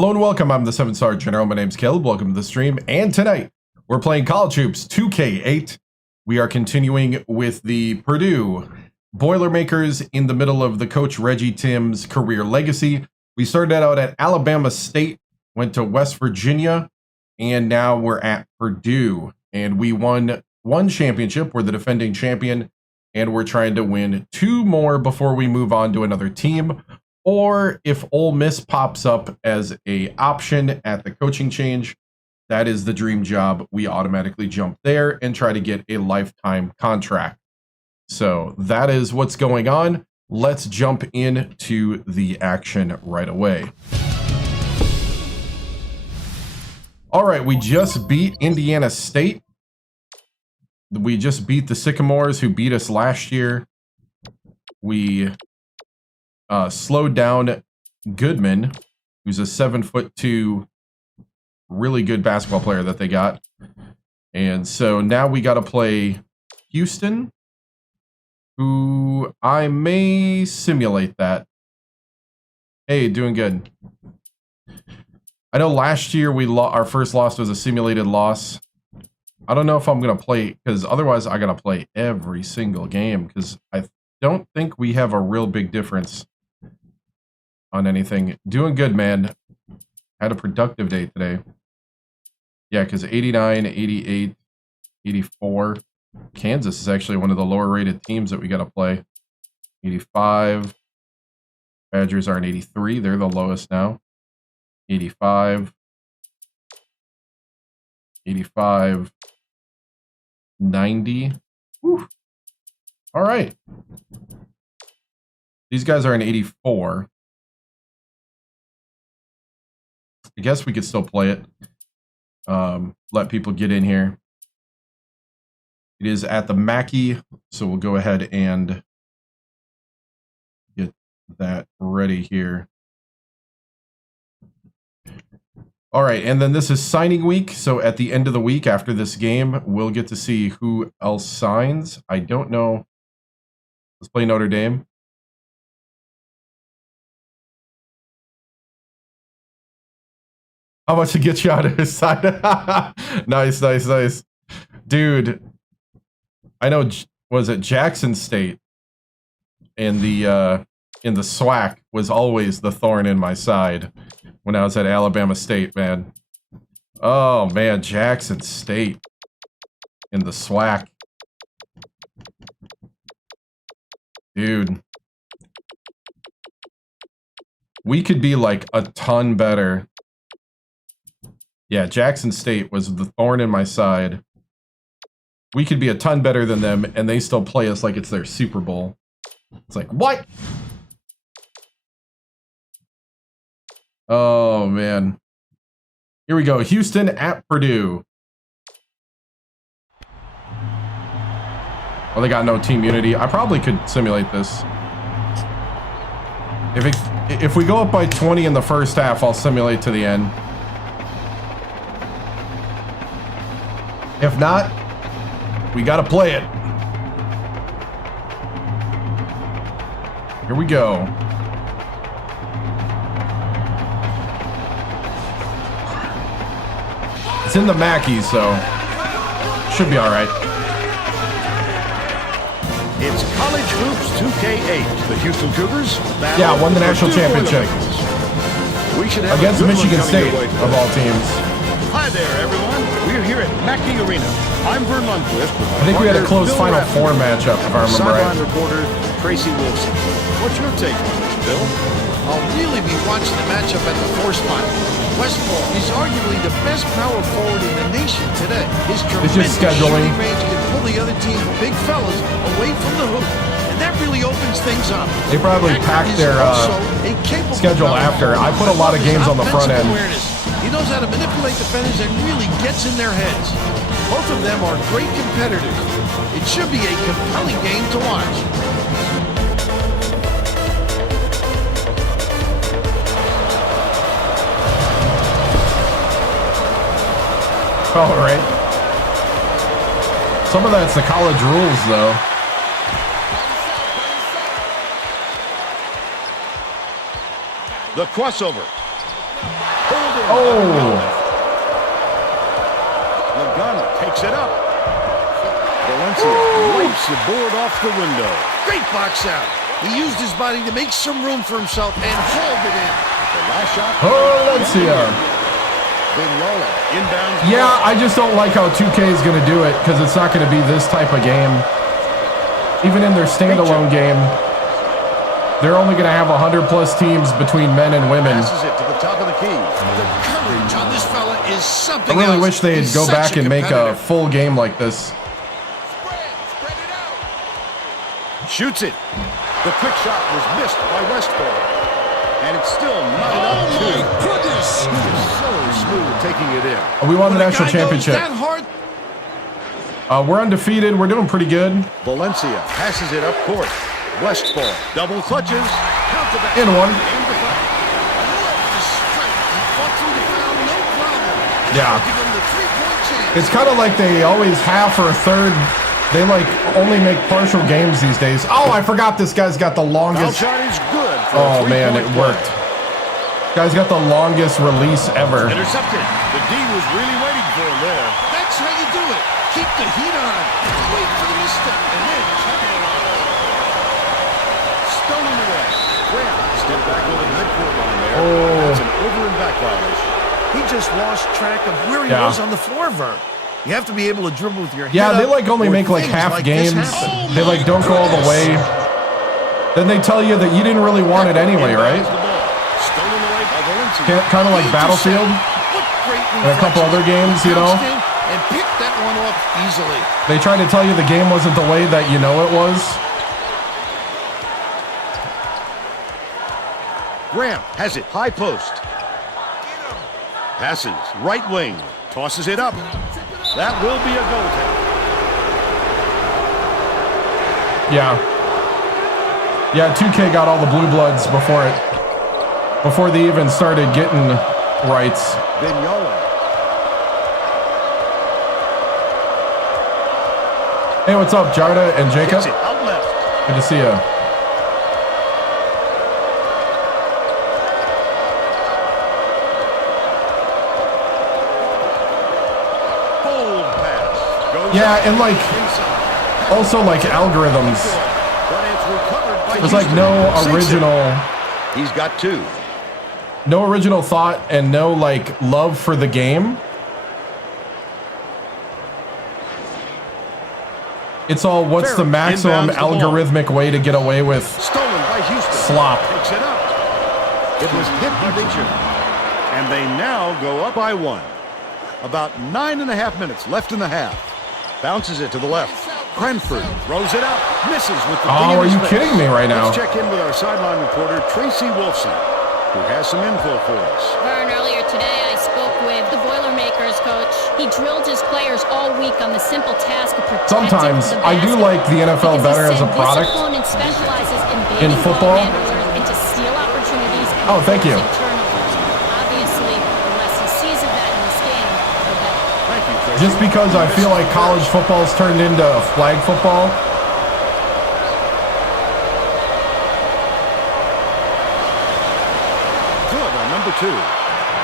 Hello and welcome, I'm the 7-star General, my name's Caleb, welcome to the stream, and tonight we're playing College Hoops 2K8. We are continuing with the Purdue Boilermakers in the middle of the coach Reggie TImms career legacy. We started out at Alabama State, went to West Virginia, and now we're at Purdue. And we won one championship, we're the defending champion, and we're trying to win 2 more before we move on to another team. Or if Ole Miss pops up as a option at the coaching change, that is the dream job. We automatically jump there and try to get a lifetime contract. So that is what's going on. Let's jump into the action right away. All right, we just beat Indiana State. We just beat the Sycamores, who beat us last year. We slowed down Goodman, who's a 7'2", really good basketball player that they got. And so now we got to play Houston, who I may simulate that. Hey, doing good. I know last year our first loss was a simulated loss. I don't know if I'm going to play, because otherwise I got to play every single game, because I don't think we have a real big difference on anything. Doing good, man. Had a productive day today. Yeah, because 89, 88, 84. Kansas is actually one of the lower rated teams that we got to play. 85. Badgers are an 83. They're the lowest now. 85. 85. 90. Whew. All right. These guys are an 84. I guess we could still play it. Let people get in here. It is at the Mackey, so we'll go ahead and get that ready here. All right, and then this is signing week, so at the end of the week after this game, we'll get to see who else signs. I don't know. Let's play Notre Dame. How much to get you out of his side? Nice, nice, nice. Dude, I know, was it Jackson State in the SWAC was always the thorn in my side when I was at Alabama State, man. Oh, man, Jackson State in the SWAC. Dude. We could be like a ton better. Yeah, Jackson State was the thorn in my side. We could be a ton better than them, and they still play us like it's their Super Bowl. It's like, what? Oh, man. Here we go. Houston at Purdue. Well, they got no team unity. I probably could simulate this. If we go up by 20 in the first half, I'll simulate to the end. If not, we got to play it. Here we go. It's in the Mackey, so should be all right. It's College Hoops 2K8. The Houston Cougars won the national championship against Michigan State, of all teams. Hi there, everyone. We're here at Mackey Arena. I'm Vern Lundquist. I think we had a close Final Four matchup, if I remember right. Sideline reporter Tracy Wilson. What's your take on this, Bill? I'll really be watching the matchup at the 4 spot. Westfall is arguably the best power forward in the nation today. His tremendous shooting range can pull the other team's big fellas away from the hoop, and that really opens things up. They probably packed their schedule after. I put a lot of games on the front end. He knows how to manipulate defenders and really gets in their heads. Both of them are great competitors. It should be a compelling game to watch. All right. Some of that's the college rules, though. The crossover. Oh. Lagana takes it up. Valencia wipes the board off the window. Great box out. He used his body to make some room for himself and hauled it in. The last shot. Valencia. Vignola inbounds. Yeah, I just don't like how 2K is going to do it because it's not going to be this type of game. Even in their standalone game, they're only going to have 100+ teams between men and women. Passes it to the top of the key. The courage on this fella is something I really else. wish they'd He's go such back and make a competitor. full game like this. Spread it out. Shoots it. The quick shot was missed by Westball. And it's still not enough. Oh my goodness! He is so smooth taking it in. We won the When a national guy goes championship. that hard, We're undefeated. We're doing pretty good. Valencia passes it up court. Westball double clutches. Count the back. In one. And the foul. the strength. He fought through the foul, no problem. Yeah. Give him the three-point chance. It's kind of like they always half or a third. They like only make partial games these days. Oh, I forgot this guy's got the Foul longest. shot is good. For Oh a man, three-point it worked. Guy's got the longest release ever. Intercepted. The D was really waiting for him there. That's how you do it. Keep the heat on. Wait for the misstep and then check it out. Stolen away. Graham stepped back over the midcourt line there. Oh. That's an over and back violation. He just lost track of where he Yeah. was on the floor, Vern. You have to be able to dribble with your head Yeah, they up like only or make like things half like this games. happen. They like don't go all the way. Then they tell you that you didn't really want it anyway, right? Inbounds the ball. Stolen away by Valencia. Kind of like Battlefield. What great And a couple other games, you know? reflections. And picked that one off easily. They try to tell you the game wasn't the way that you know it was. Graham has it. High post. Passes. Right wing. Tosses it up. That will be a goal tap. Yeah. Yeah, 2K got all the blue bloods before they even started getting rights. Vignola. Hey, what's up, Jarda and Jacob? Gets it out left. Good to see you. Bold pass. Goes Yeah, and like inside. also like algorithms. But it's recovered by There's like Houston. no Sinks it. original He's got two. thought and no like love for the game. It's all what's the maximum Inbounds the ball. algorithmic way to get away with Stolen by Houston. slop. Takes it up. It was hit by Beecher. And they now go up by one. About 9.5 minutes left in the half. Bounces it to the left. Cranford throws it up. Misses with the Oh, wing in are his you face. kidding me right now? Let's check in with our sideline reporter, Tracy Wolfson, who has some info for us. Vern, earlier today I spoke with the Boilermakers coach. He drilled his players all week on the simple task of protecting Sometimes the I do basket. like the NFL Because he better as a said product. This opponent specializes in In baiting football? ball handlers and to steal opportunities and Oh, thank you. forcing turnovers. Obviously, the less he sees of that in this game, the better. Thank you, Tracy. Just because I feel like college football's turned into flag football. Good on number two.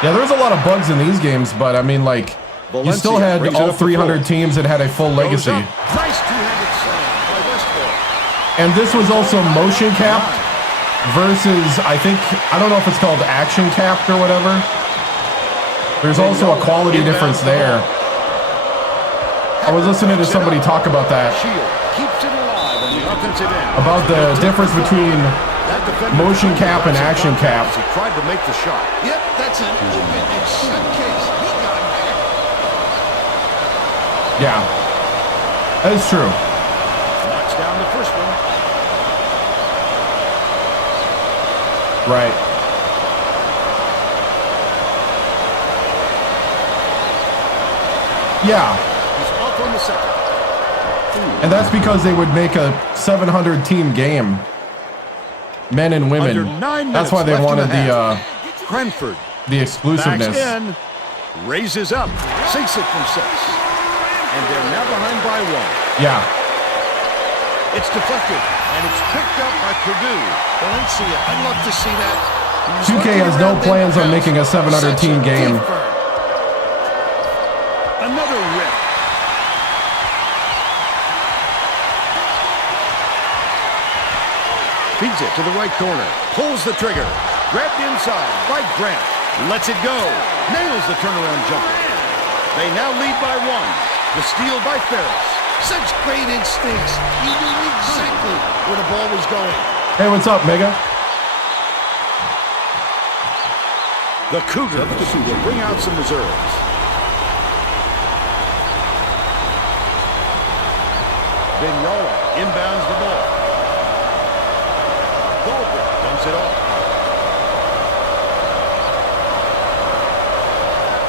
Yeah, there's a lot of bugs in these games, but I mean, like, you still Valencia had brings it all up the 300 floor. teams that had a full Goes legacy. up. Nice two-handed slam by Westball. And this was also motion capped versus, I think, I don't know if it's called action capped or whatever. There's also a quality difference there. I was listening to somebody talk about that, Shield keeps it alive on the offensive end. about the difference between That defender motion tried to cap and press it action down cap. as He tried to make the shot. Yep, that's an open and shut case. He got there. Yeah, that is true. Knocks down the first one. Right. Yeah, He's off on the second. and that's because they would make a 700 team game, men and Under women. 9 That's minutes why they left in wanted the the half. Cranford the backs exclusiveness. in, raises up, sinks it from 6. And they're now behind by 1. Yeah, It's deflected, and it's picked up by Purdue. Valencia, I'd love to see that. 2K has no plans on making a 700-team game. Another rip. Feeds it to the right corner. Pulls the trigger. Grabbed inside by Grant. Lets it go. Nails the turnaround jumper. They now lead by 1. The steal by Ferris. Such great instincts. He knew exactly where the ball was going. Hey, what's up, Mega? The Cougars will bring out some reserves. Vignola inbounds the ball. Goldberg dumps it off.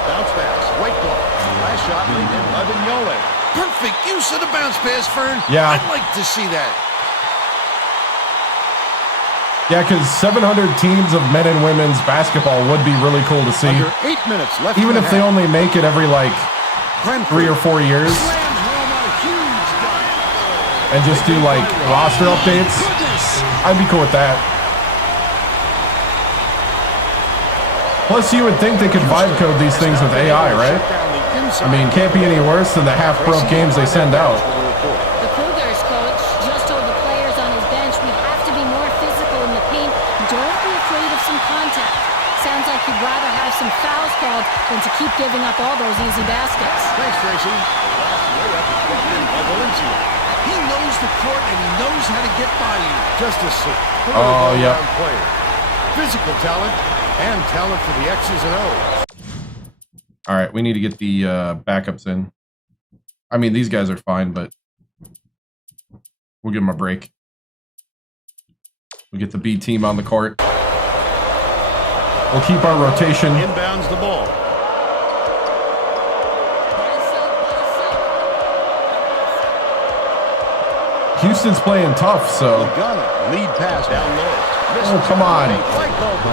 Bounce pass, right block. Last shot laid in by Vignola. Perfect use of the bounce pass, Fern. Yeah. I'd like to see that. Yeah, because 700 teams of men and women's basketball would be really cool to see. Under 8 minutes left. Even if they only make it every, like, 3 or 4 years. And just do, like, roster updates. I'd be cool with that. Plus, you would think they could vibe code these things with AI, right? I mean, can't be any worse than the half-broke games they send out. The Cougars coach just told the players on his bench, we have to be more physical in the paint. Don't be afraid of some contact. Sounds like you'd rather have some fouls called than to keep giving up all those easy baskets. Thanks, Tracy. He knows the court and he knows how to get by you. Just a superb player. Physical talent and talent for the X's and O's. All right, we need to get the backups in. I mean, these guys are fine, but we'll give them a break. We'll get the B team on the court. We'll keep our rotation. Inbounds the ball. Houston's playing tough, so. Lead pass down low. Oh, come on.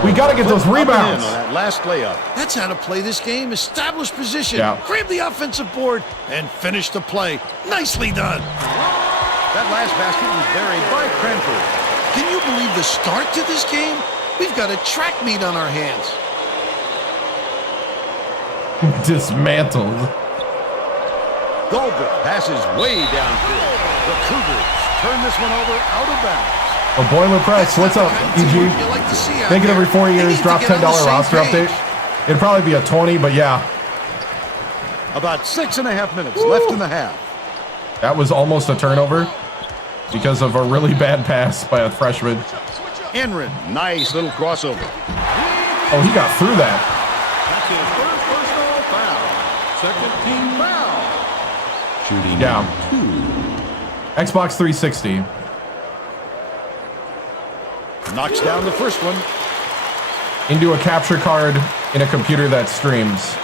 We got to get those rebounds. On that last layup. That's how to play this game. Establish position, grab the offensive board, and finish the play. Nicely done. That last basket was buried by Cranford. Can you believe the start to this game? We've got a track meet on our hands. Dismantled. Goldberg passes way downfield. The Cougars turn this one over out of bounds. A Boiler Press, what's up, EG? Make it every 4 years, drop $10 roster update. It'd probably be a 20, but yeah. About 6.5 minutes left in the half. That was almost a turnover because of a really bad pass by a freshman. Enrin, nice little crossover. Oh, he got through that. That's his first personal foul. Second team foul. Shooting down. Xbox 360. Knocks down the first one. Into a capture card in a computer that streams.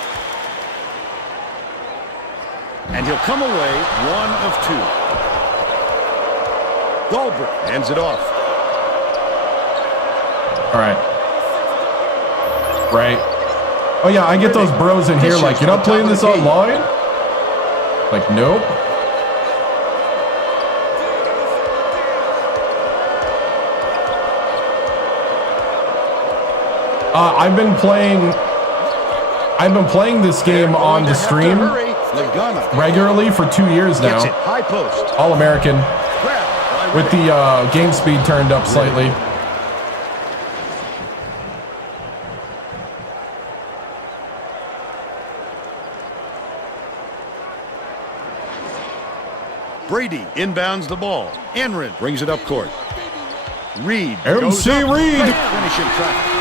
And he'll come away 1 of 2. Goldberg hands it off. All right. Right. Oh, yeah, I get those bros in here like, you're not playing this online? Like, nope. I've been playing this game on the stream regularly for 2 years now. All American with the game speed turned up slightly. Brady inbounds the ball. Enrin brings it up court. Reed MC Reed. Finishing traffic.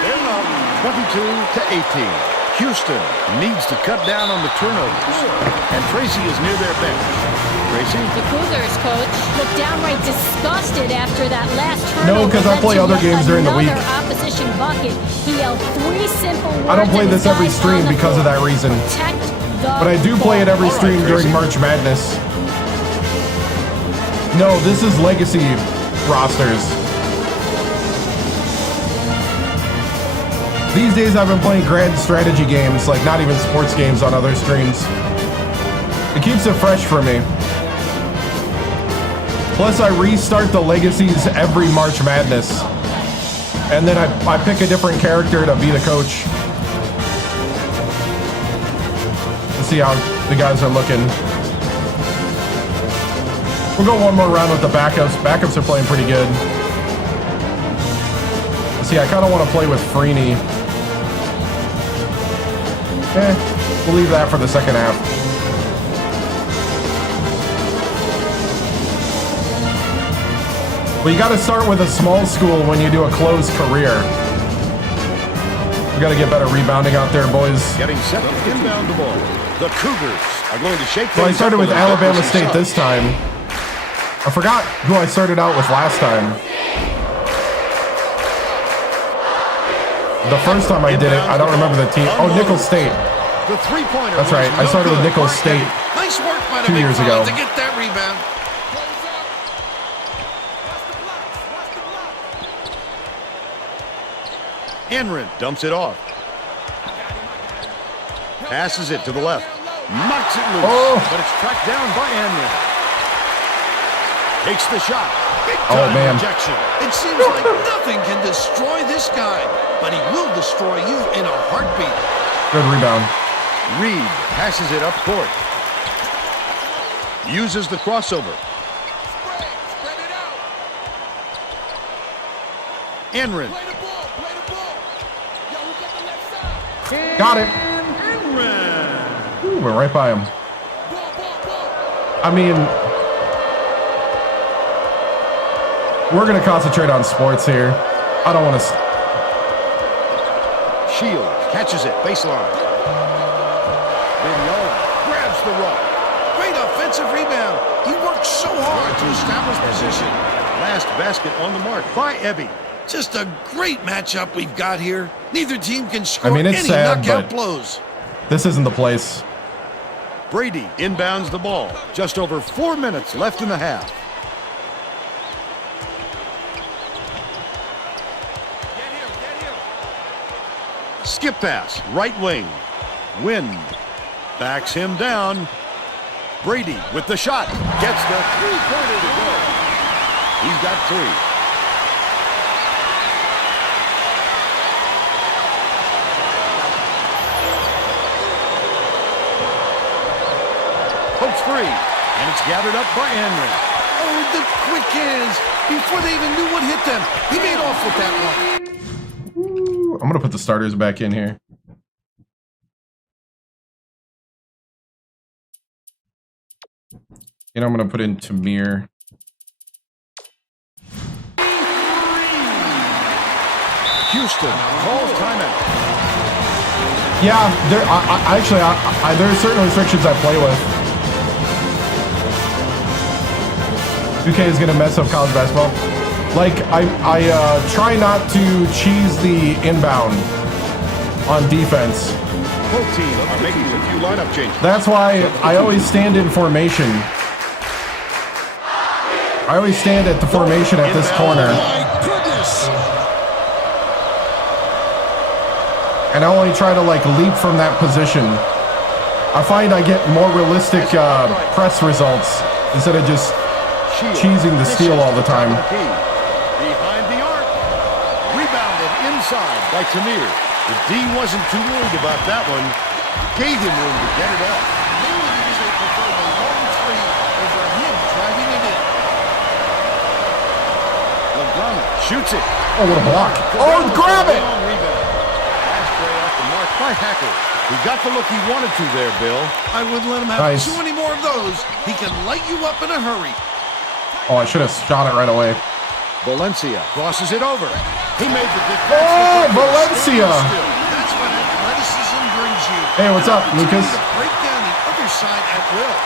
They're up 22-18. Houston needs to cut down on the turnovers. And Tracy is near their bench. Tracy? The Cougars coach looked downright disgusted after that last turnover. No, because I play other games during the week. Opposition bucket. He yelled 3 simple words. I don't play this every stream because of that reason. But I do play it every stream during March Madness. No, this is legacy rosters. These days I've been playing grand strategy games, like not even sports games on other streams. It keeps it fresh for me. Plus I restart the legacies every March Madness. And then I pick a different character to be the coach. Let's see how the guys are looking. We'll go one more round with the backups. Backups are playing pretty good. Let's see, I kind of want to play with Freeney. We'll leave that for the second half. Well, you got to start with a small school when you do a closed career. We got to get better rebounding out there, boys. Getting set to inbound the ball. The Cougars are going to shake things up. Well, I started with Alabama State this time. I forgot who I started out with last time. The first time I did it, I don't remember the team. Oh, Nicholls State. The three-pointer. That's right. I started with Nicholls State Nice work by the 2 years ago. to get that rebound. Enrin dumps it off. Passes it to the left. Knocks it loose. But it's tracked down by Enrin. Takes the shot. Big time rejection. It seems like nothing can destroy this guy, but he will destroy you in a heartbeat. Good rebound. Reed passes it up court. Uses the crossover. Spread it out. Enrin. Play the ball. Play the ball. Yo, who got the left side? Got it. Ooh, we're right by him. I mean, we're going to concentrate on sports here. I don't want to... Shields catches it. Baseline. Vignola grabs the rock. Great offensive rebound. He worked so hard to establish position. Last basket on the mark by Ebby. Just a great matchup we've got here. Neither team can score I mean, it's any sad, knockout but blows. this isn't the place. Brady inbounds the ball. Just over 4 minutes left in the half. Skip pass, right wing. Wynn backs him down. Brady with the shot. Gets the three-pointer to go. He's got 3. Pokes free, and it's gathered up by Henry. Oh, the quick hands. Before they even knew what hit them, he made off with that one. Ooh, I'm going to put the starters back in here. And I'm going to put in Tamir. Houston calls timeout. Yeah, there are certain restrictions I play with. 2K is gonna mess up college basketball. Like I try not to cheese the inbound on defense. Both teams are making a few lineup changes. That's why I always stand in formation. I always stand at the formation at this corner. And I only try to like leap from that position. I find I get more realistic press results instead of just cheesing the steal all the time. Behind the arc. Rebounded inside by Tamir. The D wasn't too worried about that one. Gave him room to get it off. Maybe because they prefer the long three over him driving it in. Lagana shoots it. Oh, what a block. Oh, grab it! By Hacker. He got the look he wanted to there, Bill. I wouldn't let him have too many more of those. He can light you up in a hurry. Oh, I should have shot it right away. Valencia crosses it over. He made the defense. Oh, Valencia! That's what athleticism brings you. Hey, what's up, Lucas? To break down the other side at will.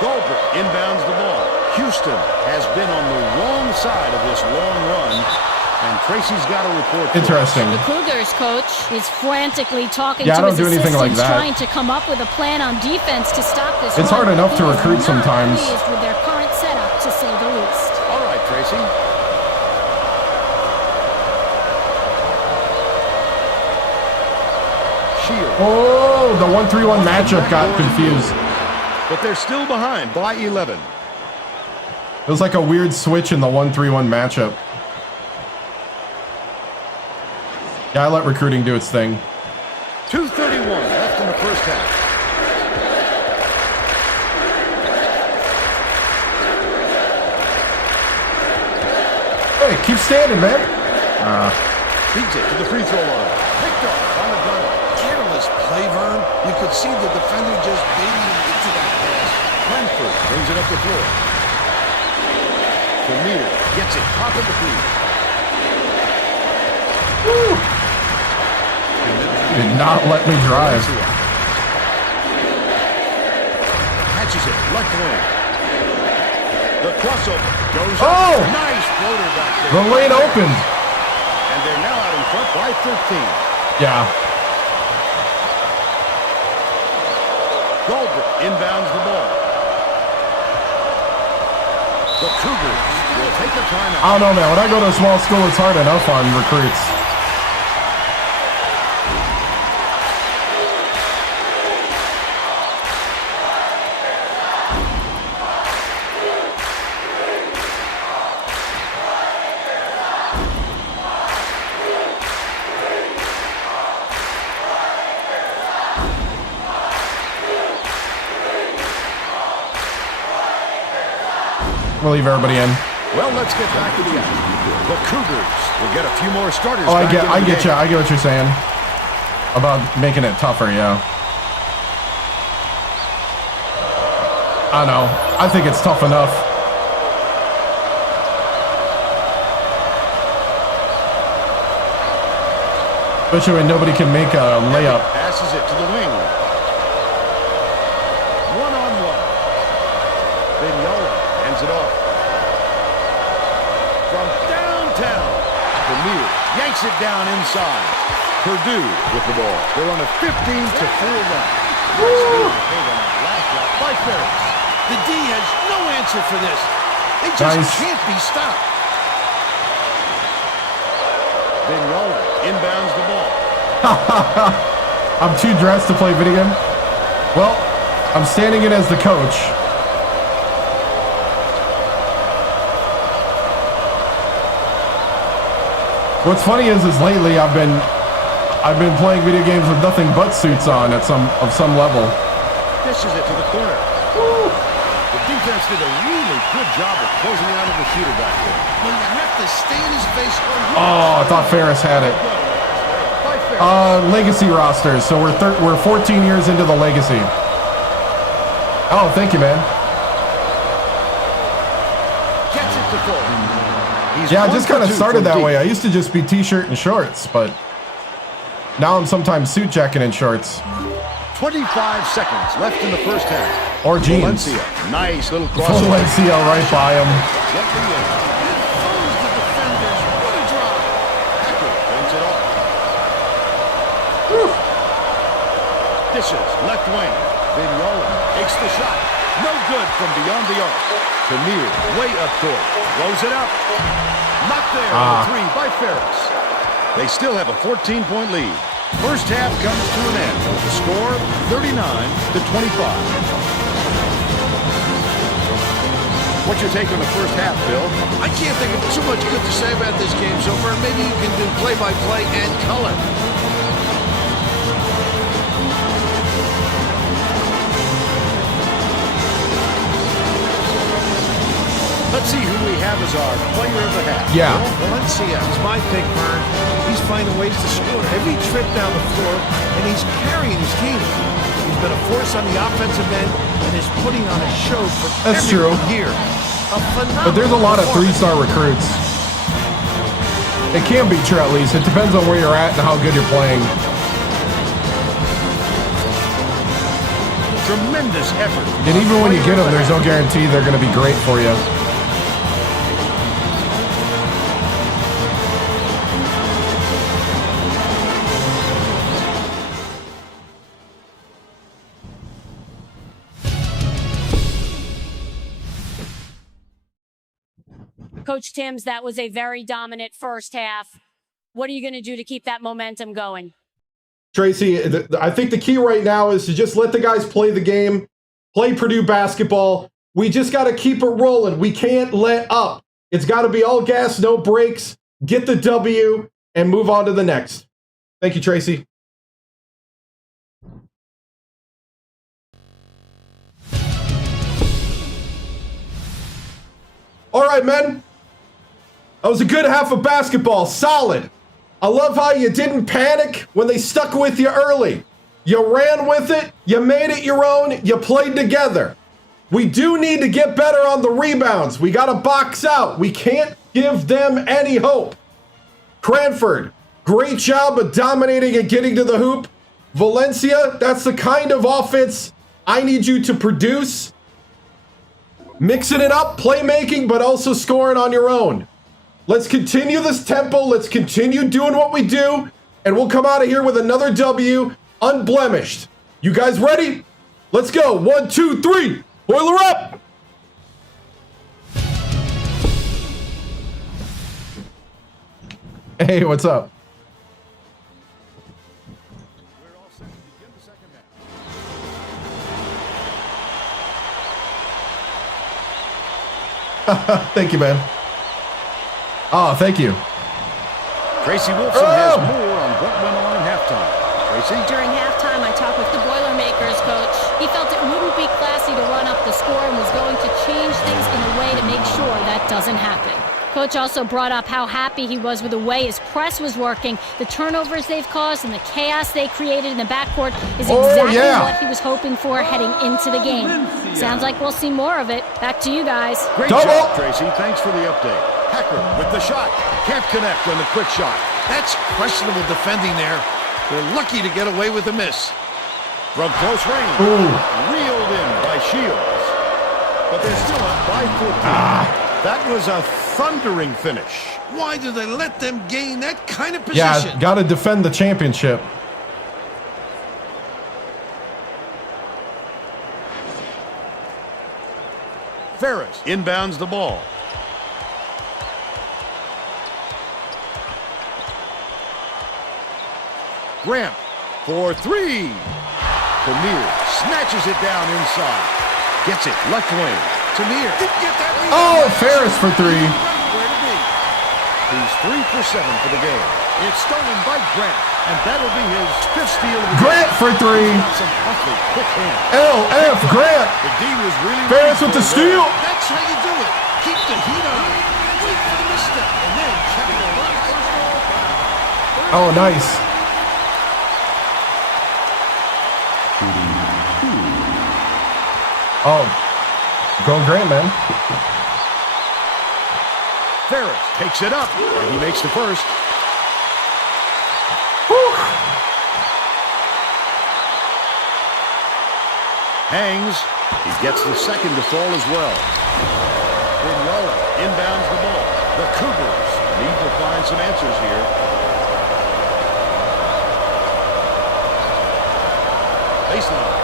Goldberg inbounds the ball. Houston has been on the wrong side of this long run, and Tracy's got a report. Interesting. The Cougars coach is frantically talking Yeah, I to don't his do anything like assistants, that. trying to come up with a plan on defense to stop this It's run. hard enough to He is recruit not sometimes. pleased with their current setup, to say the least. All right, Tracy. Shield. Oh, the 1-3-1 matchup got confused. But they're still behind by 11. It was like a weird switch in the 1-3-1 matchup. Yeah, I let recruiting do its thing. 2:31 left in the first half. Hey, keep standing, man. Feeds it to the free throw line. Picked off on the gun. Careless play, Vern. You could see the defender just baiting him into that pass. Cranford brings it up the floor. Premier gets it top of the key. Woo. Did not let me drive. Catches it left wing. The crossover goes up. Oh! Nice floater back there. The lane opened. And they're now out in front by 13. Yeah. Goldberg inbounds the ball. The Cougars will take a timeout. I don't know, man. When I go to a small school, it's hard enough on recruits. We'll leave everybody in. Well, let's get back to the action. The Cougars will get a few more starters. Oh, I back get into the you. game. I get what you're saying about making it tougher. Yeah. I don't know. I think it's tough enough. Especially when nobody can make a layup. Passes it to the wing. One-on-one. Vignola hands it off. From downtown, Premier yanks it down inside. Purdue with the ball. They're on a 15-4 run. By Ferris. The D has no answer for this. They just can't be stopped. Vignola inbounds the ball. I'm too dressed to play video game. Well, I'm standing in as the coach. What's funny is lately I've been playing video games with nothing but suits on at some level. Dishes it to the corner. Woo. The defense did a really good job of closing out of the shooter back there. When you have to stay in his face. Oh, I thought Ferris had it. By Ferris. Legacy rosters. So we're 14 years into the legacy. Oh, thank you, man. Gets it to full. Yeah, I just kind of started that way. I used to just be t-shirt and shorts, but now I'm sometimes suit jacket and shorts. 25 seconds left in the first half. Or jeans. Valencia, nice little crossover. Valencia right by him. Get the win. Throws the defenders. What a drop. Hacker brings it off. Whew. Dishes, left wing. Vignola takes the shot. No good from beyond the arc. Premier, way up court. Throws it up. Not there on the three by Ferris. They still have a 14-point lead. First half comes to an end. The score, 39-25. What's your take on the first half, Bill? I can't think of too much good to say about this game so far. Maybe you can do play-by-play and color. Let's see who we have as our player of the half. Yeah. Valencia is my pick, Vern. He's finding ways to score every trip down the floor, and he's carrying his team. He's been a force on the offensive end and is putting on a show for That's everyone true. here. But there's a lot of three-star recruits. It can be true, at least. It depends on where you're at and how good you're playing. Tremendous effort. And even when you get them, there's no guarantee they're going to be great for you. Coach Timms, that was a very dominant first half. What are you going to do to keep that momentum going? Tracy, I think the key right now is to just let the guys play the game, play Purdue basketball, We just got to keep it rolling. We can't let up. It's got to be all gas, no brakes. Get the W and move on to the next. Thank you, Tracy. All right, men. That was a good half of basketball. Solid. I love how you didn't panic when they stuck with you early. You ran with it. You made it your own. You played together. We do need to get better on the rebounds. We got to box out. We can't give them any hope. Cranford, great job of dominating and getting to the hoop. Valencia, that's the kind of offense I need you to produce. Mixing it up, playmaking, but also scoring on your own. Let's continue this tempo. Let's continue doing what we do, and we'll come out of here with another W, unblemished. You guys ready? Let's go. 1, 2, 3. Boiler up! Hey, what's up? We're all set to begin the second half. Thank you, man. Oh, thank you. Tracy Wolfson has more on what went on in halftime. Tracy? During halftime, I talked with the Boilermakers coach. He felt it wouldn't be classy to run up the score and was going to change things in a way to make sure that doesn't happen. Coach also brought up how happy he was with the way his press was working. The turnovers they've caused and the chaos they created in the backcourt is exactly what he was hoping for heading into the game. Sounds like we'll see more of it. Back to you guys. Great job, Tracy. Thanks for the update. Hacker with the shot. Can't connect on the quick shot. That's questionable defending there. They're lucky to get away with a miss. From close range. Reeled in by Shields. But they're still up by 14. That was a thundering finish. Why do they let them gain that kind of position? Yeah, got to defend the championship. Ferris inbounds the ball. Grant for 3. Tamir snatches it down inside. Gets it left wing. Tamir didn't get that rebound. Oh, Ferris for 3. Where to be? He's 3 for 7 for the game. It's stolen by Grant, and that'll be his 5th steal of the Grant game. for 3. Some awfully quick hands. LF Grant. The D was really Ferris with the steal. That's how you do it. Keep the heat on. Wait for the misstep, and then check it out. Oh, nice. Oh, go Grant, man. Ferris takes it up, and he makes the first. Hangs. He gets the second to fall as well. Winwella inbounds the ball. The Cougars need to find some answers here. Baseline.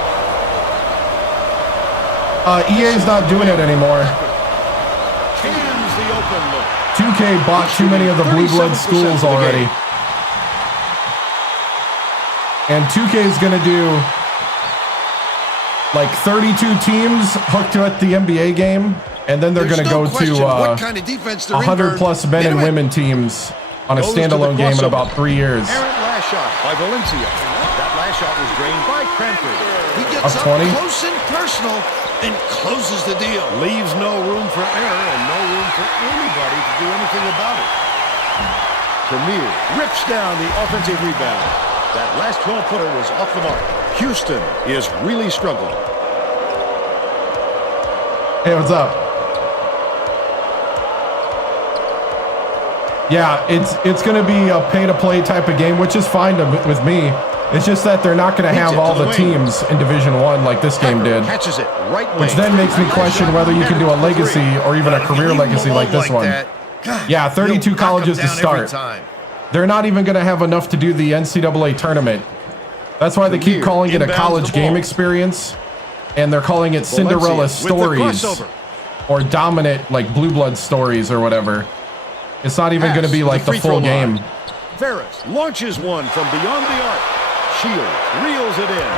EA's not doing it anymore. Cams the open look. 2K bought too many of the Blue Blood schools already. And 2K is going to do like 32 teams hooked to at the NBA game. And then they're going to go to 100 plus men and women teams on a standalone game in about 3 years. Errant last shot by Valencia. That last shot was drained by Cranford. He gets Up up 20. close and personal and closes the deal. Leaves no room for error and no room for anybody to do anything about it. Tamir rips down the offensive rebound. That last 12-footer was off the mark. Houston is really struggling. Hey, what's up? Yeah, it's going to be a pay-to-play type of game, which is fine with me. It's just that they're not going to have all the teams in Division 1 like this game did. Catches it right which then makes me question whether you can do a legacy or even a career legacy like this one. Yeah, 32 colleges to start. They're not even going to have enough to do the NCAA tournament. That's why they keep calling it a college game experience. And they're calling it Cinderella stories. Or dominant, like, Blue Blood stories or whatever. It's not even going to be like the full game. Ferris launches one from beyond the arc. Shields reels it in.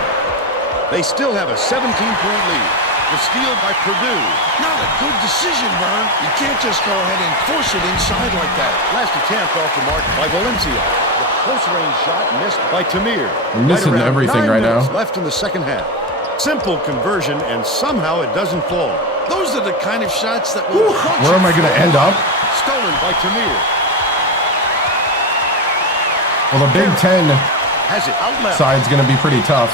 They still have a 17-point lead. The steal by Purdue. Not a good decision, Vern. You can't just go ahead and force it inside like that. Last attempt off the mark by Valencia. The close-range shot missed by Tamir. I'm missing everything right now. Left in the second half. Simple conversion, and somehow it doesn't fall. Those are the kind of shots that will crunch. Where am I going to end up? Stolen by Tamir. Well, the Big Ten Has it out left. side's going to be pretty tough.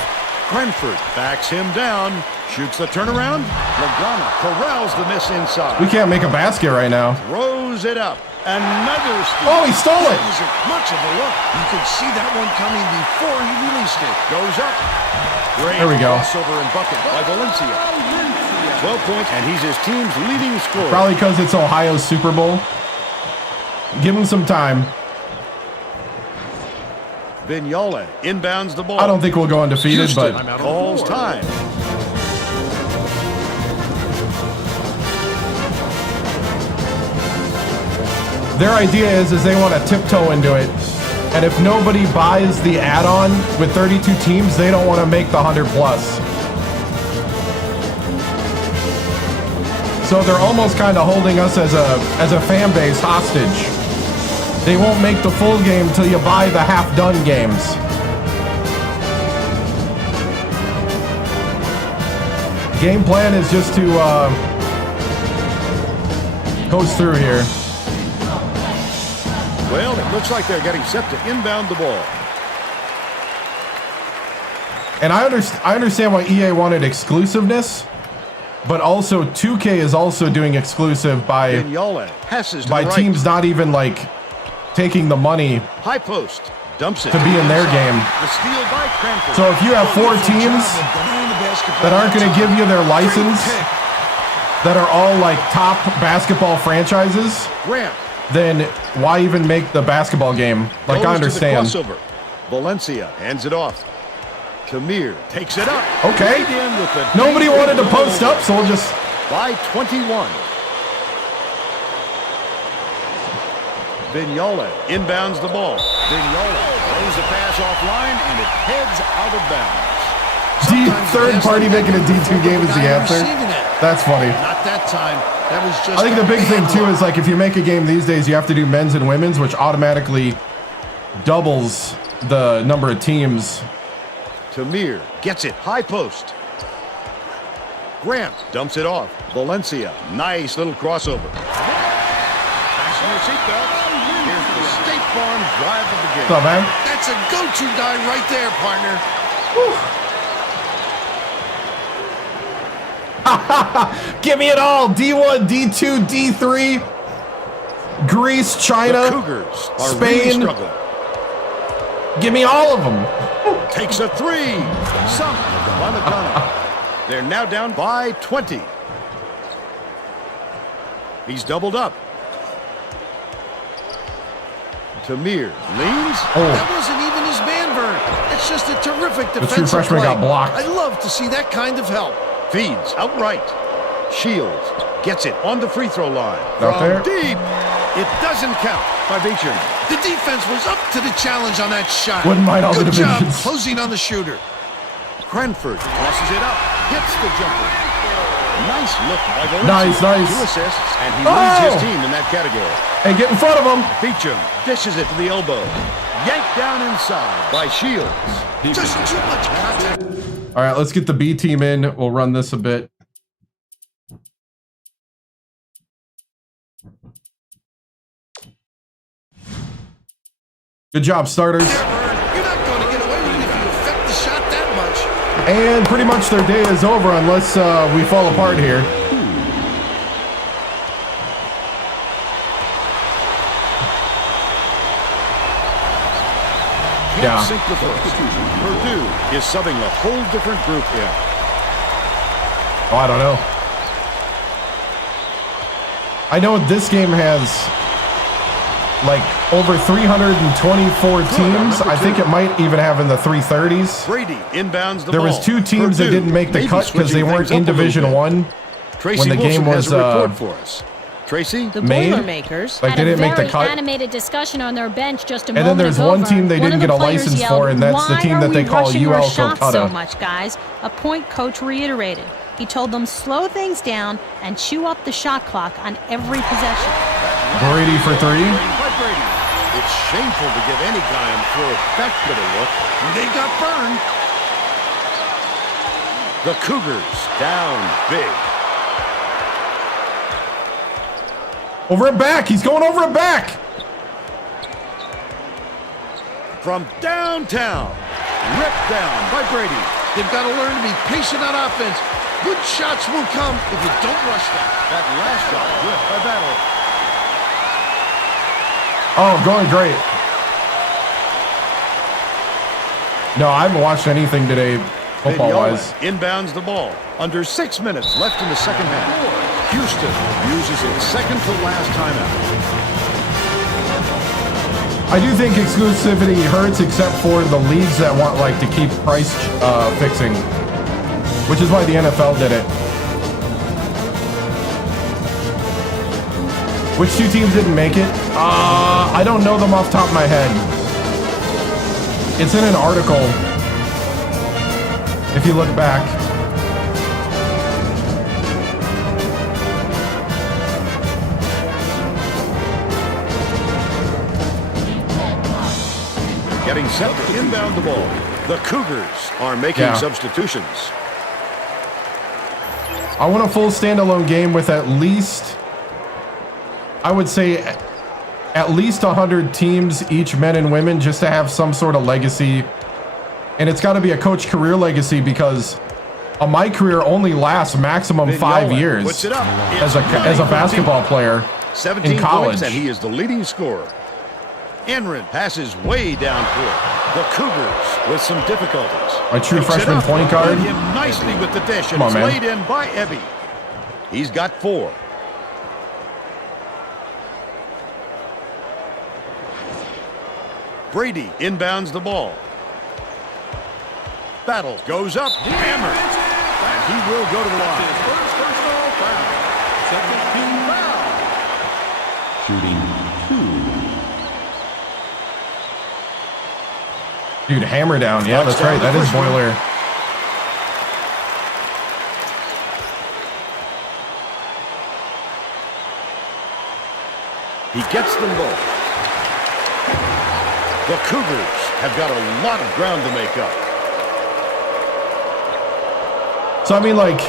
Cranford backs him down. Shoots the turnaround. Lagana corrals the miss inside. We can't make a basket right now. Throws it up. Another steal. Oh, he stole it. That wasn't much of a look. You could see that one coming before he released it. Goes up. Great There we go. crossover and bucket by Valencia. 12 points, and he's his team's leading scorer. Probably because it's Ohio's Super Bowl. Give him some time. Vignola inbounds the ball. I don't think we'll go undefeated, Houston but calls time. their idea is they want to tiptoe into it. And if nobody buys the add-on with 32 teams, they don't want to make the 100 plus. So they're almost kind of holding us as a fan base hostage. They won't make the full game till you buy the half-done games. Game plan is just to coast through here. Well, it looks like they're getting set to inbound the ball. And I understand why EA wanted exclusiveness, but also 2K is also doing exclusive by Vignola passes to the right. teams not even like taking the money High post. Dumps it to be in their game. The steal by Cranford. So if you have 4 teams that aren't going to give you their license, that are all like top basketball franchises, Grant then why even make the basketball game? Like, goes I understand. To the crossover. Valencia hands it off. Tamir takes it up. Okay. Right in with the Nobody deep wanted to ball. post up, so we'll just... By 21. Vignola inbounds the ball. Vignola throws the pass offline, and it heads out of bounds. Third party making a D2 game is the answer. That's funny. Not that time. That was just I think the big thing too is like if you make a game these days, you have to do men's and women's, which automatically doubles the number of teams. Tamir gets it. High post. Grant dumps it off. Valencia. Nice little crossover. Fasten your seatbelts. Here's the State Farm drive of the game. What's up, man? That's a go-to guy right there, partner. Give me it all. D1, D2, D3, Greece, China, The Cougars are Spain. really struggling. Give me all of them. Takes a three. Sunk by McDonough. They're now down by 20. He's doubled up. Tamir leans. That wasn't even his man, Vern. It's just a terrific defensive true freshman play. got blocked. I love to see that kind of help. Feeds outright. Shields gets it on the free throw line. Out there. From deep. It doesn't count by Buchinger. The defense was up to the challenge on that shot. Wouldn't mind all the Good job divisions. closing on the shooter. Cranford tosses it up. Hits the jumper. Nice look by Valencia. Nice. 2 assists, and he leads his team in that category. Hey, get in front of them. Beecham dishes it to the elbow. Yanked down inside by Shields. Just too much contact. All right, let's get the B team in. We'll run this a bit. Good job, starters. You're not going to get away with it if you affect the shot that much. And pretty much their day is over unless we fall apart here. Can't sink the first. Purdue is subbing a whole different group in. Oh, I don't know. I know this game has like over 324 teams. I think it might even have in the 330s. Brady inbounds the There ball. was 2 teams that Purdue didn't make the maybe cut because they switching weren't things in up a little Division bit. 1 Tracy when the Wilson game was has a report for us. Tracy? The made. Boilermakers Like, had they a didn't make the very cut. animated discussion on their bench just a And then moment there's ago. one team they One didn't of get the a players license yelled, for, and that's the "Why team that are they we call rushing our UL shots so Calcutta. much, guys? a point coach reiterated. He told them slow things down and chew up the shot clock on every possession. Brady for three. Brady. It's shameful to give any guy on the floor that good a look. They got burned. The Cougars down big. Over it back. He's going over it back. From downtown. Ripped down by Brady. They've got to learn to be patient on offense. Good shots will come if you don't rush them. That last shot whipped by Battle. Oh, going great. No, I haven't watched anything today, football-wise. Inbounds the ball. Under 6 minutes left in the second half. Houston uses its second to last timeout. I do think exclusivity hurts, except for the leagues that want like to keep price fixing, which is why the NFL did it. Which two teams didn't make it? I don't know them off the top of my head. It's in an article. If you look back. Getting set to inbound the ball. The Cougars are making substitutions. I want a full standalone game with at least, I would say, at least 100 teams, each men and women, just to have some sort of legacy. And it's got to be a coach career legacy, because my career only lasts maximum 5 years puts it up. as a basketball player 17 in college. points, and he is the leading scorer. Enrin passes way down court. The Cougars with some difficulties. My true freshman point guard. Him nicely with the dish, and Come on, it's man. laid in by Ebby. He's got 4. Brady inbounds the ball. Battle goes up, hammered, and he will go to the line. Dude, hammer down. Yeah, that's right. That is Boiler. He gets them both. The Cougars have got a lot of ground to make up. So, I mean, like,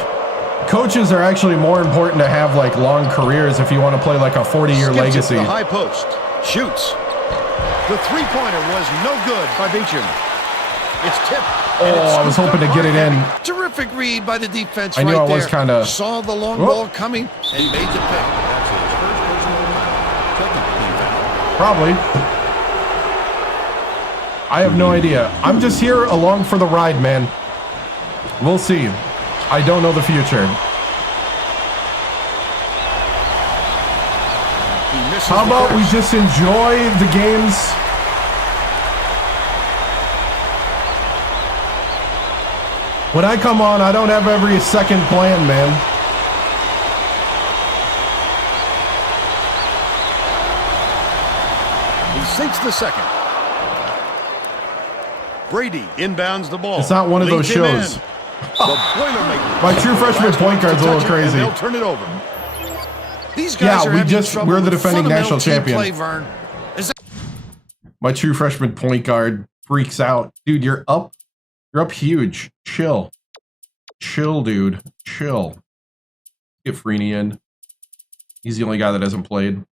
coaches are actually more important to have, like, long careers if you want to play, like, a 40-year legacy. The high post. Shoots. The three-pointer was no good by Beacham. It's tipped. Oh, I was hoping to get it in. Terrific read by the defense. I knew right I was there. kind of... Saw the long ball coming and made the pick. Probably. I have no idea. I'm just here along for the ride, man. We'll see. I don't know the future. How about we just enjoy the games? When I come on, I don't have every second planned, man. He sinks the second. Brady inbounds the ball. It's not one of those shows. The Boilermakers. My true freshman point guard's a little crazy. They'll turn it over. These guys are having trouble we're the with defending national champion. play, Vern. My true freshman point guard freaks out. Dude, you're up huge. Chill. Chill, dude. Chill. Get Freeney in. He's the only guy that hasn't played.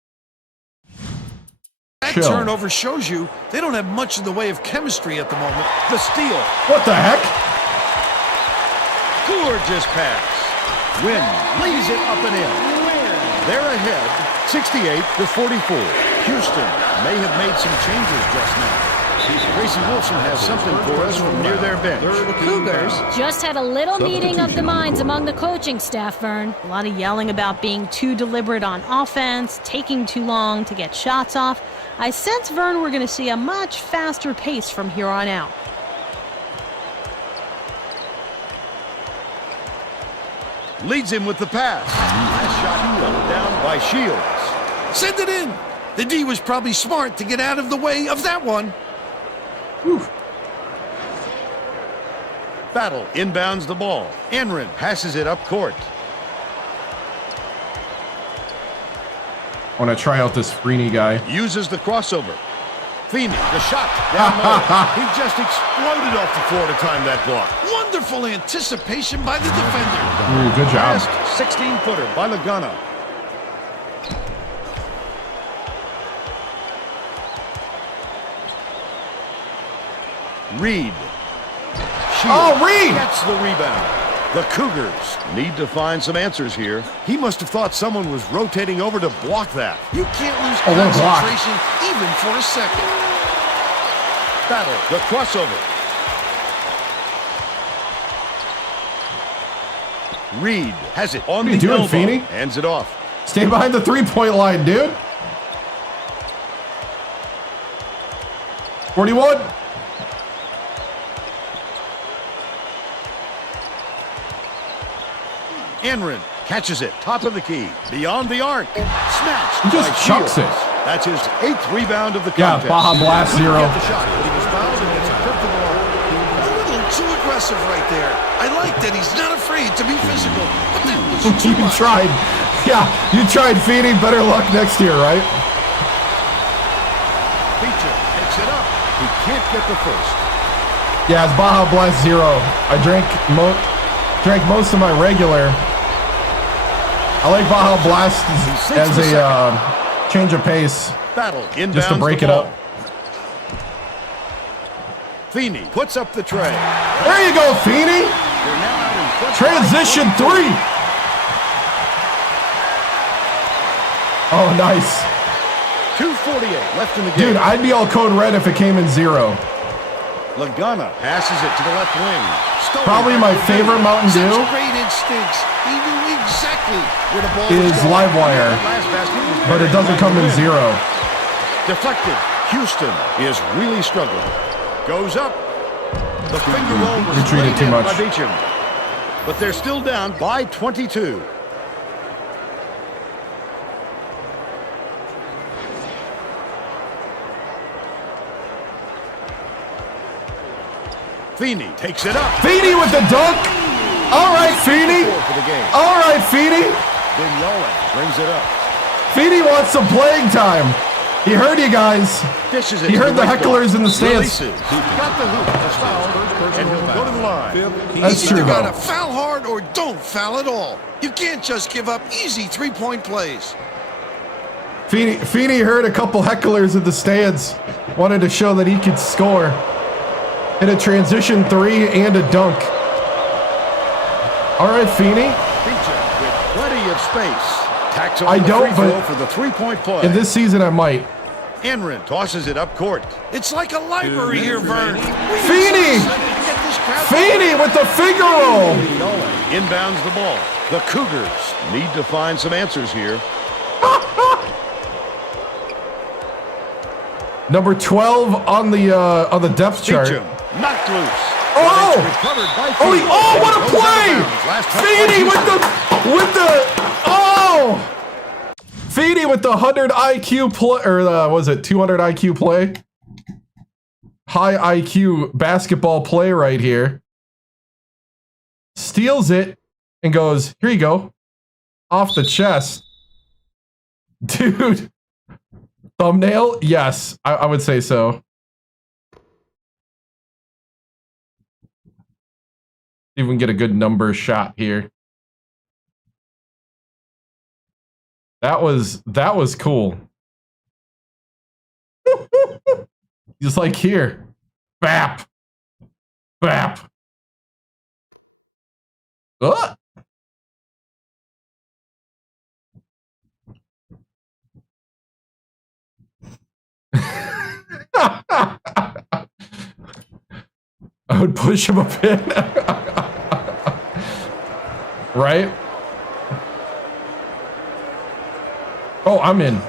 That Chill. turnover shows you they don't have much in the way of chemistry at the moment. The steal. What the heck? Gorgeous pass. Wynn lays it up and in. They're ahead, 68-44. Houston may have made some changes just now. Gracie Wilson has something for us from near their bench. The Cougars Just had a little meeting of the minds among the coaching staff, Vern. A lot of yelling about being too deliberate on offense, taking too long to get shots off. I sense, Vern, we're going to see a much faster pace from here on out. Leads him with the pass. Last shot dumped down by Shields. Send it in. The D was probably smart to get out of the way of that one. Whew. Battle inbounds the ball. Enrin passes it up court. I want to try out this Freeney guy. Uses the crossover. Feeney, the shot. Down low. He just exploded off the floor to time that block. Wonderful anticipation by the defender. Ooh, good job. Last 16-footer by Lagana. Reed. Oh, Reed! Gets the rebound. The Cougars need to find some answers here. He must have thought someone was rotating over to block that. You can't lose what a block. concentration even for a second. Battle, the crossover. Reed has it on What are you the doing, elbow. Feeney? Hands it off. Stay behind the three-point line, dude. 41. Enrin catches it, top of the key, beyond the arc. Snatched. He just by chucks Shields. it. That's his 8th rebound of the Yeah, contest. Baja Blast Couldn't 0. get the shot, but he was fouled and it's a trip to the line. A little too aggressive right there. I like that he's not afraid to be physical, but that was too You much. tried. Yeah, you tried, Feeney. Better luck next year, right? Beecher picks it up. He can't get the first. Yeah, it's Baja Blast 0. I drank most of my regular. I like Baja Blast as a change of pace, Battle inbounds just to break the it ball. up. Feeney puts up the tray. There you go, Feeney. They're now out in front. Transition 3. Oh, nice. 2:48 left in the game. Dude, I'd be all code red if it came in 0. Lagana passes it to the left wing. Stolen Probably by my Purdue. favorite Mountain Such Dew great instincts. He knew exactly where the ball is was going. Livewire, That last basket was but it better doesn't than come in win. 0. Deflected. Houston is really struggling. Goes up. The finger roll was Retreated laid too in much. by Beecham. But they're still down by 22. Feeney takes it up. Feeney with the dunk. All right, Feeney. For the game. All right, Feeney. Vignola brings it up. Feeney wants some playing time. He heard you guys. Dishes it He to heard the right hecklers block. in the stands. Releases. Got the hoop. That's foul. And he'll go to the line. That's You true, either though. gotta foul hard or don't foul at all. You can't just give up easy three-point plays. Feeney heard a couple hecklers in the stands. Wanted to show that he could score. Hit a transition 3 and a dunk. All right, Feeney. Beecham with plenty of space. Tacks on I the don't, free throw but for the three-point play. in this season I might. Enrin tosses it up court. It's like a library here, Vern. Feeney! Feeney with the finger roll. Inbounds the ball. The Cougars need to find some answers here. Number 12 on the depth chart. Beecham knocked loose. Oh! But it's recovered by Oh, Feeney. what a Goes out of play! bounds. Last touch by Feeney Houston. with the oh! Feeney with the 100 IQ play, or was it 200 IQ play? High IQ basketball play right here. Steals it and goes, here you go. Off the chest. Dude. Thumbnail? Yes, I would say so. Even get a good number shot here. That was cool. Just like here. Bap. Bap. Ugh. I would push him a bit. Right? Oh, I'm in.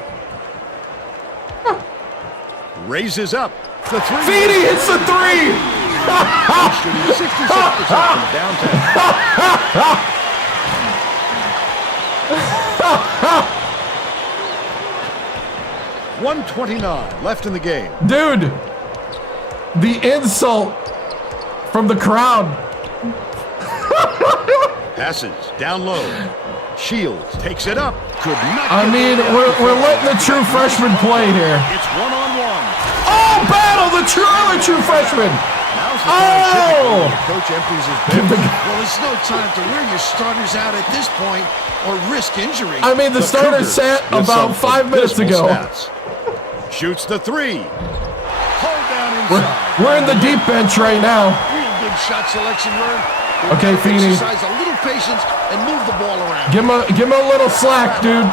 Raises up. The three. Feeney hits the 3! Shooting 66% from downtown. 1:29 left in the game. Dude, the insult from the crowd Passes down low. Shields takes it up. Could not. I mean, we're letting the true freshman play here. It's one-on-one. Oh, battle the other true freshman. Now's the time typically when the coach empties his bench. Well, it's no time to wear your starters out at this point or risk injury. I mean, the starter Cougars sat with about some 5 minutes abysmal ago. stats. Shoots the three. Hold down inside. We're in the deep bench right now. Real good shot selection, Vern. Okay, Feeney. Exercise a little patience and move the ball around. Give him a little slack, dude.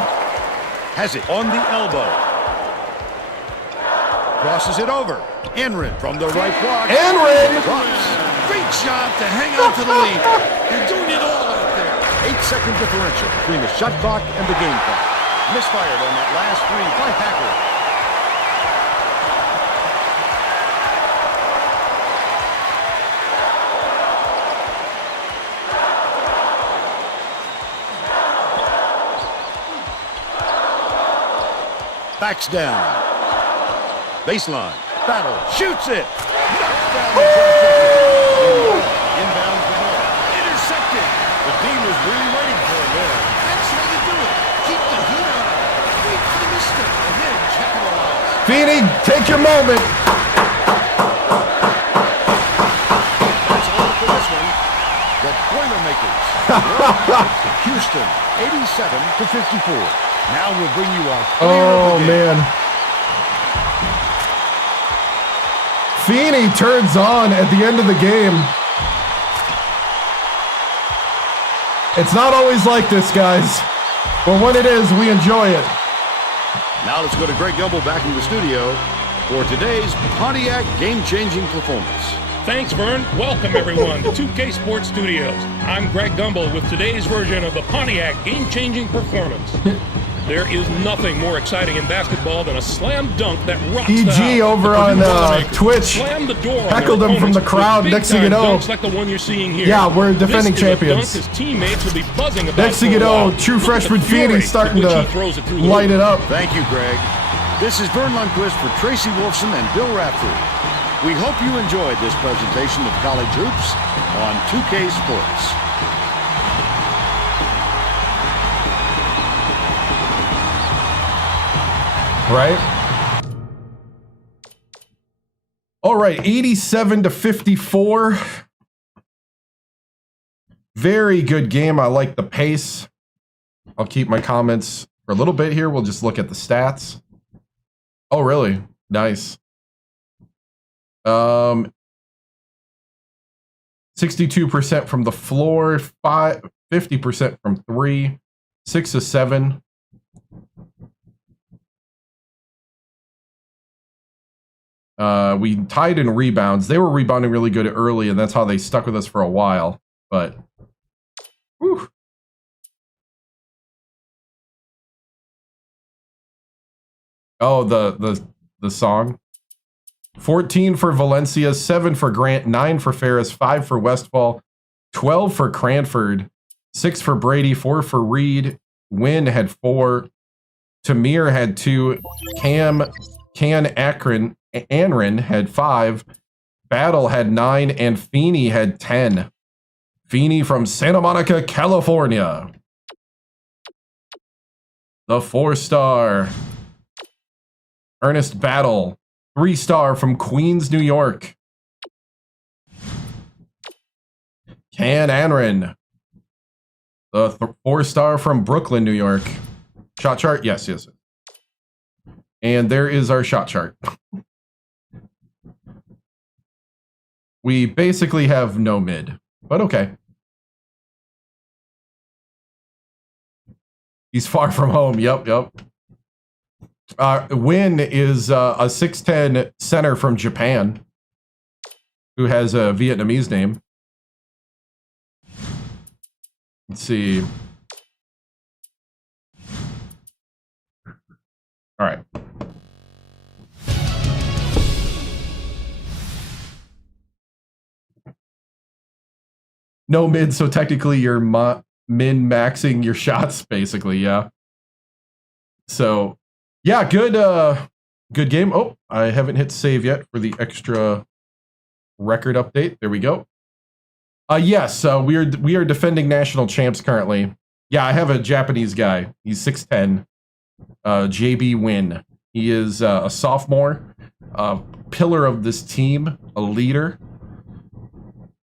Has it on the elbow. Crosses it over. Enrin from the right block. Enrin! Drops. Great job to hang on to the lead. You're doing it all out there. 8-second differential between the shot clock and the game clock. Misfired on that last three by Hacker. Backs down. Baseline. Battle. Shoots it. Knocks down the trifecta. Inbounds the ball. Intercepted. The team was really waiting for it there. That's how you do it. Keep the heat on. Wait for the mistake and then capitalize. Feeney, take your moment. That's all for this one. The Boilermakers. Houston, 87-54. Now we'll bring you our player of the game. Man. Feeney turns on at the end of the game. It's not always like this, guys. But when it is, we enjoy it. Now let's go to Greg Gumbel back in the studio for today's Pontiac game-changing performance. Thanks, Vern. Welcome, everyone, to 2K Sports Studios. I'm Greg Gumbel with today's version of the Pontiac game-changing performance. There is nothing more exciting in basketball than a slam dunk that rocks the house. EG over on Twitch slammed the door heckled him from the crowd. Next thing you know, like the one you're seeing here. Yeah, we're defending This is a champions. dunk his teammates will be buzzing about Next thing for you a know, while. true Look at the freshman fury Feeney starting with which to he throws it through the light hoop. it up. Thank you, Greg. This is Vern Lundquist for Tracy Wolfson and Bill Raftery. We hope you enjoyed this presentation of college hoops on 2K Sports. Right? All right, 87-54. Very good game. I like the pace. I'll keep my comments for a little bit here. We'll just look at the stats. Oh, really? Nice. 62% from the floor, 50% from 3, 6 of 7. We tied in rebounds. They were rebounding really good early, and that's how they stuck with us for a while. But, whew. Oh, the song. 14 for Valencia, 7 for Grant, 9 for Ferris, 5 for Westfall, 12 for Cranford, 6 for Brady, 4 for Reed. Wynn had 4. Tamir had 2. Anrin had 5. Battle had 9, and Feeney had 10. Feeney from Santa Monica, California. The 4-star. Ernest Battle, 3-star from Queens, New York. Can Anrin, the 4-star from Brooklyn, New York. Shot chart? Yes. And there is our shot chart. We basically have no mid, but okay. He's far from home. Yep. Win is a 6'10" center from Japan who has a Vietnamese name. Let's see. All right. No mid, so technically you're min-maxing your shots, basically, yeah. So, yeah, good game. Oh, I haven't hit save yet for the extra record update. There we go. Yes, we are defending national champs currently. Yeah, I have a Japanese guy. He's 6'10", JB Win. He is a sophomore, pillar of this team, a leader.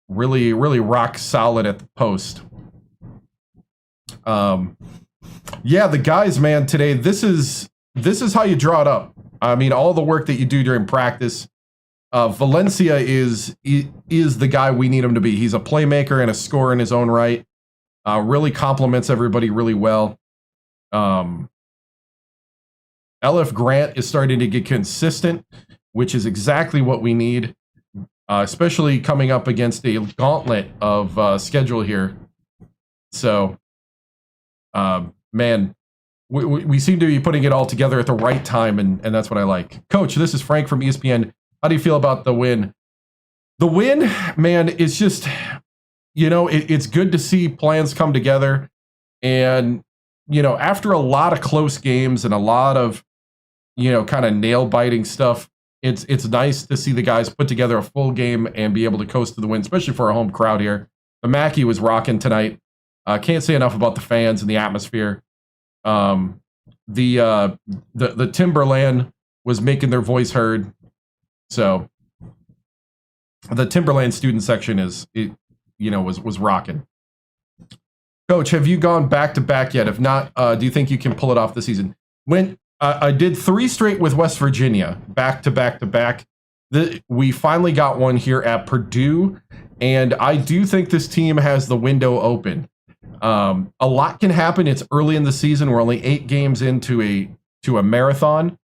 Really, really rock solid at the post. Yeah, the guys, man, today, this is how you draw it up. I mean, all the work that you do during practice. Valencia is the guy we need him to be. He's a playmaker and a scorer in his own right. Really compliments everybody really well. LF Grant is starting to get consistent, which is exactly what we need, especially coming up against a gauntlet of schedule here. So, man, we seem to be putting it all together at the right time, and that's what I like. Coach, this is Frank from ESPN. How do you feel about the win? The win, man, is just, it's good to see plans come together. And, after a lot of close games and a lot of, kind of nail-biting stuff, it's nice to see the guys put together a full game and be able to coast to the win, especially for a home crowd here. The Mackey was rocking tonight. Can't say enough about the fans and the atmosphere. The Timberland was making their voice heard. So the Timberland student section was rocking. Coach, have you gone back to back yet? If not, do you think you can pull it off this season? When I did 3 straight with West Virginia, back to back to back. We finally got one here at Purdue, and I do think this team has the window open. A lot can happen. It's early in the season. We're only 8 games into a marathon.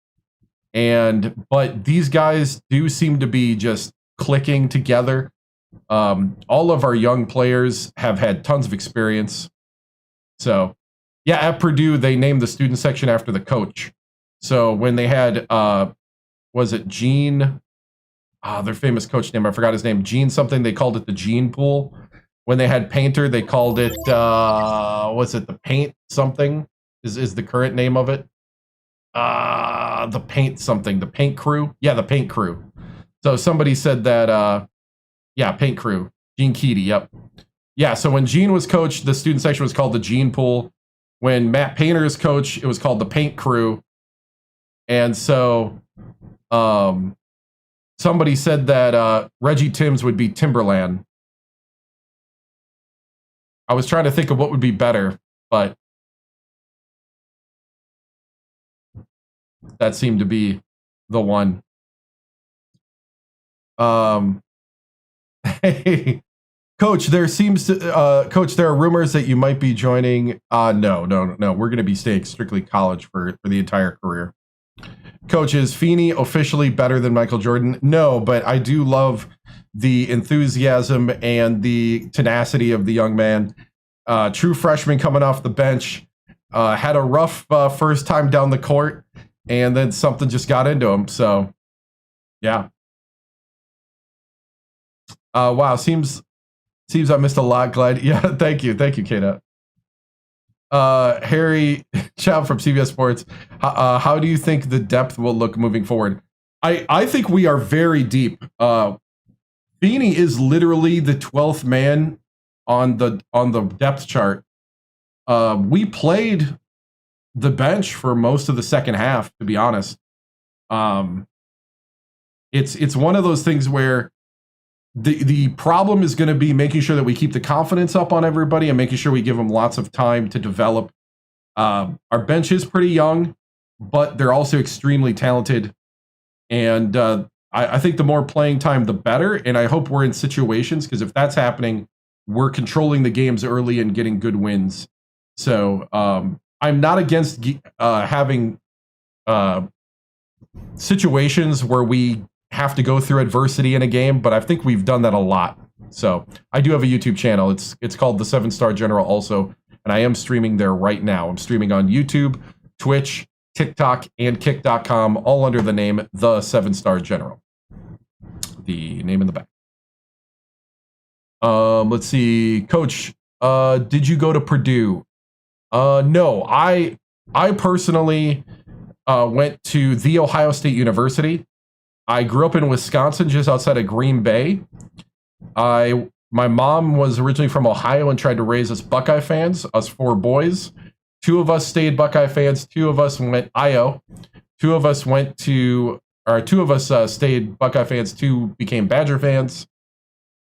But these guys do seem to be just clicking together. All of our young players have had tons of experience. So, yeah, at Purdue, they named the student section after the coach. So when they had, was it Gene? Their famous coach name, I forgot his name. Gene something, they called it the Gene Pool. When they had Painter, they called it, was it the Paint something? Is the current name of it? The Paint something, the Paint Crew. Yeah, the Paint Crew. So somebody said that, Paint Crew. Gene Keedy, yep. Yeah, so when Gene was coach, the student section was called the Gene Pool. When Matt Painter is coach, it was called the Paint Crew. And so somebody said that Reggie TImms would be Timberland. I was trying to think of what would be better, but that seemed to be the one. Hey, Coach, there are rumors that you might be joining. No. We're going to be staying strictly college for the entire career. Coach, is Feeney officially better than Michael Jordan? No, but I do love the enthusiasm and the tenacity of the young man. True freshman coming off the bench, had a rough first time down the court, and then something just got into him. So, yeah. Wow, seems I missed a lot, Glad. Yeah, thank you, Kata. Harry Chow from CBS Sports. How do you think the depth will look moving forward? I think we are very deep. Feeney is literally the 12th man on the depth chart. We played the bench for most of the second half, to be honest. It's one of those things where the problem is going to be making sure that we keep the confidence up on everybody and making sure we give them lots of time to develop. Our bench is pretty young, but they're also extremely talented. And I think the more playing time, the better. And I hope we're in situations, because if that's happening, we're controlling the games early and getting good wins. So I'm not against having situations where we have to go through adversity in a game, but I think we've done that a lot. So I do have a YouTube channel. It's called The 7-Star General also, and I am streaming there right now. I'm streaming on YouTube, Twitch, TikTok, and Kick.com, all under the name The 7-Star General. The name in the back. Let's see, Coach. Did you go to Purdue? No, I personally went to The Ohio State University. I grew up in Wisconsin, just outside of Green Bay. I My mom was originally from Ohio and tried to raise us Buckeye fans, us 4 boys. 2 of us stayed Buckeye fans. 2 of us went IO. 2 of us stayed Buckeye fans. 2 became Badger fans.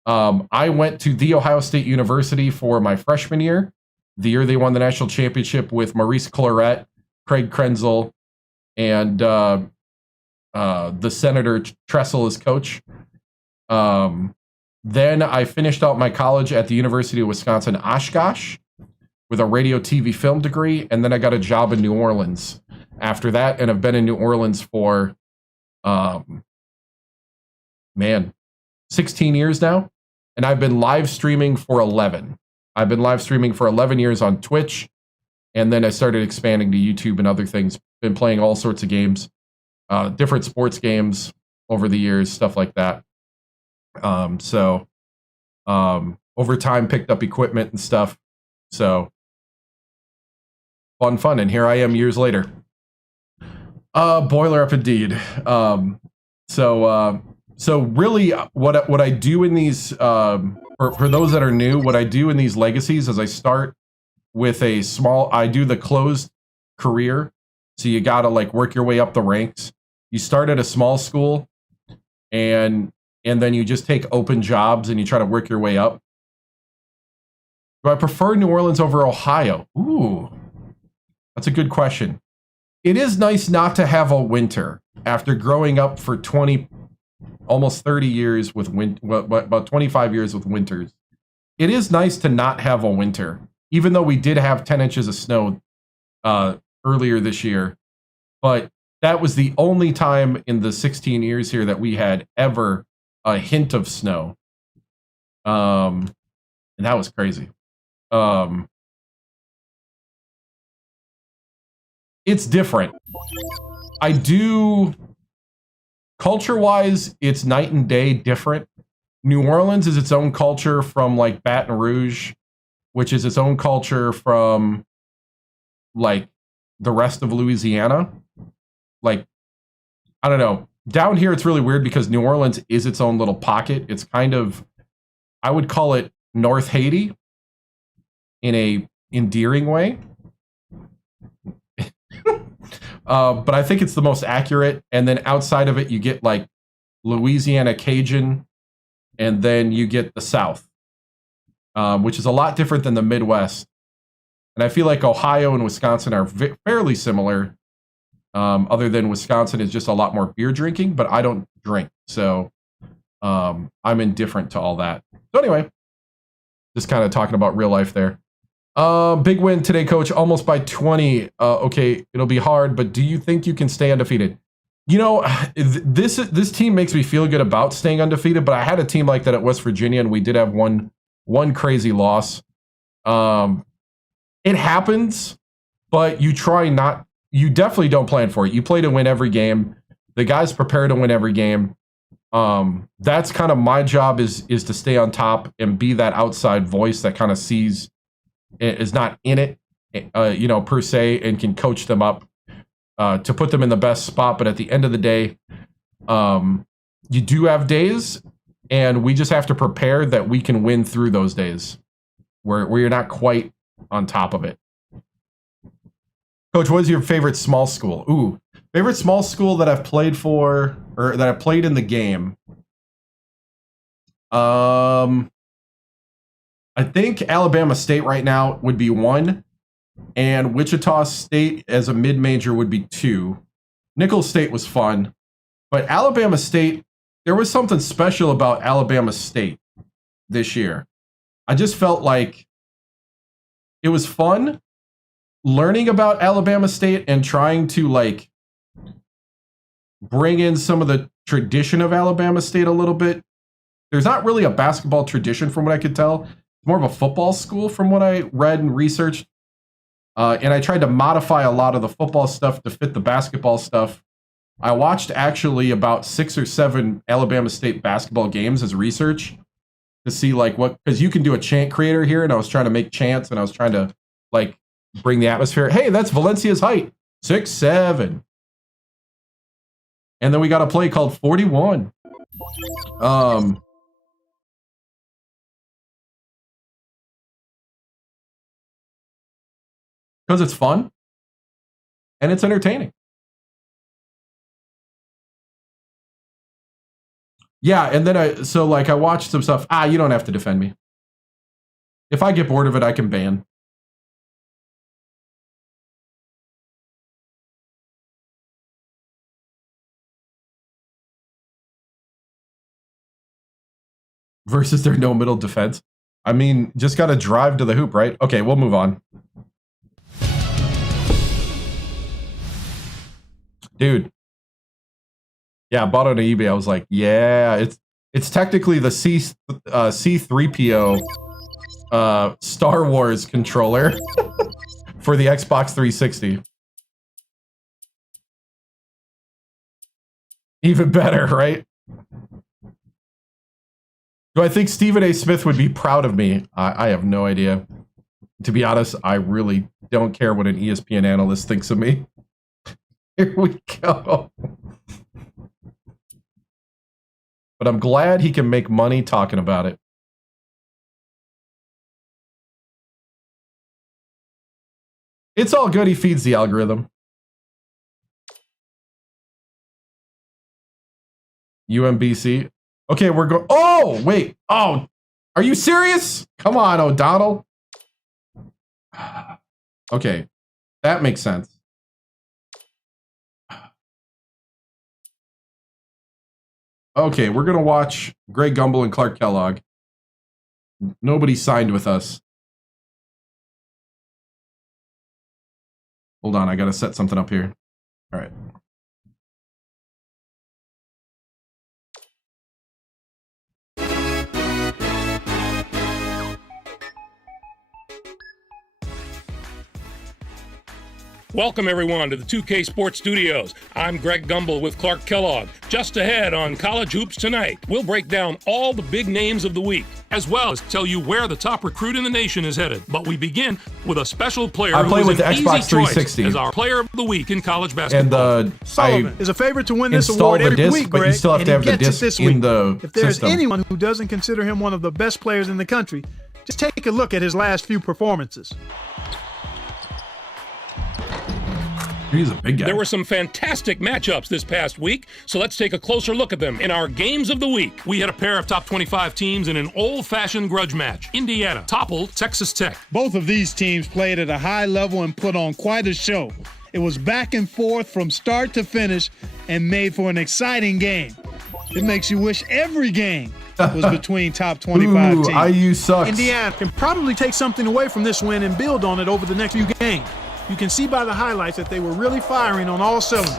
I went to The Ohio State University for my freshman year, the year they won the national championship with Maurice Clarett, Craig Krenzel, and the Senator Tressel as coach. Then I finished out my college at the University of Wisconsin Oshkosh with a radio, TV, film degree, and then I got a job in New Orleans after that, and I've been in New Orleans for 16 years now, and I've been live streaming for 11. I've been live streaming for 11 years on Twitch, and then I started expanding to YouTube and other things. Been playing all sorts of games, different sports games over the years, stuff like that. Over time, picked up equipment and stuff. So fun, and here I am years later. Boiler up indeed. So really, what I do in these, for those that are new, what I do in these legacies is I start with I do the closed career. So you gotta like work your way up the ranks. You start at a small school, and then you just take open jobs and you try to work your way up. Do I prefer New Orleans over Ohio? Ooh, that's a good question. It is nice not to have a winter after growing up for almost 30 years with about 25 years with winters. It is nice to not have a winter, even though we did have 10 inches of snow earlier this year. But that was the only time in the 16 years here that we had ever a hint of snow. And that was crazy. It's different. Culture-wise, it's night and day different. New Orleans is its own culture from like Baton Rouge, which is its own culture from like the rest of Louisiana. Like, I don't know. Down here, it's really weird because New Orleans is its own little pocket. It's kind of, I would call it North Haiti in a endearing way. But I think it's the most accurate. And then outside of it, you get like Louisiana Cajun, and then you get the South, which is a lot different than the Midwest. And I feel like Ohio and Wisconsin are fairly similar, other than Wisconsin is just a lot more beer drinking, but I don't drink. So I'm indifferent to all that. So anyway, just kind of talking about real life there. Big win today, coach, almost by 20. Okay, it'll be hard, but do you think you can stay undefeated? You know, this team makes me feel good about staying undefeated, but I had a team like that at West Virginia, and we did have one crazy loss. It happens, but you definitely don't plan for it. You play to win every game. The guys prepare to win every game. That's kind of my job is to stay on top and be that outside voice that kind of is not in it, per se, and can coach them up to put them in the best spot. But at the end of the day, you do have days, and we just have to prepare that we can win through those days where you're not quite on top of it. Coach, what is your favorite small school? Ooh, favorite small school that I've played for, or that I played in the game. I think Alabama State right now would be 1, and Wichita State as a mid-major would be 2. Nicholls State was fun, but Alabama State, there was something special about Alabama State this year. I just felt like it was fun learning about Alabama State and trying to like bring in some of the tradition of Alabama State a little bit. There's not really a basketball tradition from what I could tell. More of a football school from what I read and researched. And I tried to modify a lot of the football stuff to fit the basketball stuff. I watched actually about 6 or 7 Alabama State basketball games as research to see like because you can do a chant creator here, and I was trying to make chants, and I was trying to like bring the atmosphere. Hey, that's Valencia's height, 6'7". And then we got a play called 41. Because it's fun and it's entertaining. Yeah, and then I watched some stuff. You don't have to defend me. If I get bored of it, I can ban. Versus their no middle defense. I mean, just got to drive to the hoop, right? Okay, we'll move on. Dude. Yeah, I bought it on eBay. I was like, yeah, it's technically the C3PO Star Wars controller for the Xbox 360. Even better, right? Do I think Stephen A. Smith would be proud of me? I have no idea. To be honest, I really don't care what an ESPN analyst thinks of me. Here we go. But I'm glad he can make money talking about it. It's all good. He feeds the algorithm. UMBC. Okay, we're going. Oh, wait. Oh, are you serious? Come on, O'Donnell. Okay, that makes sense. Okay, we're going to watch Greg Gumbel and Clark Kellogg. Nobody signed with us. Hold on, I got to set something up here. All right. Welcome, everyone, to the 2K Sports Studios. I'm Greg Gumbel with Clark Kellogg. Just ahead on College Hoops Tonight, we'll break down all the big names of the week, as well as tell you where the top recruit in the nation is headed. But we begin with a special player I play who is with the an Xbox easy 360 choice as our player of the week in college basketball. And Sullivan is a favorite to win this install award the every disc, week, but Greg, you still have and to have he the gets it disc this in week. the If there's system. anyone who doesn't consider him one of the best players in the country, just take a look at his last few performances. He's a big guy. There were some fantastic matchups this past week, so let's take a closer look at them in our games of the week. We had a pair of top 25 teams in an old-fashioned grudge match. Indiana toppled Texas Tech. Both of these teams played at a high level and put on quite a show. It was back and forth from start to finish and made for an exciting game. It makes you wish every game was between top 25 teams. IU sucks. Indiana can probably take something away from this win and build on it over the next few games. You can see by the highlights that they were really firing on all cylinders.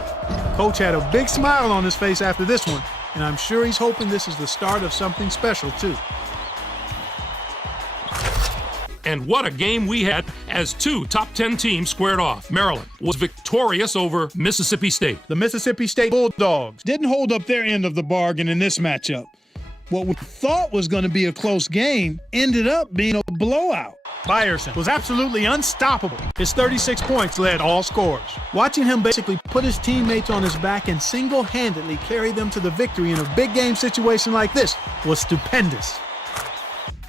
Coach had a big smile on his face after this one, and I'm sure he's hoping this is the start of something special, too. And what a game we had as two top 10 teams squared off. Maryland was victorious over Mississippi State. The Mississippi State Bulldogs Didn't hold up their end of the bargain in this matchup. What we thought was going to be a close game ended up being a blowout. Byerson was absolutely unstoppable. His 36 points led all scorers. Watching him basically put his teammates on his back and single-handedly carry them to the victory in a big game situation like this was stupendous.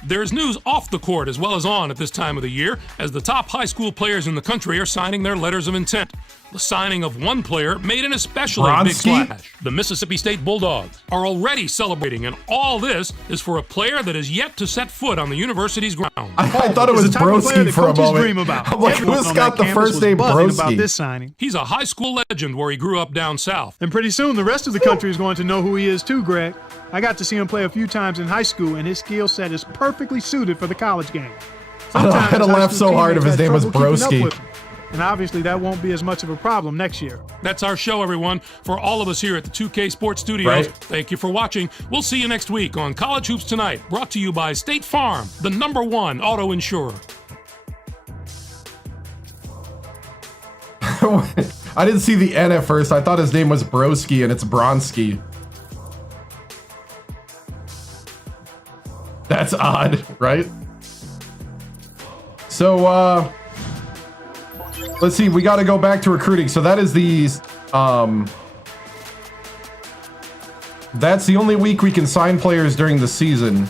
There's news off the court as well as on at this time of the year as the top high school players in the country are signing their letters of intent. The signing of one player made an especially big splash. The Mississippi State Bulldogs are already celebrating, and all this is for a player that is yet to set foot on the university's ground. I thought it was Broski for a moment. Dream about. I'm like, who's got the first name About Broski? this signing. He's a high school legend where he grew up down south. And pretty soon the rest of the country is going to know who he is too, Greg. I got to see him play a few times in high school, and his skill set is perfectly suited for the college game. I had to laugh so hard if his name was Broski. And obviously that won't be as much of a problem next year. That's our show, everyone. For all of us here at the 2K Sports Studios, Right. Thank you for watching. We'll see you next week on College Hoops Tonight, brought to you by State Farm, the #1 auto insurer. I didn't see the N at first. I thought his name was Broski, and it's Bronski. That's odd, right? So, let's see. We got to go back to recruiting. So that is that's the only week we can sign players during the season.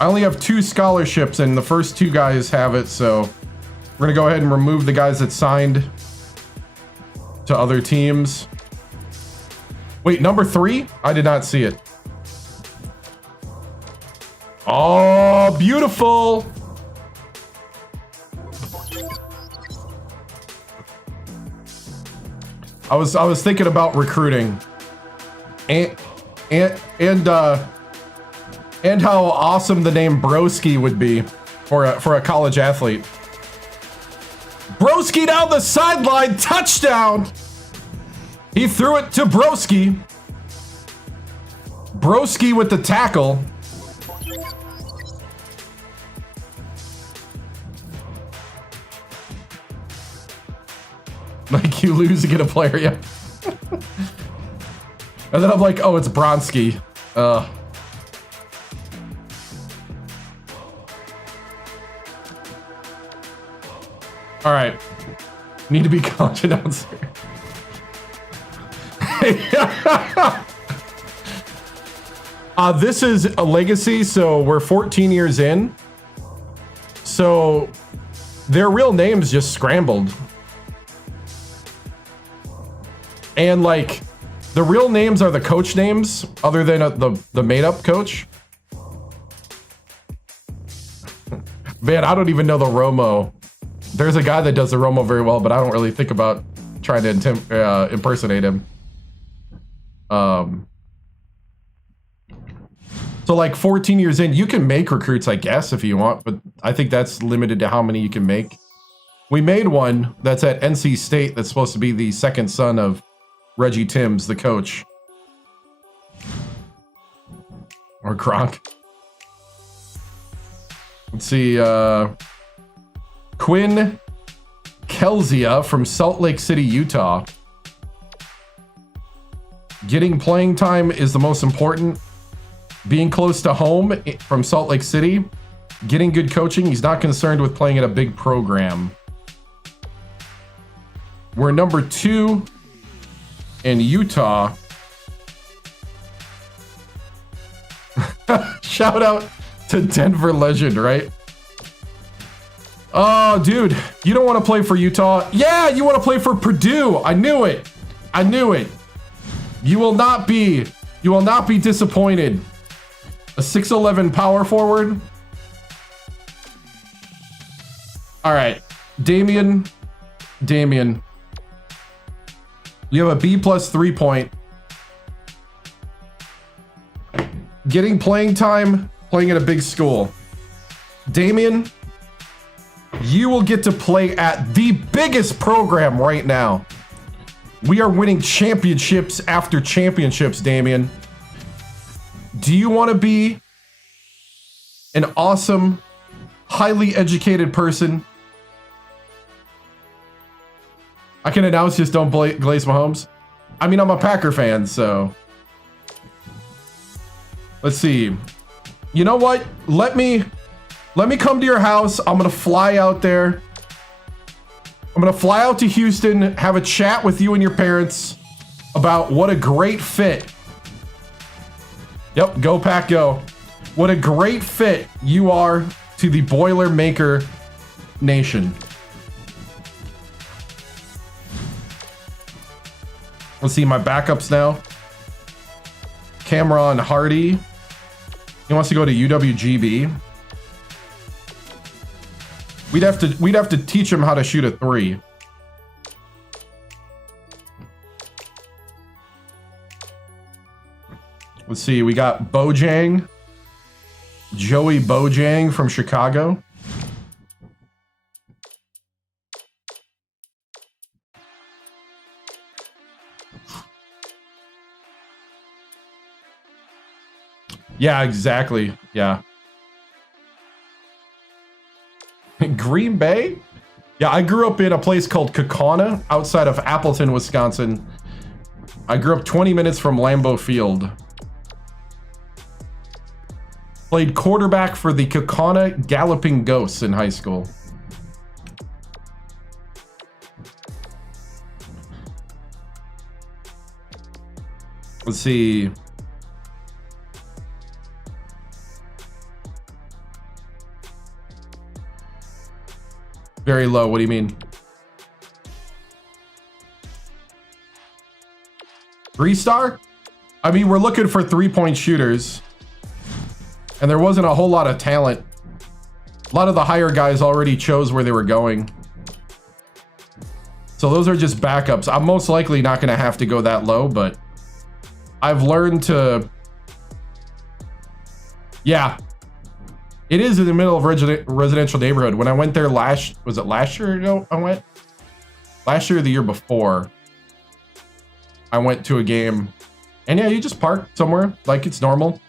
I only have 2 scholarships, and the first 2 guys have it, so we're going to go ahead and remove the guys that signed to other teams. Wait, number 3? I did not see it. Oh, beautiful. I was thinking about recruiting. And how awesome the name Broski would be for a college athlete. Broski down the sideline, touchdown! He threw it to Broski. Broski with the tackle. Like you lose to get a player, yeah. And then I'm like, oh, it's Bronski. All right. Need to be college announcer. This is a legacy, so we're 14 years in. So their real names just scrambled. And like, the real names are the coach names, other than the made-up coach. Man, I don't even know the Romo. There's a guy that does the Romo very well, but I don't really think about trying to impersonate him. So like 14 years in, you can make recruits, I guess, if you want, but I think that's limited to how many you can make. We made one that's at NC State that's supposed to be the second son of Reggie TImms, the coach. Or Gronk. Let's see, Quinn Kelzia from Salt Lake City, Utah. Getting playing time is the most important. Being close to home from Salt Lake City. Getting good coaching. He's not concerned with playing at a big program. We're number 2 in Utah. Shout out to Denver legend, right? Oh, dude, you don't want to play for Utah. Yeah, you want to play for Purdue. I knew it. I knew it. You will not be disappointed. A 6'11" power forward. All right, Damian. You have a B+ 3-point. Getting playing time, playing at a big school. Damian, you will get to play at the biggest program right now. We are winning championships after championships, Damian. Do you want to be an awesome, highly educated person? I can announce, just don't glaze Mahomes. I mean, I'm a Packer fan, so. Let's see. You know what? Let me come to your house. I'm going to fly out there. I'm going to fly out to Houston, have a chat with you and your parents about what a great fit. Yep, go Pack, go. What a great fit you are to the Boilermaker Nation. Let's see my backups now. Cameron Hardy. He wants to go to UWGB. We'd have to teach him how to shoot a 3. Let's see, we got Bojang. Joey Bojang from Chicago. Yeah, exactly. Yeah. Green Bay? Yeah, I grew up in a place called Kaukauna outside of Appleton, Wisconsin. I grew up 20 minutes from Lambeau Field. Played quarterback for the Kaukauna Galloping Ghosts in high school. Let's see. Very low. What do you mean? 3-star? I mean, we're looking for 3-point shooters. And there wasn't a whole lot of talent. A lot of the higher guys already chose where they were going. So those are just backups. I'm most likely not going to have to go that low, but I've learned to... Yeah. It is in the middle of residential neighborhood. When I went there was it last year ago I went? Last year or the year before, I went to a game. And yeah, you just park somewhere like it's normal.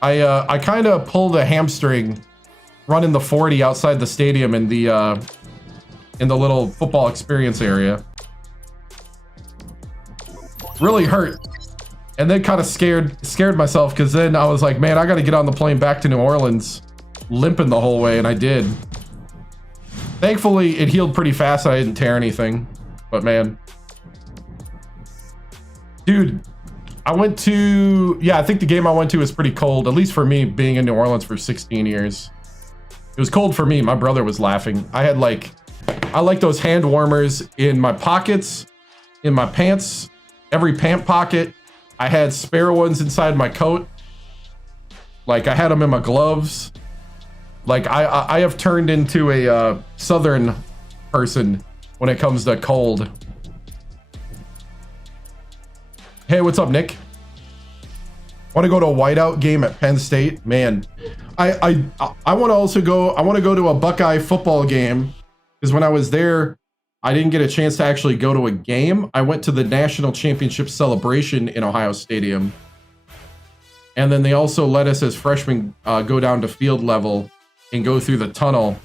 I kind of pulled a hamstring running the 40 outside the stadium in the little football experience area. Really hurt. And then kind of scared myself, because then I was like, man, I got to get on the plane back to New Orleans limping the whole way, and I did. Thankfully, it healed pretty fast. I didn't tear anything. But man. Dude, I went to... Yeah, I think the game I went to was pretty cold, at least for me, being in New Orleans for 16 years. It was cold for me. My brother was laughing. I had like... I like those hand warmers in my pockets, in my pants, every pant pocket. I had spare ones inside my coat. Like, I had them in my gloves. Like, I have turned into a southern person when it comes to cold. Hey, what's up, Nick? Want to go to a whiteout game at Penn State? Man, I want to also go. I want to go to a Buckeye football game, because when I was there, I didn't get a chance to actually go to a game. I went to the national championship celebration in Ohio Stadium. And then they also let us as freshmen go down to field level and go through the tunnel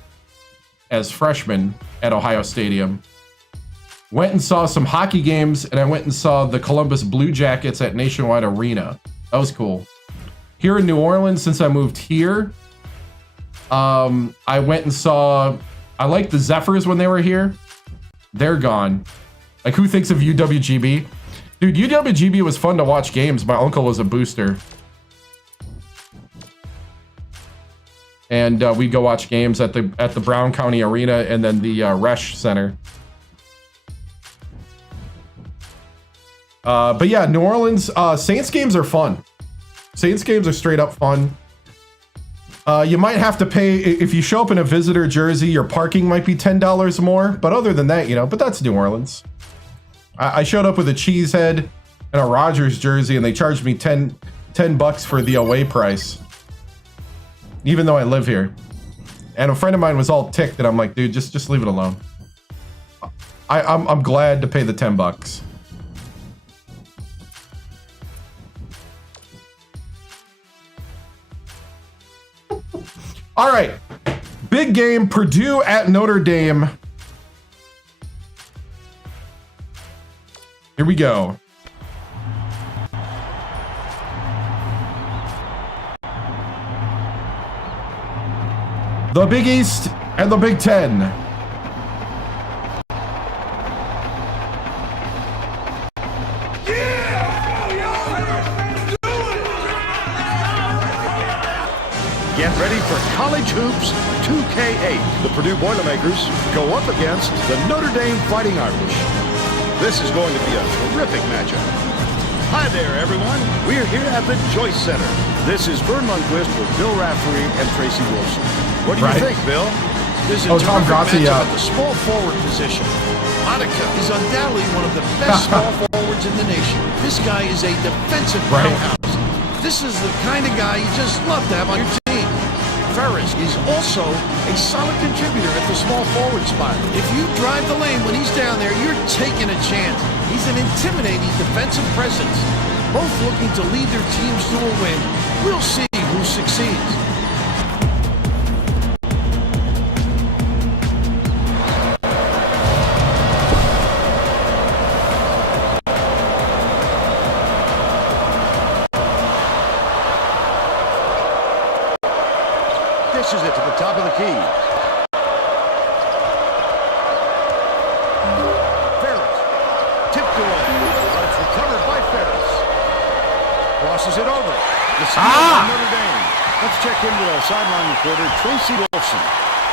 as freshmen at Ohio Stadium. Went and saw some hockey games, and I went and saw the Columbus Blue Jackets at Nationwide Arena. That was cool. Here in New Orleans, since I moved here, I went and saw... I liked the Zephyrs when they were here. They're gone. Like, who thinks of UWGB? Dude, UWGB was fun to watch games. My uncle was a booster. And we'd go watch games at the Brown County Arena and then the Resch Center. But yeah, New Orleans, Saints games are fun. Saints games are straight up fun. You might have to pay, if you show up in a visitor jersey, your parking might be $10 more. But other than that, you know, but that's New Orleans. I showed up with a Cheesehead and a Rodgers jersey, and they charged me 10 bucks for the away price. Even though I live here. And a friend of mine was all ticked, and I'm like, dude, just leave it alone. I'm glad to pay the 10 bucks. All right, big game, Purdue at Notre Dame. Here we go. The Big East and the Big Ten. Get ready for College Hoops 2K8. The Purdue Boilermakers go up against the Notre Dame Fighting Irish. This is going to be a terrific matchup. Hi there, everyone. We're here at the Joyce Center. This is Vern Lundquist with Bill Raftery and Tracy Wilson. What do you think, Bill? There's a terrific matchup at the small forward position. Monica is undoubtedly one of the best small forwards in the nation. This guy is a defensive powerhouse. This is the kind of guy you just love to have on your team. Ferris is also a solid contributor at the small forward spot. If you drive the lane when he's down there, you're taking a chance. He's an intimidating defensive presence. Both looking to lead their teams to a win. We'll see who succeeds. Dishes it to the top of the key. Ferris tipped away, but it's recovered by Ferris. Crosses it over. The steal by Notre Dame. Let's check in with our sideline reporter, Tracy Wilson.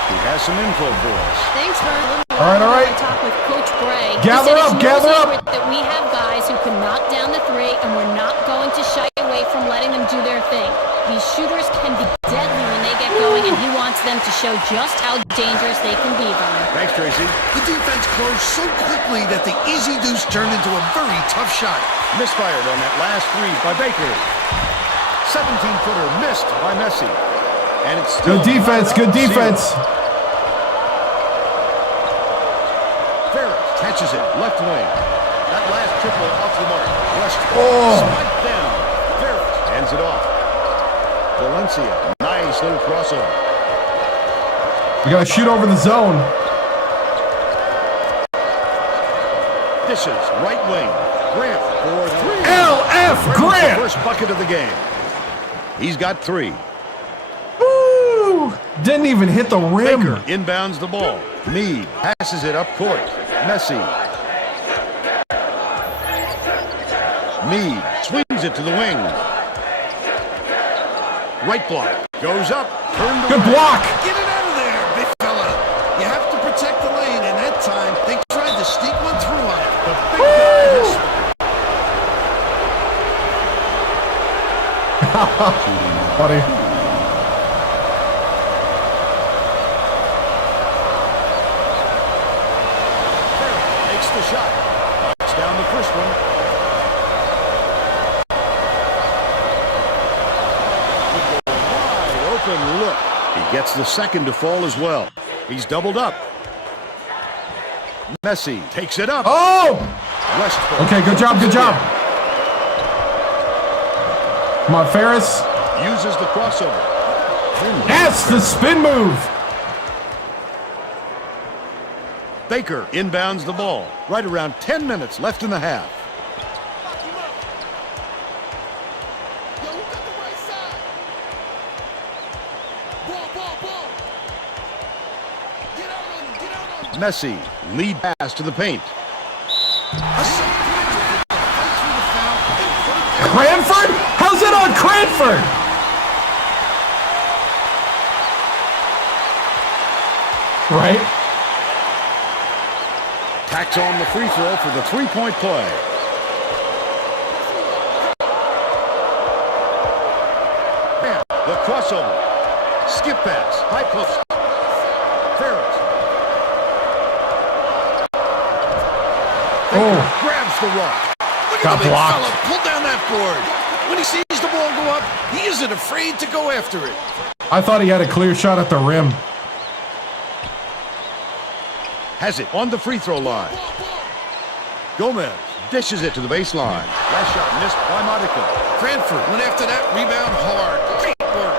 who has some info for us. Thanks, Vern. All right. Talk with Coach Bray. Gather up. That we have guys who can knock down the three, and we're not going to shy away from letting them do their thing. These shooters can be deadly when they get going, and he wants them to show just how dangerous they can be, Vern. Thanks, Tracy. The defense closed so quickly that the easy deuce turned into a very tough shot. Misfired on that last three by Baker. 17-footer missed by Messi. And it's still Good defense. Good defense. Ferris catches it. Left wing. That last triple off the mark. West. Spike down. Ferris hands it off. Valencia. Nice little crossover. We got to shoot over the zone. Dishes. Right wing. Grant for three. LF Grant. First bucket of the game. He's got 3. Woo! Didn't even hit the rim. Baker inbounds the ball. Mead passes it up court. Messi. Mead swings it to the wing. Right block. Goes up. Turned away. Good block. Get it out of there, big fella. You have to protect the lane, and that time they tried to sneak one through on it. The big guy has Buddy. makes the shot. Knocks down the first one. With a wide open look. He gets the second to fall as well. He's doubled up. Messi takes it up. Oh! Westbrook. Okay, good job. Good job. Come on, Ferris. Uses the crossover. Yes, the spin move. Baker inbounds the ball. Right around 10 minutes left in the half. Messi, lead pass to the paint. Cranford? How's it on Cranford? Right? Tacks on the free throw for the three-point play. Bam, the crossover. Skip pass. High post. Ferris. Grabs the rock. Look Got at the big blocked. fella pull down that board. When he sees the ball go up, he isn't afraid to go after it. I thought he had a clear shot at the rim. Has it on the free throw line. Gomez dishes it to the baseline. Last shot missed by Monaco. Cranford went after that rebound hard. Great work.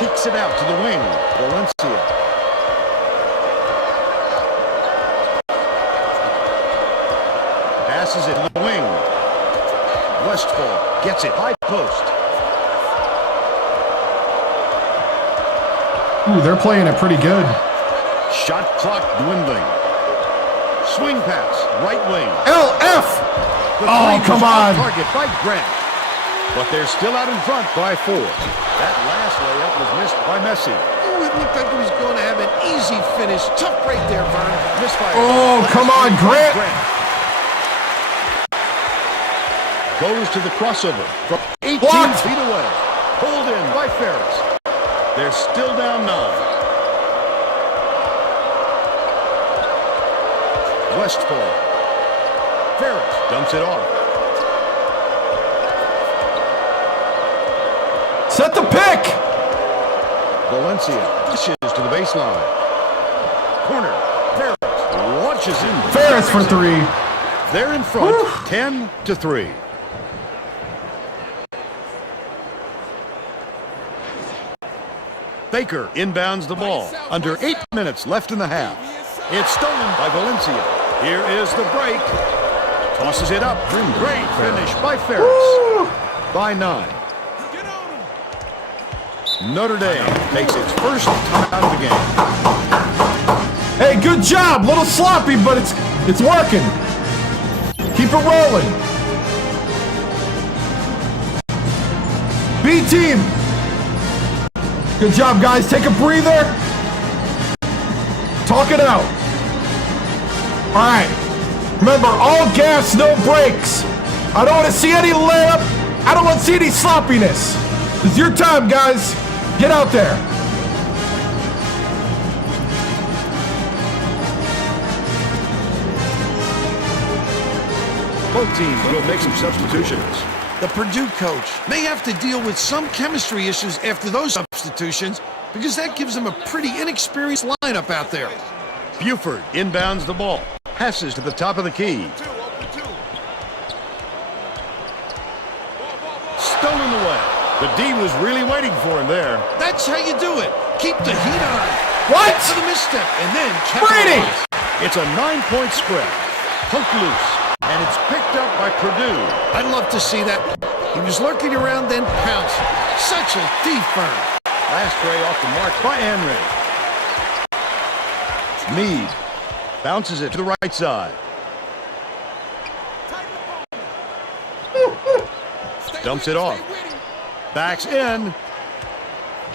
Kicks it out to the wing. Valencia. Passes it to the wing. Westfall gets it high post. Ooh, they're playing it pretty good. Shot clock dwindling. Swing pass, right wing. LF! Oh, come on. Target by Grant. But they're still out in front by 4. That last layup was missed by Messi. Oh, it looked like he was going to have an easy finish. Tough break there, Vern. Misfire. Oh, come on, Grant. Goes to the crossover from 18 Blocked. feet away. Pulled in by Ferris. They're still down 9. Westfall. Ferris dumps it off. Set the pick! Valencia dishes to the baseline. Corner. Ferris launches in. Ferris for 3. They're in front, Woo. 10-3. Baker inbounds the ball. Under 8 minutes left in the half. It's stolen by Valencia. Here is the break. Tosses it up. Great finish by Ferris. Woo. By 9. Notre Dame takes its first time out of the game. Hey, good job. Little sloppy, but it's working. Keep it rolling. B team. Good job, guys. Take a breather. Talk it out. All right. Remember, all gas, no brakes. I don't want to see any layup. I don't want to see any sloppiness. It's your time, guys. Get out there. Both teams will make some substitutions. The Purdue coach may have to deal with some chemistry issues after those substitutions because that gives them a pretty inexperienced lineup out there. Buford inbounds the ball. Passes to the top of the key. Stolen away. The D was really waiting for him there. That's how you do it. Keep the heat on. What? To the misstep and then Brady! capitalize. It's a 9-point spread. Poked loose. And it's picked up by Purdue. I'd love to see that. He was lurking around, then pounced. Such a thief burn. Last ray off the mark by Amrin. Meade bounces it to the right side. Dumps it off. Backs in.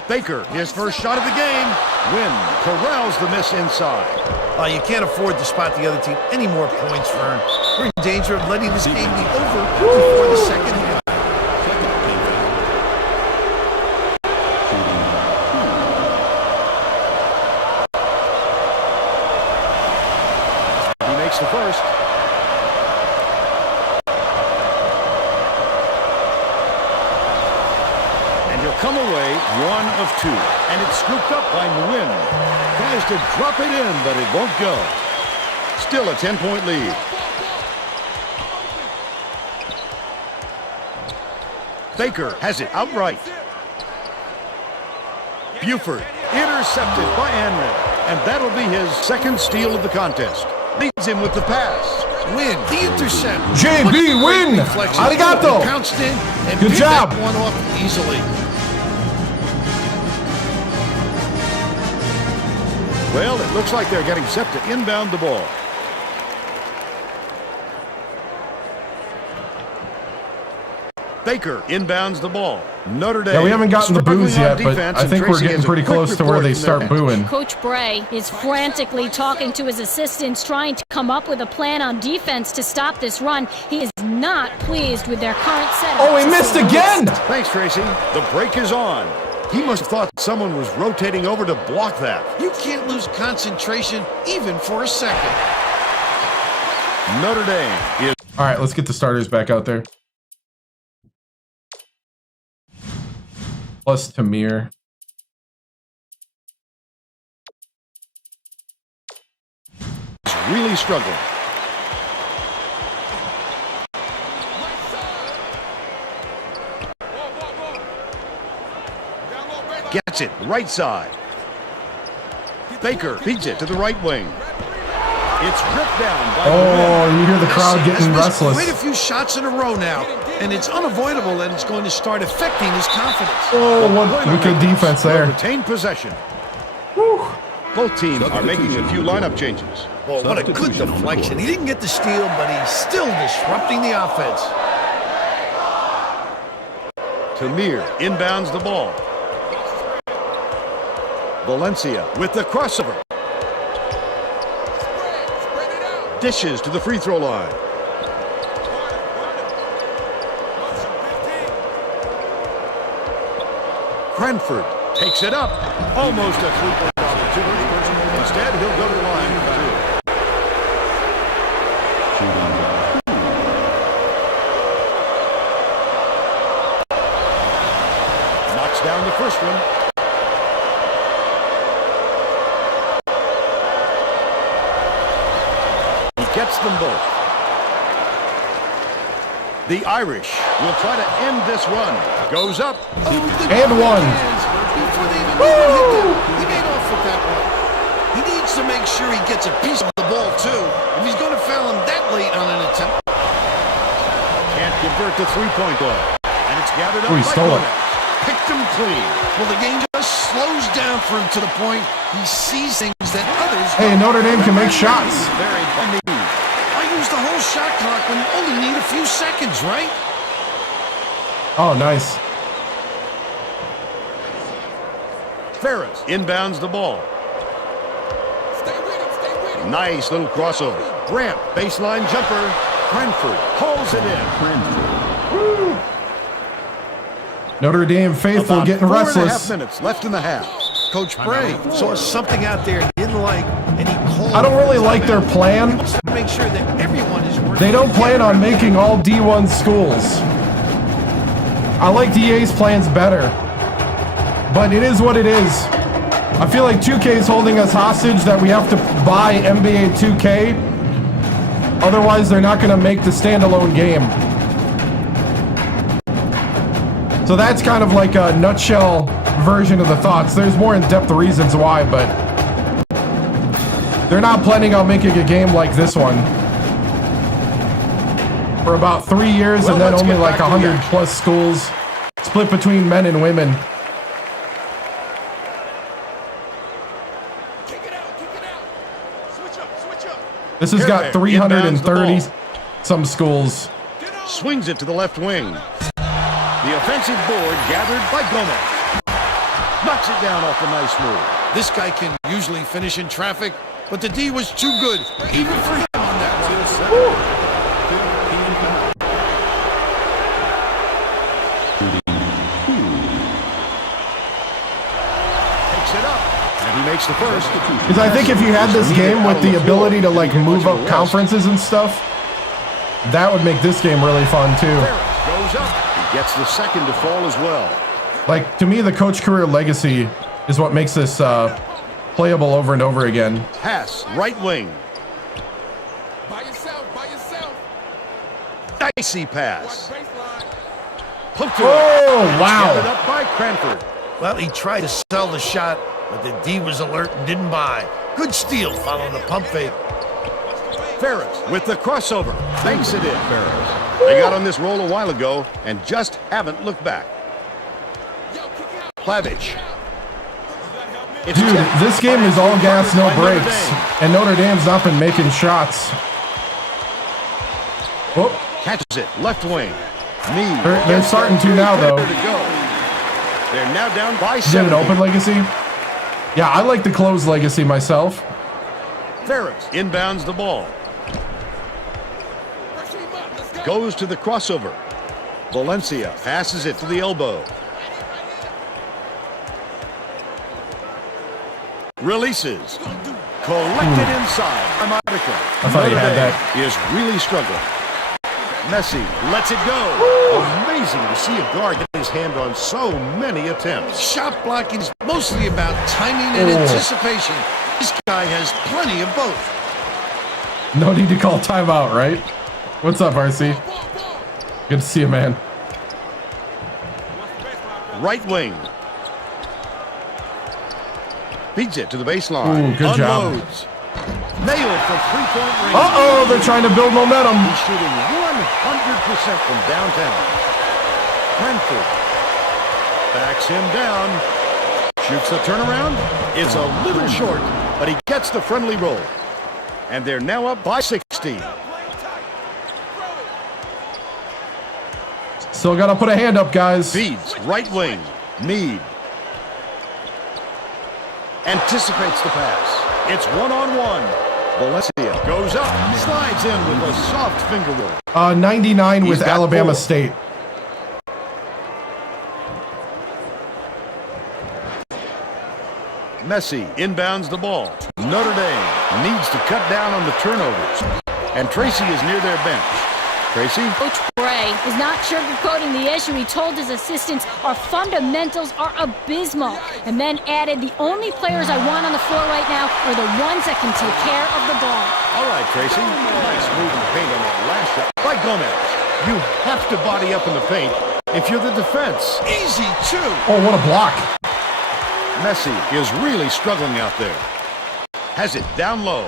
Baker, his first shot of the game. Wynn corrals the miss inside. You can't afford to spot the other team any more points, Vern. We're in danger of letting this game be over before the second half. He makes the first. And he'll come away 1 of 2. And it's scooped up by Nguyen. Tries to drop it in, but it won't go. Still a 10-point lead. Baker has it outright. Buford intercepted by Amrin. And that'll be his second steal of the contest. Leads him with the pass. Win the intercept. JB Win. Arigato. He pounced in and Good picked job. that one off easily. Well, it looks like they're getting set to inbound the ball. Baker inbounds the ball. Notre Dame. Yeah, we haven't gotten the boos struggling on yet, but defense, I and think we're Tracy getting has a pretty quick close to where report they from start their bench. booing. Coach Bray is frantically talking to his assistants, trying to come up with a plan on defense to stop this run. He is not pleased with their current setup. Oh, he missed again! Thanks, Tracy. The break is on. He must have thought someone was rotating over to block that. You can't lose concentration even for a second. Notre Dame is... All right, let's get the starters back out there. Plus Tamir. really struggling. Gets it, right side. Baker feeds it to the right wing. It's ripped down by Oh, you hear the crowd getting Has restless. missed quite a few shots in a row now, and it's unavoidable that it's going to start affecting his confidence. Oh, what good defense there. Retain possession. Both teams are making a few lineup changes. Well, what a good deflection. He didn't get the steal, but he's still disrupting the offense. Tamir inbounds the ball. Valencia with the crossover. Dishes to the free throw line. Cranford takes it up. Almost a three-point opportunity. Instead, he'll go to the line for two. Knocks down the first one. Gets them both. The Irish will try to end this run. Goes up. And one. Before they even hit him, he made off with that one. He needs to make sure he gets a piece of the ball, too, if he's going to foul him that late on an attempt. Can't convert the three-point goal. And it's gathered up He by stole it. Gomez. Picked him clean. Well, the game just slows down for him to the point he sees things that others Hey, don't. Notre Dame can make shots. Very funny. I use the whole shot clock when you only need a few seconds, right? Oh, nice. Ferris inbounds the ball. Nice little crossover. Grant, baseline jumper. Cranford pulls it in. Notre Dame faithful About getting 4.5 restless. minutes left in the half. Coach Bray saw something out there he didn't like, and he called. I don't really like their plan. He wants to make sure that everyone is working. They don't plan on making all D1 schools. I like DA's plans better. But it is what it is. I feel like 2K is holding us hostage that we have to buy NBA 2K. Otherwise, they're not going to make the standalone game. So that's kind of like a nutshell version of the thoughts. There's more in-depth reasons why, but they're not planning on making a game like this one for about 3 years, and then only like 100 plus schools split between men and women. This has got 330 some schools. Swings it to the left wing. The offensive board gathered by Gomez. Knocks it down off a nice move. This guy can usually finish in traffic, but the D was too good, even for him on that one. Takes it up, and he makes the first. Because I think if you had this game with the ability to like move up conferences and stuff, that would make this game really fun too. Goes up. He gets the second to fall as well. Like, to me, the coach career legacy is what makes this playable over and over again. Pass, right wing. By yourself. Dicey pass. Poked Oh, wow. Gathered up by Cranford. Well, he tried to sell the shot, but the D was alert and didn't buy. Good steal following the pump fake. Ferris with the crossover. Banks it in. Ferris. They got on this roll a while ago and just haven't looked back. Plavich. Dude, this game is all gas, no brakes. And Notre Dame's not been making shots. Oh, Catches it. Left wing. Knee. they're starting to now, though. They're now down by Is it an 70. open legacy? Yeah, I like the closed legacy myself. Ferris inbounds the ball. Goes to the crossover. Valencia passes it to the elbow. Releases. Collected inside. I thought he had that. He is really struggling. Messi lets it go. Amazing to see a guard get his hand on so many attempts. Shot blocking is mostly about timing and anticipation. This guy has plenty of both. No need to call timeout, right? What's up, RC? Good to see you, man. Right wing. Feeds it to the baseline. Ooh, good job. Unloads. Nailed from three-point range. Uh-oh, they're trying to build momentum. He's shooting 100% from downtown. Cranford backs him down. Shoots the turnaround. It's a little short, but he gets the friendly roll. And they're now up by 16. Still got to put a hand up, guys. Feeds right wing. Meade anticipates the pass. It's one-on-one. Valencia goes up, slides in with a soft finger roll. 99 with He's got Alabama 4. State. Messi inbounds the ball. Notre Dame needs to cut down on the turnovers. And Tracy is near their bench. Tracy? Coach Bray is not sugarcoating the issue. He told his assistants our fundamentals are abysmal, and then added, the only players I want on the floor right now are the ones that can take care of the ball. All right, Tracy. Nice move in the paint on that last shot by Gomez. You have to body up in the paint if you're the defense. Easy, too. Oh, what a block. Messi is really struggling out there. Has it down low.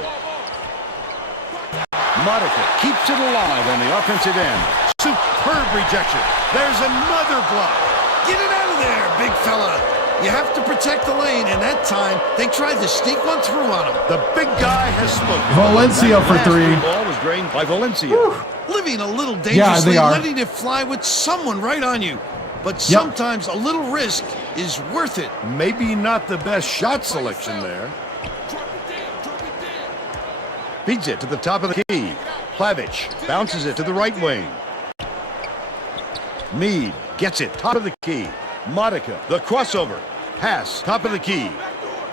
Monica keeps it alive on the offensive end. Superb rejection. There's another block. Get it out of there, big fella. You have to protect the lane, and that time they tried to sneak one through on him. The big guy has spoken. Valencia for Last 3. ball was drained by Valencia. Living a little dangerously, they are. letting it fly with someone right on you. but sometimes a little risk is worth it. Maybe not the best shot selection there. Feeds it to the top of the key. Plavich bounces it to the right wing. Mead gets it top of the key. Modica, the crossover. Pass, top of the key.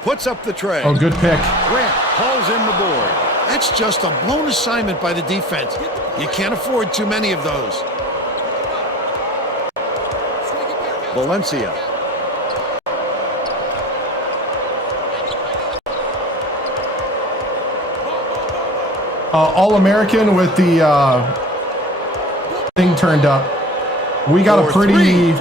Puts up the tray. Oh, good pick. Grant hauls in the board. That's just a blown assignment by the defense. You can't afford too many of those. Valencia. All-American with the thing turned up. We got a pretty... It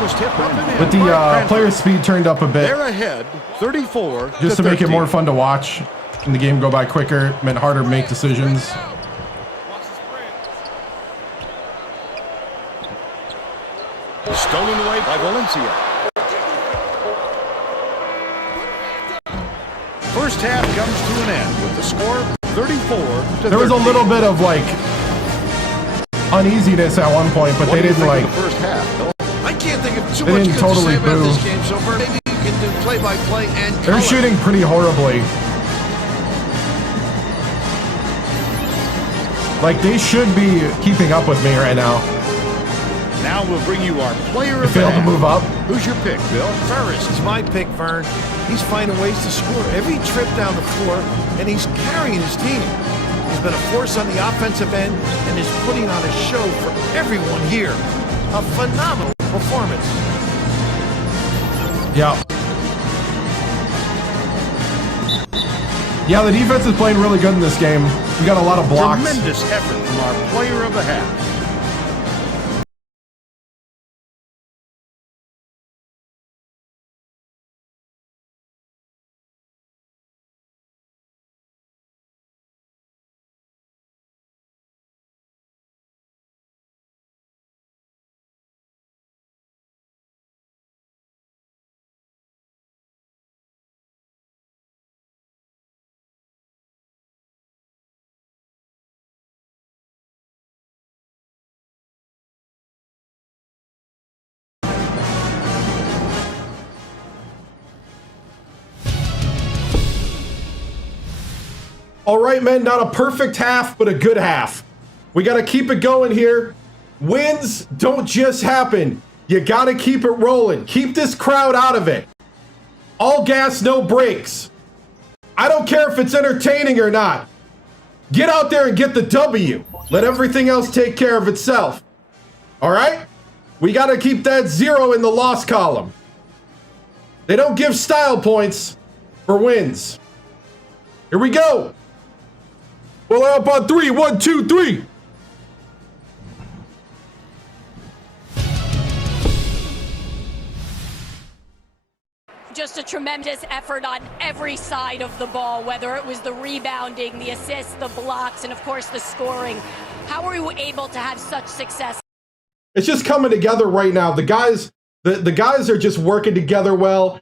was tipped up and in. With the player speed turned up a bit. They're ahead, 34 Just to make it more fun to watch and the game go by quicker, meant harder to make decisions. Stolen away by Valencia. First half comes to an end with the score 34-13. There was a little bit of like uneasiness at one point, but they didn't like. The first half. I can't think of too They much didn't good totally to say about boo. this game, so maybe you can do play-by-play and They're color. shooting pretty horribly. Like they should be keeping up with me right now. Now we'll bring you our player They of the failed to half. move up. Who's your pick, Bill? Ferris is my pick, Vern. He's finding ways to score every trip down the floor, and he's carrying his team. He's been a force on the offensive end and is putting on a show for everyone here. A phenomenal performance. Yeah. Yeah, the defense is playing really good in this game. We got a lot of blocks. Tremendous effort from our player of the half. All right, men, not a perfect half, but a good half. We got to keep it going here. Wins don't just happen. You got to keep it rolling. Keep this crowd out of it. All gas, no brakes. I don't care if it's entertaining or not. Get out there and get the W. Let everything else take care of itself. All right? We got to keep that 0 in the loss column. They don't give style points for wins. Here we go. Well, up on 3. 1, 2, 3. Just a tremendous effort on every side of the ball, whether it was the rebounding, the assists, the blocks, and of course the scoring. How were you able to have such success? It's just coming together right now. The guys are just working together well.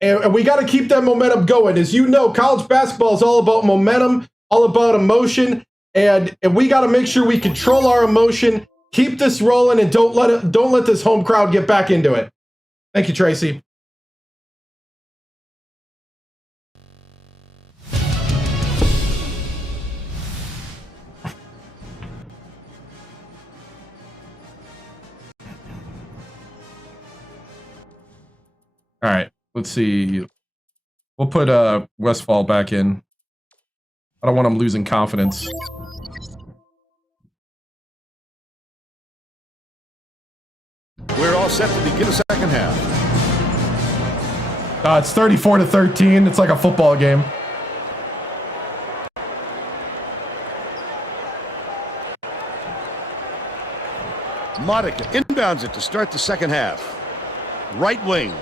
And we got to keep that momentum going. As you know, college basketball is all about momentum, all about emotion, and we got to make sure we control our emotion, keep this rolling, and don't let this home crowd get back into it. Thank you, Tracy. All right, let's see. We'll put Westfall back in. I don't want him losing confidence. We're all set to begin the second half. It's 34-13. It's like a football game. Modica inbounds it to start the second half. Right wing.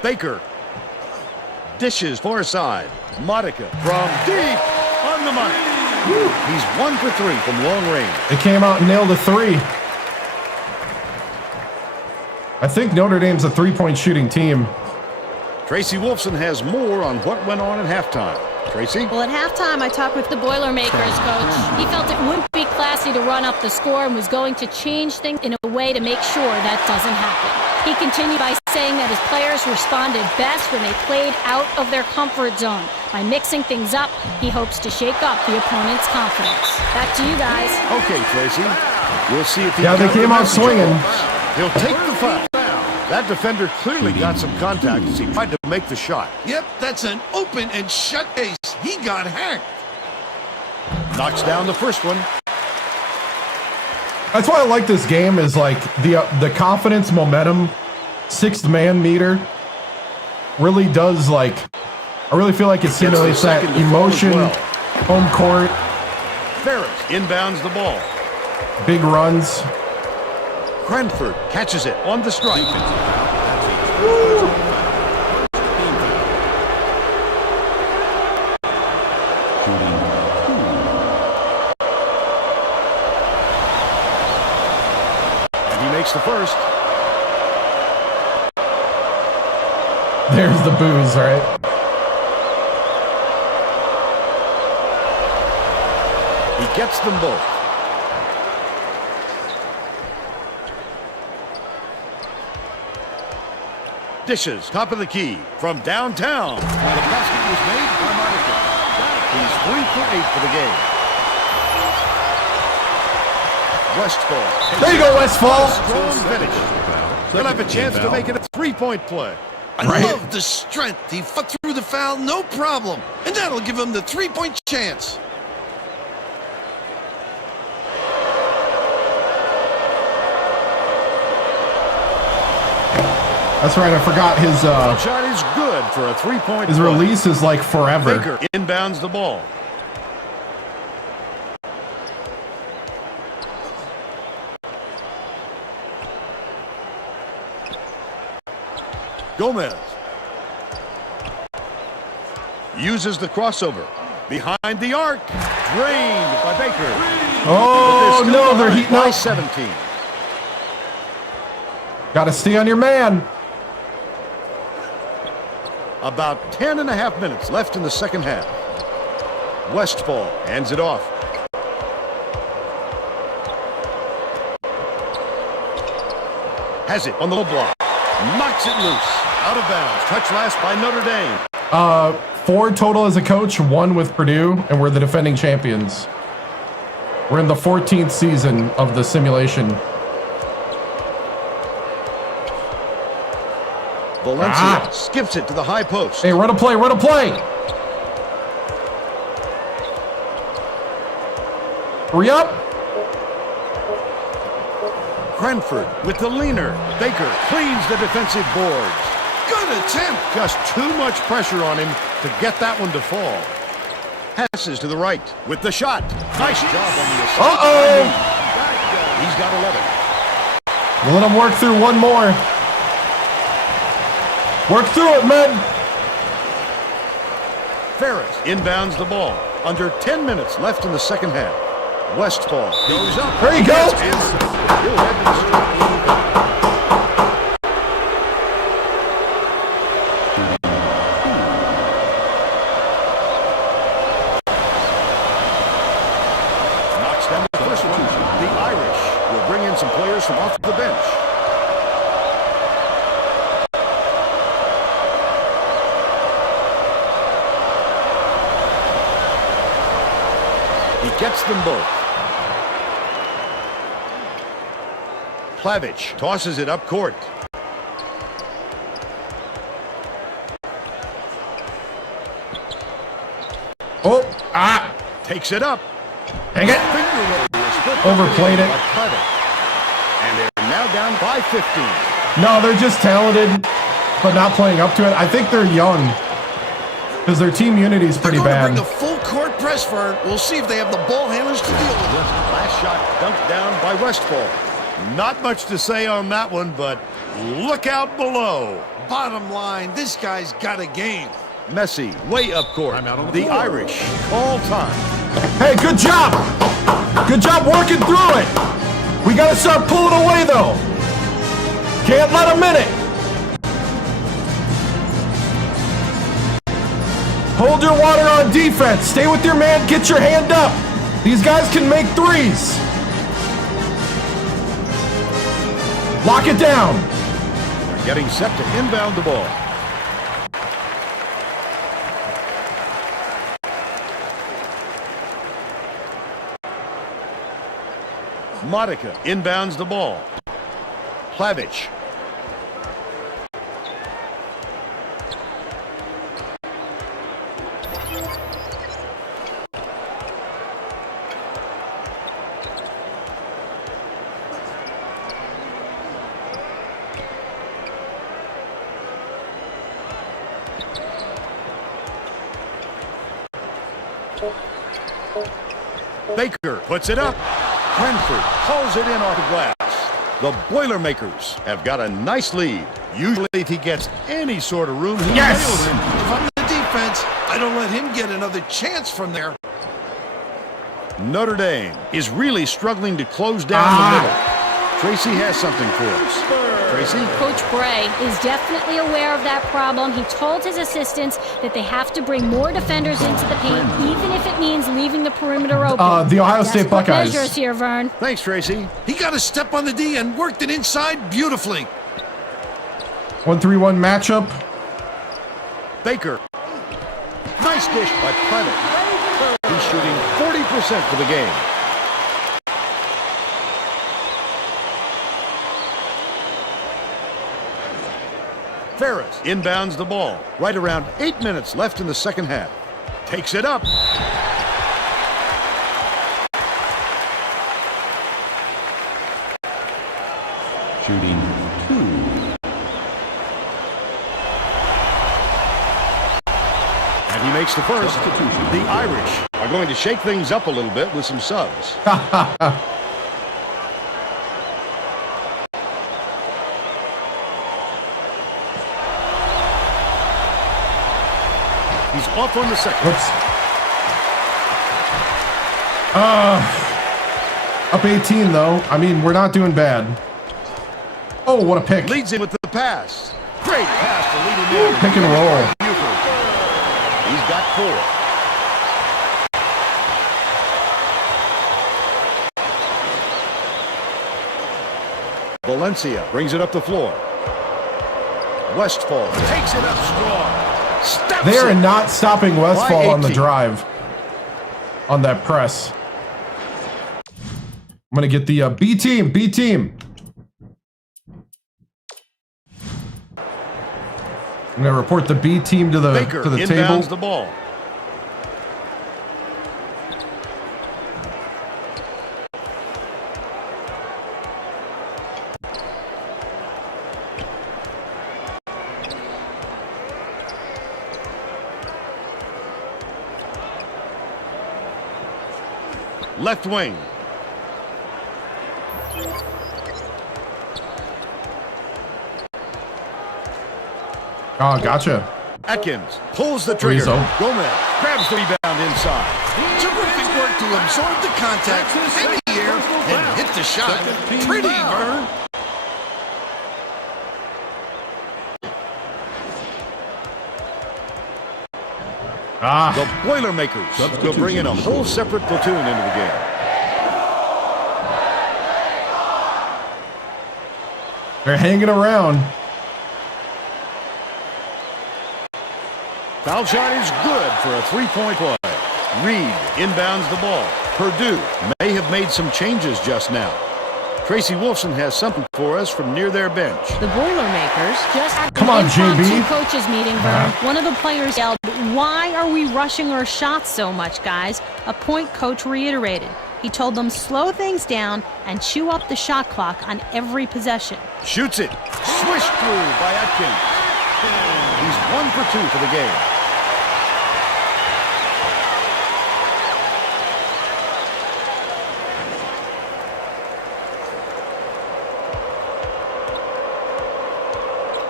Baker. Dishes far side. Modica from deep on the money. Woo. He's 1 for 3 from long range. They came out and nailed a 3. I think Notre Dame's a 3-point shooting team. Tracy Wolfson has more on what went on at halftime. Tracy? Well, at halftime, I talked with The Boilermakers, coach. He felt it wouldn't be classy to run up the score and was going to change things in a way to make sure that doesn't happen. He continued by saying that his players responded best when they played out of their comfort zone. By mixing things up, he hopes to shake up the opponent's confidence. Back to you guys. Okay, Tracy. We'll see if he they came out swinging. He'll take the foul. That defender clearly got some contact as he tried to make the shot. Yep, that's an open and shut case. He got hacked. Knocks down the first one. That's why I like this game is like the confidence, momentum, sixth man meter really does like, I really feel like it simulates that emotion, home court. Ferris inbounds the ball. Big runs. Cranford catches it on the strike. And he makes the first. There's the booze, right? He gets them both. Dishes, top of the key, from downtown. The basket was made by Monica. He's 3 for 8 for the game. Westfall. There you go, Westfall. Strong finish. They'll have a chance to make it a three-point play. I love the strength. He fought through the foul, no problem. And that'll give him the three-point chance. That's right, I forgot his shot is good for a three-point his play. release is like forever. Baker inbounds the ball. Gomez uses the crossover behind the arc, drained by Baker. Oh no, they're heating by up. 17. Gotta stay on your man. About 10 and a half minutes left in the second half. Westfall hands it off. Has it on the low block. Knocks it loose. Out of bounds. Touch last by Notre Dame. 4 total as a coach, 1 with Purdue, and we're the defending champions. We're in the 14th season of the simulation. Valencia skips it to the high post. Hey, run a play, run a play! Hurry up! Cranford with the leaner. Baker cleans the defensive boards. Good attempt. Just too much pressure on him to get that one to fall. Passes to the right with the shot. Nice job on the assist. Uh-oh! He's got 11. We'll let him work through one more. Work through it, man. Ferris inbounds the ball. Under 10 minutes left in the second half. Westfall goes up. There you go. He'll head to the strike. Knocks down the first one. The Irish will bring in some players from off the bench. He gets them both. Plavich tosses it up court. Oh, Takes it up. dang it. Overplayed it. And they're now down by 15. No, they're just talented, but not playing up to it. I think they're young, because their team unity is pretty They're going bad. to bring the full court press for it. We'll see if they have the ball handlers to deal with it. Last shot dunked down by Westfall. Not much to say on that one, but look out below. Bottom line, this guy's got a game. Messi way up court. The Irish call time. Hey, good job. Good job working through it. We got to start pulling away, though. Can't let them in it. Hold your water on defense. Stay with your man. Get your hand up. These guys can make threes. Lock it down. They're getting set to inbound the ball. Modica inbounds the ball. Plavich. Baker puts it up. Cranford hauls it in off the glass. The Boilermakers have got a nice lead. Usually if he gets any sort of room, he nails him. If I'm the defense, I don't let him get another chance from there. Notre Dame is really struggling to close down the middle. Tracy has something for us. Tracy? Coach Bray is definitely aware of that problem. He told his assistants that they have to bring more defenders into the paint, even if it means leaving the perimeter open. The Ohio State Buckeyes. Measures here, Vern. Thanks, Tracy. He got a step on the D and worked it inside beautifully. 1-3-1 matchup. Baker. Nice dish by Planet. He's shooting 40% for the game. Ferris inbounds the ball. Right around 8 minutes left in the second half. Takes it up. Shooting 2. And he makes the first. The Irish are going to shake things up a little bit with some subs. He's off on the second. Whoops. Up 18, though. I mean, we're not doing bad. Oh, what a pick. Leads him with the pass. Great pass to lead him in. Pick and roll. He's got 4. Valencia brings it up the floor. Westfall takes it up strong. Steps They are it. not stopping Westfall on the 18. drive. On that press. I'm going to get the B team. B team. I'm going to report the B team to the Baker table. inbounds the ball. Left wing. Oh, gotcha. Atkins pulls the trigger. Rizzo. Gomez grabs the rebound inside. Terrific work to absorb the contact in the air and hit the shot. Pretty, Vern. The Boilermakers will bring in a whole separate platoon into the game. They're hanging around. Foul shot is good for a three-point play. Reed inbounds the ball. Purdue may have made some changes just now. Tracy Wolfson has something for us from near their bench. The Boilermakers Just had Come an on, JB. impromptu coaches meeting, Vern. One of the players yelled, "Why are we rushing our shots so much, guys?" A point coach reiterated. He told them slow things down and chew up the shot clock on every possession. Shoots it. Swished through by Atkins. He's 1 for 2 for the game.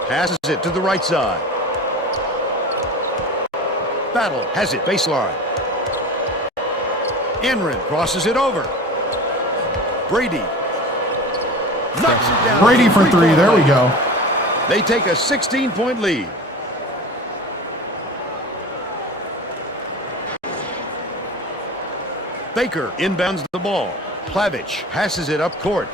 Passes it to the right side. Battle has it baseline. Enrin crosses it over. Brady knocks it down. Brady for 3. There we go. They take a 16-point lead. Baker inbounds the ball. Plavich passes it up court.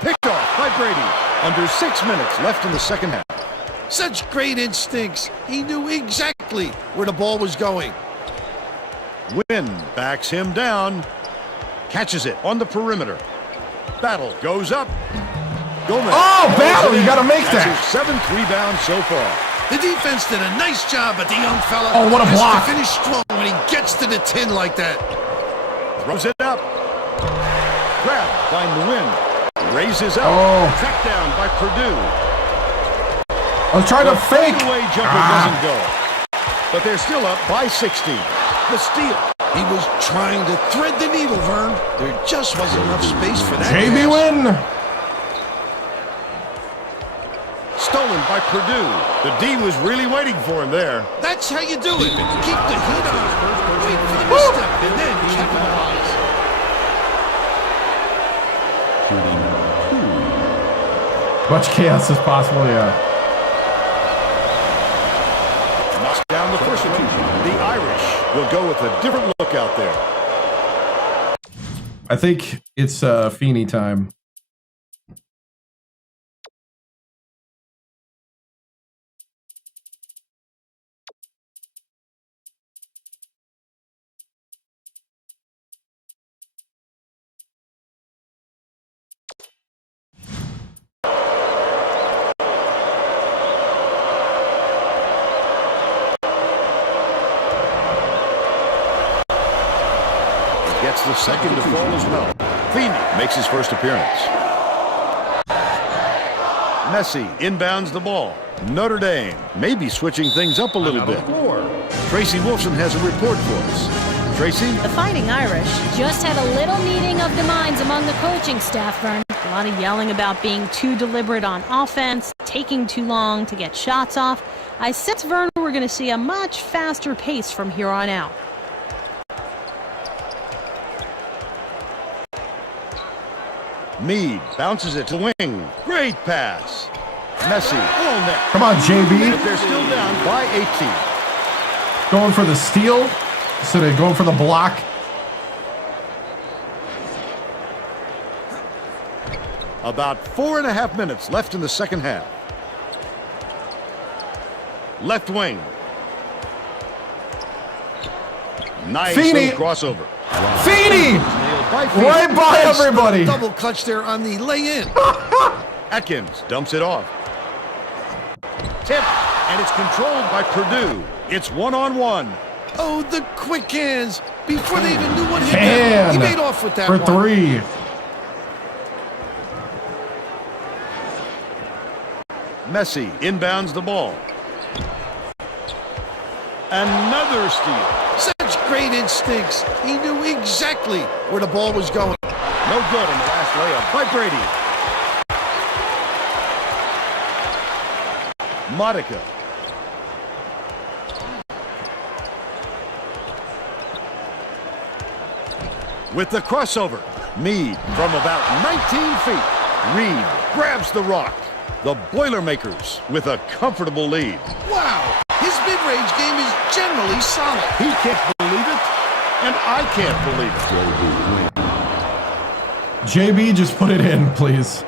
Picked off by Brady. Under 6 minutes left in the second half. Such great instincts. He knew exactly where the ball was going. Wynn backs him down. Catches it on the perimeter. Battle goes up. Gomez. Oh, Battle, you got to make That's that. his 7th rebound so far. The defense did a nice job, but the young fella Oh, what a has block. to finish strong when he gets to the tin like that. Throws it up. Grabbed by Nguyen. Raises up. Oh. Tracked down by Purdue. I was trying to fake. The away jumper doesn't go. But they're still up by 16. The steal. He was trying to thread the needle, Vern. There just wasn't enough space for that. JB pass. win. Stolen by Purdue. The D was really waiting for him there. That's how you do it. Keep the heat on. Wait for the misstep and then capitalize. Shooting 2. Much chaos as possible, yeah. Knocks down the first one. The Irish will go with a different look out there. I think it's Feeney time. Gets the second to fall as well. Feeney makes his first appearance. Messi inbounds the ball. Notre Dame may be switching things up a little bit. Tracy Wilson has a report for us. Tracy? The Fighting Irish. Just had a little meeting of the minds among the coaching staff, Vern. A lot of yelling about being too deliberate on offense, taking too long to get shots off. I sense, Vern, we're going to see a much faster pace from here on out. Meade bounces it to wing. Great pass. Messi all net. Come on, JB. But they're still down by 18. Going for the steal instead of going for the block. About 4.5 minutes left in the second half. Left wing. Nice Feeney. little crossover. Feeney! By Feeney. Right by everybody. Double clutch there on the lay-in. Atkins dumps it off. Tip, and it's controlled by Purdue. It's one-on-one. Oh, the quick hands. Before they even knew what hit Can. them. He made off with that For one. 3. Messi inbounds the ball. Another steal. Such great instincts. He knew exactly where the ball was going. No good on the last layup by Brady. Modica. With the crossover. Meade from about 19 feet. Reed grabs the rock. The Boilermakers with a comfortable lead. Wow. His mid-range game is generally solid. He can't believe it, and I can't believe it. JB, just put it in, please.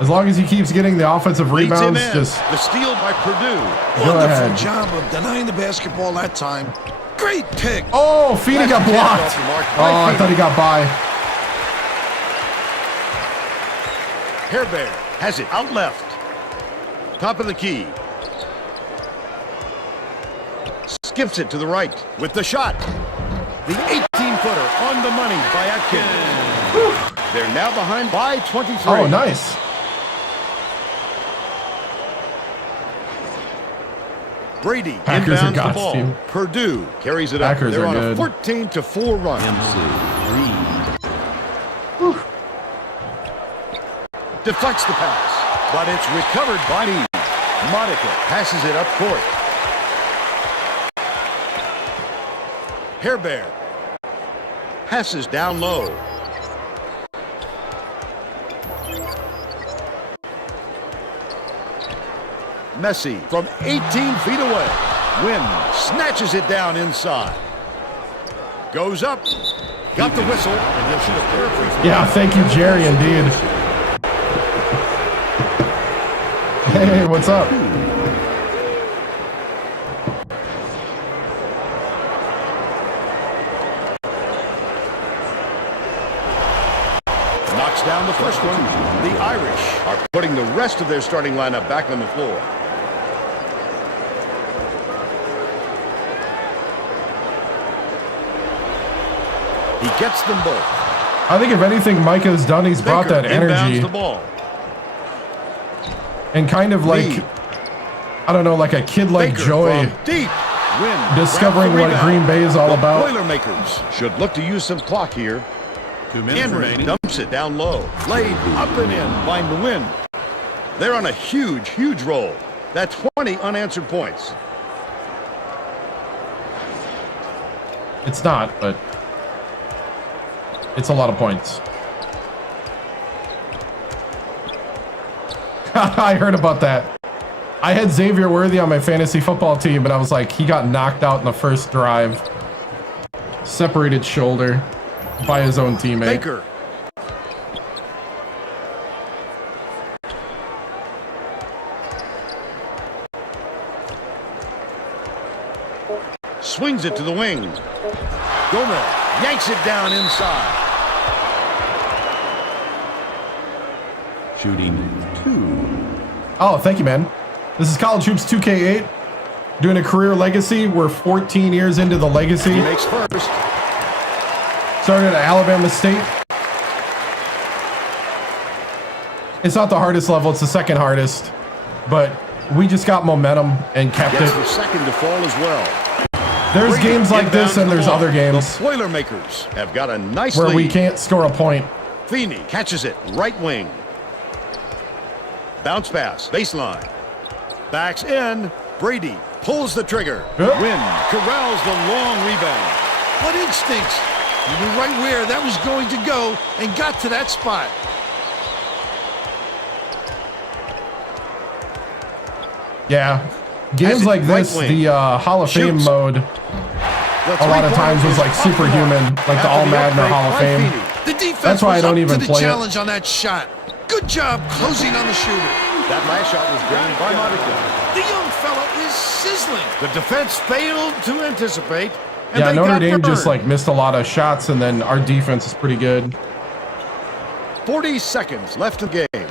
As long as he keeps getting the offensive Leads him rebounds, in. just The steal by Purdue. go Wonderful ahead. job of denying the basketball that time. Great pick. Oh, Feeney got blocked. Off the mark Oh, by I Feeney. thought he got by. Hairbear has it out left. Top of the key. Skips it to the right with the shot. The 18-footer on the money by Atkins. They're now behind by 23. Oh, nice. Brady Packers are inbounds the God's ball. team. Purdue carries it up. Packers They're are on good. a 14-4 run. Deflects the pass, but it's recovered by Meade. Modica passes it up court. Hairbear passes down low. Messi from 18 feet away. Wynn snatches it down inside. Goes up. Got the whistle. And he'll shoot a third free throw. Yeah, thank you, Jerry, indeed. Hey, what's up? Knocks down the first one. The Irish are putting the rest of their starting lineup back on the floor. He gets them both. I think if anything Micah has done, he's brought that energy. The ball. And kind of like, I don't know, like a kid-like joy. Deep. Win. Discovering what Green Bay is all about. Boilermakers should look to use some clock here. 2 minutes Henry remaining. dumps it down low. Laid up and in. Find the win. They're on a huge, huge roll. That's 20 unanswered points. It's not, but it's a lot of points. I heard about that. I had Xavier Worthy on my fantasy football team, but I was like, he got knocked out in the first drive. Separated shoulder by his own teammate. Baker. Swings it to the wing. Gomez yanks it down inside. Shooting 2. Oh, thank you, man. This is College Hoops 2K8. Doing a career legacy. We're 14 years into the legacy. He makes first. Started at Alabama State. It's not the hardest level. It's the second hardest. But we just got momentum and kept Gets it. the second to fall as well. There's Brady games like this and there's other games The Boilermakers have got a nice where lead. we can't score a point. Feeney catches it, right wing. Bounce pass, baseline. Backs in. Brady pulls the trigger. Yep. Wynn corrals the long rebound. What instincts? He knew right where that was going to go and got to that spot. Yeah. Games like this, the Hall of Fame mode, a lot of times was like superhuman, like the All Madden or Hall of Fame. The defense That's why I was don't up even to the play challenge it. on that shot. Good job closing on the shooter. That last shot was drained by Monica. The young fella is sizzling. The defense failed to anticipate. And Yeah, they Notre got Dame just burned. like missed a lot of shots, and then our defense is pretty good. 40 seconds left in the game.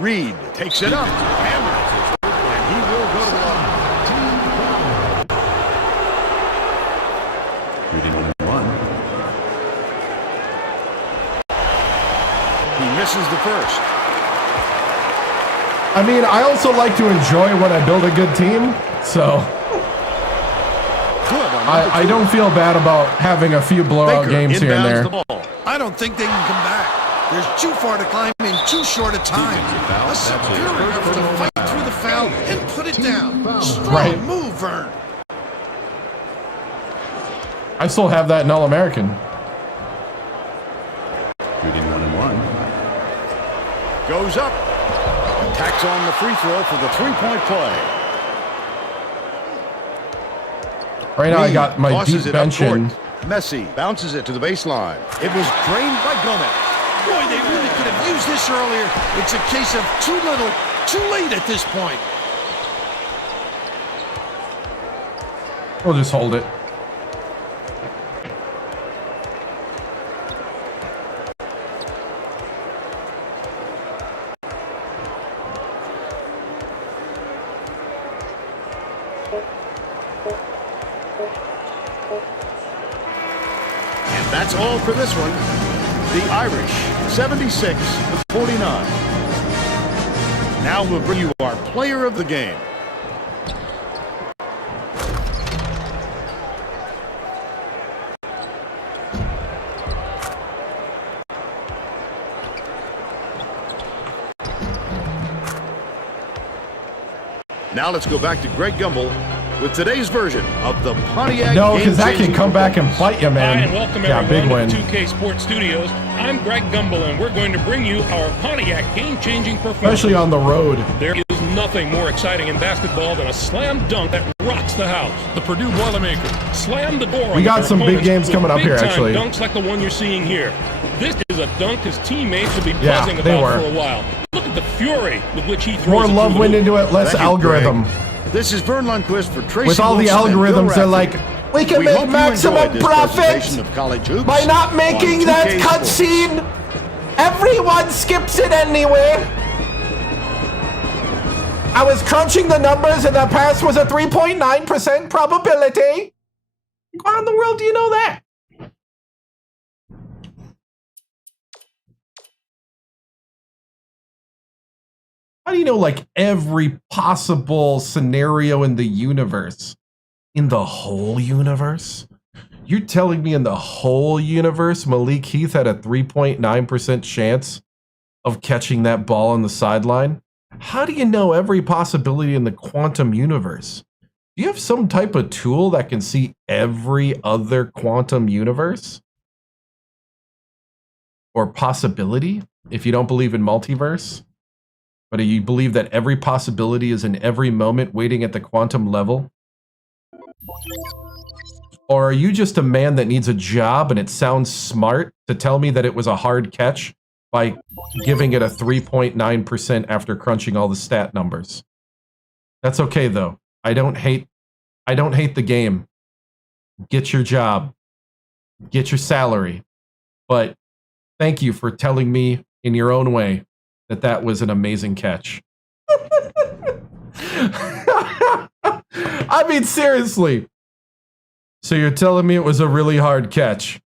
Reed takes it up. Hammers it. And he will go to the line. Shooting 1. He misses the first. I mean, I also like to enjoy when I build a good team, so Good on I don't feel bad about having a few blowout Baker games here and inbounds there. the ball. I don't think they can come back. There's too far to climb in too short a time. foul. A That's it. superior effort to fight through the foul and put it down. Strong Right. move, Vern. I still have that in All-American. Shooting 1 and 1. Goes up. Tacks on the free throw for the three-point play. Right now I Reed got my tosses deep it up bench in. court. Messi bounces it to the baseline. It was drained by Gomez. Boy, they really could have used this earlier. It's a case of too little, too late at this point. We'll just hold it. And that's all for this one. The Irish, 76-49. Now we'll bring you our player of the game. Now let's go back to Greg Gumbel with today's version of the Pontiac. No, because that can come back and fight you, man. Hi, and welcome Yeah, big everyone win. to 2K Sports Studios. I'm Greg Gumbel, and we're going to bring you our Pontiac game-changing performance. Especially on the road. There is nothing more exciting in basketball than a slam dunk that rocks the house. The Purdue Boilermakers slam the door. We got some big games coming up here, actually. Dunks like the one you're seeing here. This is a dunk his teammates will be Yeah, buzzing they about were. for a while. Look at the fury with which he throws More it love through went the into it, less Thank you, algorithm. Greg. This is Vern Lundquist for Tracy With all the Wilson and Bill algorithms, they're Rafferty. like, we can We make hope you maximum enjoyed this profit presentation of college hoops by not making on that 2K cutscene. Everyone skips it anyway. I was crunching the numbers and the pass was a 3.9% probability. How in the world do you know that? How do you know, like, every possible scenario in the universe? In the whole universe? You're telling me in the whole universe, Malik Heath had a 3.9% chance of catching that ball on the sideline? How do you know every possibility in the quantum universe? Do you have some type of tool that can see every other quantum universe? Or possibility, if you don't believe in multiverse? But do you believe that every possibility is in every moment waiting at the quantum level? Or are you just a man that needs a job and it sounds smart to tell me that it was a hard catch by giving it a 3.9% after crunching all the stat numbers? That's okay though. I don't hate the game. Get your job. Get your salary. But thank you for telling me in your own way that that was an amazing catch. I mean, seriously. So you're telling me it was a really hard catch?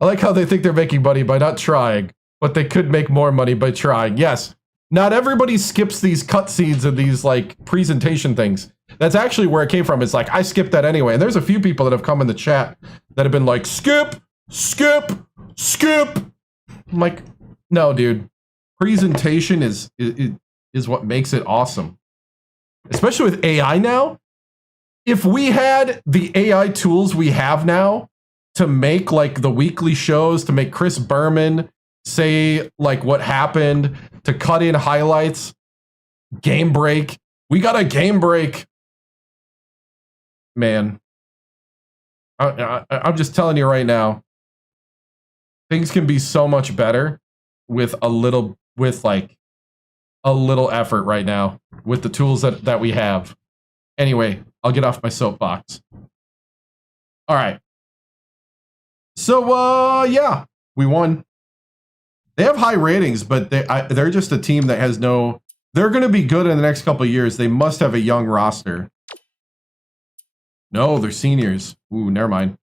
I like how they think they're making money by not trying, but they could make more money by trying. Yes, not everybody skips these cutscenes and these like presentation things. That's actually where it came from. It's like, I skipped that anyway. And there's a few people that have come in the chat that have been like, skip, skip, skip. I'm like, no, dude. Presentation is what makes it awesome. Especially with AI now. If we had the AI tools we have now to make like the weekly shows, to make Chris Berman say like what happened, to cut in highlights, game break. We got a game break. Man. I'm just telling you right now. Things can be so much better with a little effort right now with the tools that we have. Anyway, I'll get off my soapbox. All right. So, yeah, we won. They have high ratings, but they're just a team that has no... They're going to be good in the next couple of years. They must have a young roster. No, they're seniors. Ooh, never mind.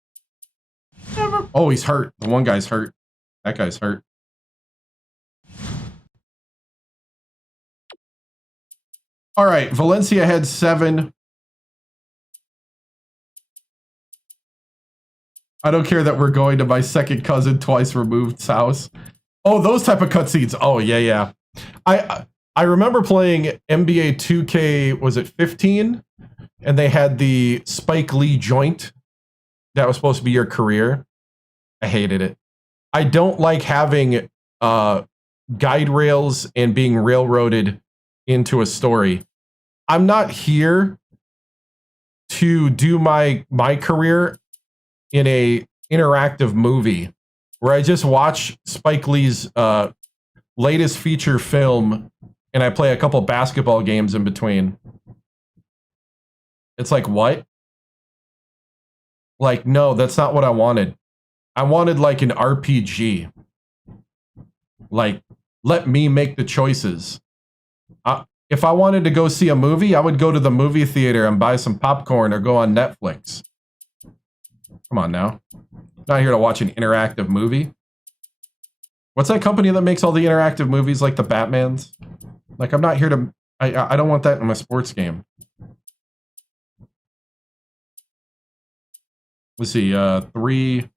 Oh, he's hurt. The one guy's hurt. That guy's hurt. All right, Valencia had 7. I don't care that we're going to my second cousin twice removed's house. Oh, those type of cutscenes. Oh, yeah. I remember playing NBA 2K, was it 15? And they had the Spike Lee joint that was supposed to be your career. I hated it. I don't like having guide rails and being railroaded into a story. I'm not here to do my career in a interactive movie where I just watch Spike Lee's latest feature film and I play a couple basketball games in between. It's like, what? Like, no, that's not what I wanted. I wanted like an RPG. Like, let me make the choices. If I wanted to go see a movie, I would go to the movie theater and buy some popcorn or go on Netflix. Come on now. I'm not here to watch an interactive movie. What's that company that makes all the interactive movies like the Batmans? Like, I'm not here to... I don't want that in my sports game. Let's see. 3,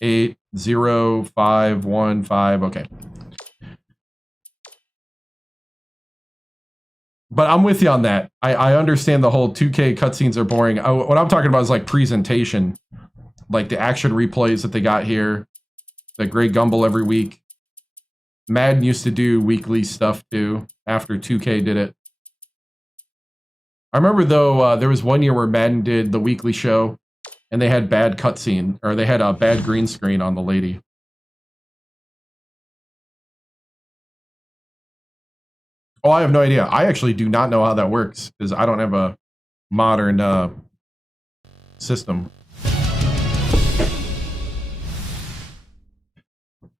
8, 0, 5, 1, 5. Okay. But I'm with you on that. I understand the whole 2K cutscenes are boring. What I'm talking about is like presentation, like the action replays that they got here, that Greg Gumbel every week. Madden used to do weekly stuff too after 2K did it. I remember though there was one year where Madden did the weekly show, and they had bad cutscene, or they had a bad green screen on the lady. Oh, I have no idea. I actually do not know how that works because I don't have a modern system.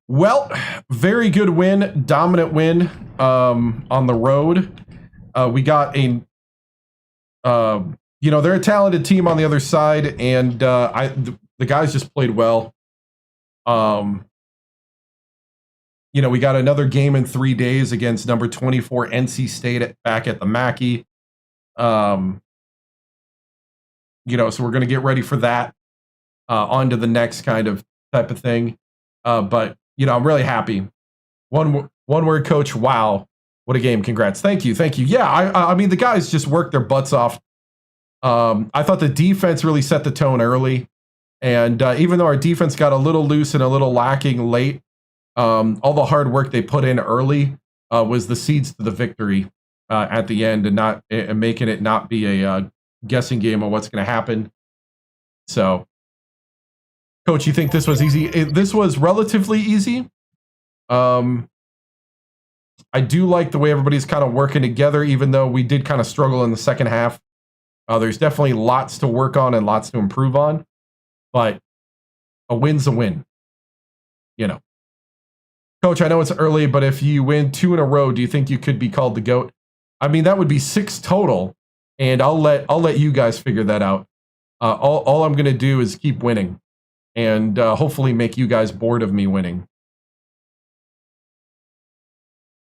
Well, very good win, dominant win on the road. We got a, you know, they're a talented team on the other side, and the guys just played well. You know, we got another game in 3 days against number 24 NC State back at the Mackey. You know, so we're going to get ready for that. On to the next kind of type of thing. But, you know, I'm really happy. One word, coach. Wow. What a game. Congrats. Thank you. Thank you. Yeah, I mean, the guys just worked their butts off. I thought the defense really set the tone early. And even though our defense got a little loose and a little lacking late, all the hard work they put in early was the seeds to the victory at the end, and making it not be a guessing game of what's going to happen. So, Coach, you think this was easy? This was relatively easy. I do like the way everybody's kind of working together, even though we did kind of struggle in the second half. There's definitely lots to work on and lots to improve on, but a win's a win, you know. Coach, I know it's early, but if you win 2 in a row, do you think you could be called the GOAT? I mean, that would be 6 total, and I'll let you guys figure that out. All I'm going to do is keep winning, and hopefully make you guys bored of me winning.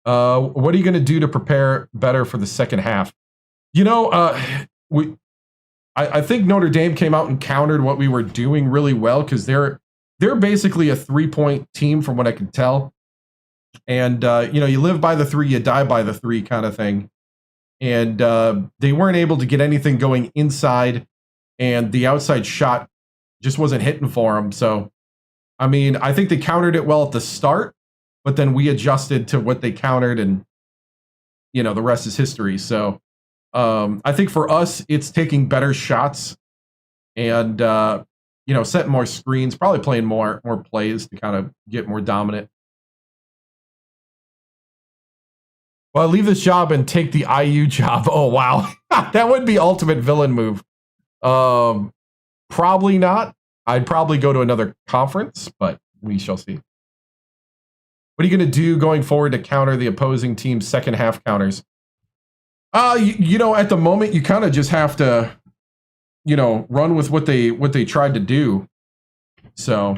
What are you going to do to prepare better for the second half? You know, I think Notre Dame came out and countered what we were doing really well, because they're basically a 3-point team from what I can tell. And, you know, you live by the 3, you die by the 3 kind of thing. And they weren't able to get anything going inside, and the outside shot just wasn't hitting for them. So, I mean, I think they countered it well at the start, but then we adjusted to what they countered, and, you know, the rest is history. So, I think for us, it's taking better shots and, you know, setting more screens, probably playing more plays to kind of get more dominant. Well, I'll leave this job and take the IU job. Oh, wow. That would be ultimate villain move. Probably not. I'd probably go to another conference, but we shall see. What are you going to do going forward to counter the opposing team's second half counters? You know, at the moment, you kind of just have to, you know, run with what they tried to do. So,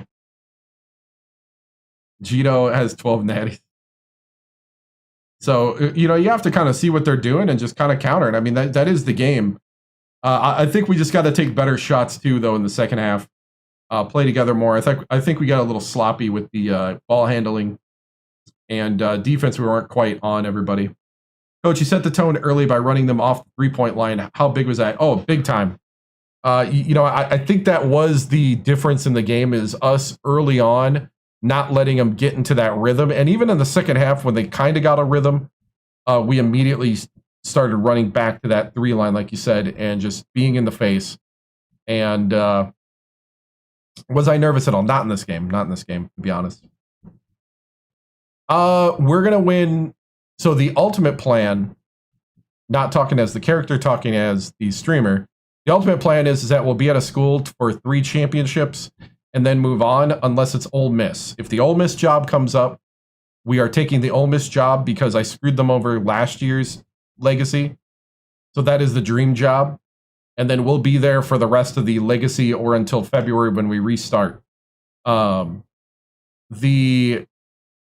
Gito has 12 natties. So, you know, you have to kind of see what they're doing and just kind of counter it. I mean, that is the game. I think we just got to take better shots too, though, in the second half. Play together more. I think we got a little sloppy with the ball handling and defense. We weren't quite on everybody. Coach, you set the tone early by running them off the 3-point line. How big was that? Oh, big time. You know, I think that was the difference in the game, is us early on not letting them get into that rhythm. And even in the second half, when they kind of got a rhythm, we immediately started running back to that 3 line, like you said, and just being in the face. And was I nervous at all? Not in this game. Not in this game, to be honest. We're going to win. So the ultimate plan, not talking as the character, talking as the streamer, the ultimate plan is that we'll be at a school for 3 championships and then move on, unless it's Ole Miss. If the Ole Miss job comes up, we are taking the Ole Miss job because I screwed them over last year's legacy. So that is the dream job. And then we'll be there for the rest of the legacy or until February when we restart. The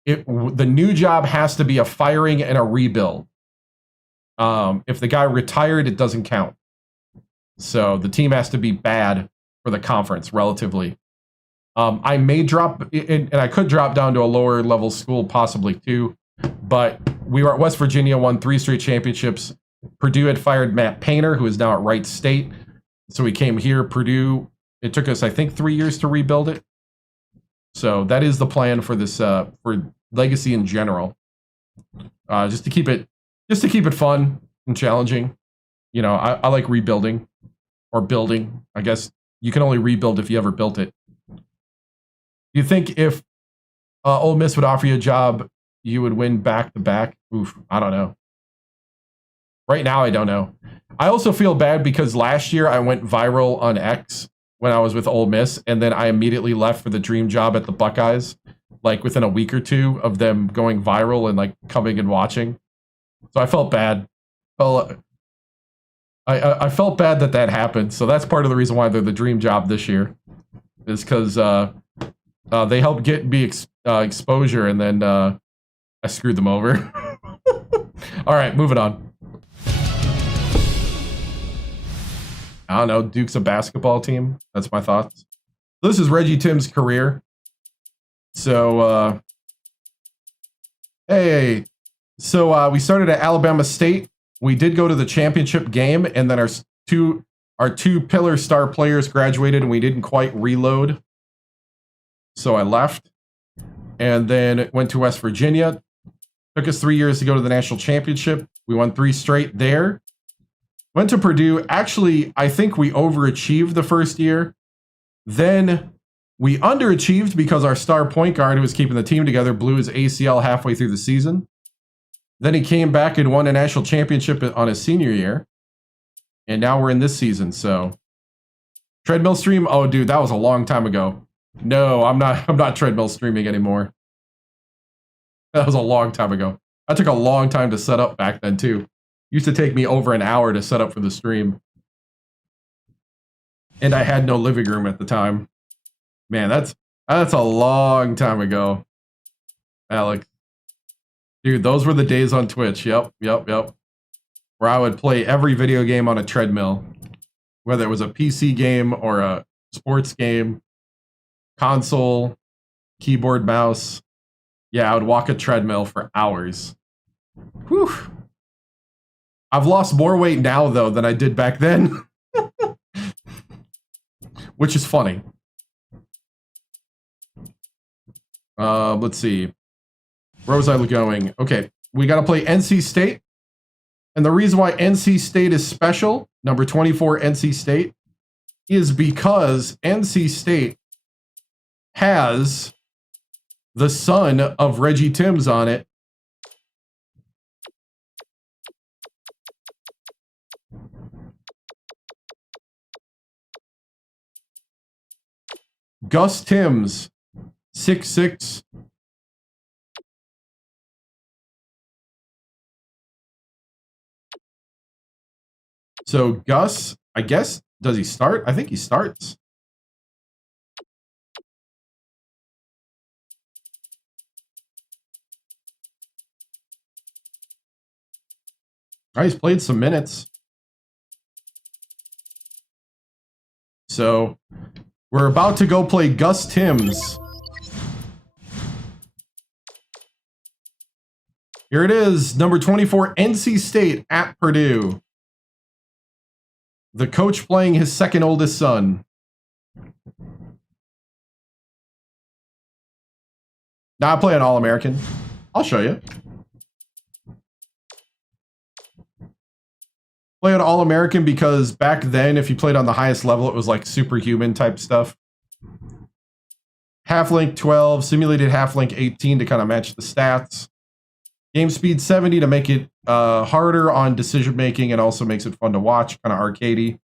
new job has to be a firing and a rebuild. If the guy retired, it doesn't count. So the team has to be bad for the conference, relatively. I may drop, and I could drop down to a lower level school, possibly too. But we were at West Virginia, won 3 straight championships. Purdue had fired Matt Painter, who is now at Wright State. So we came here. Purdue, it took us, I think, 3 years to rebuild it. So that is the plan for this, for Legacy in general. Just to keep it fun and challenging. You know, I like rebuilding or building. I guess you can only rebuild if you ever built it. You think if Ole Miss would offer you a job, you would win back-to-back? Oof, I don't know. Right now, I don't know. I also feel bad because last year I went viral on X when I was with Ole Miss, and then I immediately left for the dream job at the Buckeyes, like within a week or two of them going viral and like coming and watching. So I felt bad. Well, I felt bad that happened. So that's part of the reason why they're the dream job this year, is because they helped get me exposure, and then I screwed them over. All right, moving on. I don't know. Duke's a basketball team. That's my thoughts. This is Reggie TImms' career. So, hey. So we started at Alabama State. We did go to the championship game, and then our two pillar star players graduated, and we didn't quite reload. So I left, and then went to West Virginia. Took us 3 years to go to the national championship. We won 3 straight there. Went to Purdue. Actually, I think we overachieved the first year. Then we underachieved because our star point guard, who was keeping the team together, blew his ACL halfway through the season. Then he came back and won a national championship on his senior year. And now we're in this season, so. Treadmill stream? Oh, dude, that was a long time ago. No, I'm not treadmill streaming anymore. That was a long time ago. That took a long time to set up back then, too. Used to take me over an hour to set up for the stream. And I had no living room at the time. Man, that's a long time ago, Alex. Dude, those were the days on Twitch. Yep. Where I would play every video game on a treadmill. Whether it was a PC game or a sports game, console, keyboard, mouse. Yeah, I would walk a treadmill for hours. Whew. I've lost more weight now, though, than I did back then. Which is funny. Let's see. Where was I going? Okay, we got to play NC State. And the reason why NC State is special, number 24 NC State, is because NC State has the son of Reggie TImms on it. Gus TImms, 6'6". So Gus, I guess, does he start? I think he starts. Oh, he's played some minutes. So we're about to go play Gus TImms. Here it is, number 24, NC State at Purdue. The coach playing his second oldest son. Now I play an All-American. I'll show you. Play an All-American because back then, if you played on the highest level, it was like superhuman type stuff. Half-link 12, simulated half-link 18 to kind of match the stats. Game speed 70 to make it harder on decision-making and also makes it fun to watch, kind of arcadey.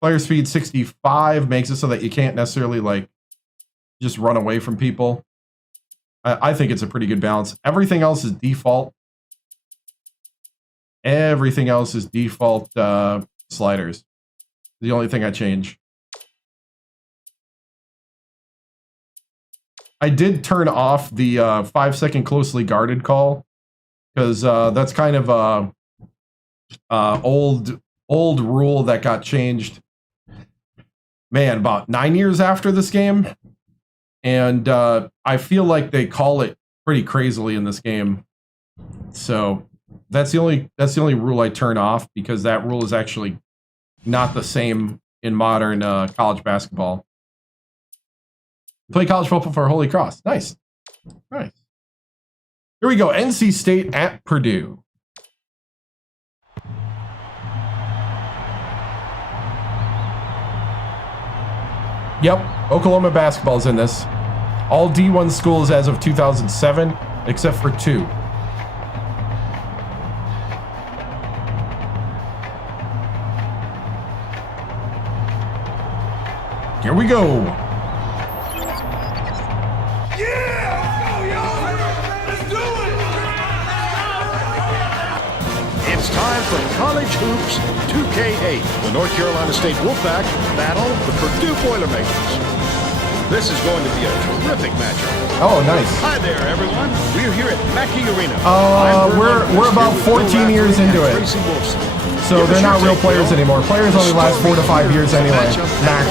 Player speed 65 makes it so that you can't necessarily like just run away from people. I think it's a pretty good balance. Everything else is default. Everything else is default sliders. The only thing I change. I did turn off the 5-second closely guarded call because that's kind of a old rule that got changed. Man, about 9 years after this game, and I feel like they call it pretty crazily in this game. So That's the only rule I turn off, because that rule is actually not the same in modern college basketball. Play college football for Holy Cross. Nice. Nice. Here we go. NC State at Purdue. Yep, Oklahoma basketball's in this. All D1 schools as of 2007, except for 2. Here we go. It's time for College Hoops 2K8. The North Carolina State Wolfpack battle the Purdue Boilermakers. This is going to be a terrific matchup. Oh, nice. Hi there, everyone. We're here at Mackey Arena. We're about 14 years into it. So they're not real players anymore. Players only last 4 to 5 years anyway. Max.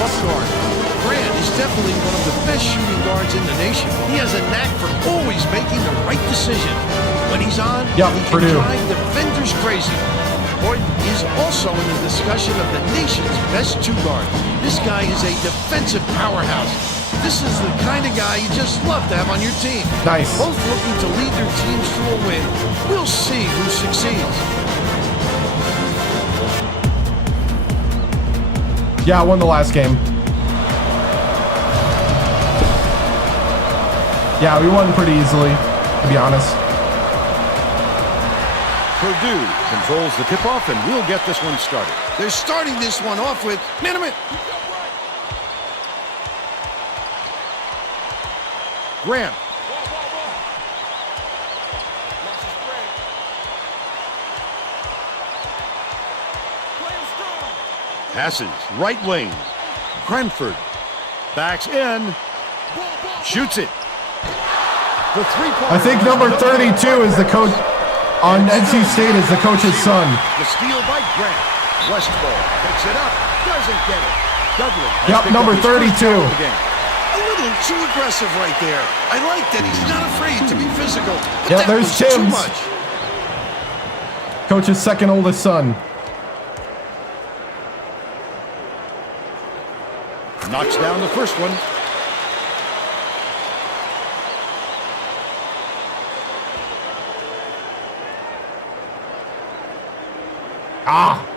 Grant is definitely one of the best shooting guards in the nation. He has a knack for always making the right decision. When he's on, he can drive defenders crazy. Boyd is also in the discussion of the nation's best 2 guard. This guy is a defensive powerhouse. This is the kind of guy you just love to have on your team. Nice. Both looking to lead their teams to a win. We'll see who succeeds. Yeah, I won the last game. Yeah, we won pretty easily, to be honest. Purdue controls the tip-off, and we'll get this one started. They're starting this one off with minimum. Grant. Passes, right wing. Cranford backs in, shoots it. The three-point. I think number 32 is the coach on NC State, is the coach's son. The steal by Grant. Westball picks it up, doesn't get it. Dudley. Yep, number 32. A little too aggressive right there. I like that he's not afraid to be physical. But Yeah, that there's was too TImms. much. Coach's second oldest son. Knocks down the first one.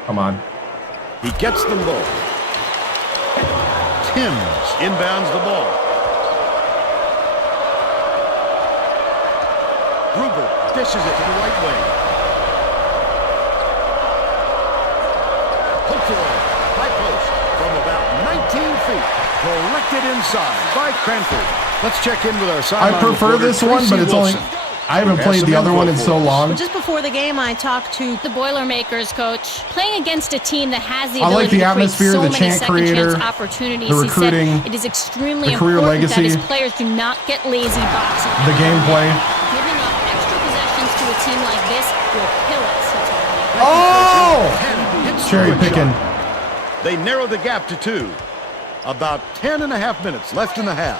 Come on. He gets them both. TImms inbounds the ball. Gruber dishes it to the right wing. Poked away. High post from about 19 feet. Collected inside by Cranford. Let's check in with our sideline. I prefer this one, but it's only... I haven't played the other one in so long. Just before the game, I talked to The Boilermakers, coach. Playing against a team that has the I like ability the to create atmosphere, so the many chant second creator, chance opportunities. the recruiting, he said it is extremely the career important legacy, that his players do not get lazy boxing. the gameplay. Giving up extra possessions to a team like this will kill us. Oh! Cherry picking. They narrow the gap to 2. About 10 and a half minutes left in the half.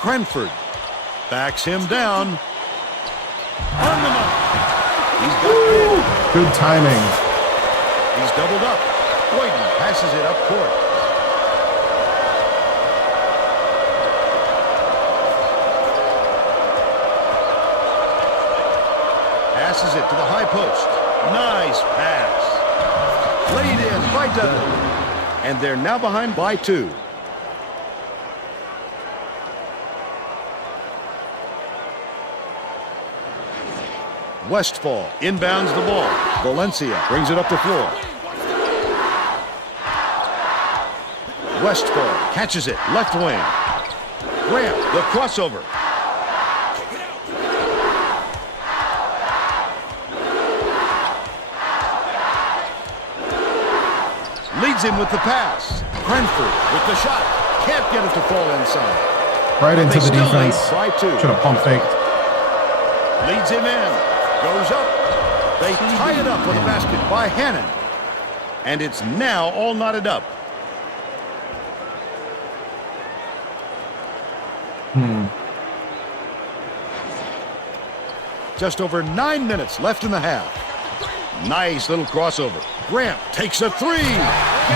Cranford backs him down. On the mark. He's got it. Good timing. He's doubled up. Boyden passes it up court. Passes it to the high post. Nice pass. Laid in by Dudley. And they're now behind by 2. Westfall inbounds the ball. Valencia brings it up the floor. Westfall catches it, left wing. Grant, the crossover. Leads him with the pass. Cranford with the shot. Can't get it to fall inside. Right into the defense. By 2. Should have pump faked. Leads him in. Goes up. They tie it up with a basket by Hannon. And it's now all knotted up. Just over 9 minutes left in the half. Nice little crossover. Grant takes a three.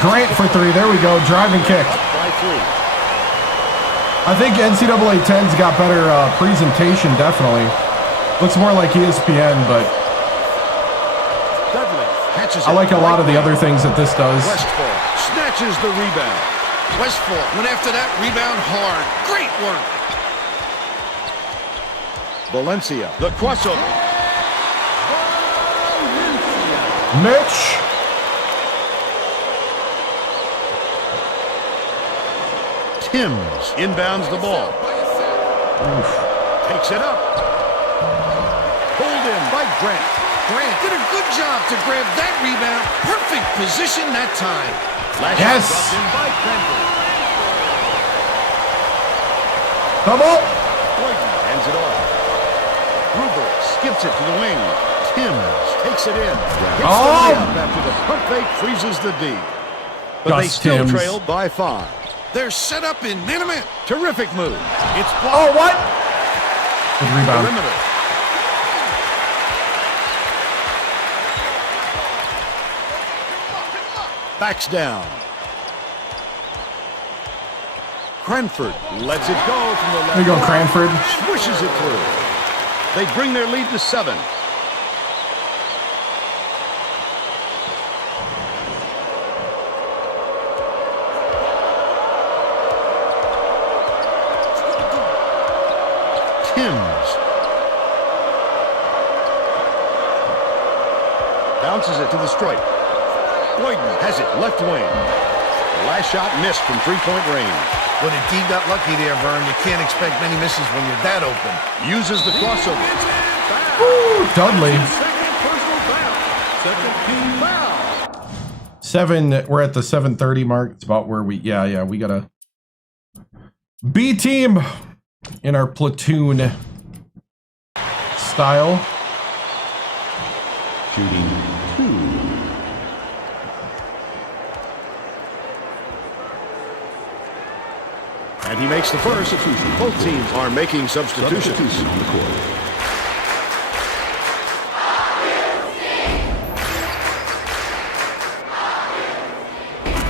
Grant for three. There we go. Driving kick. Up by 3. I think NCAA 10's got better presentation, definitely. Looks more like ESPN, but Dudley catches I like a lot of the right other things that this does. Westfall snatches the rebound. Westfall went after that rebound hard. Great work. Valencia, the crossover. Mitch. TImms inbounds the ball. Oof. Takes it up. Pulled in by Grant. Grant did a good job to grab that rebound. Perfect position that time. Last Yes. shot dropped in by Cranford. Double. Boyden hands it off. Gruber skips it to the wing. TImms takes it in. Hits the layup after the pump fake freezes the D. But they Gus still TImms. trail by 5. They're set up in minute. Terrific move. It's Oh, blocked. what? Good rebound. Perimeter. Backs down. Cranford lets it go from the left. There you go, wall. Cranford. Swishes it through. They bring their lead to 7. TImms bounces it to the stripe. Boyden has it left wing. The last shot missed from 3-point range. But a D got lucky there, Vern. You can't expect many misses when you're that open. Uses the crossover. Woo, Dudley. Second foul. 7. We're at the 7:30 mark. It's about where we. Yeah. We gotta B team in our platoon style. Shooting 2. And he makes the first. Both teams are making substitutions. Substitution on the court.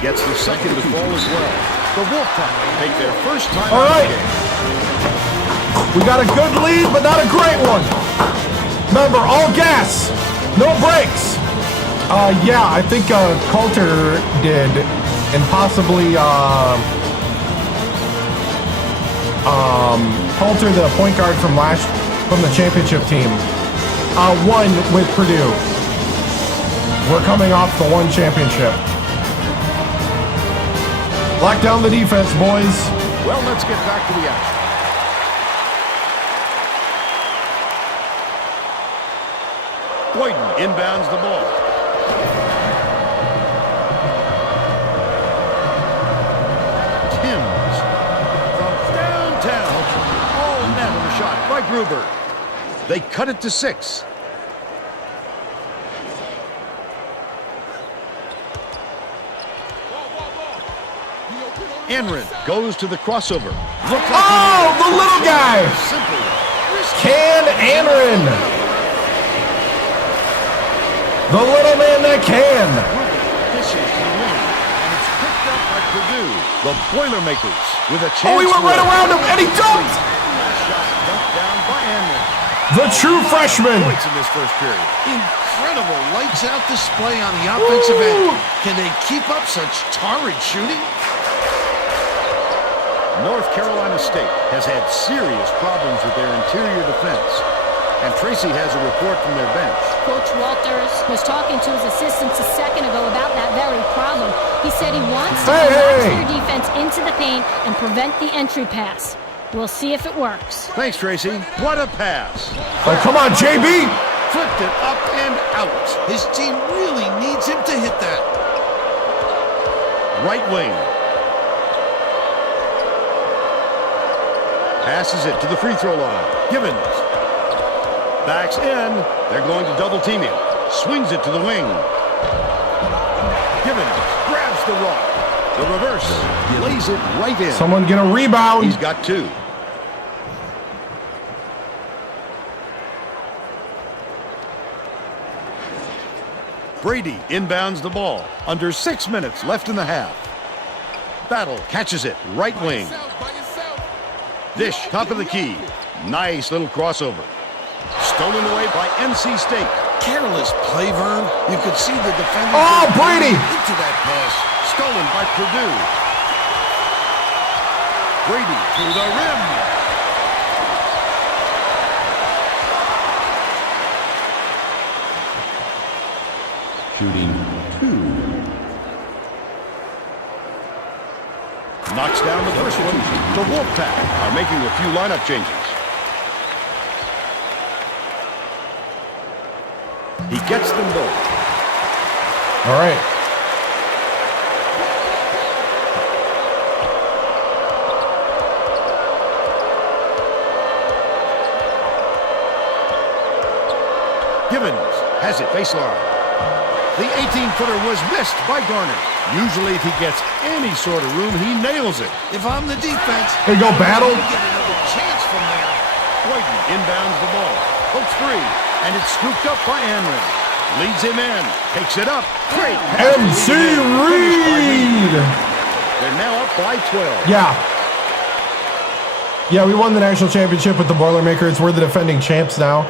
Gets the second to fall as well. The Wolfpack take their first time All out right. of the game. We got a good lead, but not a great one. Remember, all gas, no brakes. Yeah, I think Coulter did, and possibly Coulter, the point guard from the championship team, won with Purdue. We're coming off the one championship. Lock down the defense, boys. Well, let's get back to the action. Boyden inbounds the ball. TImms from downtown. Oh, net on the shot by Gruber. They cut it to 6. Enrin goes to the crossover. Looked like Oh, the little guy. Simple. Can Anrin. The little man that can. Dishes to the wing, and it's picked up by Purdue. The Boilermakers with a chance. Oh, he went for right it. around him, and he dunked. Last shot dunked down by Enrin. The true freshman. Points in this first period. Incredible lights out display on the offensive end. Can they keep up such torrid shooting? North Carolina State has had serious problems with their interior defense. And Tracy has a report from their bench. Coach Walters was talking to his assistants a second ago about that very problem. He said he wants to relax their defense into the paint and prevent the entry pass. We'll see if it works. Thanks, Tracy. What a pass. Oh, come on, JB. Flipped it up and out. His team really needs him to hit that. Right wing. Passes it to the free throw line. Givens. Backs in. They're going to double team him. Swings it to the wing. Givens grabs the rock. The reverse. Lays it right in. Someone get a rebound. He's got 2. Brady inbounds the ball. Under 6 minutes left in the half. Battle catches it. Right wing. Dish, top of the key. Nice little crossover. Stolen away by NC State. Careless play, Vern. You could see the defender. Oh, Brady! Into that pass. Stolen by Purdue. Brady to the rim. Shooting 2. Knocks down the first one. The Wolfpack are making a few lineup changes. He gets them both. All right. Givens has it baseline. The 18-footer was missed by Garner. Usually if he gets any sort of room, he nails it. If I'm the defense, Here you go, battle. get another chance from there. Whiten inbounds the ball. Hooks free, and it's scooped up by Amrin. Leads him in. Takes it up. Great pass. MC Reed. They're now up by 12. Yeah. Yeah, we won the national championship with the Boilermakers. We're the defending champs now.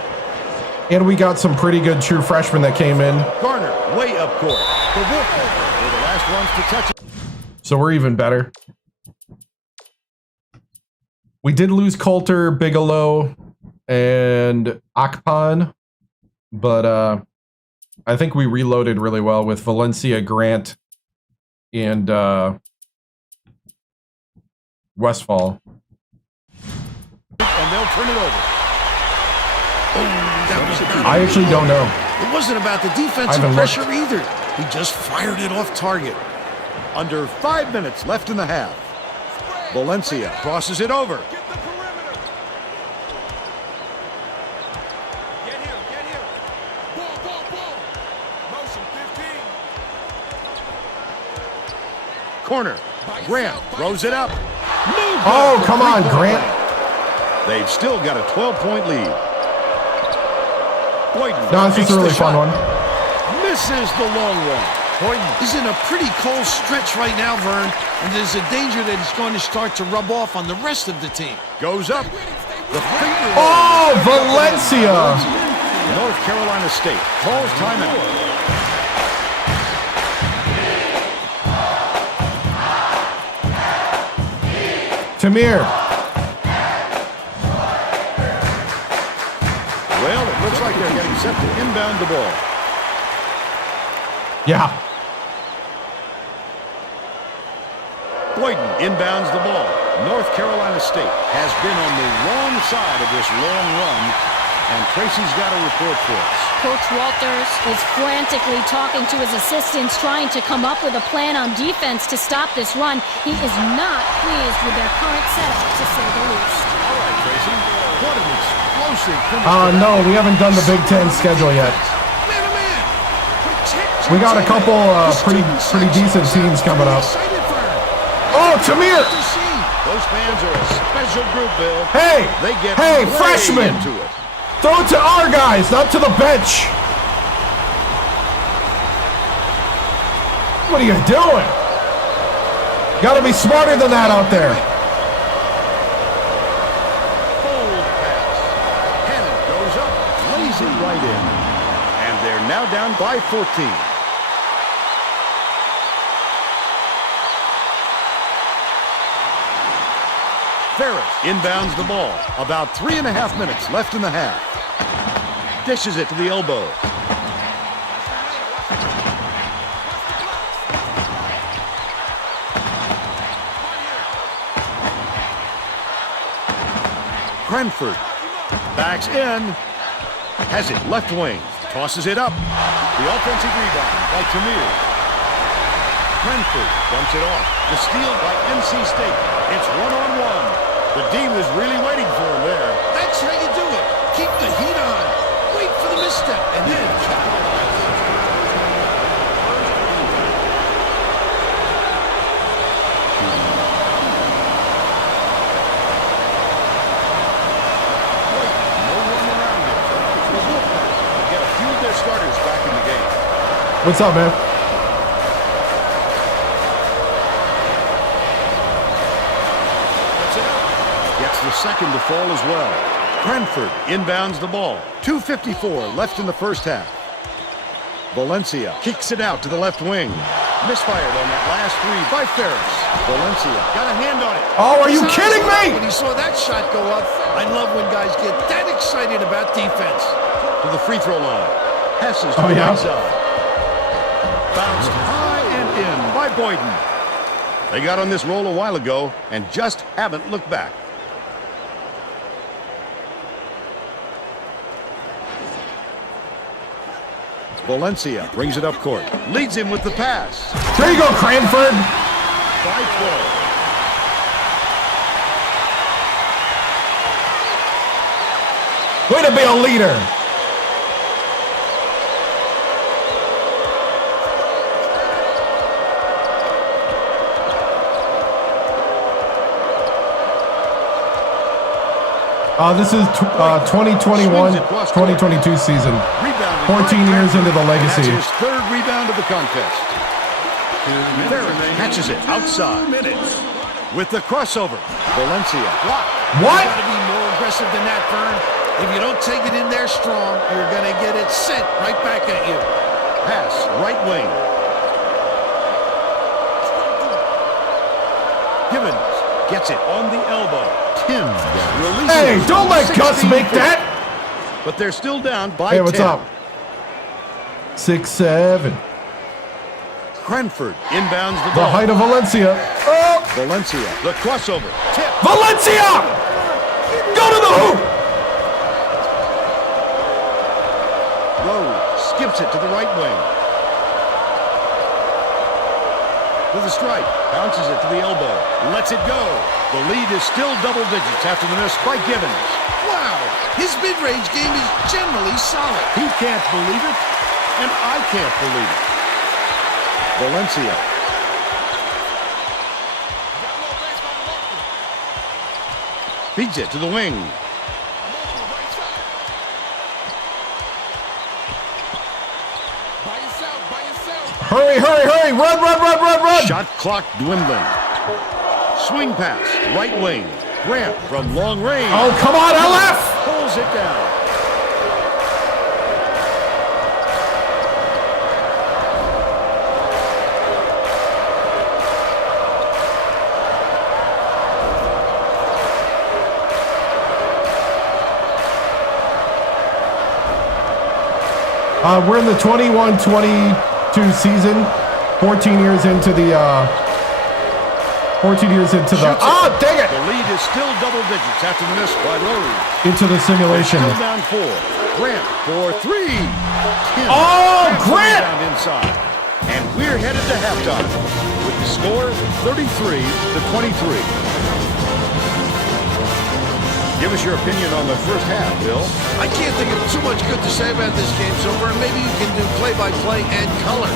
And we got some pretty good true freshmen that came in. Garner, way up court. The Wolfpack were the last ones to touch it. So we're even better. We did lose Coulter, Bigelow, and Akpan. But I think we reloaded really well with Valencia, Grant, and Westfall. And they'll turn it over. I actually don't know. It wasn't about the defensive haven't pressure looked. either. He just fired it off target. Under 5 minutes left in the half. Valencia crosses it over. Get him. Ball. Motion 15. Corner. Grant throws it up. Oh, come on, Grant. They've still got a 12-point lead. Boyden No, it's just takes a really the fun shot. one. Misses the long one. Boyden is in a pretty cold stretch right now, Vern, and there's a danger that it's going to start to rub off on the rest of the team. Goes up. The finger. Oh, Valencia. North Carolina State calls timeout. Tamir. Well, it looks like they're getting set to inbound the ball. Yeah. Boyden inbounds the ball. North Carolina State has been on the wrong side of this long run, and Tracy's got a report for us. Coach Walters is frantically talking to his assistants, trying to come up with a plan on defense to stop this run. He is not pleased with their current setup, to say the least. All right, Tracy. What an explosive finish. No, we haven't done the Big Ten schedule yet. Man. We got a couple pretty decent teams coming up. Oh, Tamir! Those fans are a special group, Bill. Hey! They get Hey, way freshman! into it. Throw it to our guys, not to the bench. What are you doing? Gotta be smarter than that out there. Bold pass. Cannon goes up, lays it right in. And they're now down by 14. Ferris inbounds the ball. About 3.5 minutes left in the half. Dishes it to the elbow. Cranford backs in. Has it left wing. Tosses it up. The offensive rebound by Tamir. Cranford dumps it off. The steal by NC State. It's one-on-one. The D was really waiting for him there. That's how you do it. Keep the heat on. Wait for the misstep, and then capitalize. No one around him. The Wolfpack get a few of their starters back in the game. What's up, man? Gets the second to fall as well. Cranford inbounds the ball. 2:54 left in the first half. Valencia kicks it out to the left wing. Misfired on that last three by Ferris. Valencia got a hand on it. Oh, are you kidding me? When he saw that shot go up, I love when guys get that excited about defense. To the free throw line. Passes to the right side. Bounced high and in by Boyden. They got on this roll a while ago and just haven't looked back. Valencia brings it up court. Leads him with the pass. There you go, Cranford. By 12. Way to be a leader. This is 2021-2022 season. 14 years into the legacy. That's his third rebound of the contest. Ferris catches it outside. With the crossover. Valencia blocked. What? You got to be more aggressive than that, Vern. If you don't take it in there strong, you're going to get it sent right back at you. Pass right wing. Gibbons gets it on the elbow. TImms releases. Hey, don't let Gus make that. But they're still down by 10. Hey, what's up? 6-7. Cranford inbounds the The ball. height of Valencia. Oh. Valencia, the crossover. Tip. Valencia! Go to the hoop! Rose skips it to the right wing. With a strike. Bounces it to the elbow. Lets it go. The lead is still double digits after the miss by Gibbons. Wow, his mid-range game is generally solid. He can't believe it, and I can't believe it. Valencia. Feeds it to the wing. Hurry, hurry, hurry! Run, run, run, run, run! Shot clock dwindling. Swing pass, right wing. Grant from long range. Oh, come on, LF! Pulls it down. We're in the 21-22 season. 14 years into the. 14 years into the. Ah, dang it! The lead is still double digits after the miss by Rose. Into the simulation. Still down 4. Grant for 3. TImms. Oh, Grant! Down inside. And we're headed to halftime with the score 33-23. Give us your opinion on the first half, Bill. I can't think of too much good to say about this game so far. Maybe you can do play-by-play and color.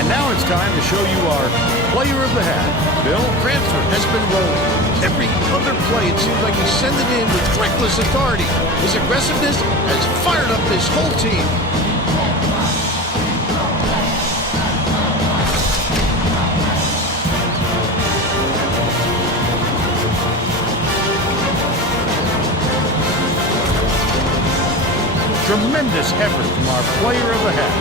And now it's time to show you our player of the half. Bill? Cranford has been rolling. Every other play, it seems like he's sending in with reckless authority. His aggressiveness has fired up this whole team. Tremendous effort from our player of the half.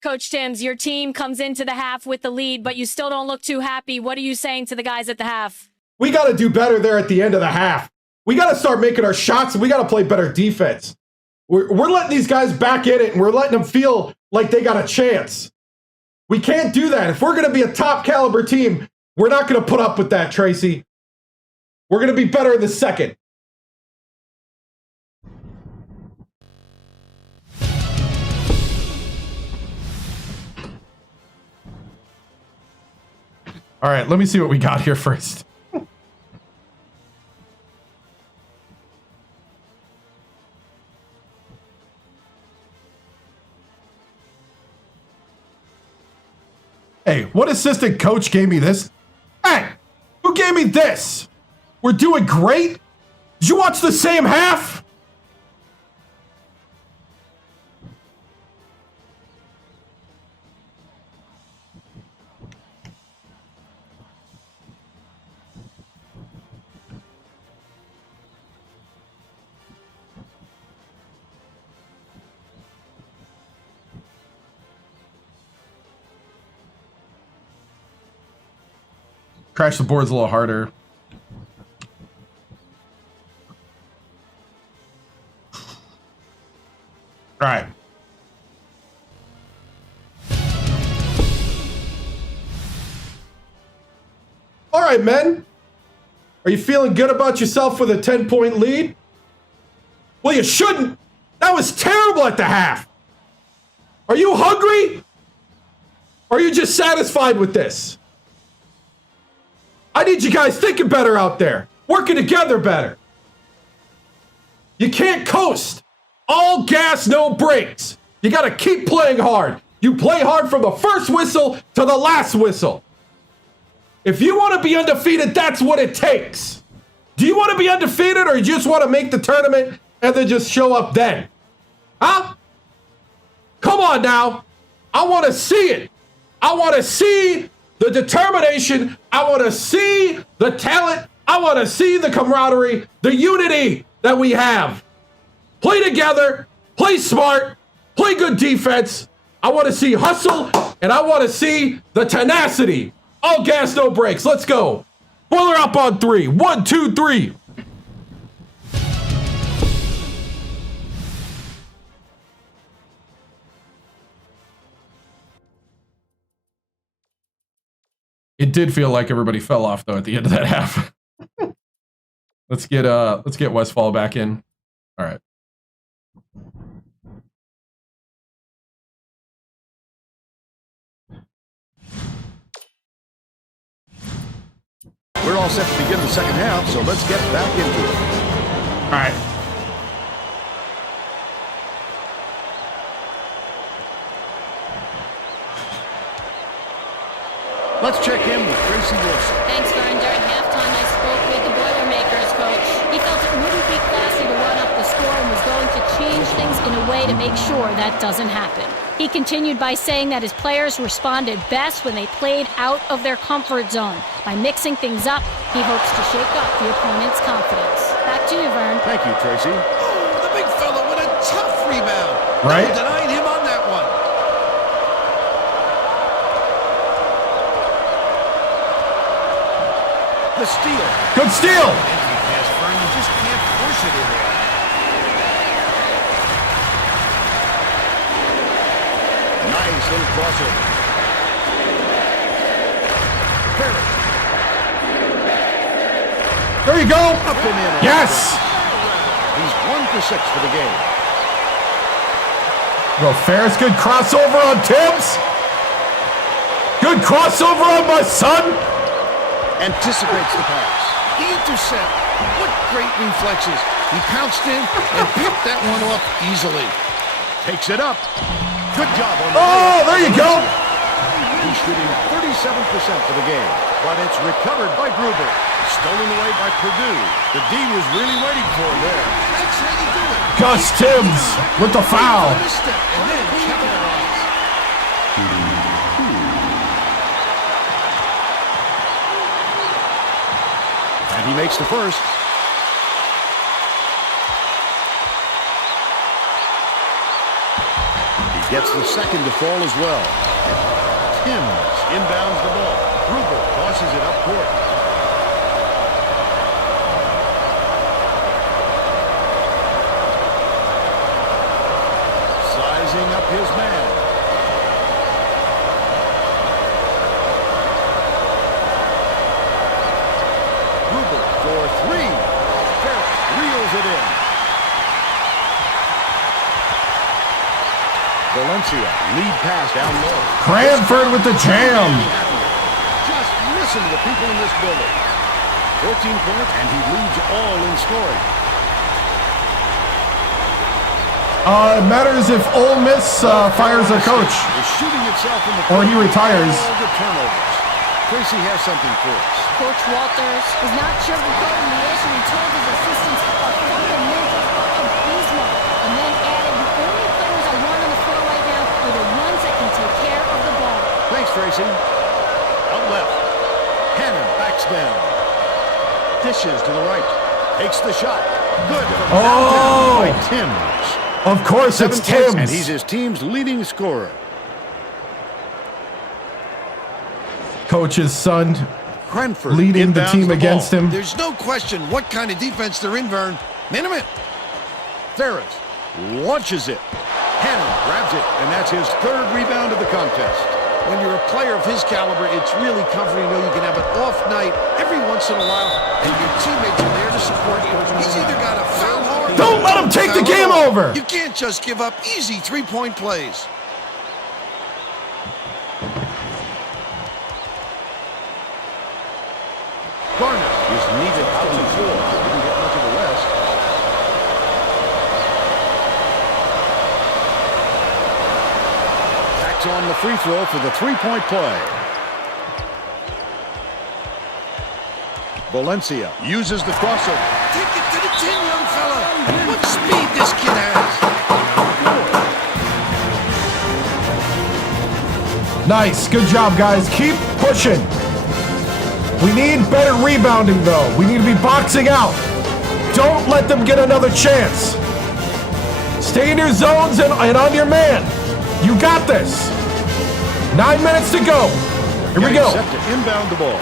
Coach TImms, your team comes into the half with the lead, but you still don't look too happy. What are you saying to the guys at the half? We got to do better there at the end of the half. We got to start making our shots, and we got to play better defense. We're letting these guys back in it, and we're letting them feel like they got a chance. We can't do that. If we're going to be a top caliber team, we're not going to put up with that, Tracy. We're going to be better in the second. All right, let me see what we got here first. Hey, what assistant coach gave me this? Hey, who gave me this? We're doing great? Did you watch the same half? Crash the boards a little harder. All right. All right, men. Are you feeling good about yourself with a 10-point lead? Well, you shouldn't. That was terrible at the half. Are you hungry? Or are you just satisfied with this? I need you guys thinking better out there. Working together better. You can't coast. All gas, no brakes. You got to keep playing hard. You play hard from the first whistle to the last whistle. If you want to be undefeated, that's what it takes. Do you want to be undefeated or you just want to make the tournament and then just show up then? Huh? Come on now. I want to see it. I want to see the determination. I want to see the talent. I want to see the camaraderie, the unity that we have. Play together, play smart, play good defense. I want to see hustle, and I want to see the tenacity. All gas, no brakes. Let's go. Boiler up on 3. 1, 2, 3. It did feel like everybody fell off though at the end of that half. Let's get Westfall back in. All right. We're all set to begin the second half, so let's get back into it. All right. Let's check in with Tracy Wilson. Thanks, Vern. During halftime, I spoke with the Boilermakers coach. He felt it wouldn't be classy to run up the score and was going to change things in a way to make sure that doesn't happen. He continued by saying that his players responded best when they played out of their comfort zone. By mixing things up, he hopes to shake up the opponent's confidence. Back to you, Vern. Thank you, Tracy. Oh, the big fella with a tough rebound. Right? No denying him on that one. The steal. Good steal. Entry pass, Vern. You just can't force it in there. Nice little crossover. Ferris. There you go. Up and in. Yes. He's 1 for 6 for the game. Go Ferris. Good crossover on TImms. Good crossover on my son. Anticipates the pass. The intercept. What great reflexes. He pounced in and picked that one off easily. Takes it up. Good job on the Oh, there you go. He's shooting 37% for the game, but it's recovered by Gruber. Stolen away by Purdue. The D was really waiting for him there. That's how you do it. Gus TImms with the foul. Step and then capitalize. And he makes the first. He gets the second to fall as well. TImms inbounds the ball. Gruber tosses it up court. Sizing up his man. Gruber for 3. Ferris reels it in. Valencia lead pass down low. Cranford with the jam. Just listen to the people in this building. 14 points, and he leads all in scoring. It matters if Ole Miss fires their coach. Is shooting itself in the Or he foot. retires. All the turnovers. Tracy has something for us. Coach Walters is not sugarcoating the issue. He told his assistants our fundamentals are abysmal, and then added the only players I want on the floor right now are the ones that can take care of the ball. Thanks, Tracy. Out left. Cannon backs down. Dishes to the right. Takes the shot. Good. Oh! By Timms. Of course, it's 7 points, Timms. and he's his team's leading scorer. Coach's son Cranford leading the inbounds team ball. against him. There's no question what kind of defense they're in, Vern. Minimum. Ferris launches it. Cannon grabs it, and that's his 3rd rebound of the contest. When you're a player of his caliber, it's really comforting to know you can have an off night every once in a while, and your teammates are there to support you. He's either got to foul hard. Don't let him take the game over. You can't just give up easy 3-point plays. Garner is needed out to 4. Didn't get much of a rest. Backs on the free throw for the 3-point play. Valencia uses the crossover. Take it to the 10, young fella. What speed this kid has. Nice. Good job, guys. Keep pushing. We need better rebounding, though. We need to be boxing out. Don't let them get another chance. Stay in your zones and on your man. You got this. 9 minutes to go. Here we go. Set to inbound the ball.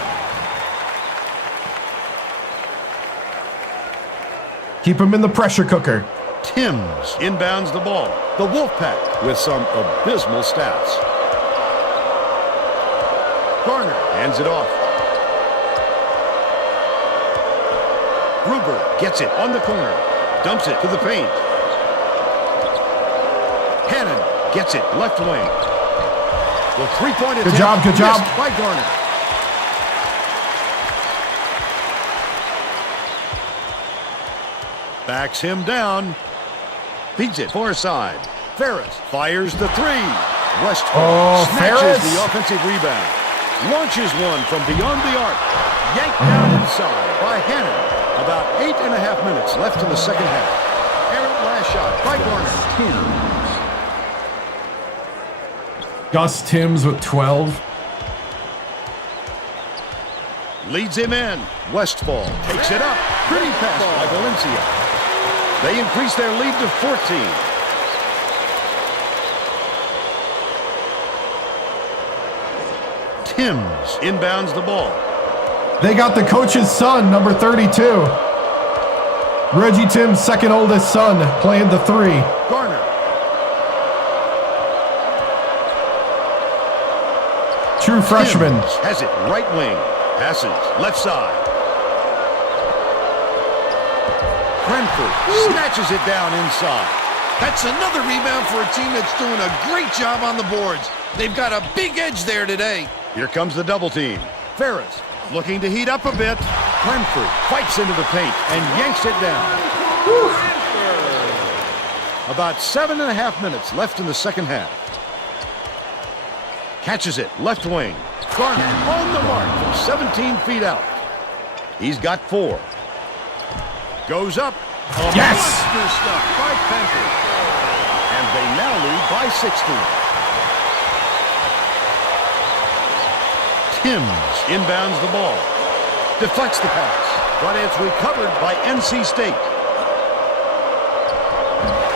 Keep him in the pressure cooker. Timms inbounds the ball. The Wolfpack with some abysmal stats. Garner hands it off. Gruber gets it on the corner. Dumps it to the paint. Cannon gets it left wing. The three-point attempt. Good job, good job. Missed by Garner. Backs him down. Feeds it far side. Ferris fires the 3. Westbrook snatches Ferris. the offensive rebound. Launches one from beyond the arc. Yanked down inside by Hannon. About 8.5 minutes left in the second half. Errant last shot by Garner. Gus Timms with 12. Leads him in. Westfall takes it up. Pretty pass by Valencia. They increase their lead to 14. Timms inbounds the ball. They got the coach's son, number 32. Reggie TImms' second oldest son, playing the 3. Garner. True freshman. Timms has it right wing. Passes left side. Cranford snatches it down inside. That's another rebound for a team that's doing a great job on the boards. They've got a big edge there today. Here comes the double team. Ferris looking to heat up a bit. Cranford fights into the paint and yanks it down. Whew. About 7.5 minutes left in the second half. Catches it left wing. Garner on the mark from 17 feet out. He's got 4. Goes up. Yes! Monster stuff by Cranford. And they now lead by 16. Timms inbounds the ball. Deflects the pass, but it's recovered by NC State.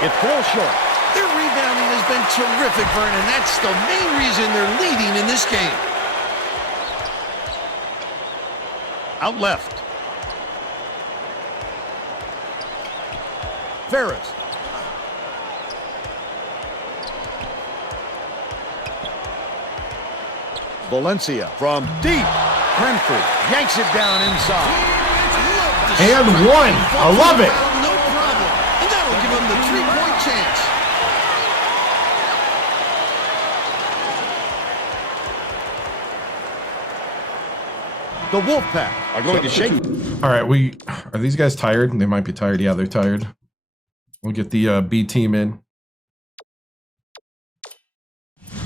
It falls short. Their rebounding has been terrific, Vern, and that's the main reason they're leading in this game. Out left. Ferris. Valencia from deep. Cranford yanks it down inside. And 1. I love it. No problem. And that'll give them the 3-point chance. The Wolfpack are going to shake. All right, are these guys tired? They might be tired. Yeah, they're tired. We'll get the B team in.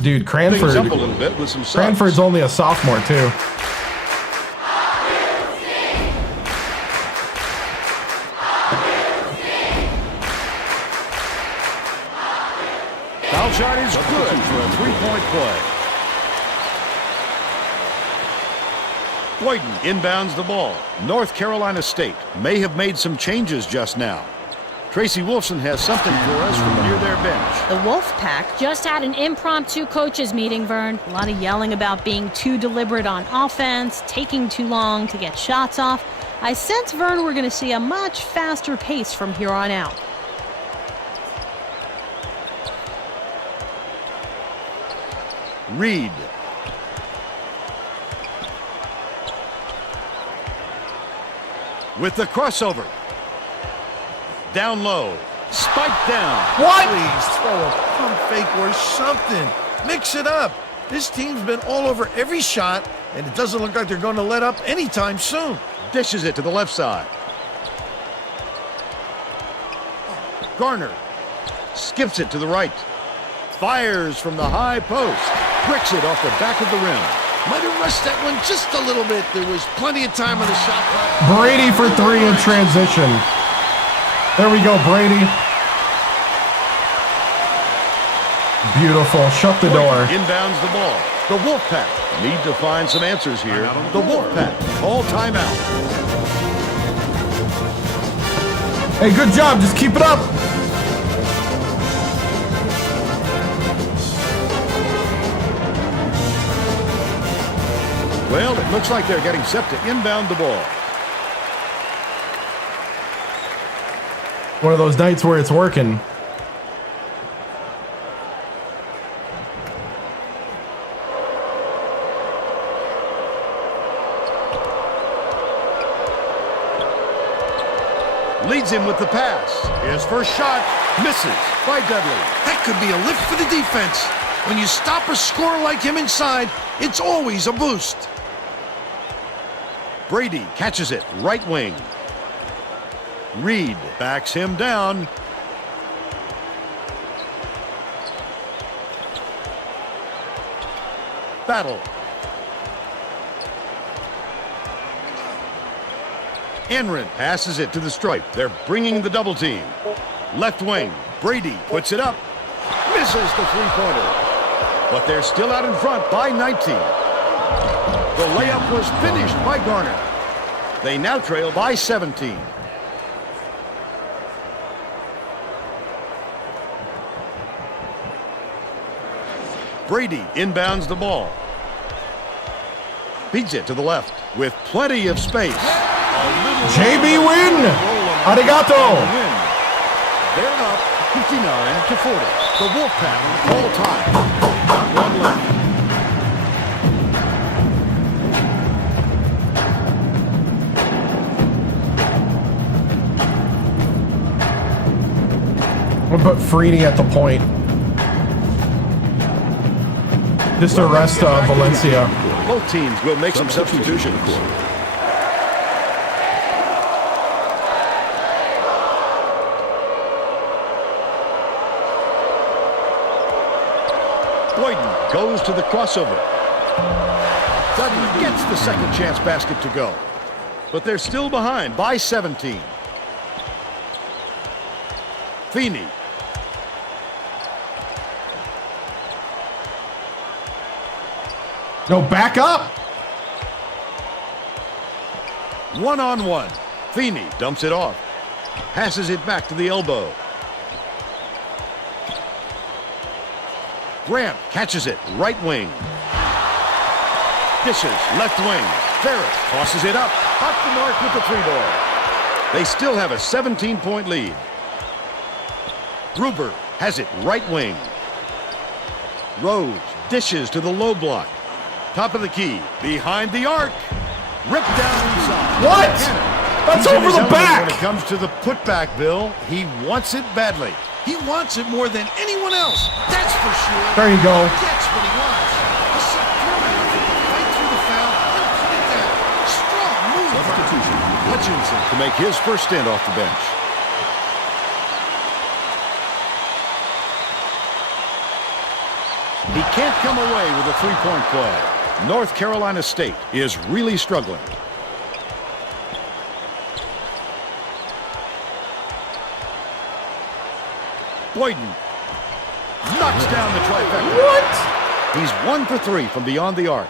Dude, Things Cranford. up a little bit with some subs. Cranford's only a sophomore, too. Foul shot is good for a three-point play. Boyden inbounds the ball. North Carolina State may have made some changes just now. Tracy Wolfson has something for us from near their bench. The Wolfpack Just had an impromptu coaches meeting, Vern. A lot of yelling about being too deliberate on offense, taking too long to get shots off. I sense, Vern, we're going to see a much faster pace from here on out. Reed. With the crossover. Down low. Spike down. What? Please throw a pump fake or something. Mix it up. This team's been all over every shot, and it doesn't look like they're going to let up anytime soon. Dishes it to the left side. Garner skips it to the right. Fires from the high post. Bricks it off the back of the rim. Might have rushed that one just a little bit. There was plenty of time on the shot clock. Brady for three in transition. There we go, Brady. Beautiful. Shut the door. Inbounds the ball. The Wolfpack need to find some answers here. The Wolfpack call timeout. Hey, good job. Just keep it up. Well, it looks like they're getting set to inbound the ball. One of those nights where it's working. Leads him with the pass. His first shot misses by Dudley. That could be a lift for the defense. When you stop a scorer like him inside, it's always a boost. Brady catches it, right wing. Reed backs him down. Battle. Enrin passes it to the stripe. They're bringing the double team. Left wing. Brady puts it up. Misses the three-pointer. But they're still out in front by 19. The layup was finished by Garner. They now trail by 17. Brady inbounds the ball. Beats it to the left with plenty of space. JB win! Arigato! They're up 59-40. The Wolfpack all time. Not one left. We'll put Freeney at the point. Just arrest Valencia. Both teams will make some substitutions. Boyden goes to the crossover. Dudley gets the second chance basket to go. But they're still behind by 17. Feeney. No, back up. One-on-one. Feeney dumps it off. Passes it back to the elbow. Grant catches it, right wing. Dishes, left wing. Ferris tosses it up. Off the mark with the three ball. They still have a 17-point lead. Gruber has it, right wing. Rhodes dishes to the low block. Top of the key, behind the arc. Ripped down inside. What? That's over the back. When it comes to the putback, Bill, he wants it badly. He wants it more than anyone else. That's for sure. There you go. He gets what he wants. A set perimeter to fight through the foul and put it down. Strong move. Substitution. Hutchinson to make his first stand off the bench. He can't come away with a three-point play. North Carolina State is really struggling. Boyden knocks down the trifecta. What? He's 1 for 3 from beyond the arc.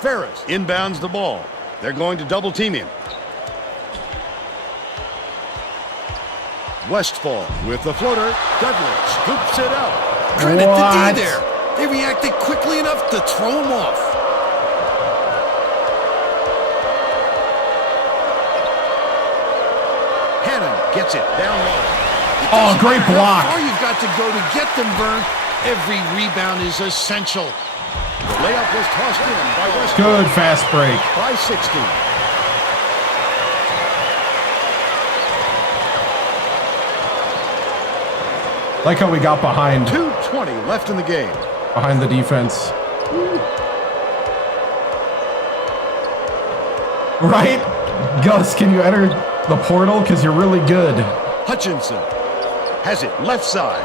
Ferris inbounds the ball. They're going to double team him. Westfall with the floater. Dudley scoops it out. Credit to D there. They reacted quickly enough to throw him off. Hannon gets it down low. Oh, great block. How far you've got to go to get them, Vern. Every rebound is essential. The layup was tossed in by Westfall. Good fast break. By 16. Like how we got behind 2:20 left in the game. behind the defense. Right? Gus, can you enter the portal? Because you're really good. Hutchinson has it left side.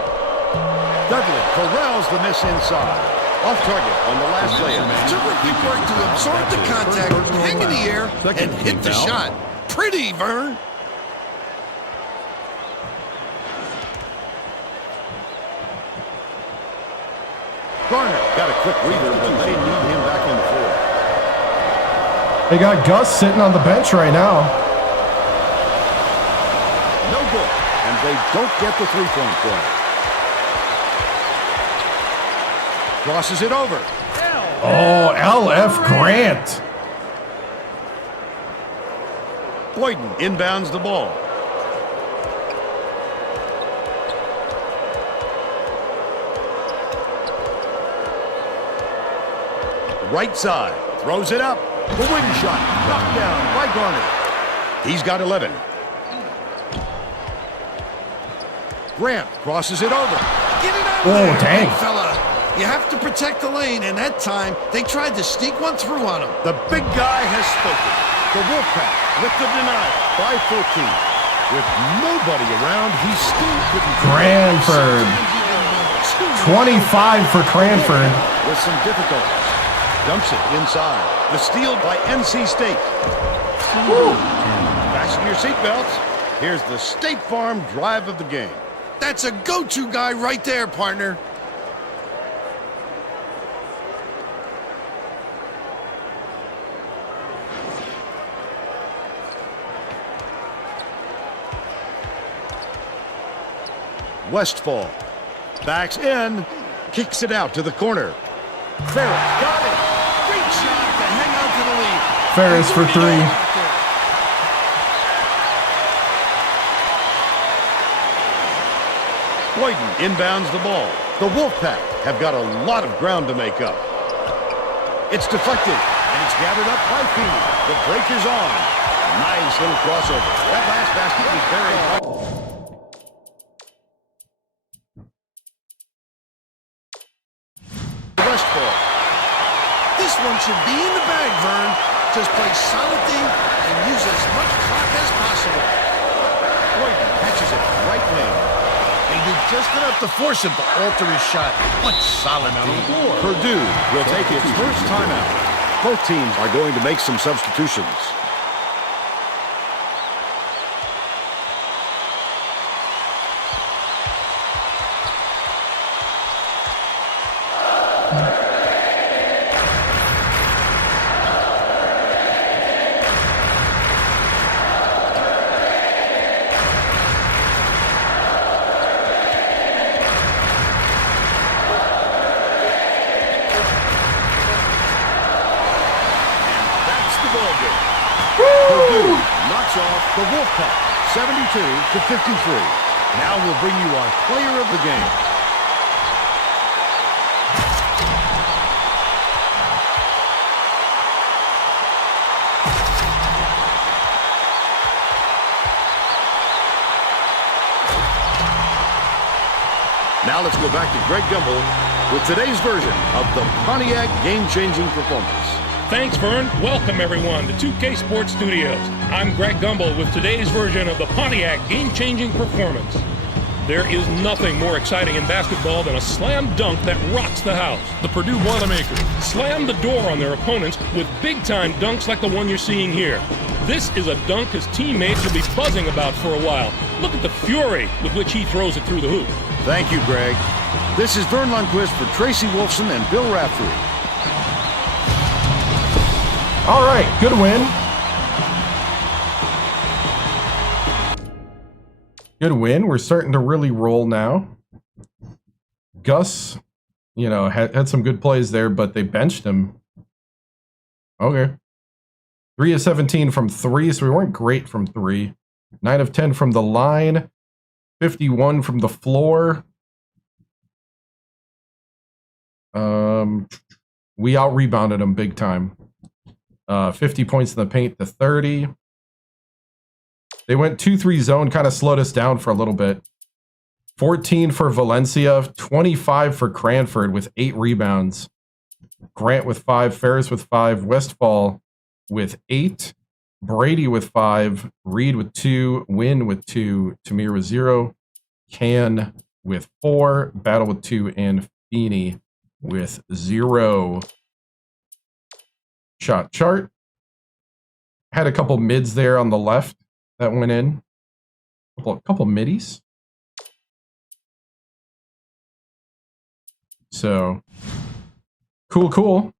Dudley corrals the miss inside. Off target on the last layup. Terrific work to absorb the contact, hang in the air, and hit the shot. Pretty, Vern. Garner got a quick reader, but they need him back on the floor. They got Gus sitting on the bench right now. No good, and they don't get the three-point play. Crosses it over. Oh, LF Grant. Boyden inbounds the ball. Right side, throws it up. The wing shot, knocked down by Garner. He's got 11. Grant crosses it over. Get it out of Oh, there, dang. big fella. You have to protect the lane, and that time, they tried to sneak one through on him. The big guy has spoken. The Wolfpack with the denial by 14. With nobody around, he still couldn't. Cranford. 25 for Cranford. With some difficulty. Dumps it inside. The steal by NC State. Woo. Fasten your seatbelts. Here's the State Farm drive of the game. That's a go-to guy right there, partner. Westfall backs in, kicks it out to the corner. Ferris got it. Great shot to hang on to the lead. Ferris for 3. Boyden inbounds the ball. The Wolfpack have got a lot of ground to make up. It's deflected, and it's gathered up by Feeney. The break is on. Nice little crossover. That last basket was very hard. Westfall. This one should be in the bag, Vern. Just play solid D and use as much clock as possible. Boyden catches it right lane. They did just enough to force him to alter his shot. What solid D. Purdue will take its first timeout. Both teams are going to make some substitutions. Purdue knocks off the Wolfpack, 72-53. Now we'll bring you our player of the game. Now let's go back to Greg Gumbel with today's version of the Pontiac game-changing performance. Thanks, Vern. Welcome, everyone, to 2K Sports Studios. I'm Greg Gumbel with today's version of the Pontiac game-changing performance. There is nothing more exciting in basketball than a slam dunk that rocks the house. The Purdue Boilermakers slam the door on their opponents with big-time dunks like the one you're seeing here. This is a dunk his teammates will be buzzing about for a while. Look at the fury with which he throws it through the hoop. Thank you, Greg. This is Vern Lundquist for Tracy Wolfson and Bill Raftery. All right, good win. Good win. We're starting to really roll now. Gus, you know, had some good plays there, but they benched him. Okay. 3 of 17 from 3, so we weren't great from 3. 9 of 10 from the line. 51 from the floor. We out-rebounded them big time. 50 points in the paint to 30. They went 2-3 zone, kind of slowed us down for a little bit. 14 for Valencia, 25 for Cranford with 8 rebounds. Grant with 5, Ferris with 5, Westfall with 8, Brady with 5, Reed with 2, Wynn with 2, Tamir with 0, Can with 4, Battle with 2, and Feeney with 0. Shot chart. Had a couple mids there on the left that went in. A couple middies. So, cool.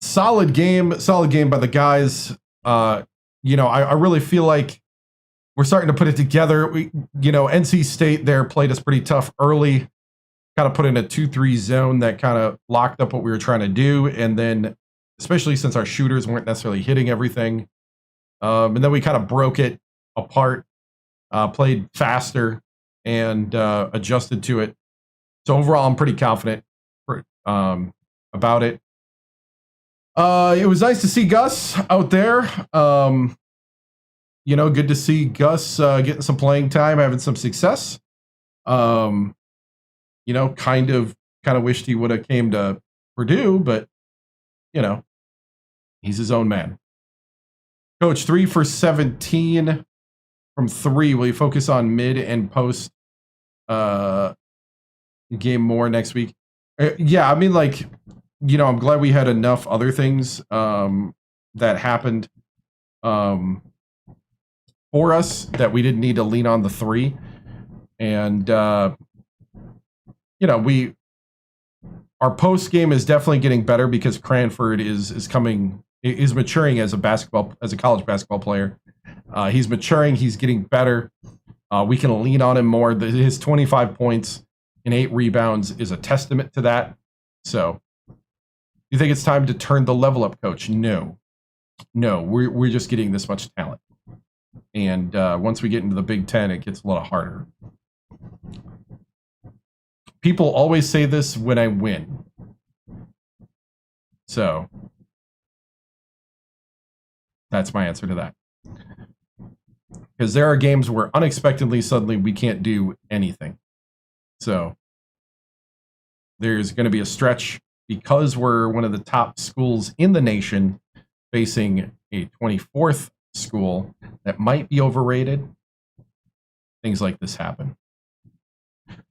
Solid game by the guys. You know, I really feel like we're starting to put it together. NC State there played us pretty tough early. Kind of put in a 2-3 zone that kind of locked up what we were trying to do. And then, especially since our shooters weren't necessarily hitting everything. And then we kind of broke it apart, played faster, and adjusted to it. So overall, I'm pretty confident about it. It was nice to see Gus out there. Good to see Gus getting some playing time, having some success. Kind of wished he would have came to Purdue, but he's his own man. Coach, 3 for 17 from 3. Will you focus on mid and post game more next week? Yeah, I mean, I'm glad we had enough other things that happened for us that we didn't need to lean on the 3. And our post game is definitely getting better because Cranford is maturing as a college basketball player. He's maturing. He's getting better. We can lean on him more. His 25 points and 8 rebounds is a testament to that. So, you think it's time to turn the level up, Coach? No, we're just getting this much talent, and once we get into the Big Ten, it gets a lot harder. People always say this when I win. So, that's my answer to that. Because there are games where unexpectedly, suddenly, we can't do anything. So, there's going to be a stretch because we're one of the top schools in the nation facing a 24th school that might be overrated. Things like this happen.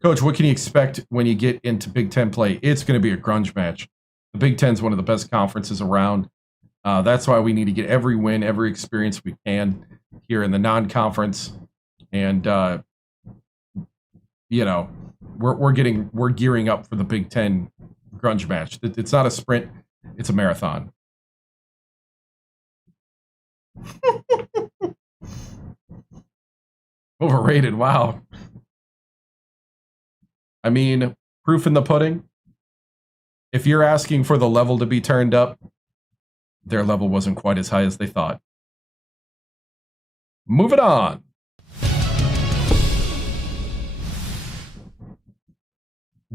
Coach, what can you expect when you get into Big Ten play? It's going to be a grunge match. The Big Ten is one of the best conferences around. That's why we need to get every win, every experience we can here in the non-conference. And, we're gearing up for the Big Ten grunge match. It's not a sprint, it's a marathon. Overrated, wow. I mean, proof in the pudding. If you're asking for the level to be turned up, their level wasn't quite as high as they thought. Moving on.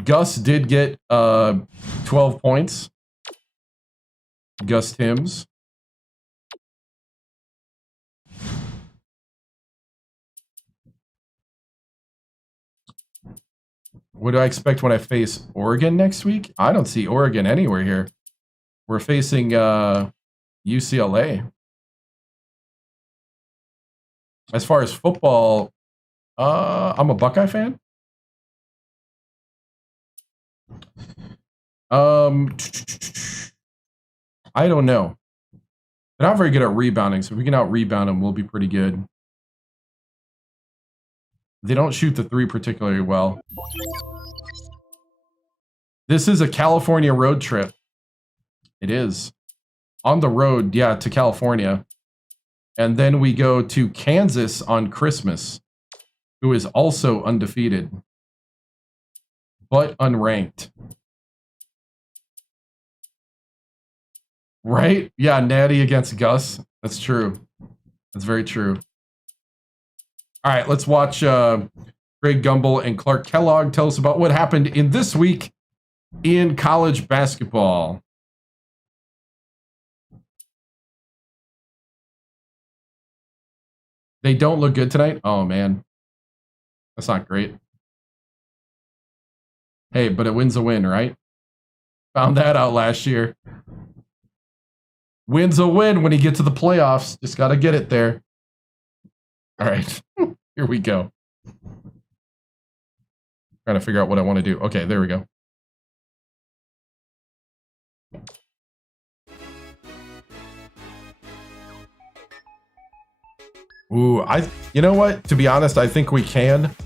Gus did get 12 points. Gus TImms. What do I expect when I face Oregon next week? I don't see Oregon anywhere here. We're facing UCLA. As far as football, I'm a Buckeye fan. I don't know. They're not very good at rebounding, so if we can out-rebound them, we'll be pretty good. They don't shoot the three particularly well. This is a California road trip. It is. On the road, yeah, to California. And then we go to Kansas on Christmas, who is also undefeated, but unranked. Right? Yeah, Natty against Gus. That's true. That's very true. All right, let's watch Greg Gumbel and Clark Kellogg tell us about what happened in this week in college basketball. They don't look good tonight? Oh, man. That's not great. Hey, but a win's a win, right? Found that out last year. Win's a win when you get to the playoffs. Just got to get it there. All right. Here we go. Trying to figure out what I want to do. Okay, there we go. Ooh, you know what? To be honest, I think we can.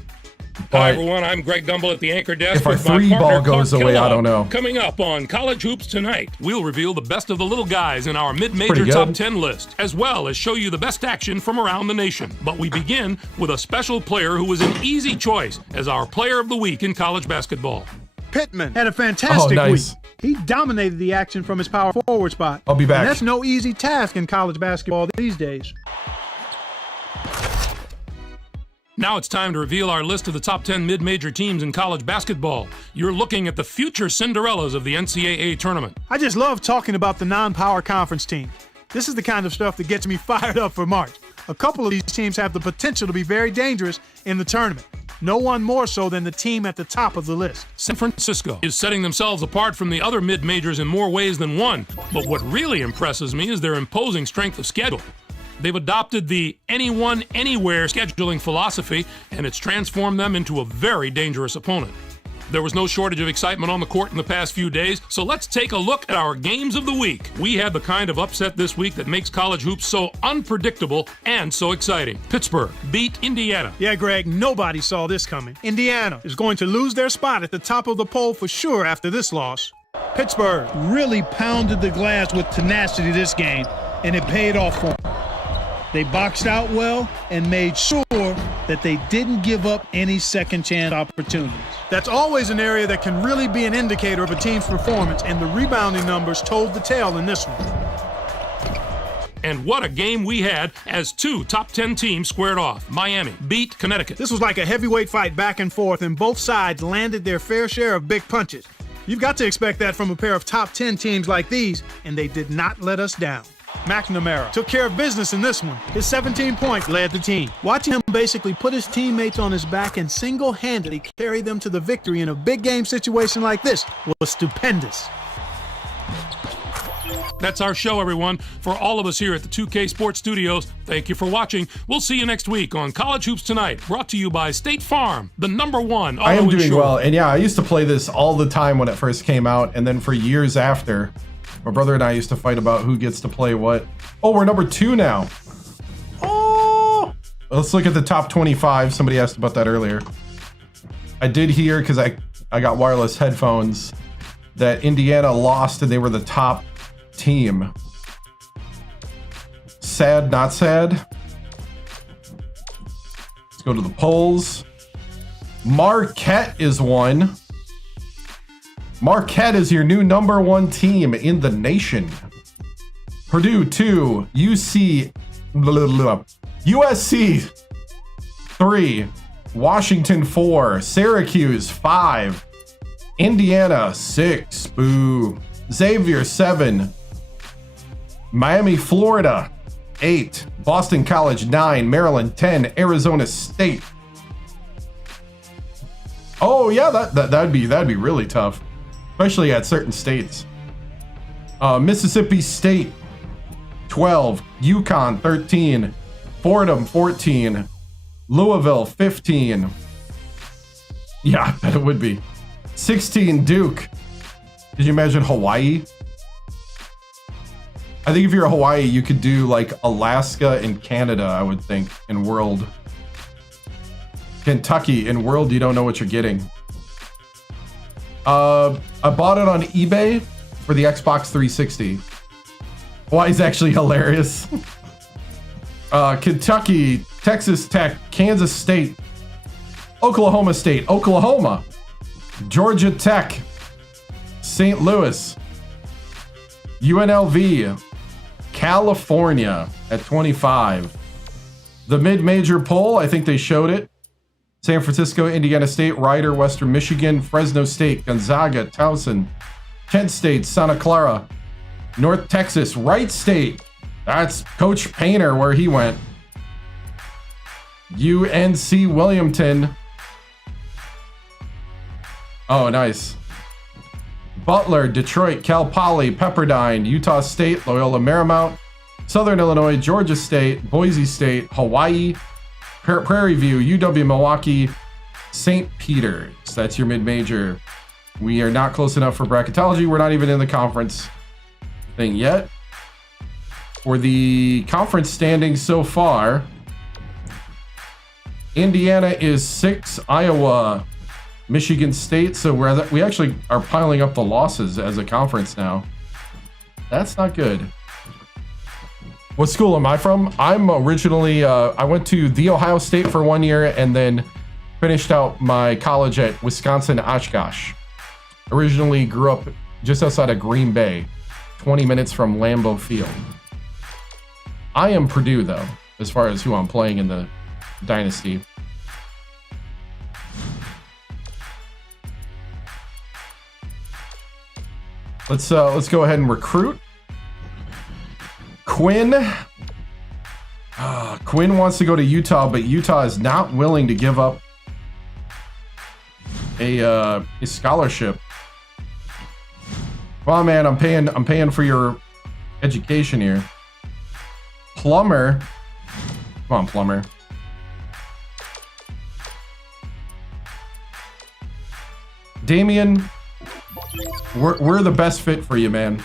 Hi, everyone. I'm Greg Gumbel at the anchor desk. If our with my three partner, ball goes Clark away, I Kellogg. don't know. Coming up on College Hoops Tonight, we'll reveal the best of the little guys in our mid-major top 10 list, as well as show you the best action from around the nation. But we begin with a special player who was an easy choice as our player of the week in college basketball. Pittman had a fantastic week. He dominated the action from his power forward spot. I'll be back. And that's no easy task in college basketball these days. Now it's time to reveal our list of the top 10 mid-major teams in college basketball. You're looking at the future Cinderellas of the NCAA tournament. I just love talking about the non-power conference team. This is the kind of stuff that gets me fired up for March. A couple of these teams have the potential to be very dangerous in the tournament. No one more so than the team at the top of the list. San Francisco is setting themselves apart from the other mid-majors in more ways than one. But what really impresses me is their imposing strength of schedule. They've adopted the anyone, anywhere scheduling philosophy, and it's transformed them into a very dangerous opponent. There was no shortage of excitement on the court in the past few days, so let's take a look at our games of the week. We had the kind of upset this week that makes college hoops so unpredictable and so exciting. Pittsburgh beat Indiana. Yeah, Greg, nobody saw this coming. Indiana is going to lose their spot at the top of the poll for sure after this loss. Pittsburgh really pounded the glass with tenacity this game, and it paid off for them. They boxed out well and made sure that they didn't give up any second chance opportunities. That's always an area that can really be an indicator of a team's performance, and the rebounding numbers told the tale in this one. And what a game we had as two top 10 teams squared off. Miami beat Connecticut. This was like a heavyweight fight back and forth, and both sides landed their fair share of big punches. You've got to expect that from a pair of top 10 teams like these, and they did not let us down. McNamara took care of business in this one. His 17 points led the team. Watching him basically put his teammates on his back and single-handedly carry them to the victory in a big game situation like this was stupendous. That's our show, everyone. For all of us here at the 2K Sports Studios, thank you for watching. We'll see you next week on College Hoops Tonight, brought to you by State Farm, the #1 auto I am doing insurer. well, and yeah, I used to play this all the time when it first came out, and then for years after, my brother and I used to fight about who gets to play what. Oh, we're #2 now. Oh! Let's look at the top 25. Somebody asked about that earlier. I did hear, because I got wireless headphones, that Indiana lost and they were the top team. Sad, not sad. Let's go to the polls. Marquette is one. Marquette is your new #1 team in the nation. Purdue 2, USC 3, Washington 4, Syracuse 5, Indiana 6, boo, Xavier 7, Miami, Florida 8, Boston College 9, Maryland 10, Arizona State. Oh yeah, that'd be really tough. Especially at certain states. Mississippi State, 12. UConn, 13. Fordham 14. Louisville 15. Yeah, I bet it would be. 16 Duke. Could you imagine Hawaii? I think if you're Hawaii, you could do like Alaska and Canada, I would think, in World. Kentucky in World, you don't know what you're getting. I bought it on eBay for the Xbox 360. Hawaii's actually hilarious. Kentucky, Texas Tech, Kansas State, Oklahoma State, Oklahoma, Georgia Tech, St. Louis, UNLV, California at 25. The mid-major poll, I think they showed it. San Francisco, Indiana State, Rider, Western Michigan, Fresno State, Gonzaga, Towson, Kent State, Santa Clara, North Texas, Wright State. That's Coach Painter where he went. UNC Wilmington. Oh, nice. Butler, Detroit, Cal Poly, Pepperdine, Utah State, Loyola Marymount, Southern Illinois, Georgia State, Boise State, Hawaii, Prairie View, UW Milwaukee, St. Peter's. That's your mid-major. We are not close enough for bracketology. We're not even in the conference thing yet. For the conference standings so far, Indiana is 6, Iowa, Michigan State. So we actually are piling up the losses as a conference now. That's not good. What school am I from? I'm originally, I went to The Ohio State for 1 year and then finished out my college at Wisconsin Oshkosh. Originally grew up just outside of Green Bay, 20 minutes from Lambeau Field. I am Purdue, though, as far as who I'm playing in the Dynasty. Let's go ahead and recruit. Quinn. Quinn wants to go to Utah, but Utah is not willing to give up a scholarship. Come on, man, I'm paying for your education here. Plummer. Come on, Plummer. Damien, we're the best fit for you, man.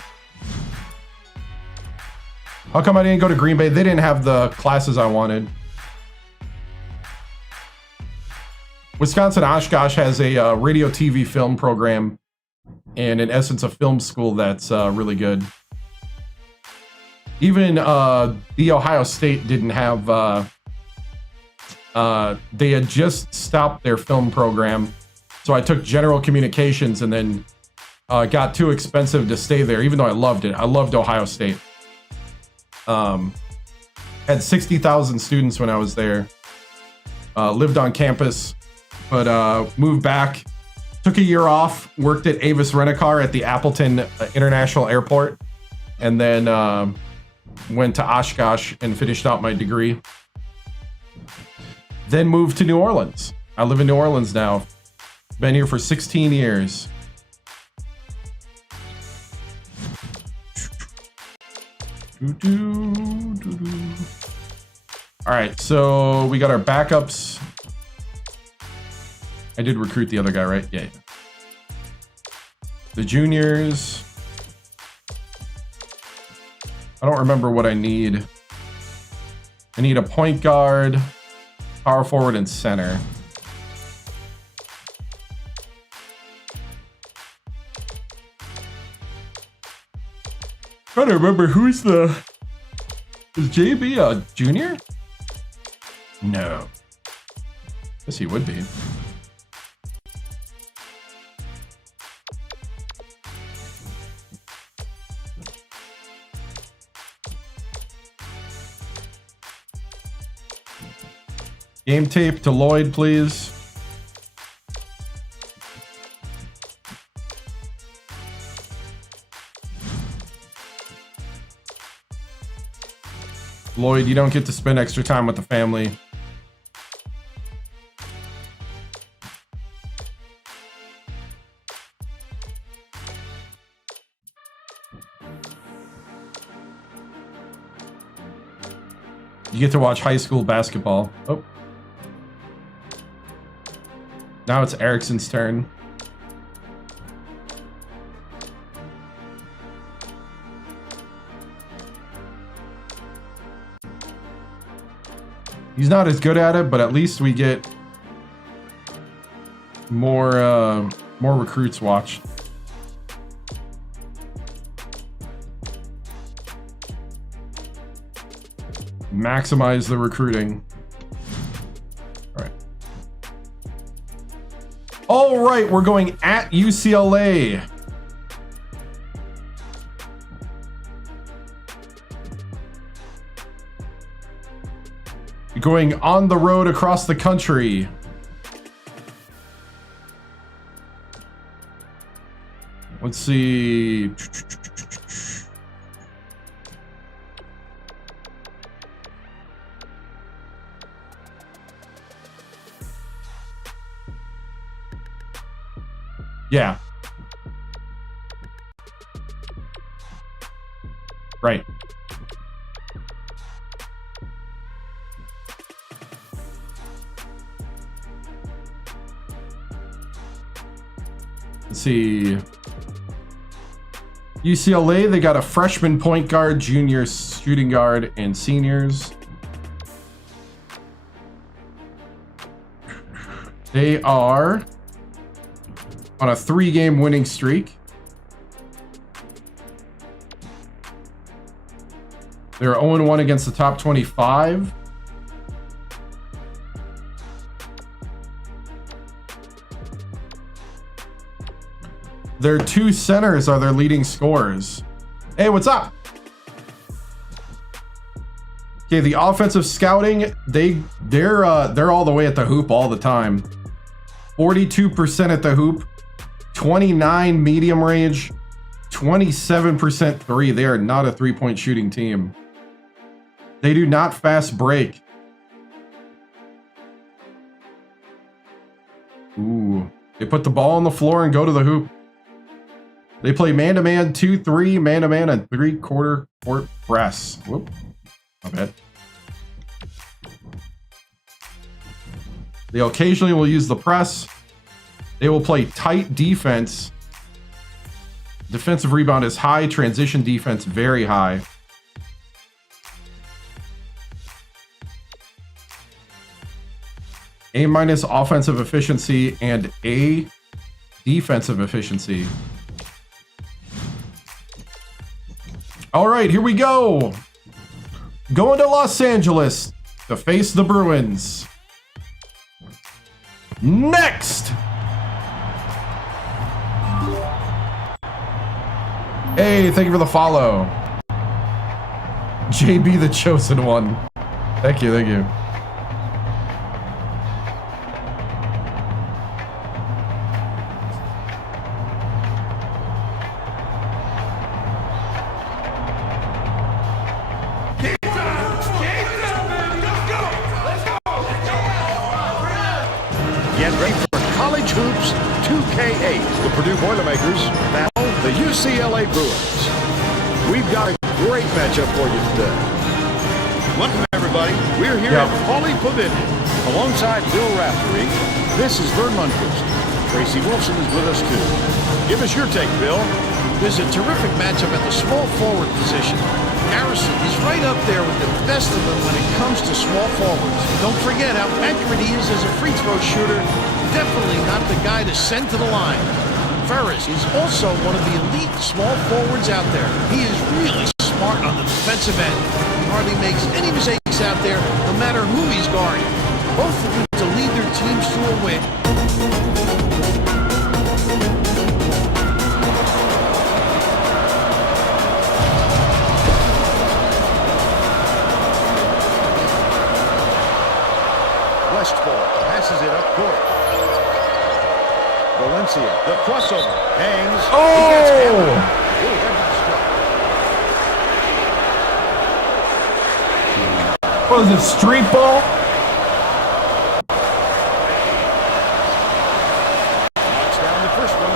How come I didn't go to Green Bay? They didn't have the classes I wanted. Wisconsin Oshkosh has a radio, TV, film program, and in essence, a film school that's really good. Even The Ohio State didn't have. They had just stopped their film program, so I took general communications, and then got too expensive to stay there. Even though I loved it, I loved Ohio State. Had 60,000 students when I was there. Lived on campus, but moved back. Took a year off. Worked at Avis Rent-A-Car at the Appleton International Airport, and then went to Oshkosh and finished out my degree. Then moved to New Orleans. I live in New Orleans now. Been here for 16 years. All right, so we got our backups. I did recruit the other guy, right? Yeah. The juniors. I don't remember what I need. I need a point guard, power forward, and center. Trying to remember who's the... Is JB a junior? No. Guess he would be. Game tape to Lloyd, please. Lloyd, you don't get to spend extra time with the family. You get to watch high school basketball. Oh. Now it's Erickson's turn. He's not as good at it, but at least we get more recruits watched. Maximize the recruiting. All right, we're going at UCLA. Going on the road across the country. Let's see. Yeah. Right. Let's see. UCLA, they got a freshman point guard, junior shooting guard, and seniors. They are on a 3-game winning streak. They're 0-1 against the top 25. Their 2 centers are their leading scorers. Hey, what's up? Okay, the offensive scouting, they're all the way at the hoop all the time. 42% at the hoop, 29 medium range, 27% 3. They are not a 3-point shooting team. They do not fast break. Ooh, they put the ball on the floor and go to the hoop. They play man-to-man, 2-3, man-to-man, and 3/4 court press. Whoop, my bad. They occasionally will use the press. They will play tight defense. Defensive rebound is high. Transition defense, very high. A- offensive efficiency and A defensive efficiency. All right, here we go. Going to Los Angeles to face the Bruins. Next. Hey, thank you for the follow. JB the Chosen One. Thank you, thank you. Get ready for College Hoops 2K8. The Purdue Boilermakers battle the UCLA Bruins. We've got a great matchup for you today. Welcome, everybody. We're here at Pauley Pavilion alongside Bill Raftery. This is Vern Lundquist. Tracy Wilson is with us, too. Give us your take, Bill. There's a terrific matchup at the small forward position. Harrison is right up there with the best of them when it comes to small forwards. Don't forget how accurate he is as a free throw shooter. Definitely not the guy to send to the line. Ferris is also one of the elite small forwards out there. He is really smart on the defensive end. He hardly makes any mistakes out there, no matter who he's guarding. Both of them to lead their teams to a win. Westfall passes it up court. Valencia, the crossover, hangs. What is it, street ball? Knocks down the first one.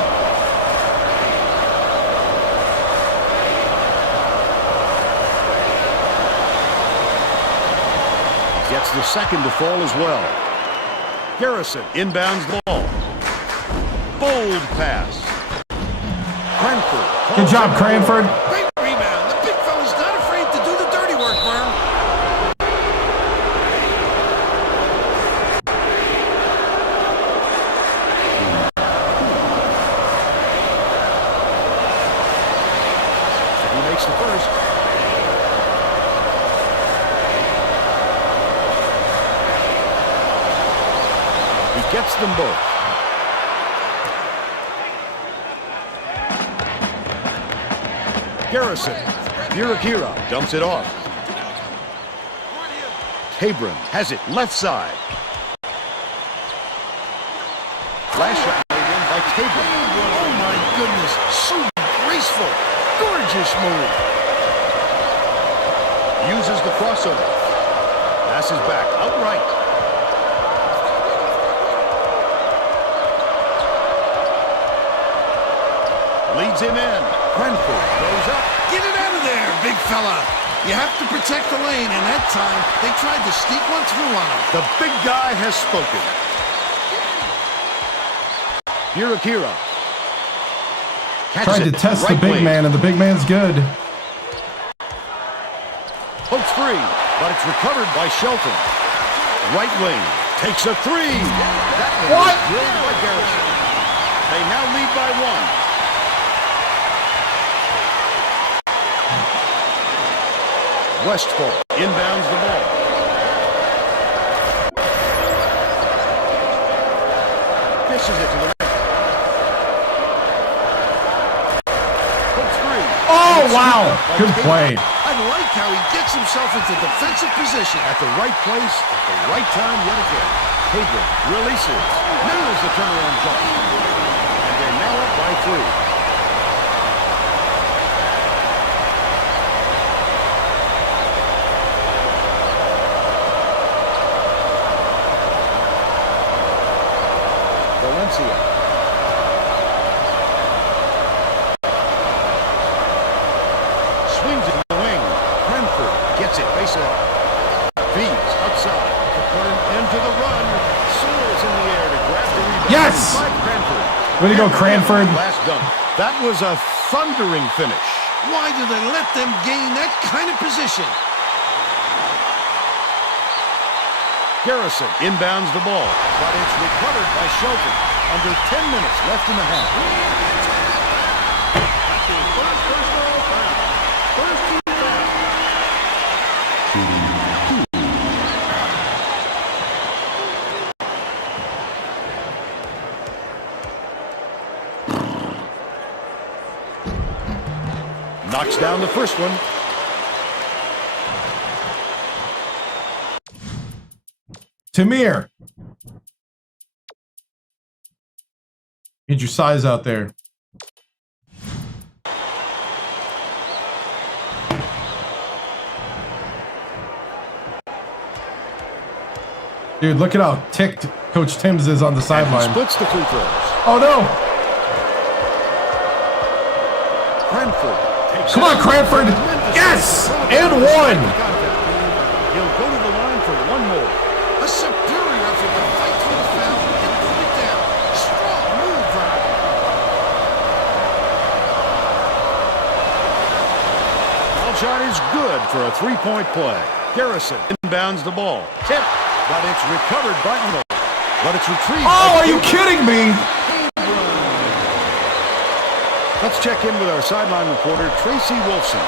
Gets the second to fall as well. Garrison inbounds the ball. Bold pass. Cranford. Good job, Cranford. Great rebound. The big fella's not afraid to do the dirty work, Vern. He makes the first. He gets them both. Garrison. Birakira dumps it off. Tabron has it left side. Flash shot made in by Tabron. Oh, my goodness. So graceful. Gorgeous move. Uses the crossover. Passes back outright. Leads him in. Cranford goes up. Get it out of there, big fella. You have to protect the lane, and that time they tried to sneak one through on him. The big guy has spoken. Birakira. Tried to test the big man, and the big man's good. Pokes free, but it's recovered by Shelton. Right wing takes a three. That one What? is drilled by Garrison. They now lead by one. Westfall inbounds the ball. Dishes it to the net. Pokes free. Oh, wow. Good play. I like how he gets himself into defensive position. At the right place, at the right time yet again. Tabron releases. Nails the turnaround jump. And they're now up by three. Valencia. Swings it to the wing. Cranford gets it face off. Feeds outside to put an end to the run. Soars in the air to grab the rebound. Yes! By Cranford. Way to go, Cranford. Last dunk. That was a thundering finish. Why do they let them gain that kind of position? Garrison inbounds the ball, but it's recovered by Shelton. Under 10 minutes left in the half. Knocks down the first one. Tamir. Get your size out there. Dude, look at how ticked Coach Timms is on the sideline. Splits the free throws. Oh no! Cranford takes Come on, Cranford! Yes! And one! He'll go to the line for one more. A superior effort to fight through the foul and put it down. Strong move, Vern. Foul shot is good for a three-point play. Garrison inbounds the ball. Tip, but it's recovered by Arnold. But it's retrieved. Oh, are you kidding me? Let's check in with our sideline reporter, Tracy Wolfson.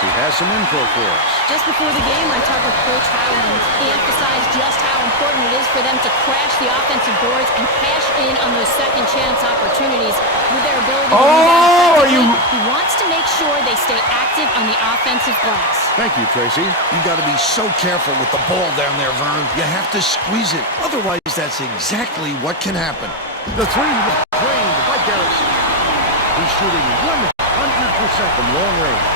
He has some info for us. Just before the game, I talked with Coach Howland. He emphasized just how important it is for them to crash the offensive boards and cash in on those second chance opportunities with their ability to Oh, are you... He wants to make sure they stay active on the offensive glass. Thank you, Tracy. You got to be so careful with the ball down there, Vern. You have to squeeze it. Otherwise, that's exactly what can happen. The three was drained by Garrison. He's shooting 100% from long range.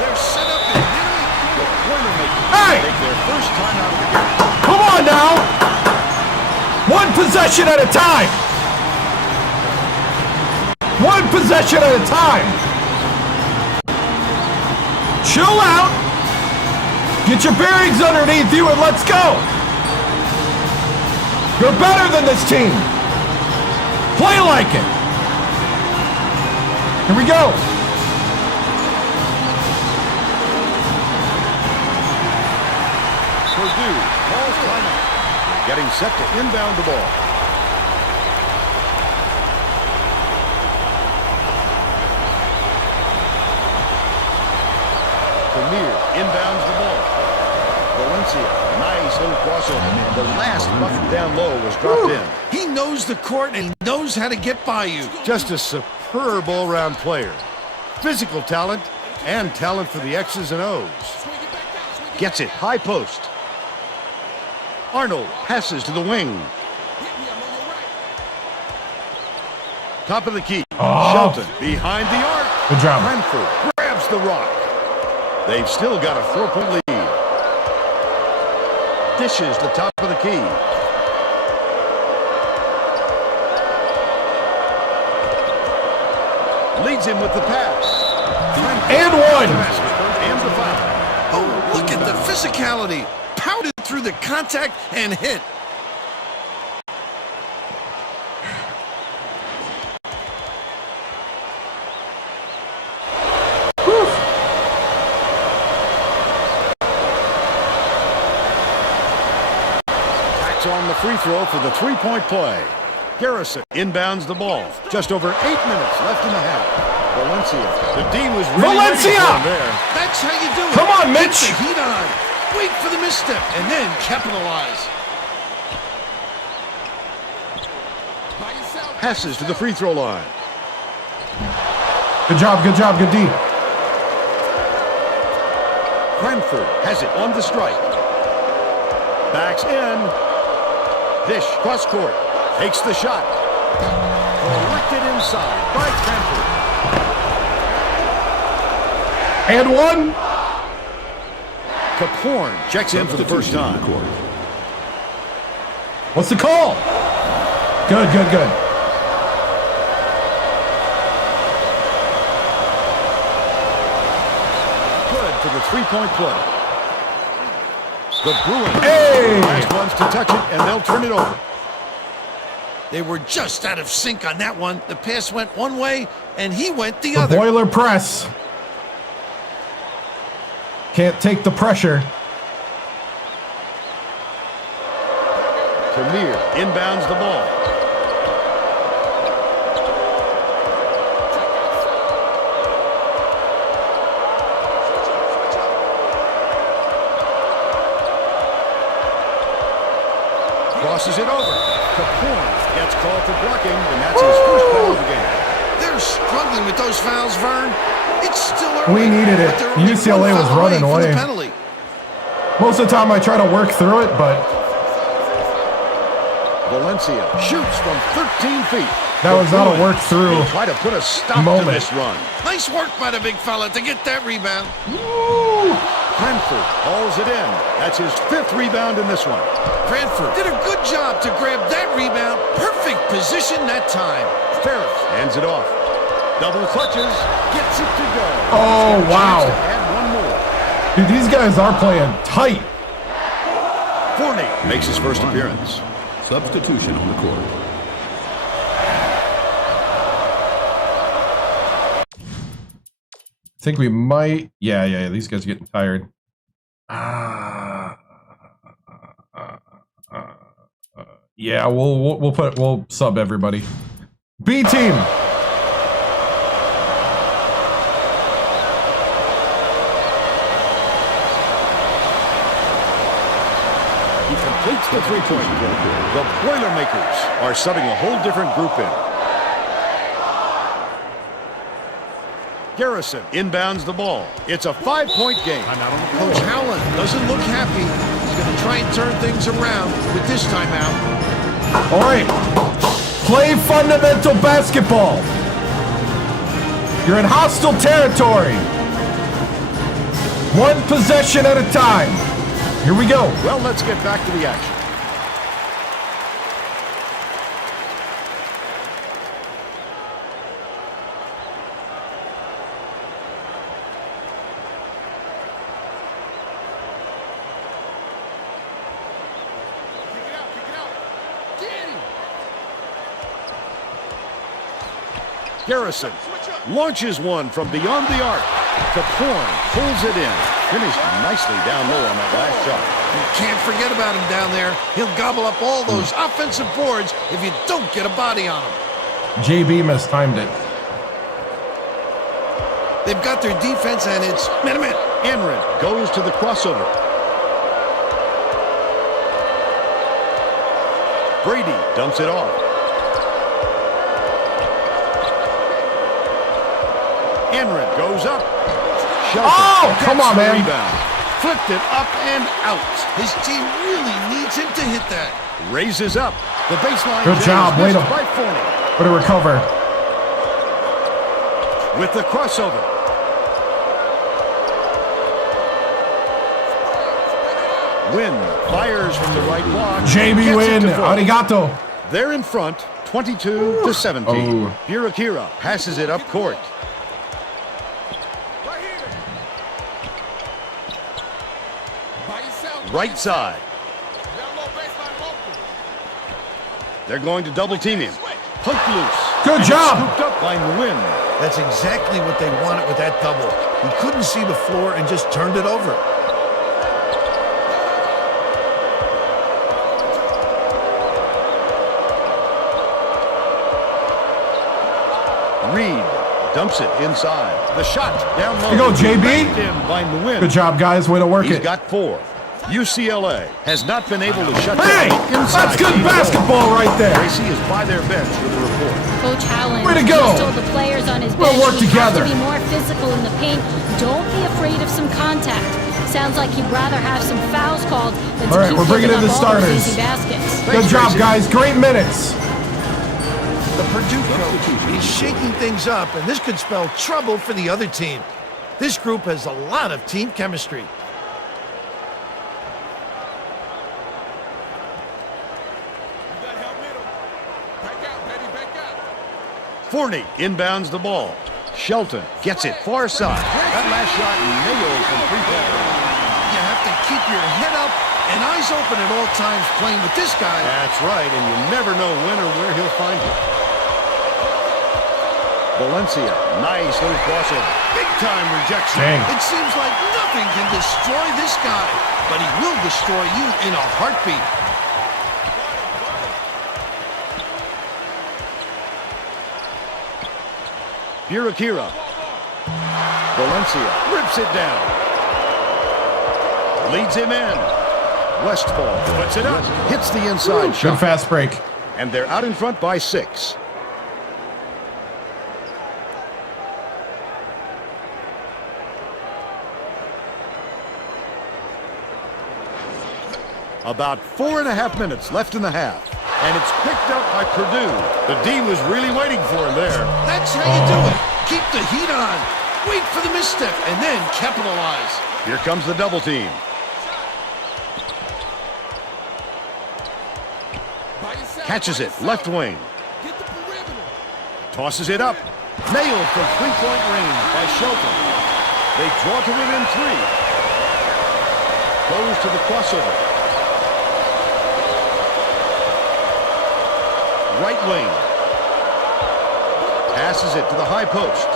They're set up in nearly... The Boilermakers Hey! take their first time out of the game. Come on now! One possession at a time! One possession at a time! Chill out. Get your bearings underneath you and let's go. You're better than this team. Play like it. Here we go. Purdue calls timeout. Getting set to inbound the ball. Premier inbounds the ball. Valencia, nice little crossover. The last bucket down low was dropped in. He knows the court and he knows how to get by you. Just a superb all-round player. Physical talent and talent for the X's and O's. Gets it, high post. Arnold passes to the wing. Top of the key. Shelton behind the arc. Good job. Cranford grabs the rock. They've still got a 4-point lead. Dishes the top of the key. Leads him with the pass. And one. And the foul. Oh, look at the physicality. Pounded through the contact and hit. On the free throw for the three-point play. Garrison inbounds the ball. Just over 8 minutes left in the half. Valencia. The D was really Valencia! ready for him there. That's how you do it. Come on, Mitch. Keep the heat on. Wait for the misstep and then capitalize. Passes to the free throw line. Good job, good job, good D. Cranford has it on the strike. Backs in. Dish, cross court, takes the shot. Collected inside by Cranford. And one. Caporn checks in for the first time. What's the call? Good, good, good. Good for the three-point play. The Bruins, hey! Last ones to touch it, and they'll turn it over. They were just out of sync on that one. The pass went one way, and he went the The other. Boiler press. Can't take the pressure. Premier inbounds the ball. Crosses it over. Caporn gets called for blocking, and that's his first foul of the game. They're struggling with those fouls, Vern. It's still early. We needed it. but they're only UCLA one was foul running from away. the penalty. Most of the time I try to work through it, but Valencia shoots from 13 feet. that was not a work through They try to put a stop to moment. this run. Nice work by the big fella to get that rebound. Cranford hauls it in. That's his 5th rebound in this one. Cranford did a good job to grab that rebound. Perfect position that time. Ferris hands it off. Double clutches. Gets it to go. Oh, wow. Chance to add one more. Dude, these guys are playing tight. Forney makes his first appearance. Substitution on the court. I think we might. Yeah. These guys are getting tired. Yeah, we'll sub everybody. B team. He completes the three-point play. The Boilermakers are subbing a whole different group in. Garrison inbounds the ball. It's a 5-point game. Coach Howland doesn't look happy. He's going to try and turn things around with this timeout. All right. Play fundamental basketball. You're in hostile territory. One possession at a time. Here we go. Well, let's get back to the action. Garrison launches one from beyond the arc. Caporn pulls it in. Finished nicely down low on that last shot. You can't forget about him down there. He'll gobble up all those offensive boards if you don't get a body on him. JB mistimed it. They've got their defense, and it's minute. Enrin goes to the crossover. Brady dumps it off. Enrin goes up. Oh, come on, man. Rebound. Flipped it up and out. His team really needs him to hit that. Raises up. The baseline. Good job. Way to recover. With the crossover. Wynn fires from the right block. JB Wynn. Arigato. They're in front, 22-17. Oh. Burakira passes it up court. Right side. They're going to double team him. Punt loose. Good job. Scooped up by Wynn. That's exactly what they wanted with that double. He couldn't see the floor and just turned it over. Reed dumps it inside. The shot down low. Here you go, JB. By Nguyen. Good job, guys. Way to work He's it. got 4. UCLA has not been able to shut Hey, down inside. that's good basketball right there. Tracy is by their bench with a report. Coach Howland Way to go. just told the players on his We'll bench work we have together. to be more physical in the paint. Don't be afraid of some contact. Sounds like you'd rather have some fouls called than to All right, keep we're bringing giving in the up all those starters. easy baskets. Good job, guys. Great minutes. The Purdue coach is shaking things up, and this could spell trouble for the other team. This group has a lot of team chemistry. Forney inbounds the ball. Shelton gets it far side. That last shot nailed from 3-point. You have to keep your head up and eyes open at all times playing with this guy. That's right, and you never know when or where he'll find you. Valencia, nice little crossover. Big time rejection. Dang. It seems like nothing can destroy this guy, but he will destroy you in a heartbeat. Burakira. Valencia rips it down. Leads him in. Westfall puts it up. Hits the inside Good shot. fast break. And they're out in front by 6. About 4.5 minutes left in the half. And it's picked up by Purdue. The D was really waiting for him there. That's how you do it. Keep the heat on. Wait for the misstep and then capitalize. Here comes the double team. Catches it, left wing. Tosses it up. Nailed from 3-point range by Shelton. They draw to within 3. Goes to the crossover. Right wing. Passes it to the high post.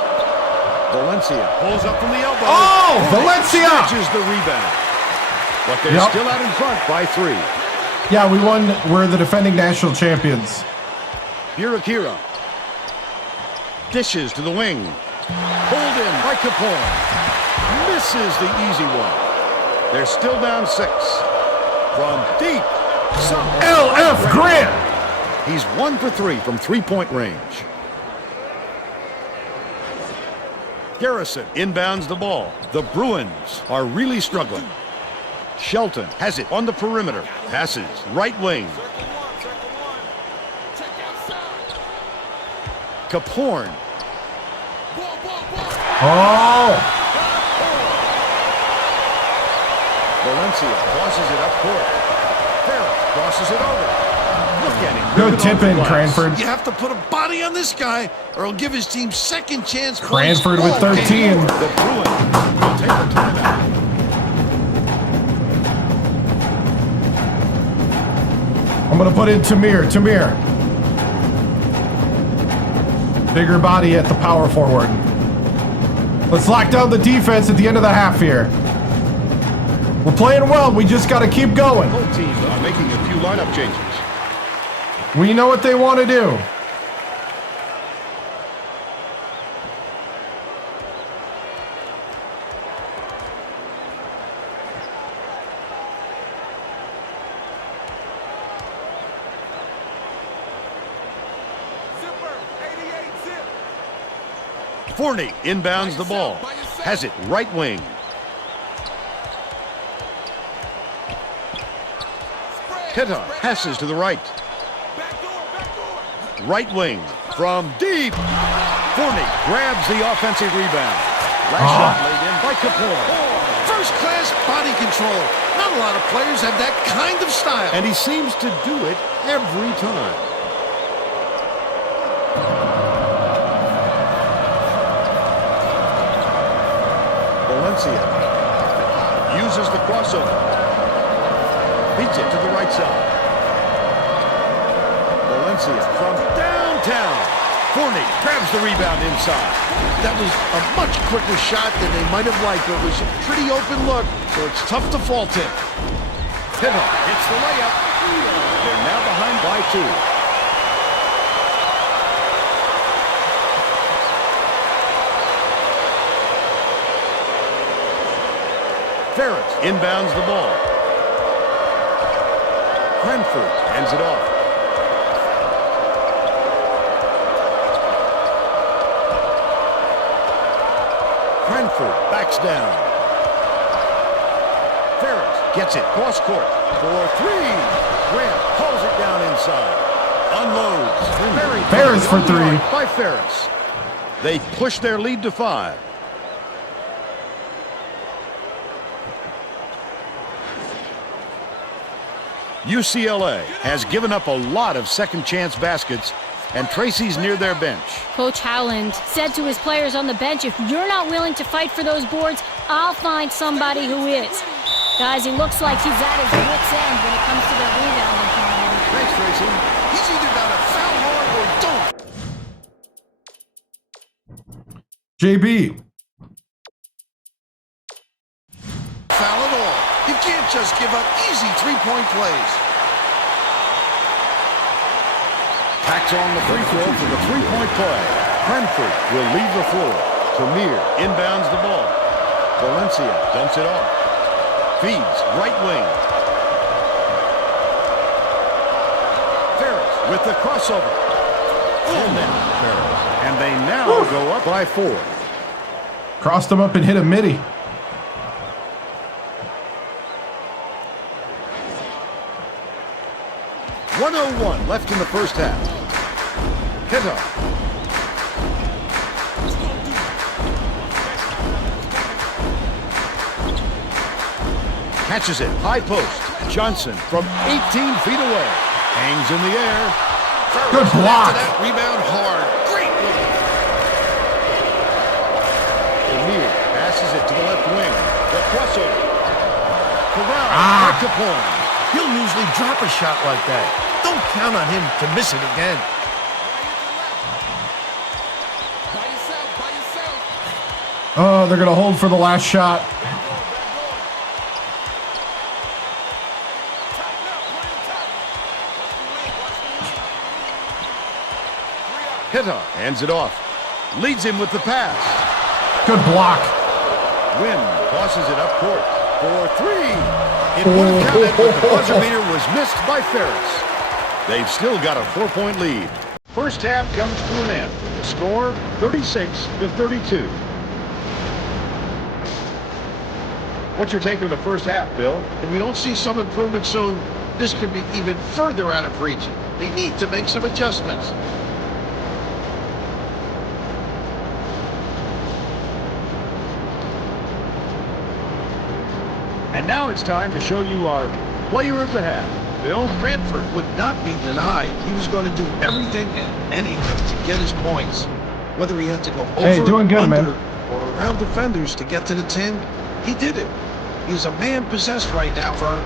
Valencia pulls up from the elbow. Oh, Valencia! Snatches the rebound. But they're still out in front by 3. Yeah, we won. We're the defending national champions. Burakira. Dishes to the wing. Pulled in by Caporn. Misses the easy one. They're still down 6. From deep. LF Grant. He's 1 for 3 from 3-point range. Garrison inbounds the ball. The Bruins are really struggling. Shelton has it on the perimeter. Passes right wing. Caporn. Oh. Valencia crosses it up court. Ferris crosses it over. Look at him. Good tip in, Cranford. You have to put a body on this guy or he'll give his team second chance points. Cranford with 13. The Bruins will take a timeout. I'm going to put in Tamir. Bigger body at the power forward. Let's lock down the defense at the end of the half here. We're playing well. We just got to keep going. Both teams are making a few lineup changes. We know what they want to do. Forney inbounds the ball. Has it right wing. Hitta passes to the right. Right wing from deep. Forney grabs the offensive rebound. Last shot laid in by Kapoor. First-class body control. Not a lot of players have that kind of style. And he seems to do it every time. Valencia uses the crossover. Beats it to the right side. Valencia from downtown. Forney grabs the rebound inside. That was a much quicker shot than they might have liked. It was a pretty open look, so it's tough to fault him. Hitta hits the layup. They're now behind by 2. Ferris inbounds the ball. Cranford hands it off. Cranford backs down. Ferris gets it cross court for 3. Grant pulls it down inside. Unloads. Ferris for 3. By Ferris. They push their lead to 5. UCLA has given up a lot of second-chance baskets, and Tracy's near their bench. Coach Howland said to his players on the bench, if you're not willing to fight for those boards, I'll find somebody who is. Guys, he looks like he's at his wit's end when it comes to their rebounding plan. Thanks, Tracy. He's either got to foul hard or don't. JB. Foul it all. You can't just give up easy three-point plays. Packs on the free throw for the three-point play. Cranford will leave the floor. Tamir inbounds the ball. Valencia dumps it off. Feeds right wing. Ferris with the crossover. Full net, Ferris. And they now go up by 4. Crossed him up and hit a midi. .101 left in the first half. Hitta. Catches it, high post. Johnson from 18 feet away. Hangs in the air. Good block. That rebound hard. Great look. Tamir passes it to the left wing. The crossover. Corral back to point. He'll usually drop a shot like that. Don't count on him to miss it again. Oh, they're going to hold for the last shot. Hitta hands it off. Leads him with the pass. Good block. Wynn tosses it up court for 3. It would have counted, but the buzzer beater was missed by Ferris. They've still got a 4-point lead. First half comes to an end. The score 36-32. What's your take of the first half, Bill? If we don't see some improvement soon, this could be even further out of reach. They need to make some adjustments. And now it's time to show you our player of the half. Bill Cranford would not be denied. He was going to do everything and anything to get his points. Whether he had to go over, doing good, under, man. or around defenders to get to the 10, he did it. He's a man possessed right now, Vern.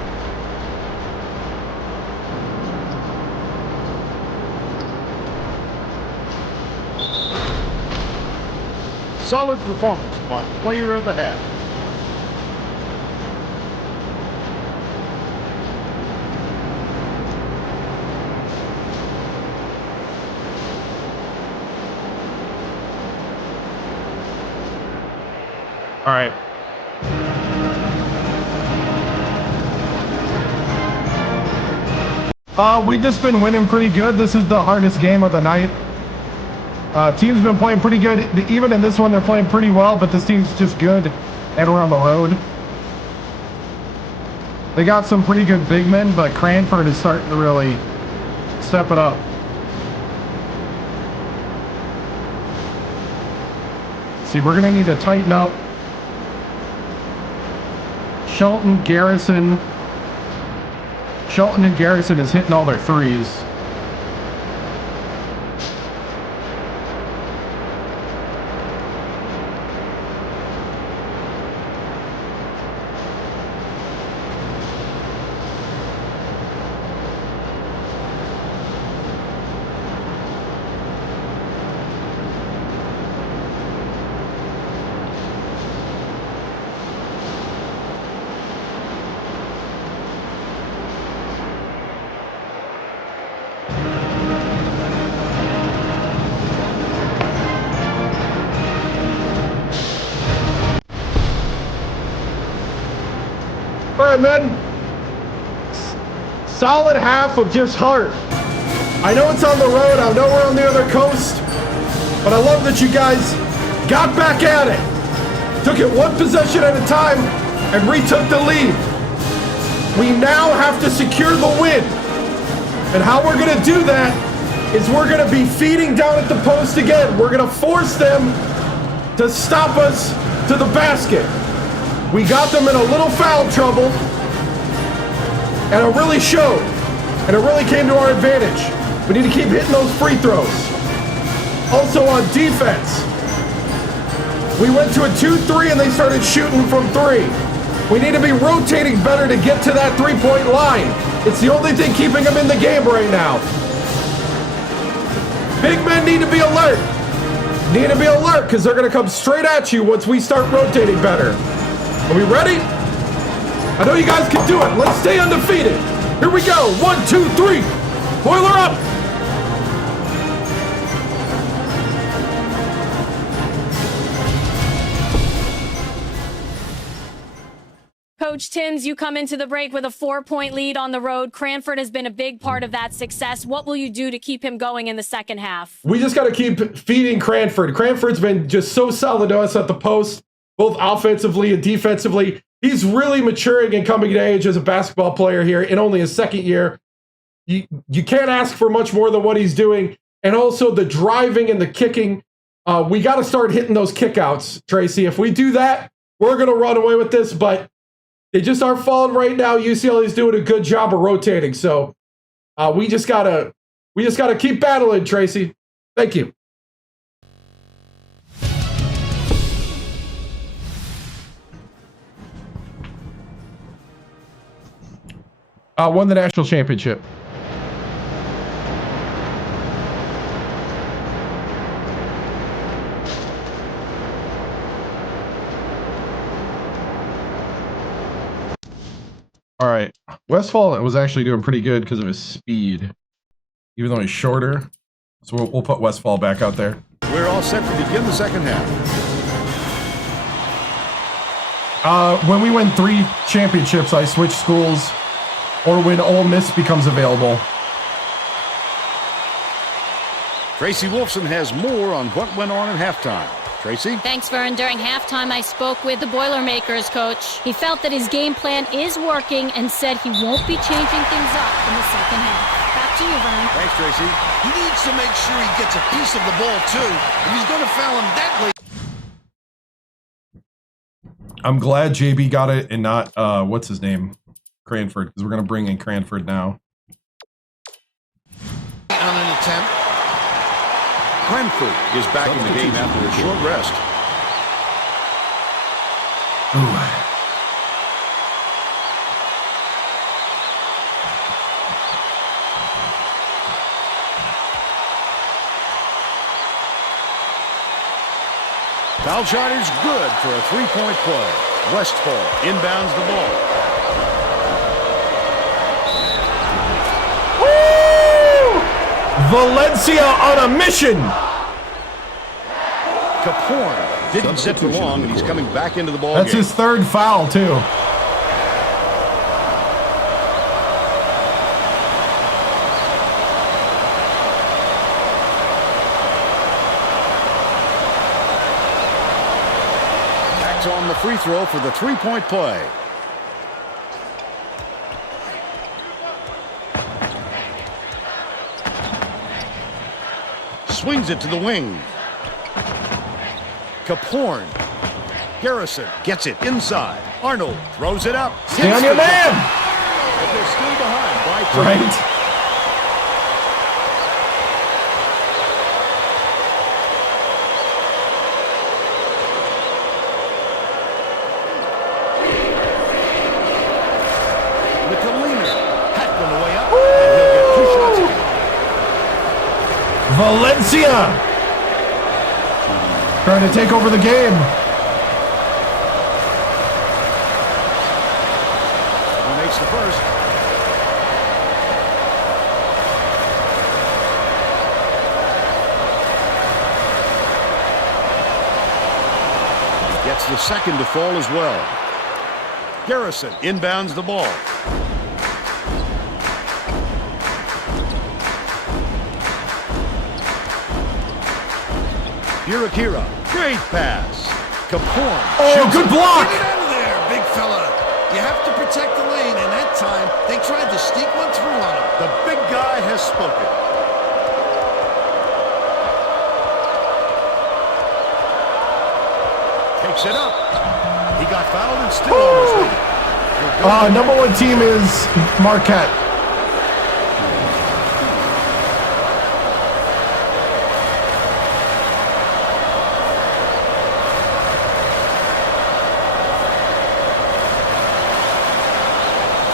solid performance by player of the half. All right. We've just been winning pretty good. This is the hardest game of the night. Team's been playing pretty good. Even in this one, they're playing pretty well, but this team's just good, and we're on the road. They got some pretty good big men, but Cranford is starting to really step it up. See, we're going to need to tighten up. Shelton and Garrison is hitting all their threes. All right, man. Solid half of just heart. I know it's on the road. I know we're on the other coast. But I love that you guys got back at it. Took it one possession at a time and retook the lead. We now have to secure the win. And how we're going to do that is we're going to be feeding down at the post again. We're going to force them to stop us to the basket. We got them in a little foul trouble, and it really showed, and it really came to our advantage. We need to keep hitting those free throws. Also on defense, we went to a 2-3 and they started shooting from 3. We need to be rotating better to get to that three-point line. It's the only thing keeping them in the game right now. Big men need to be alert. Need to be alert because they're going to come straight at you once we start rotating better. Are we ready? I know you guys can do it. Let's stay undefeated. Here we go. 1, 2, 3. Boiler up. Coach Timms, you come into the break with a 4-point lead on the road. Cranford has been a big part of that success. What will you do to keep him going in the second half? We just got to keep feeding Cranford. Cranford's been just so solid to us at the post, both offensively and defensively. He's really maturing and coming to age as a basketball player here in only his second year. You can't ask for much more than what he's doing. And also the driving and the kicking. We got to start hitting those kickouts, Tracy. If we do that, we're going to run away with this. But they just aren't falling right now. UCLA's doing a good job of rotating. So we just gotta keep battling, Tracy. Thank you. Won the national championship. All right. Westfall was actually doing pretty good because of his speed, even though he's shorter. So we'll put Westfall back out there. We're all set to begin the second half. When we win 3 championships, I switch schools, or when Ole Miss becomes available. Tracy Wolfson has more on what went on at halftime. Tracy? Thanks, Vern. During halftime, I spoke with the Boilermakers coach. He felt that his game plan is working and said he won't be changing things up in the second half. Back to you, Vern. Thanks, Tracy. He needs to make sure he gets a piece of the ball, too. If he's going to foul him that late. I'm glad JB got it and not, what's his name? Cranford, because we're going to bring in Cranford now. On an attempt. Cranford is back in the game after a short rest. Ooh. Foul shot is good for a three-point play. Westfall inbounds the ball. Woo! Valencia on a mission. Kaporn didn't zip for long, and he's coming back into the ball That's game. his third foul, too. Backs on the free throw for the three-point play. Swings it to the wing. Kaporn. Garrison gets it inside. Arnold throws it up. Stay on your man. But they're still behind by 3. Right? Nicolina hacked on the way up, and he'll get 2 shots again. Valencia trying to take over the game. He makes the first. He gets the second to fall as well. Garrison inbounds the ball. Irakira, great pass. Kaporn. Oh, good block. Get it out of there, big fella. You have to protect the lane, and that time they tried to sneak one through on him. The big guy has spoken. Takes it up. He got fouled and still on his feet. Number 1 team is Marquette.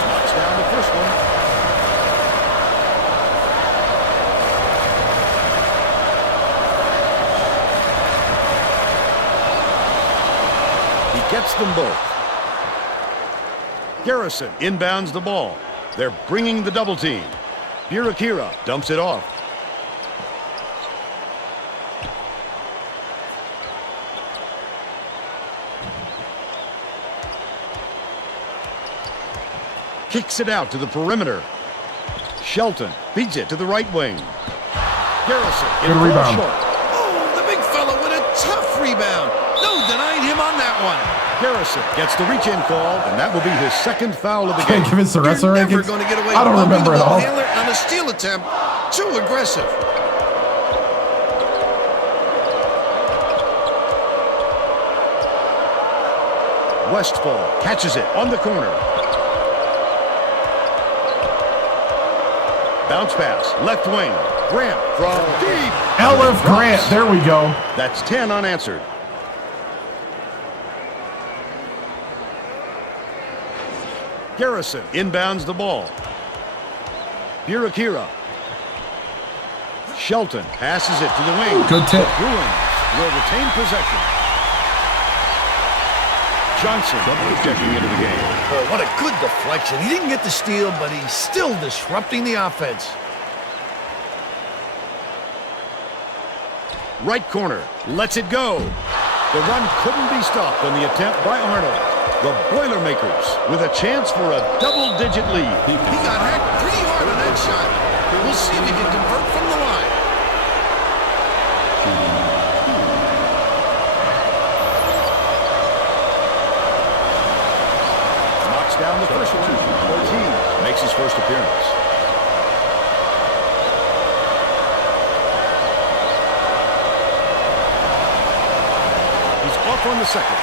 Knocks down the first one. He gets them both. Garrison inbounds the ball. They're bringing the double team. Irakira dumps it off. Kicks it out to the perimeter. Shelton beats it to the right wing. Garrison in Good rebound. short. Oh, the big fella with a tough rebound. No denying him on that one. Garrison gets the reach-in call, and that will be his second foul of the game. Can't give us the rest of You're the never rankings. going to get away I don't bumping remember the it ball all. handler on a steal attempt. Too aggressive. Westfall catches it on the corner. Bounce pass, left wing. Grant from deep. LF Grant, there we go. That's 10 unanswered. Garrison inbounds the ball. Irakira. Shelton passes it to the wing. Good tip. The Bruins will retain possession. Johnson checking into the game. Oh, what a good deflection. He didn't get the steal, but he's still disrupting the offense. Right corner, lets it go. The run couldn't be stopped on the attempt by Arnold. The Boilermakers with a chance for a double-digit lead. He got hacked pretty hard on that shot. We'll see if he can convert from the line. Knocks down the first one. Ortiz makes his first appearance. He's off on the second.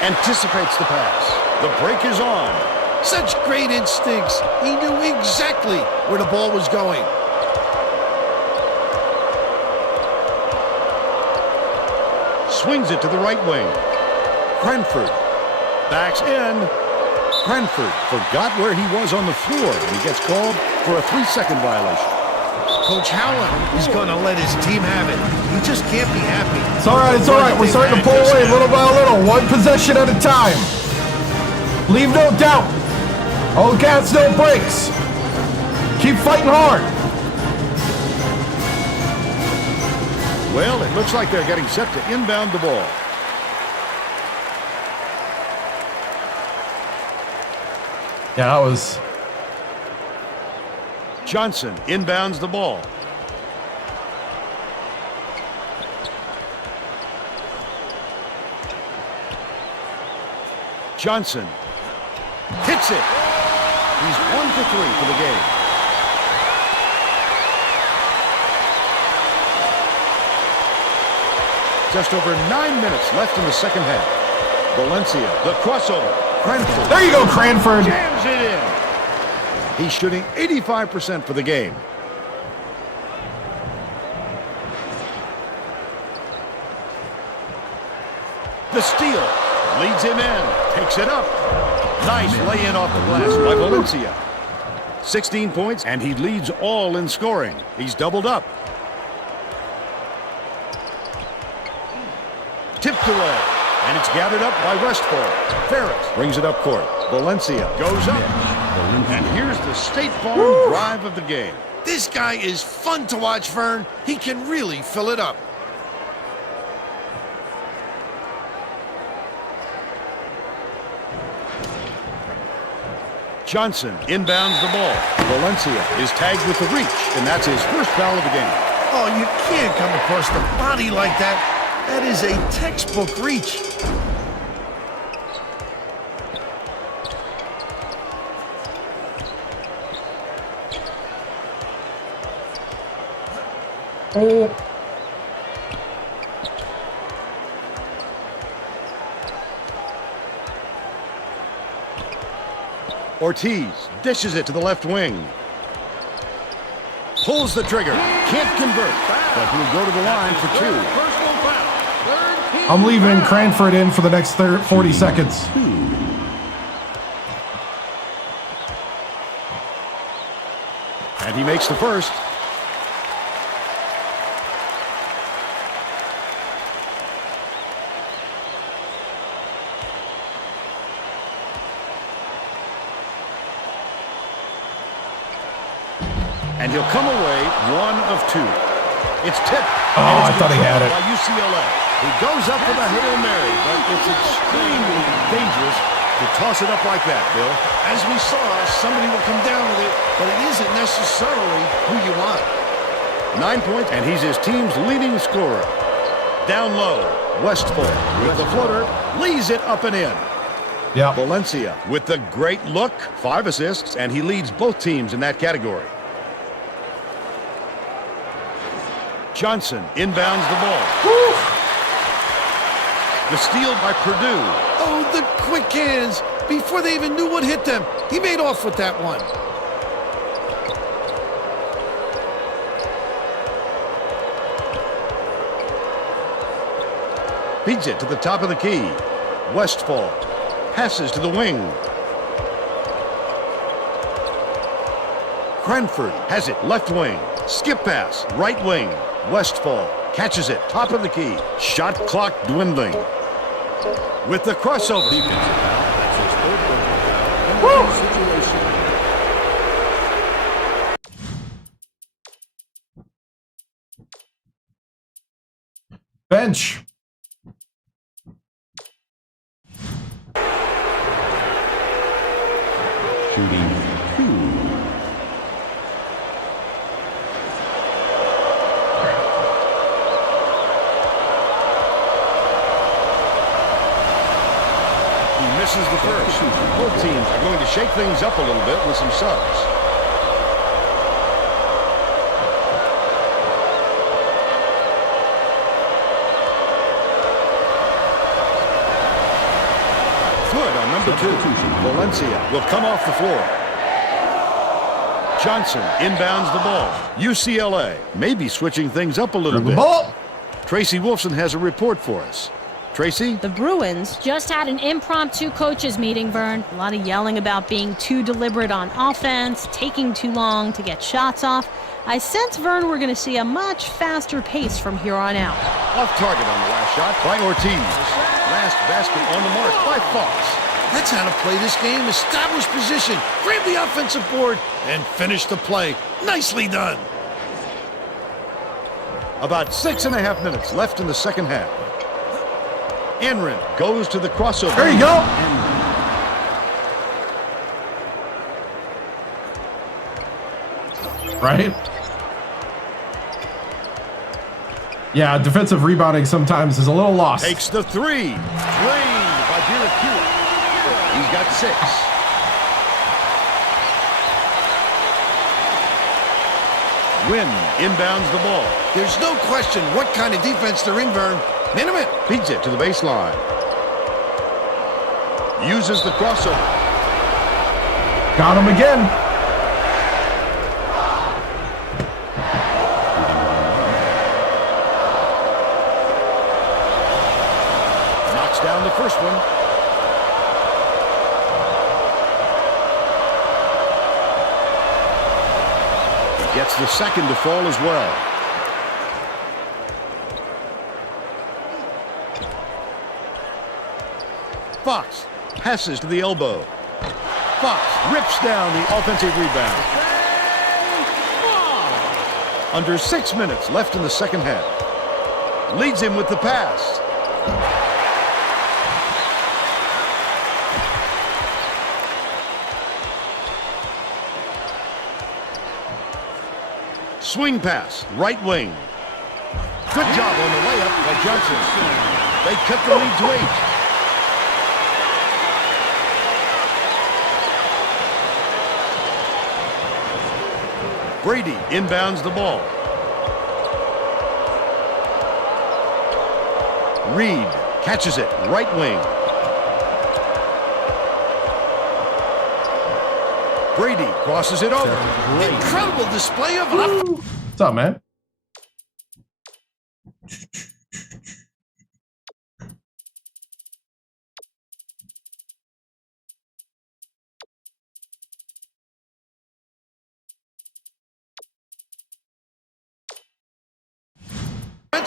Anticipates the pass. The break is on. Such great instincts. He knew exactly where the ball was going. Swings it to the right wing. Cranford backs in. Cranford forgot where he was on the floor, and he gets called for a 3-second violation. Coach Howland is going to let his team have it. He just can't be happy. It's all right, it's all right. We're starting to pull away little by little, one possession at a time. Leave no doubt. All gas, no brakes. Keep fighting hard. Well, it looks like they're getting set to inbound the ball. Yeah, that was... Johnson inbounds the ball. Johnson hits it. He's 1 for 3 for the game. Just over 9 minutes left in the second half. Valencia, the crossover. Cranford. There you go, Cranford. Jams it in. He's shooting 85% for the game. The steal leads him in. Takes it up. Nice lay-in off the glass by Valencia. 16 points, and he leads all in scoring. He's doubled up. Tipped away, and it's gathered up by Westfall. Ferris brings it up court. Valencia goes up. And here's the State Farm drive of the game. This guy is fun to watch, Vern. He can really fill it up. Johnson inbounds the ball. Valencia is tagged with the reach, and that's his first foul of the game. Oh, you can't come across the body like that. That is a textbook reach. Oh. Ortiz dishes it to the left wing. Pulls the trigger. Can't convert, but he'll go to the line for 2. I'm leaving Cranford in for the next 40 seconds. And he makes the first. And he'll come away 1 of 2. It's tipped. Oh, I thought he had it. By UCLA. He goes up with a Hail Mary, but it's extremely dangerous to toss it up like that, Bill. As we saw, somebody will come down with it, but it isn't necessarily who you want. 9 points, and he's his team's leading scorer. Down low, Westfall with the floater, leads it up and in. Yeah. Valencia with the great look, 5 assists, and he leads both teams in that category. Johnson inbounds the ball. Woo! The steal by Purdue. Oh, the quick hands. Before they even knew what hit them, he made off with that one. Feeds it to the top of the key. Westfall passes to the wing. Cranford has it left wing. Skip pass, right wing. Westfall catches it, top of the key. Shot clock dwindling. With the crossover. Bench. Shooting 2. Misses the first. Both teams are going to shake things up a little bit with some subs. Good on number 2. Valencia will come off the floor. Johnson inbounds the ball. UCLA may be switching things up a little bit. Ball. Tracy Wolfson has a report for us. Tracy? The Bruins Just had an impromptu coaches meeting, Vern. a lot of yelling about being too deliberate on offense, taking too long to get shots off. I sense, Vern, we're going to see a much faster pace from here on out. Off target on the last shot by Ortiz. Last basket on the mark by Fox. That's how to play this game. Establish position, grab the offensive board, and finish the play. Nicely done. About 6.5 minutes left in the second half. Enrin goes to the crossover. There you go. Right? Yeah, defensive rebounding sometimes is a little lost. Takes the three. Drained by Birakira. He's got 6. Wynn inbounds the ball. There's no question what kind of defense they're in, Vern. Minute. Feeds it to the baseline. Uses the crossover. Got him again. Knocks down the first one. He gets the second to fall as well. Fox passes to the elbow. Fox rips down the offensive rebound. Under 6 minutes left in the second half. Leads him with the pass. Swing pass, right wing. Good job on the layup by Johnson. They cut the lead to 8. Brady inbounds the ball. Reed catches it, right wing. Brady crosses it over. Incredible display of What's up, man?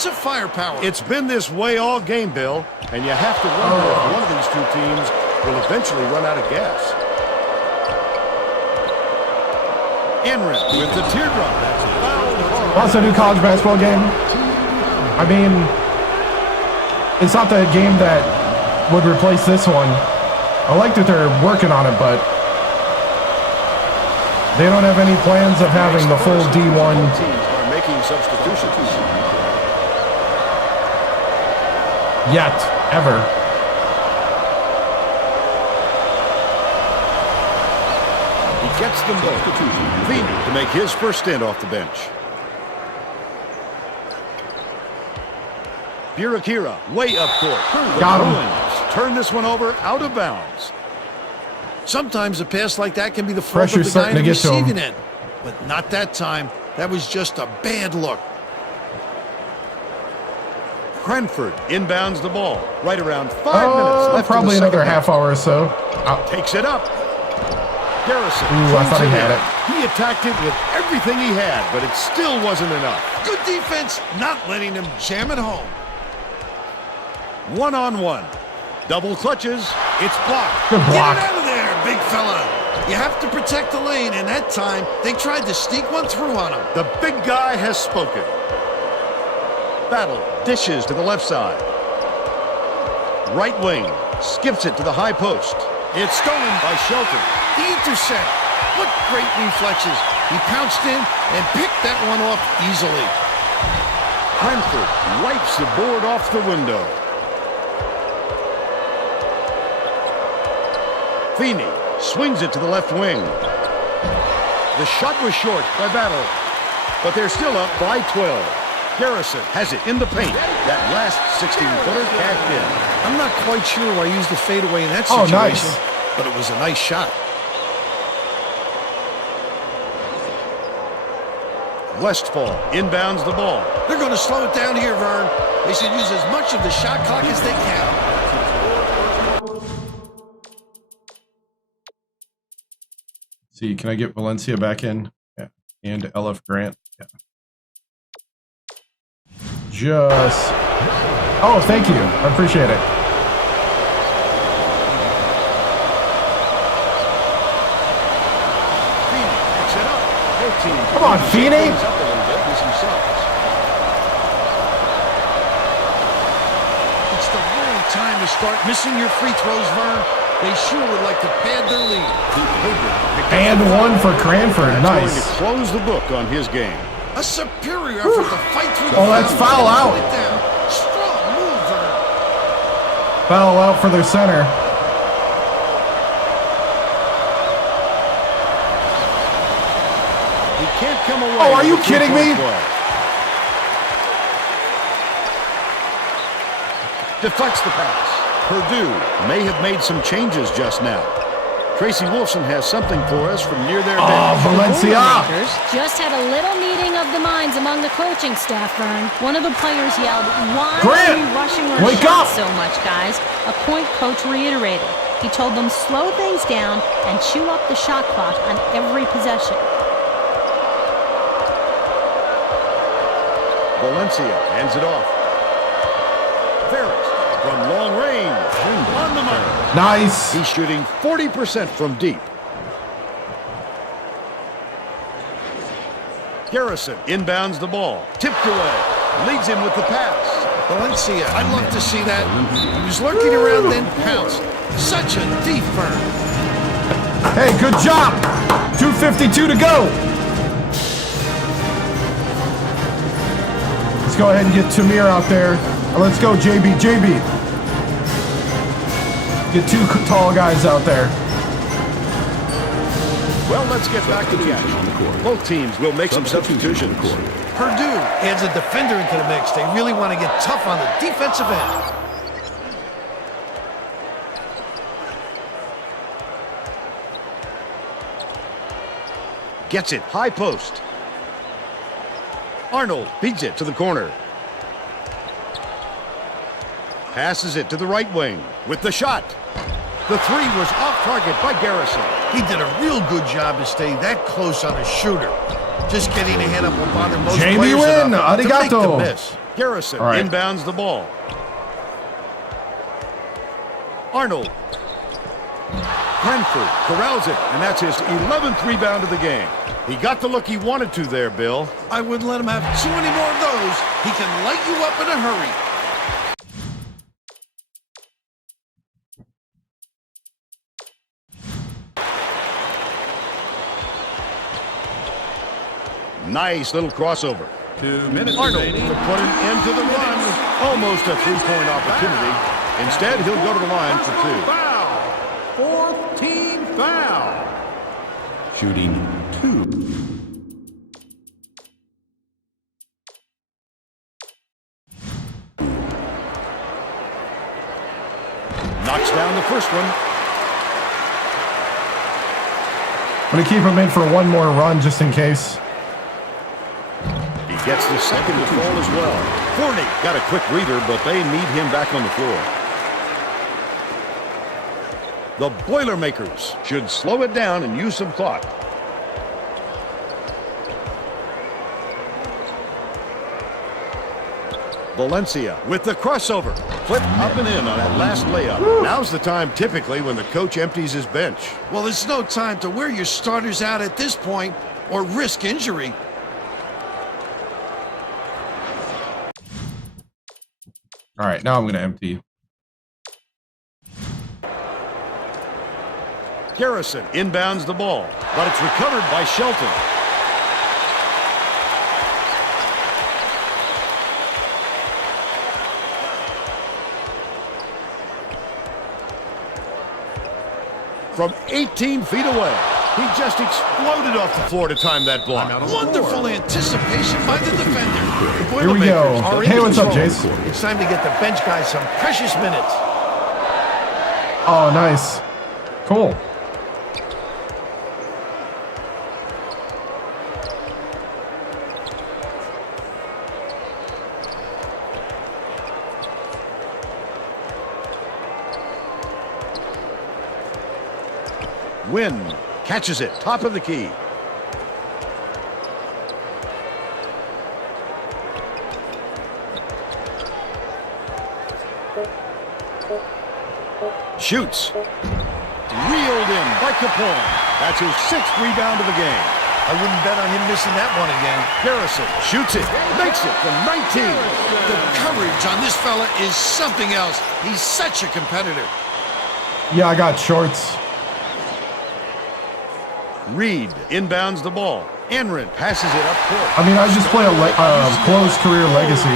offensive firepower. It's been this way all game, Bill, and you have to wonder if one of these two teams will eventually run out of gas. Enrin with the teardrop. What's a new college basketball game? I mean, it's not the game that would replace this one. I like that they're working on it, but they don't have any plans of having the full D1. Teams are making substitutions. Yet, ever. He gets them both. Feeney to make his first stand off the bench. Birakira way up court. Got him. Bruins turn this one over out of bounds. Sometimes a pass like that can be the fault Pressure's of the guy starting on to the get to him. receiving end. But not that time. That was just a bad look. Cranford inbounds the ball. Right around 5 minutes left. Probably in the another second half hour or so. Takes it up. Garrison. Ooh, I thought he had in. it. He attacked it with everything he had, but it still wasn't enough. Good defense, not letting him jam it home. One-on-one. Double clutches. It's blocked. Good block. Get it out of there, big fella. You have to protect the lane, and that time they tried to sneak one through on him. The big guy has spoken. Battle dishes to the left side. Right wing skips it to the high post. It's stolen by Shelton. The intercept. What great reflexes. He pounced in and picked that one off easily. Cranford wipes the board off the window. Feeney swings it to the left wing. The shot was short by Battle, but they're still up by 12. Garrison has it in the paint. That last 16-footer cashed in. I'm not quite sure why I used the fadeaway in that Oh, situation, nice. but it was a nice shot. Westfall inbounds the ball. They're going to slow it down here, Vern. They should use as much of the shot clock as they can. See, can I get Valencia back in? Yeah. And LF Grant. Yeah. Just... Oh, thank you. I appreciate it. Come on, Feeney! It's the wrong time to start missing your free throws, Vern. They sure would like to pad their lead. And one for Cranford. Nice. Going to close the book on his game. A superior effort to fight through the Oh, that's foul out. Strong move, Vern. Foul out for their center. He can't come away. Oh, are you kidding me? Deflects the pass. Purdue may have made some changes just now. Tracy Wolfson has something for us from near their bench. Valencia! Just had a little meeting of the minds among the coaching staff, Vern. One of the players yelled, "Why Grant, are we rushing our wake shots up!" so much, guys?" A point coach reiterated. He told them slow things down and chew up the shot clock on every possession. Valencia hands it off. Ferris from long range. On the money. Nice. He's shooting 40% from deep. Garrison inbounds the ball. Tipped away. Leads him with the pass. Valencia, I'd love to see that. He was lurking around, then pounced. Such a deep burn. Hey, good job. 2:52 to go. Let's go ahead and get Tamir out there. Let's go, JB. Get two tall guys out there. Well, let's get back to the action. Both teams will make some substitutions. Purdue adds a defender into the mix. They really want to get tough on the defensive end. Gets it. High post. Arnold beats it to the corner. Passes it to the right wing with the shot. The three was off target by Garrison. He did a real good job to stay that close on a shooter. Just getting a hand up will bother most Jamie players win. enough to make Arigato. the miss. Garrison right. inbounds the ball. Arnold. Cranford corrals it, and that's his 11th rebound of the game. He got the look he wanted to there, Bill. I wouldn't let him have too many more of those. He can light you up in a hurry. Nice little crossover. 2 minutes Arnold remaining. to put an end to the run. Almost a three-point opportunity. Instead, he'll go to the line for two. Foul. Fourth team foul. Shooting 2. Knocks down the first one. I'm going to keep him in for one more run just in case. He gets the second to fall as well. Forney got a quick reader, but they need him back on the floor. The Boilermakers should slow it down and use some clock. Valencia with the crossover. Flip up and in on that last layup. Now's the time typically when the coach empties his bench. Well, there's no time to wear your starters out at this point or risk injury. All right, now I'm going to empty. Garrison inbounds the ball, but it's recovered by Shelton. From 18 feet away, he just exploded off the floor to time that block. Wonderful anticipation by the defender. The Here we go. Boilermakers are in Hey, what's up, control. Jace? It's time to get the bench guys some precious minutes. Oh, nice. Cool. Wynn catches it, top of the key. Shoots. Reeled in by Capone. That's his 6th rebound of the game. I wouldn't bet on him missing that one again. Garrison shoots it, makes it from 19. The coverage on this fella is something else. He's such a competitor. Yeah, I got shorts. Reed inbounds the ball. Enrin passes it up court. I mean, I just play a closed career legacy.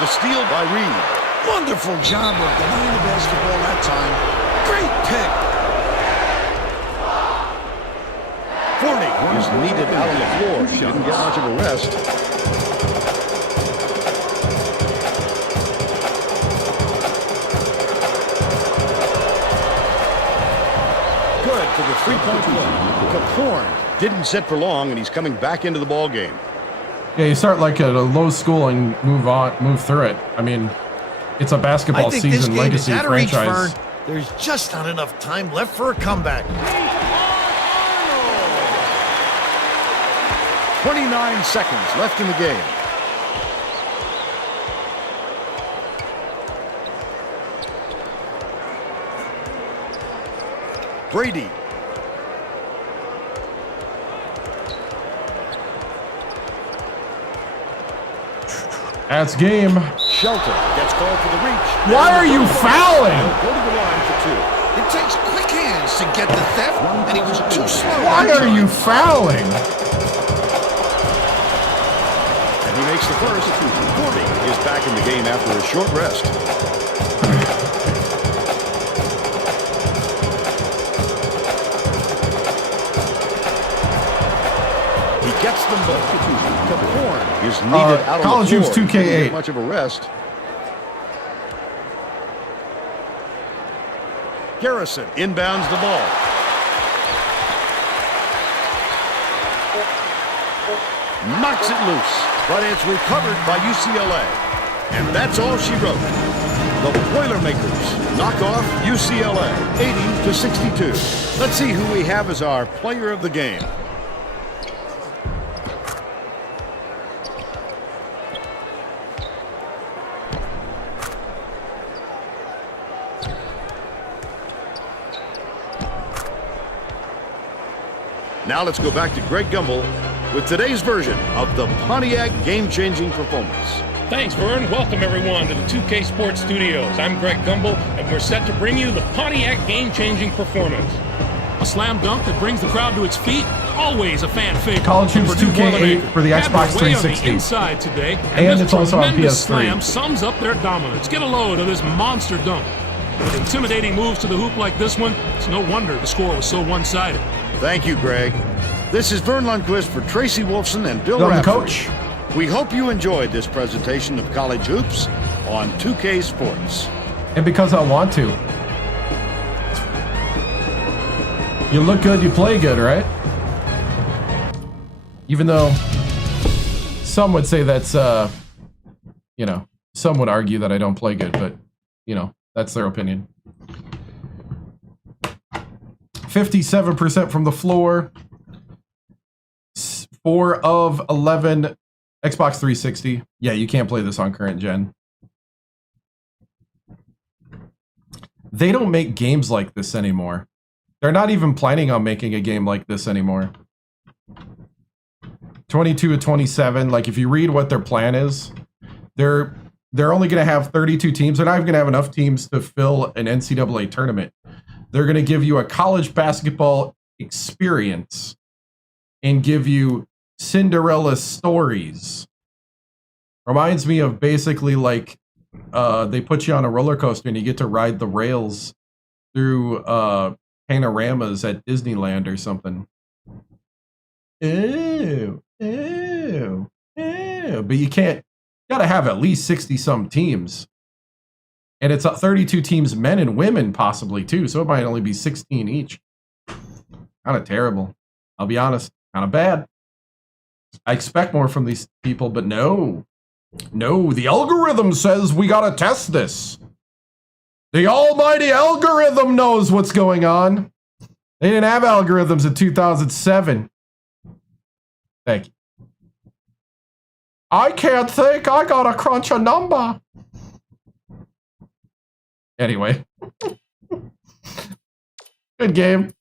The steal by Reed. Wonderful job of denying the basketball that time. Great pick. Forney is needed out on the floor. She didn't get much of a rest. Good for the three-point play. Caporn didn't sit for long, and he's coming back into the ball game. Yeah, you start like at a low school and move through it. I mean, it's a basketball season legacy franchise. There's just not enough time left for a comeback. 29 seconds left in the game. Brady. That's game. Shelton gets called for the reach. Why are you fouling? Go to the line for 2. It takes quick hands to get the theft, and he was too slow. Why are you fouling? And he makes the first. Forney is back in the game after a short rest. He gets them both. Caporn is needed out on the floor. College Hoops 2K8. Much of a rest. Garrison inbounds the ball. Knocks it loose, but it's recovered by UCLA. And that's all she wrote. The Boilermakers knock off UCLA 80-62. Let's see who we have as our player of the game. Now let's go back to Greg Gumbel with today's version of the Pontiac game-changing performance. Thanks, Vern. Welcome, everyone, to the 2K Sports Studios. I'm Greg Gumbel, and we're set to bring you the Pontiac game-changing performance. A slam dunk that brings the crowd to its feet. Always a fan favorite. College Hoops 2K8 for the Xbox 360. On the inside today, and it's also on PS3. Slam sums up their dominance. Get a load of this monster dunk. With intimidating moves to the hoop like this one, it's no wonder the score was so one-sided. Thank you, Greg. This is Vern Lundquist for Tracy Wolfson and Bill Raftery. Coach. We hope you enjoyed this presentation of College Hoops on 2K Sports. And because I want to. You look good, you play good, right? Even though some would say that's, you know, some would argue that I don't play good, but, you know, that's their opinion. 57% from the floor. 4 of 11 Xbox 360. Yeah, you can't play this on current gen. They don't make games like this anymore. They're not even planning on making a game like this anymore. 22-27. Like, if you read what their plan is, they're only going to have 32 teams. They're not even going to have enough teams to fill an NCAA tournament. They're going to give you a college basketball experience and give you Cinderella stories. Reminds me of basically like they put you on a roller coaster and you get to ride the rails through panoramas at Disneyland or something. Ew. But you can't, you gotta have at least 60 some teams. And it's 32 teams, men and women possibly too, so it might only be 16 each. Kind of terrible. I'll be honest, kind of bad. I expect more from these people, but no. No, the algorithm says we gotta test this. The almighty algorithm knows what's going on. They didn't have algorithms in 2007. Thank you. I can't think. I gotta crunch a number. Anyway. Good game.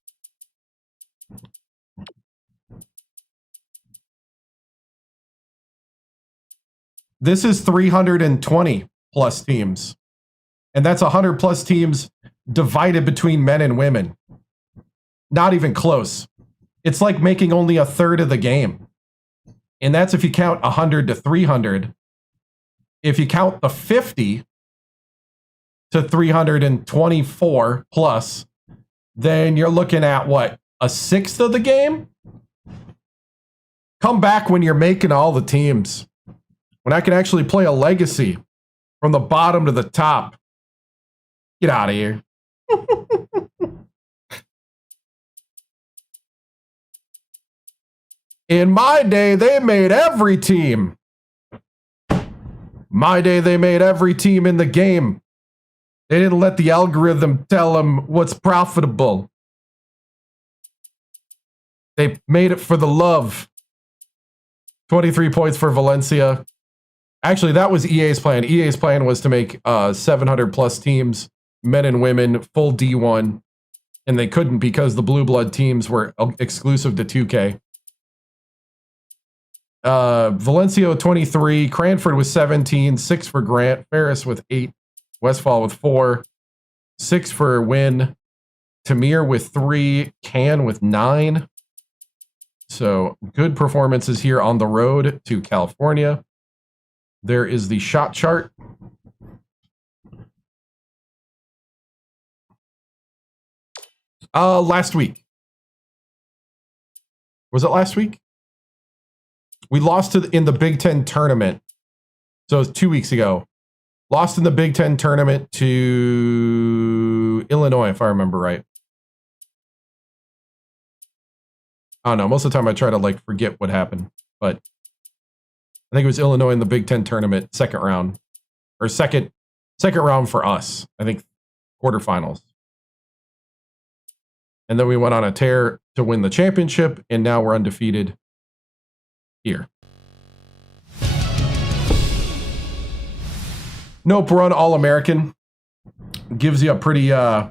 This is 320 plus teams. And that's 100 plus teams divided between men and women. Not even close. It's like making only a third of the game. And that's if you count 100 to 300. If you count the 50 to 324 plus, then you're looking at what? A sixth of the game? Come back when you're making all the teams. When I can actually play a legacy from the bottom to the top. Get out of here. In my day, they made every team. My day, they made every team in the game. They didn't let the algorithm tell them what's profitable. They made it for the love. 23 points for Valencia. Actually, that was EA's plan. EA's plan was to make 700 plus teams, men and women, full D1. And they couldn't because the Blue Blood teams were exclusive to 2K. Valencia with 23, Cranford with 17, 6 for Grant, Ferris with 8, Westfall with 4, 6 for Win, Tamir with 3, Can with 9. So good performances here on the road to California. There is the shot chart. Last week. Was it last week? We lost in the Big Ten tournament. So it was 2 weeks ago. Lost in the Big Ten tournament to Illinois, if I remember right. I don't know. Most of the time I try to like forget what happened. But I think it was Illinois in the Big Ten tournament, second round. Or second round for us. I think quarterfinals. And then we went on a tear to win the championship. And now we're undefeated here. Nope, run All-American. Gives you a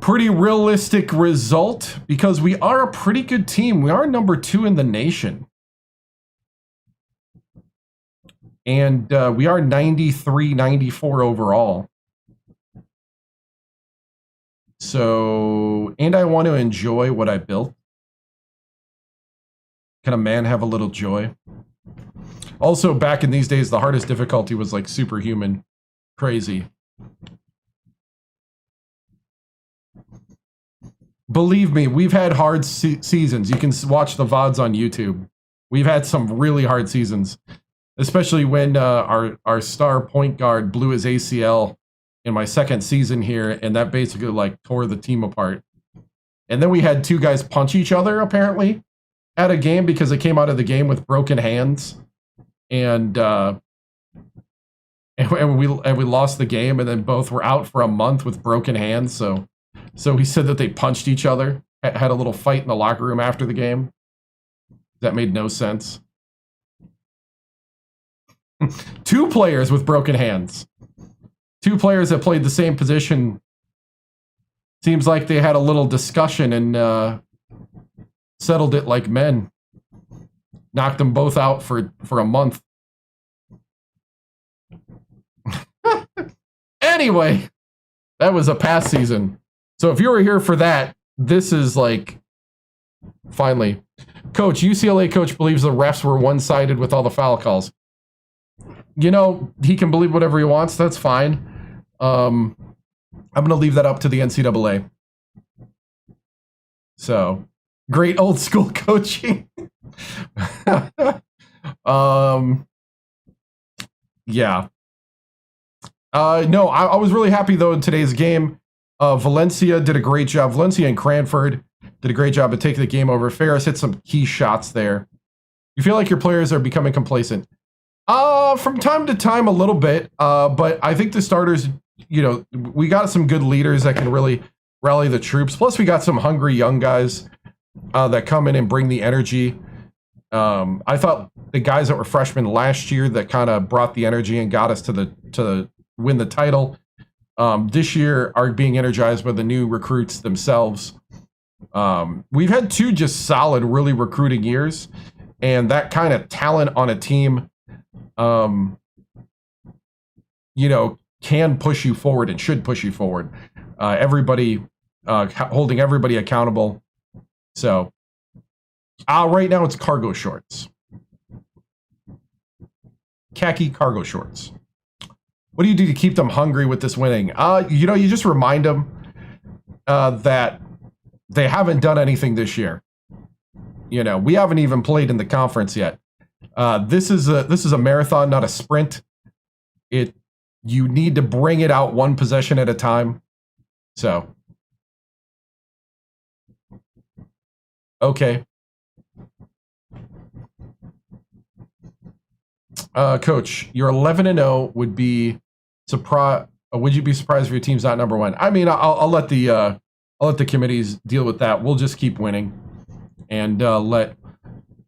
pretty realistic result because we are a pretty good team. We are number 2 in the nation. And we are 93, 94 overall. So, and I want to enjoy what I built. Can a man have a little joy? Also, back in these days, the hardest difficulty was like superhuman. Crazy. Believe me, we've had hard seasons. You can watch the VODs on YouTube. We've had some really hard seasons. Especially when our star point guard blew his ACL in my second season here. And that basically like tore the team apart. And then we had 2 guys punch each other, apparently. At a game because they came out of the game with broken hands, and we lost the game, and then both were out for a month with broken hands. So he said that they punched each other, had a little fight in the locker room after the game. That made no sense. 2 players with broken hands, 2 players that played the same position. Seems like they had a little discussion and settled it like men. Knocked them both out for a month. Anyway, that was a past season. So if you were here for that, this is like, finally. Coach, UCLA coach believes the refs were one-sided with all the foul calls. You know, he can believe whatever he wants. That's fine. I'm going to leave that up to the NCAA. So... great old school coaching. Yeah. No, I was really happy, though, in today's game. Valencia did a great job. Valencia and Cranford did a great job of taking the game over. Ferris hit some key shots there. You feel like your players are becoming complacent? From time to time, a little bit. But I think the starters, you know, we got some good leaders that can really rally the troops. Plus, we got some hungry young guys that come in and bring the energy. I thought the guys that were freshmen last year that kind of brought the energy and got us to win the title this year are being energized by the new recruits themselves. We've had 2 just solid, really recruiting years, and that kind of talent on a team, can push you forward and should push you forward. Everybody holding everybody accountable. So, right now it's cargo shorts, khaki cargo shorts. What do you do to keep them hungry with this winning? You just remind them that they haven't done anything this year. We haven't even played in the conference yet. This is a marathon, not a sprint. You need to bring it out one possession at a time. So, okay. Coach, your 11-0 would be surprised. Would you be surprised if your team's not number 1? I mean, I'll let the committees deal with that. We'll just keep winning, and that's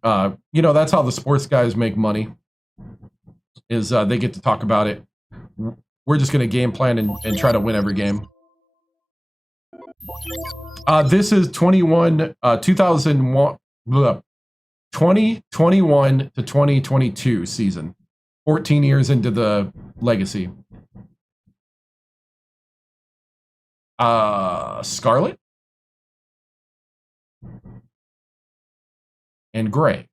how the sports guys make money. Is they get to talk about it. We're just going to game plan and try to win every game. This is 2021 to 2022 season. 14 years into the legacy. Scarlet and gray.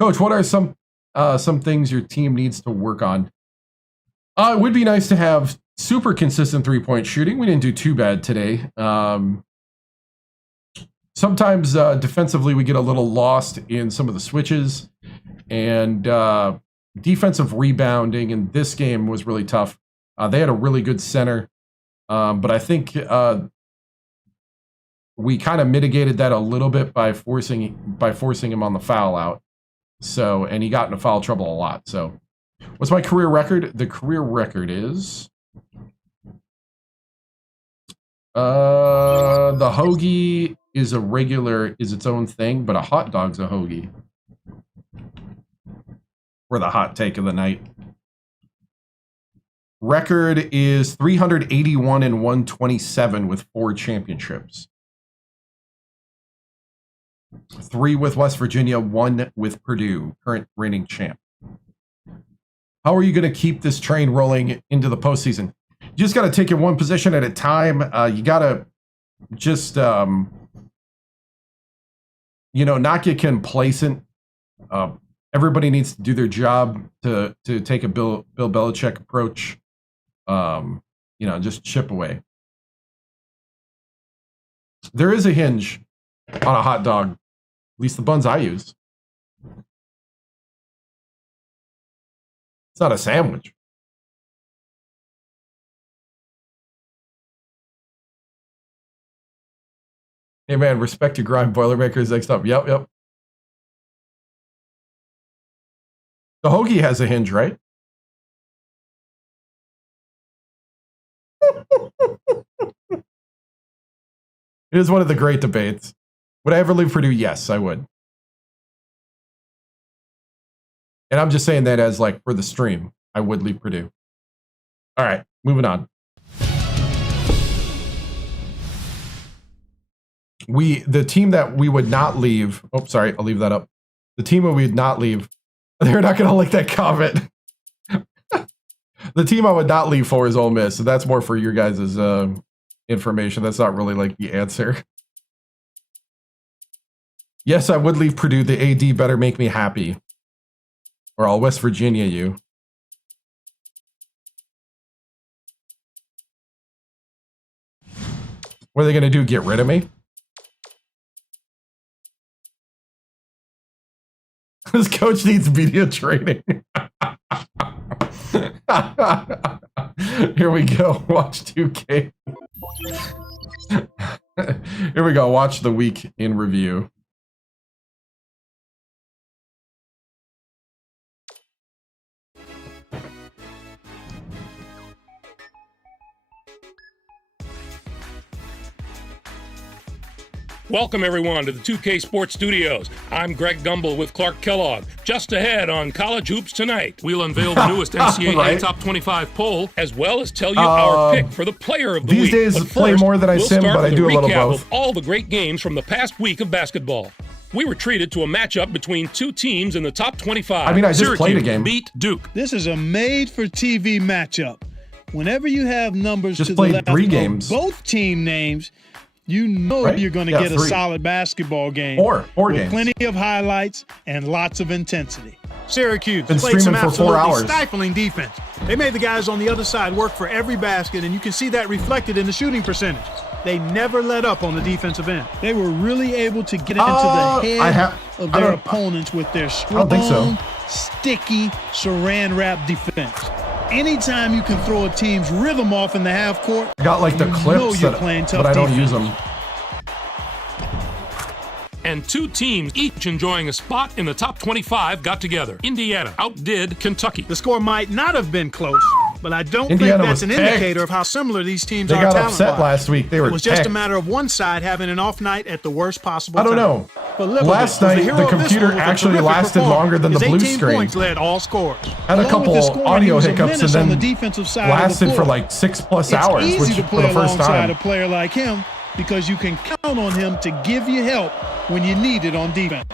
Coach, what are some things your team needs to work on? It would be nice to have super consistent 3-point shooting. We didn't do too bad today. Sometimes defensively we get a little lost in some of the switches, and defensive rebounding in this game was really tough. They had a really good center, but I think we kind of mitigated that a little bit by forcing him on the foul out. So, and he got into foul trouble a lot. So, what's my career record? The career record is the hoagie is its own thing, but a hot dog's a hoagie. Or the hot take of the night. Record is 381 and 127 with 4 championships. 3 with West Virginia, 1 with Purdue, current reigning champ. How are you going to keep this train rolling into the postseason? You just got to take it one position at a time. You got to just, not get complacent. Everybody needs to do their job to take a Bill Belichick approach. Just chip away. There is a hinge on a hot dog. At least the buns I use. It's not a sandwich. Hey man, respect your grind, Boilermakers. Next up. Yep. The hoagie has a hinge, right? It is one of the great debates. Would I ever leave Purdue? Yes, I would. And I'm just saying that as for the stream. I would leave Purdue. All right, moving on. The team that we would not leave. Oh, sorry, I'll leave that up. The team that we would not leave. They're not going to like that comment. The team I would not leave for is Ole Miss. So that's more for your guys' information. That's not really the answer. Yes, I would leave Purdue. The AD better make me happy. Or I'll West Virginia you. What are they going to do? Get rid of me? This coach needs media training. Here we go. Watch 2K. Here we go. Watch the week in review. Welcome, everyone, to the 2K Sports Studios. I'm Greg Gumbel with Clark Kellogg. Just ahead on College Hoops Tonight, we'll unveil the newest NCAA Right. Top 25 poll, as well as tell you our pick for the Player of the these Week. days But play first, more than I we'll sim, start but I with do a little recap both. of all the great games from the past week of basketball. We were treated to a matchup between two teams in the top 25. I mean, I just Syracuse played a game. beat Duke. This is a made-for-TV matchup. Whenever you have numbers Just to the played left 3 of games. both team names, you know Right? you're going to Yeah, get a 3. solid basketball game. Four with games. plenty of highlights and lots of intensity. Syracuse Been played some streaming for 4 absolutely hours. stifling defense. They made the guys on the other side work for every basket, and you can see that reflected in the shooting percentage. They never let up on the defensive end. They were really able to get into the head of their opponents with their strong, think so. sticky, saran wrap defense. Anytime you can throw a team's rhythm off in the half court, I got like the you know clips, you're playing tough but I don't defense. use them. And two teams, each enjoying a spot in the top 25, got together. Indiana outdid Kentucky. The score might not have been close, but I don't Indiana think that's was an picked. indicator of how similar these teams They are got talent-wise. upset last week. They were It was just a picked. matter of one side having an off night at the worst possible I don't time. know. But Liverpool Last was night, hero the of this computer one with a actually terrific lasted performance. longer than the His blue 18 screen. points led all scorers. Had a Along with the couple scoring, he audio was a hiccups and menace on the then defensive side of the lasted for floor. like 6+ It's hours, easy which to for play the first alongside time. a player like him because you can count on him to give you help when you need it on defense.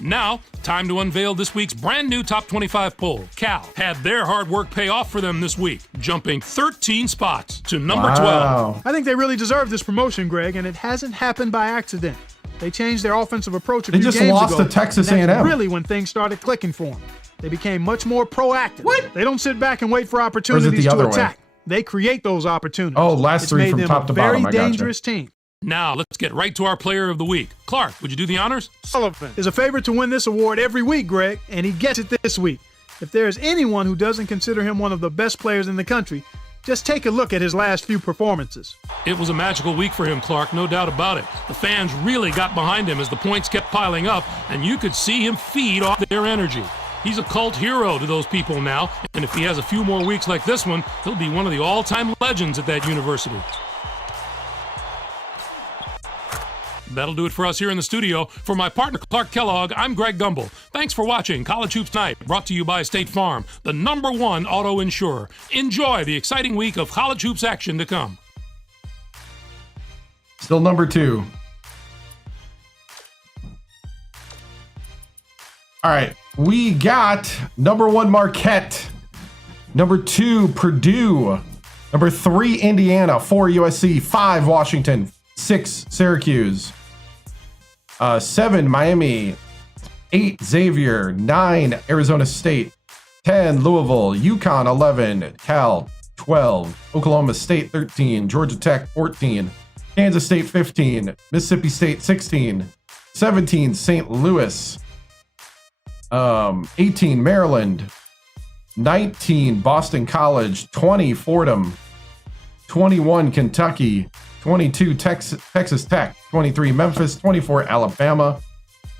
Now, time to unveil this week's brand new Top 25 poll. Cal had their hard work pay off for them this week, jumping 13 spots to number 12. Wow. I think they really deserve this promotion, Greg, and it hasn't happened by accident. They changed their offensive approach a They few just games lost ago, to Texas and that's A&M. really when things started clicking for them. They became much more proactive. What? They don't sit back and wait for the opportunities other to way? attack. They create those opportunities. Oh, last It's 3 made from them top a to very bottom. I gotcha. dangerous team. Now, let's get right to our Player of the Week. Clark, would you do the honors? Sullivan is a favorite to win this award every week, Greg, and he gets it this week. If there is anyone who doesn't consider him one of the best players in the country, just take a look at his last few performances. It was a magical week for him, Clark, no doubt about it. The fans really got behind him as the points kept piling up, and you could see him feed off their energy. He's a cult hero to those people now, and if he has a few more weeks like this one, he'll be one of the all-time legends at that university. That'll do it for us here in the studio. For my partner, Clark Kellogg, I'm Greg Gumbel. Thanks for watching College Hoops Night, brought to you by State Farm, the #1 auto insurer. Enjoy the exciting week of college hoops action to come. Still number 2. All right. We got number 1 Marquette, number 2 Purdue, number 3 Indiana, 4 USC, 5 Washington, 6 Syracuse, 7 Miami, 8 Xavier, 9 Arizona State, 10 Louisville, UConn 11, Cal 12, Oklahoma State 13, Georgia Tech 14, Kansas State 15, Mississippi State 16, 17 St. Louis, 18 Maryland, 19 Boston College, 20 Fordham, 21 Kentucky, 22 Texas Tech, 23 Memphis, 24 Alabama,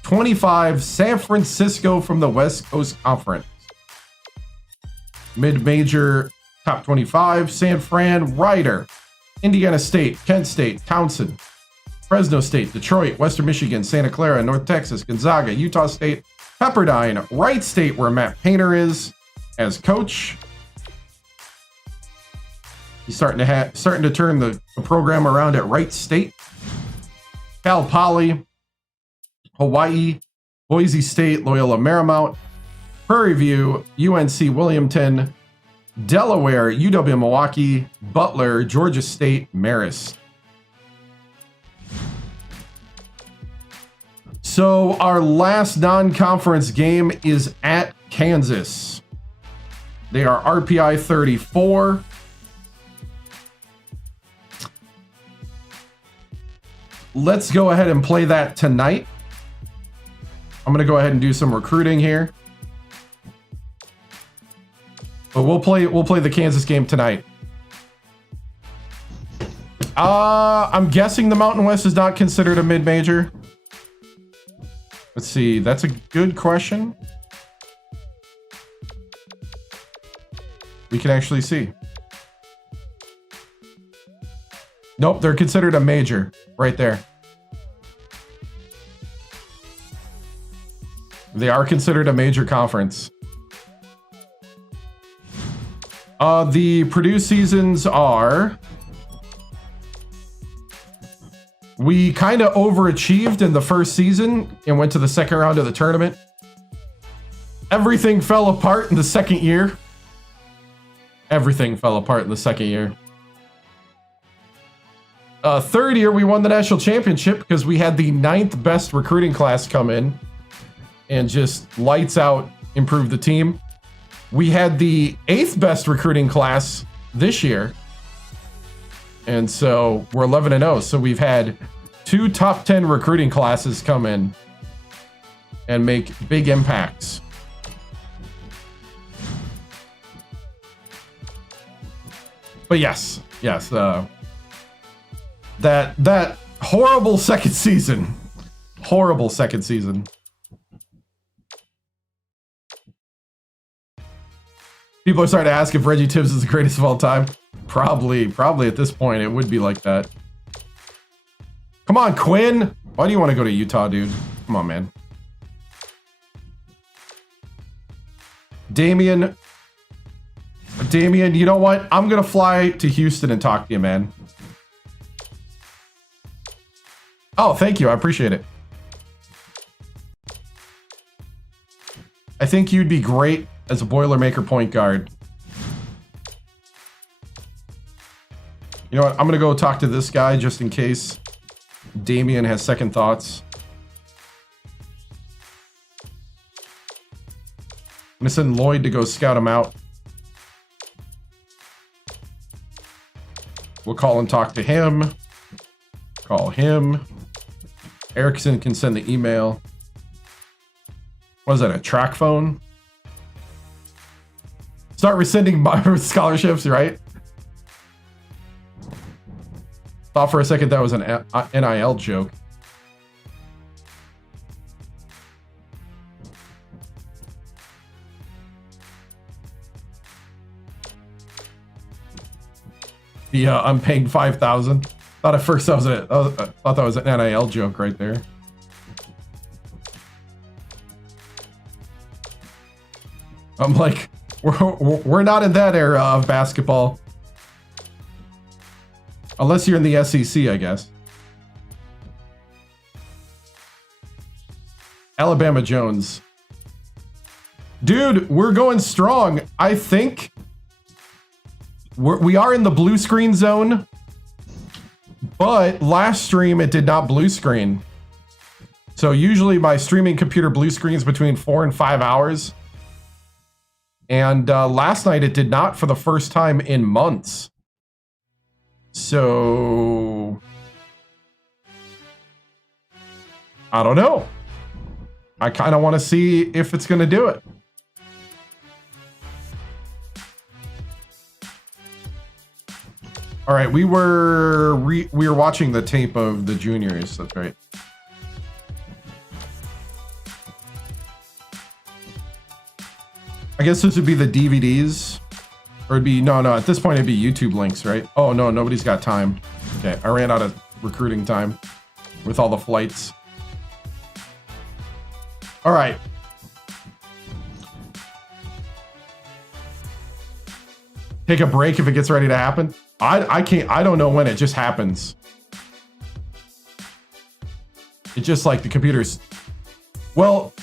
25 San Francisco from the West Coast Conference. Mid-major top 25, San Fran, Rider, Indiana State, Kent State, Townsend, Fresno State, Detroit, Western Michigan, Santa Clara, North Texas, Gonzaga, Utah State, Pepperdine, Wright State, where Matt Painter is as coach. He's starting to turn the program around at Wright State. Cal Poly, Hawaii, Boise State, Loyola Marymount, Prairie View, UNC Wilmington, Delaware, UW Milwaukee, Butler, Georgia State, Marist. So our last non-conference game is at Kansas. They are RPI 34. Let's go ahead and play that tonight. I'm going to go ahead and do some recruiting here. But we'll play the Kansas game tonight. I'm guessing the Mountain West is not considered a mid-major. Let's see. That's a good question. We can actually see. Nope, they're considered a major right there. They are considered a major conference. The Purdue seasons are... We kind of overachieved in the first season and went to the second round of the tournament. Everything fell apart in the second year. Everything fell apart in the second year. Third year, we won the national championship because we had the 9th best recruiting class come in and just lights out improve the team. We had the 8th best recruiting class this year. And so we're 11-0. So we've had 2 top 10 recruiting classes come in and make big impacts. But yes, that horrible second season. Horrible second season. People are starting to ask if Reggie TImms is the greatest of all time. Probably at this point, it would be like that. Come on, Quinn. Why do you want to go to Utah, dude? Come on, man. Damian, you know what? I'm going to fly to Houston and talk to you, man. Oh, thank you. I appreciate it. I think you'd be great as a Boilermaker point guard. You know what? I'm going to go talk to this guy just in case Damian has second thoughts. I'm going to send Lloyd to go scout him out. We'll call and talk to him. Call him. Erickson can send the email. What is that, a track phone? Start rescinding scholarships, right? Thought for a second that was an NIL joke. Yeah, I'm paying $5,000. Thought at first that was thought that was an NIL joke right there. I'm like, we're not in that era of basketball. Unless you're in the SEC, I guess. Alabama Jones. Dude, we're going strong. I think we are in the blue screen zone. But last stream, it did not blue screen. So usually my streaming computer blue screens between 4 and 5 hours. And last night it did not for the first time in months. So I don't know. I kind of want to see if it's going to do it. All right, we were watching the tape of the juniors. That's right. I guess this would be the DVDs, or it'd be no. At this point, it'd be YouTube links, right? Oh no, nobody's got time. Okay, I ran out of recruiting time with all the flights. All right. Take a break if it gets ready to happen. I can't. I don't know when. It just happens. It just like the computers. Well,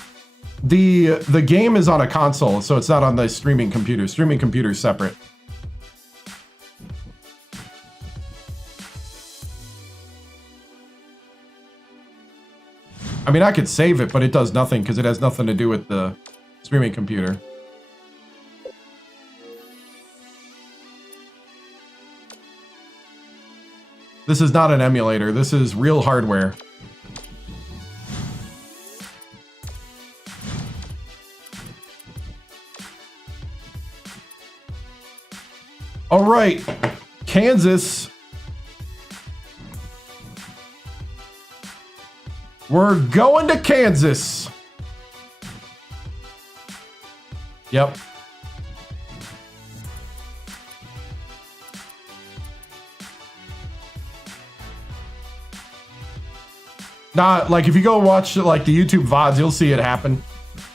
the game is on a console, so it's not on the streaming computer. Streaming computer is separate. I mean, I could save it, but it does nothing because it has nothing to do with the streaming computer. This is not an emulator. This is real hardware. All right, Kansas. We're going to Kansas. Yep. Not like if you go watch like the YouTube VODs, you'll see it happen.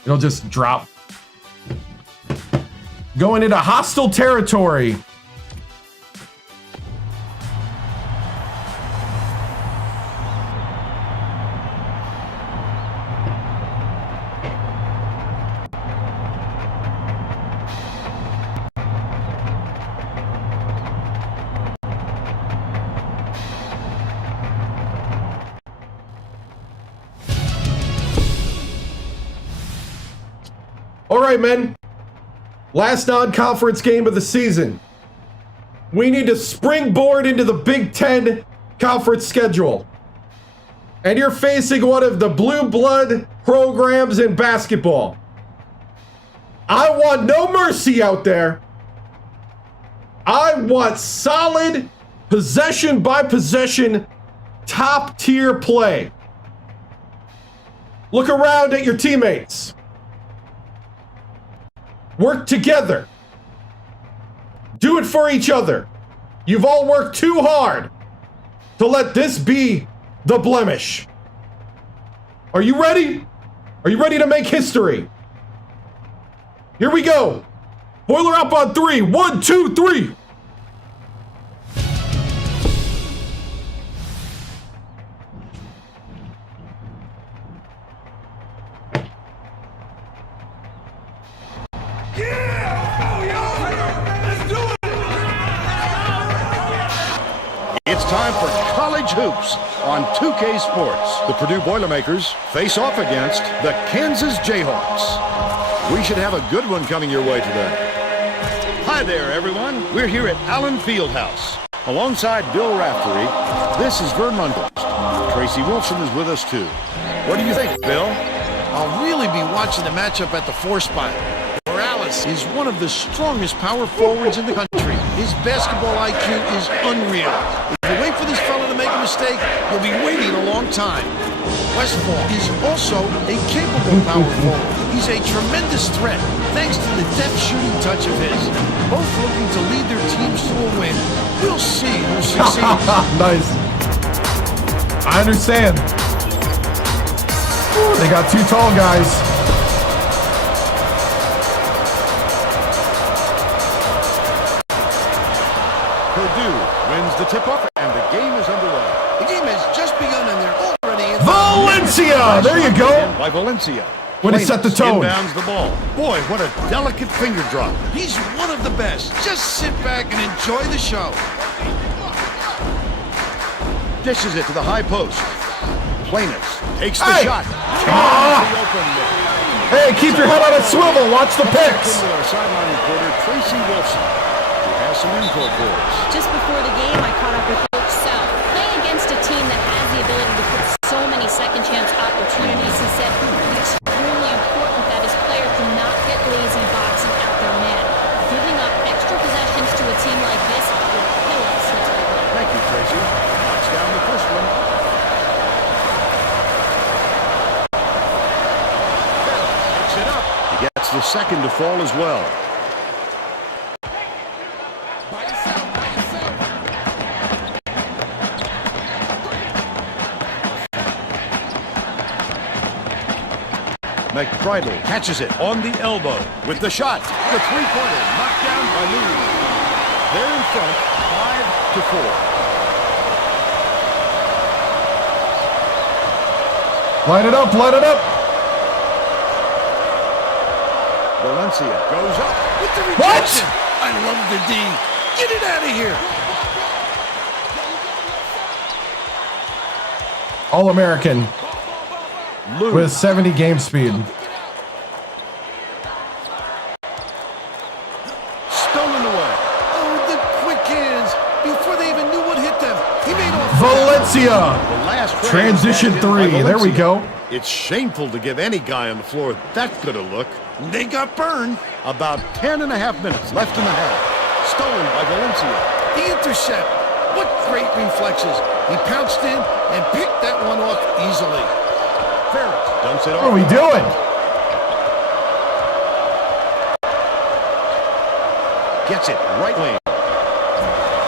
It'll just drop. Going into hostile territory. All right, men. Last non-conference game of the season. We need to springboard into the Big Ten conference schedule. And you're facing one of the blue blood programs in basketball. I want no mercy out there. I want solid possession by possession, top tier play. Look around at your teammates. Work together. Do it for each other. You've all worked too hard to let this be the blemish. Are you ready? Are you ready to make history? Here we go. Boiler up on 3. 1, 2, 3. It's time for college hoops on 2K Sports. The Purdue Boilermakers face off against the Kansas Jayhawks. We should have a good one coming your way today. Hi there, everyone. We're here at Allen Fieldhouse. Alongside Bill Raftery, this is Vern Lundquist. Tracy Wilson is with us, too. What do you think, Bill? I'll really be watching the matchup at the 4 spot. Morales is one of the strongest power forwards in the country. His basketball IQ is unreal. If you wait for this fella to make a mistake, you'll be waiting a long time. Westfall is also a capable power forward. He's a tremendous threat, thanks to the depth shooting touch of his. Both looking to lead their teams to a win. We'll see who succeeds. Nice. I understand. Ooh, they got 2 tall guys. Purdue wins the tip-off, and the game is underway. The game has just begun, and they're already in. Valencia! There you go. By Valencia. Way to set the tone. Inbounds the ball. Boy, what a delicate finger drop. He's one of the best. Just sit back and enjoy the show. Dishes it to the high post. Plainus takes the Hey! shot. Hey, keep your head on a swivel. Watch the picks. Our sideline reporter, Tracy Wilson, who has some info for us. Just before the game, I caught up with Coach South. Playing against a team that has the ability to put so many second chance opportunities, he said it's extremely important that his players do not get lazy boxing out their man. Giving up extra possessions to a team like this will kill us. Thank you, Tracy. Knocks down the first one. Picks it up. He gets the second to fall as well. McBridle catches it on the elbow with the shot. The three-pointer knocked down by Louis. They're in front, 5-4. Light it up, light it up. Valencia goes up With the What? rejection. I love the D. Get it out of here. All-American with 70 game speed. Stolen away. Oh, the quick hands. Before they even knew what hit them. He made off. Valencia. The last Transition pass by 3. There we Valencia. go. It's shameful to give any guy on the floor that good a look. They got burned. About 10.5 minutes left in the half. Stolen by Valencia. The intercept. What great reflexes. He pounced in and picked that one off easily. Ferris dumps it off. What are we doing? Gets it right wing.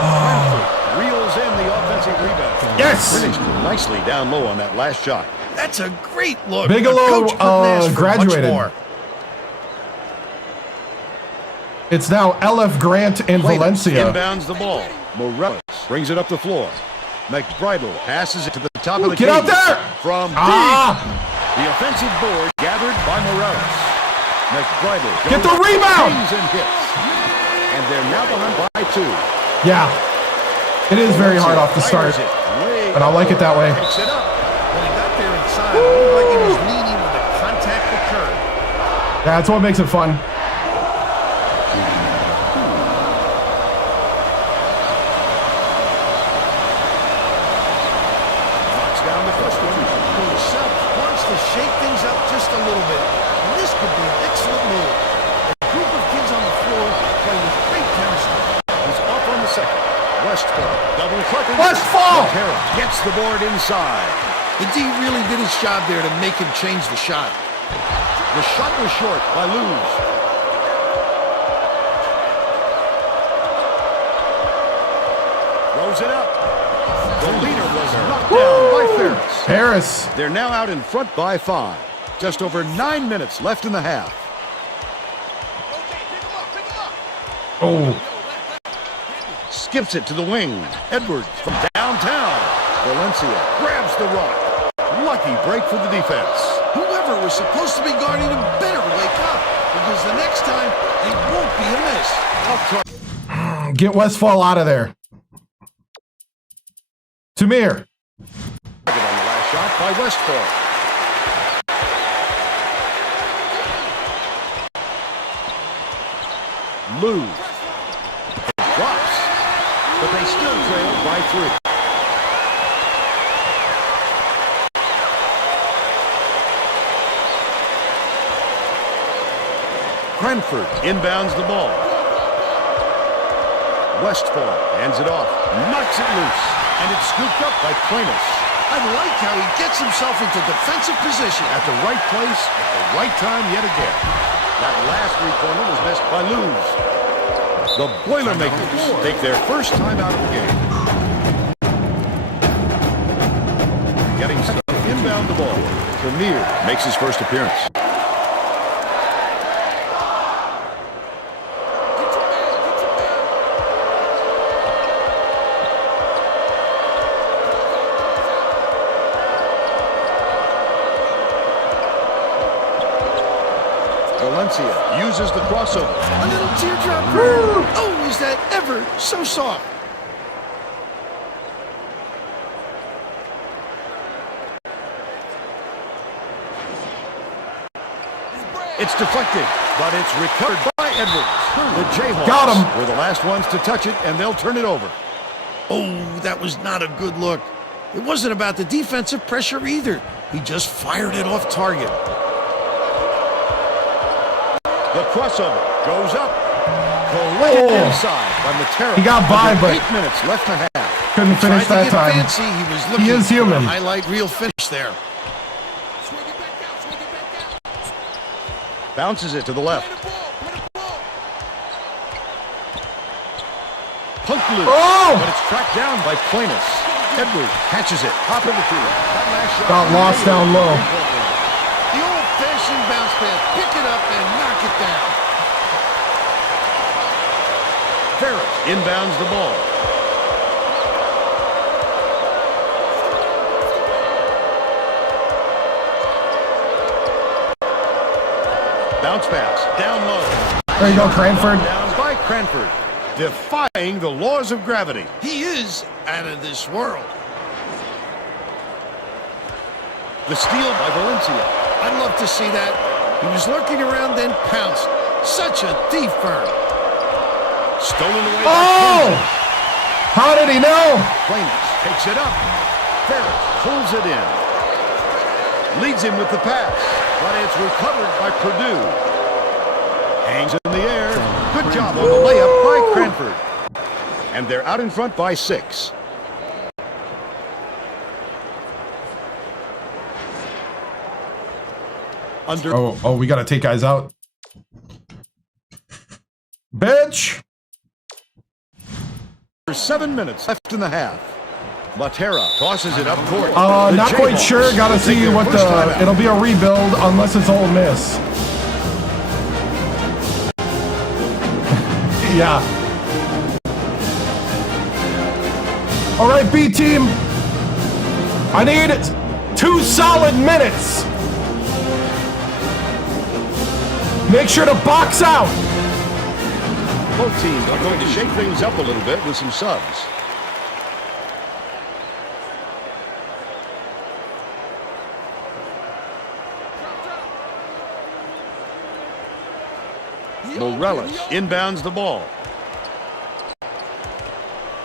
Bradford reels in the offensive rebound. Yes! Finished nicely down low on that last shot. That's a great look. Bigelow Coach couldn't ask for much graduated. more. It's now LF Grant in Valencia. Inbounds the ball. Morales brings it up the floor. McBridle passes it to the top of the Get key. out there! From deep. The offensive board gathered by Morales. McBridle goes, Get the rebound! and hits. And they're now behind by 2. Yeah. It is very hard off the start, but I like it that way. Picks it up. When he got there inside, it looked like he was leaning when the contact occurred. Yeah, that's what makes it fun. Knocks down the first one. Himself wants to shake things up just a little bit. And this could be an excellent move. A group of kids on the floor play with great chemistry. He's off on the second. Westfall. Double clutch. Westfall! Gets the board inside. The D really did his job there to make him change the shot. The shot was short by Luz. Throws it up. The leader was knocked down by Ferris. Harris. They're now out in front by 5. Just over 9 minutes left in the half. Oh. Skips it to the wing. Edwards from downtown. Valencia grabs the rock. Lucky break for the defense. Whoever was supposed to be guarding him better wake up, because the next time it won't be a miss. Tough try. Get Westfall out of there. Tamir. On the last shot by Westfall. Lou. It drops, but they still trail by 3. Cranford inbounds the ball. Westfall hands it off, knocks it loose, and it's scooped up by Planis. I like how he gets himself into defensive position. At the right place, at the right time yet again. That last three-pointer was missed by Luz. The Boilermakers take their first time out of the game. Getting set to inbound the ball. Tamir makes his first appearance. Valencia uses the crossover. A little teardrop prayer. Oh, is that ever so soft? It's deflected, but it's recovered by Edwards. The Jayhawks Got him. were the last ones to touch it, and they'll turn it over. Oh, that was not a good look. It wasn't about the defensive pressure either. He just fired it off target. The crossover goes up. Collected inside by Matera. He got by, but 8 minutes left in the half. couldn't finish Tried that to get time. fancy. He was looking He is human. for a highlight reel finish there. Bounces it to the left. Poked loose, but it's tracked down by Planis. Edwards catches it. Top of the tee. That last shot Got lost down low. The old-fashioned bounce pass. Pick it up and knock it down. Ferris inbounds the ball. Bounce pass down low. There you go, Cranford. Down by Cranford, defying the laws of gravity. He is out of this world. The steal by Valencia. I'd love to see that. He was lurking around, then pounced. Such a thief bird. Stolen away by Oh! Kansas. How did he know? Planis takes it up. Ferris pulls it in. Leads him with the pass, but it's recovered by Purdue. Hangs in the air. Good job on the layup by Cranford. And they're out in front by 6. Oh, we got to take guys out. Bench. 7 minutes left in the half. Matera tosses it up court. Not quite sure. Gotta see what the... It'll be a rebuild unless it's Ole Miss. Yeah. All right, B team. I need 2 solid minutes. Make sure to box out. Both teams are going to shake things up a little bit with some subs. Morales inbounds the ball.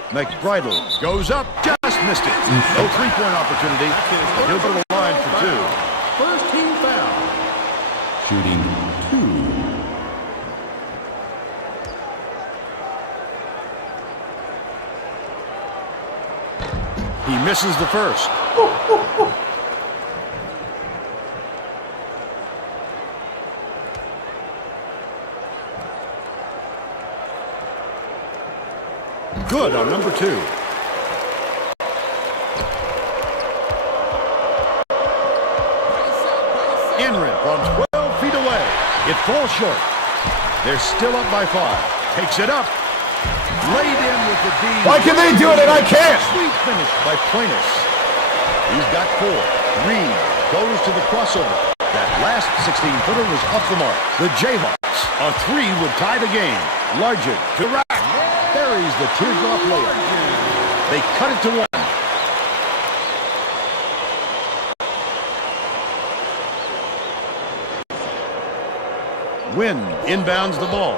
McBridle goes up, just missed it. No three-point opportunity. He'll go to the line for 2. First team foul. Shooting 2. He misses the first. Good on number 2. Enrin from 12 feet away. It falls short. They're still up by 5. Takes it up. Laid in with the D. Why can they do it and I can't? Sweet finish by Planis. He's got 4. Reed goes to the crossover. That last 16-footer was off the mark. The Jayhawks, a 3 would tie the game. Largent to rack. Buries the teardrop layup. They cut it to 1. Wynn inbounds the ball.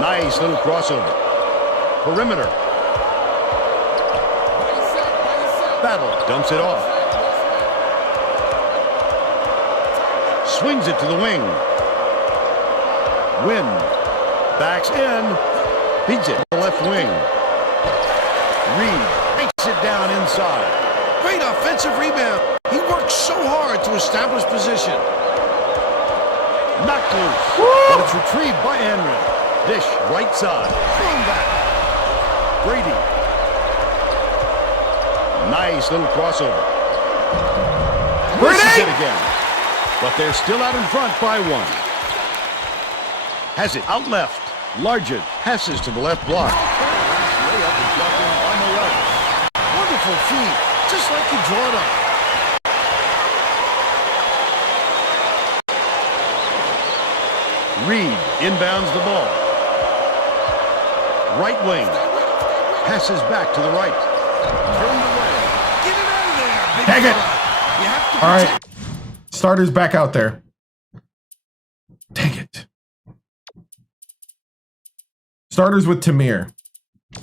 Nice little crossover. Perimeter. Battle dumps it off. Swings it to the wing. Wynn backs in. Beats it to the left wing. Reed takes it down inside. Great offensive rebound. He worked so hard to establish position. Knocked loose. But it's retrieved by Enrin. Dish right side. Thrown back. Brady. Nice little crossover. Misses it again. But they're still out in front by 1. Has it out left. Largent passes to the left block. Layup is blocked in by Morales. Wonderful feed. Just like you draw it up. Reed inbounds the ball. Right wing. Passes back to the right. Turned away. Get it out of there. Big Dang it. fella. You have to All protect. right. Starters back out there. Dang it. Starters with Tamir. The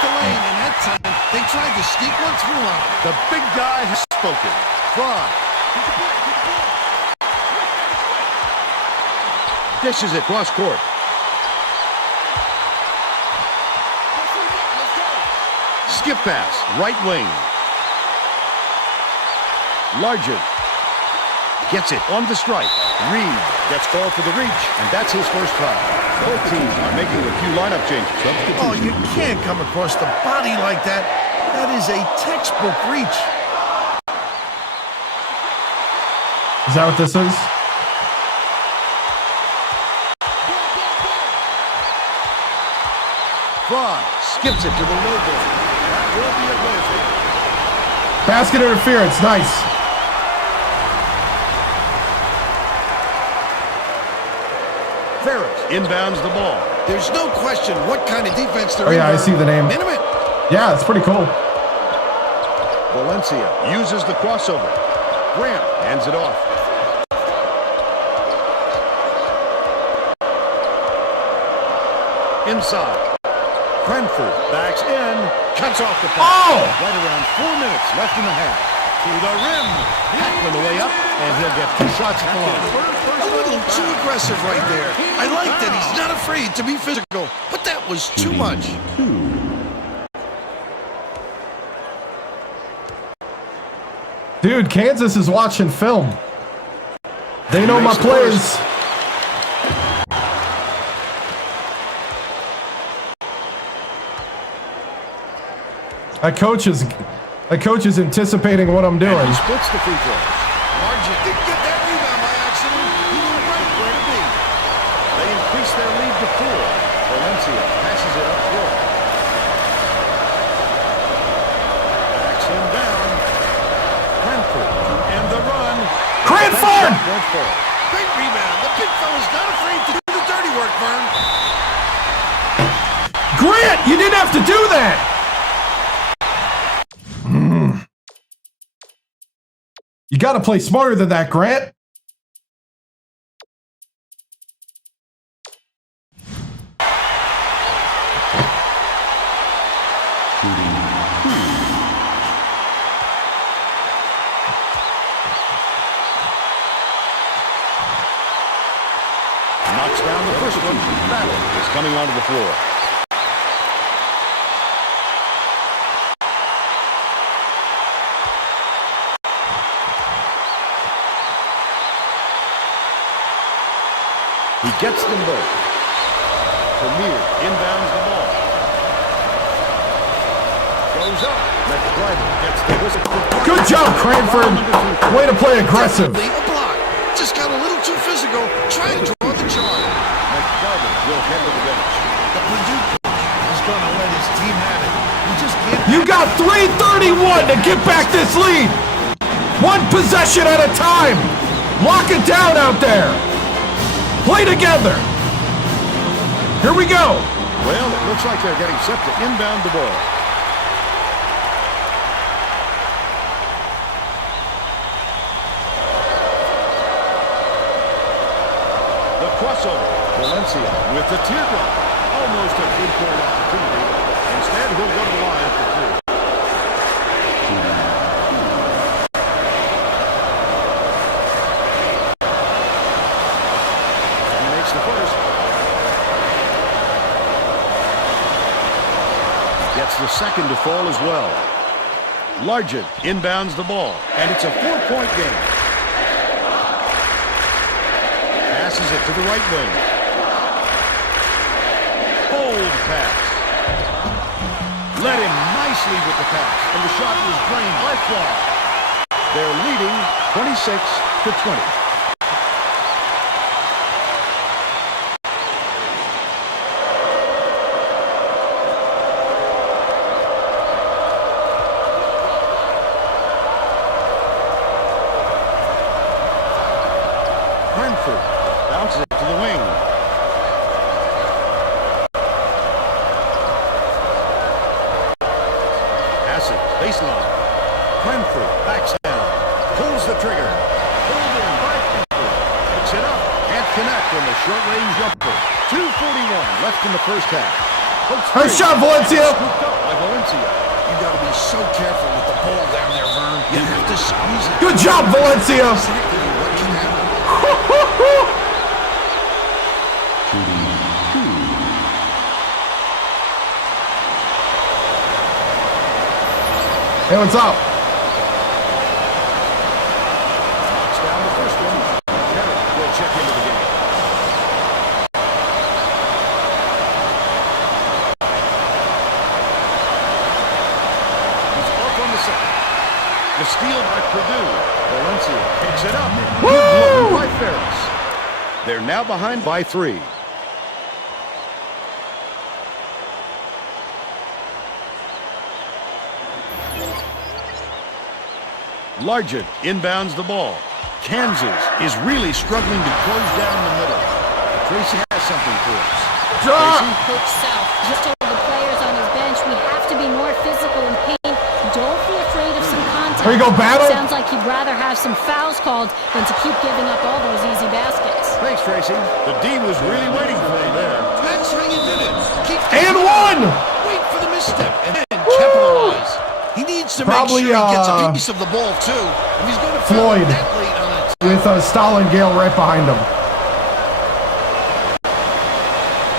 lane, and that time they tried to sneak one through on him. The big guy has spoken. Fry. Dishes it cross court. Skip pass, right wing. Largent gets it on the strike. Reed gets called for the reach, and that's his first foul. Both teams are making a few lineup changes. Oh, you can't come across the body like that. That is a textbook reach. Is that what this is? Fry skips it to the low ball. That will be a goal. Basket interference. Nice. Ferris inbounds the ball. There's no question what kind of defense they're Oh, yeah, in. I see the name. Minute. Yeah, it's pretty cool. Valencia uses the crossover. Grant hands it off. Inside. Cranford backs in. Cuts off the pass. Oh! Right around 4 minutes left in the half. To the rim. Hackman the way up, and he'll get 2 shots at the line. A little too aggressive right there. I like that he's not afraid to be physical, but that was too much. Dude, Kansas is watching film. They know my plays. That coach is anticipating what I'm doing. And he splits the free throws. Margin didn't get that rebound by accident. He knew right where to be. They increase their lead to 4. Valencia passes it up court. Backs him down. Cranford and the run. Cranford! Great rebound. The big fella's not afraid to do the dirty work, Vern. Grant, you didn't have to do that. You got to play smarter than that, Grant. Knocks down the first one. Battle is coming onto the floor. He gets them both. Premier inbounds the ball. Goes up. Next driver gets the whistle. Good job, Cranford. Way to play aggressive. A block. Just got a little too physical. Trying to draw the charge. Next driver will head to the bench. The Purdue coach is going to let his team have it. We just can't. You got 3:31 to get back this lead. One possession at a time. Lock it down out there. Play together. Here we go. Well, it looks like they're getting set to inbound the ball. The crossover. Valencia with the teardrop. Almost a three-point opportunity. Instead, he'll go to the line for 3. The second to fall as well. Largent inbounds the ball, and it's a 4-point game. Passes it to the right wing. Hold pass. Led him nicely with the pass, and the shot was drained by Flaw. They're leading 26-20. Bounces it to the wing. Pass it, baseline. Cranford backs down. Pulls the trigger. Pulled in by Cranford. Picks it up. Can't connect on the short-range jumper. 2:41 left in the first half. Nice shot, Valencia. Scooped up by Valencia. You got to be so careful with the ball down there, Vern. You have to squeeze it. Good job, Valencia. Exactly what can happen. Hey, what's up? Knocks down the first one. Garrett will check into the game. He's off on the second. The steal by Purdue. Valencia picks it up. Good look by Ferris. They're now behind by 3. Largent inbounds the ball. Kansas is really struggling to close down the middle. Tracy has something for us. Tracy? Coach South just told the players on his bench we have to be more physical in paint. Don't be afraid of some contact. Here you go, battle. Sounds like he'd rather have some fouls called than to keep giving up all those easy baskets. Thanks, Tracy. The D was really waiting for him there. That's how you did it. And one! Wait for the misstep and then capitalize. He needs to Probably, make sure he gets a piece of the ball, too. If he's going to Floyd that late on a with Stalin-Gale right behind him.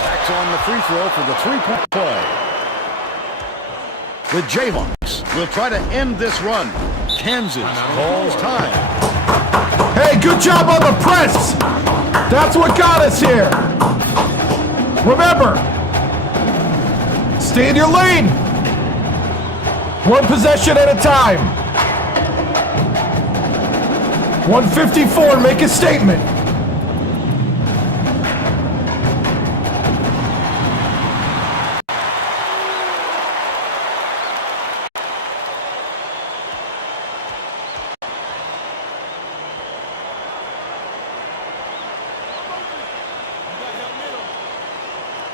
Backs on the free throw for the 3-point play. The Jayhawks will try to end this run. Kansas calls time. Hey, good job on the press. That's what got us here. Remember, stay in your lane. One possession at a time. 154, make a statement.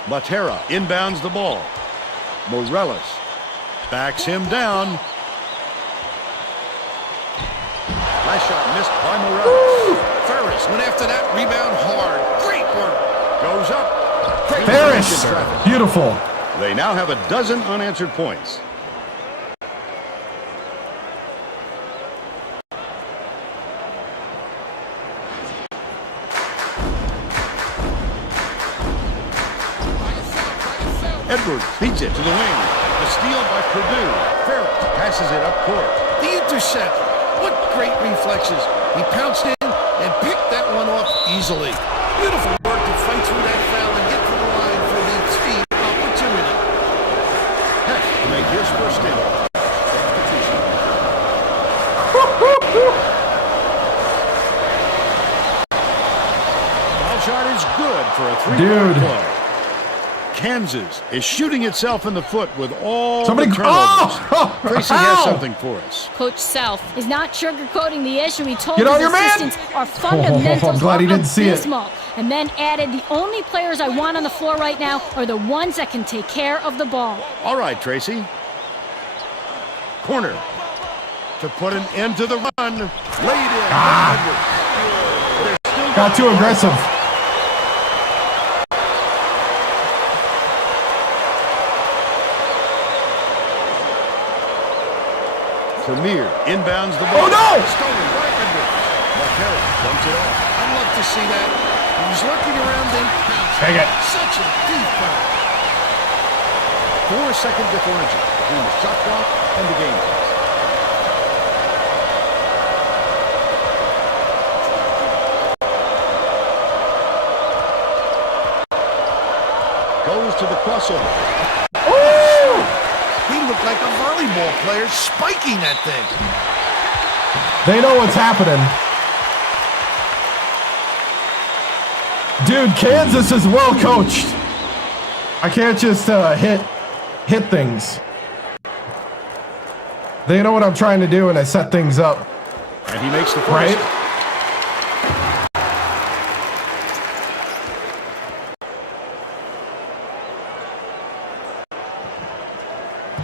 Latera inbounds the ball. Morales backs him down. Last shot missed by Morales. Ferris went after that rebound hard. Great work. Goes up. Ferris, beautiful. They now have a dozen unanswered points. Edwards beats it to the wing. The steal by Purdue. Ferris passes it up court. The intercept. What great reflexes. He pounced in and picked that one off easily. Beautiful work to fight through that foul and get to the line for the speed opportunity. Heck, to make his first steal. Foul shot is good for a three-point play. Kansas is shooting itself in the foot with all the turnovers. Tracy has something for us. Coach Self is not sugarcoating the issue. He told Get on his your man. assistants our fundamentals I'm glad he didn't see it. abysmal. And then added, the only players I want on the floor right now are the ones that can take care of the ball. All right, Tracy. Corner to put an end to the run. Laid in. Got too aggressive. Premier inbounds the ball. Oh, no! Stolen by Edwards. Latera dumps it off. I'd love to see that. He was looking around and Take it. such a deep foul. 4-second differential between the shot clock and the game clock. Goes to the crossover. He looked like a volleyball player spiking that thing. They know what's happening. Dude, Kansas is well coached. I can't just hit things. They know what I'm trying to do, and I set things up. And he makes the first. Right?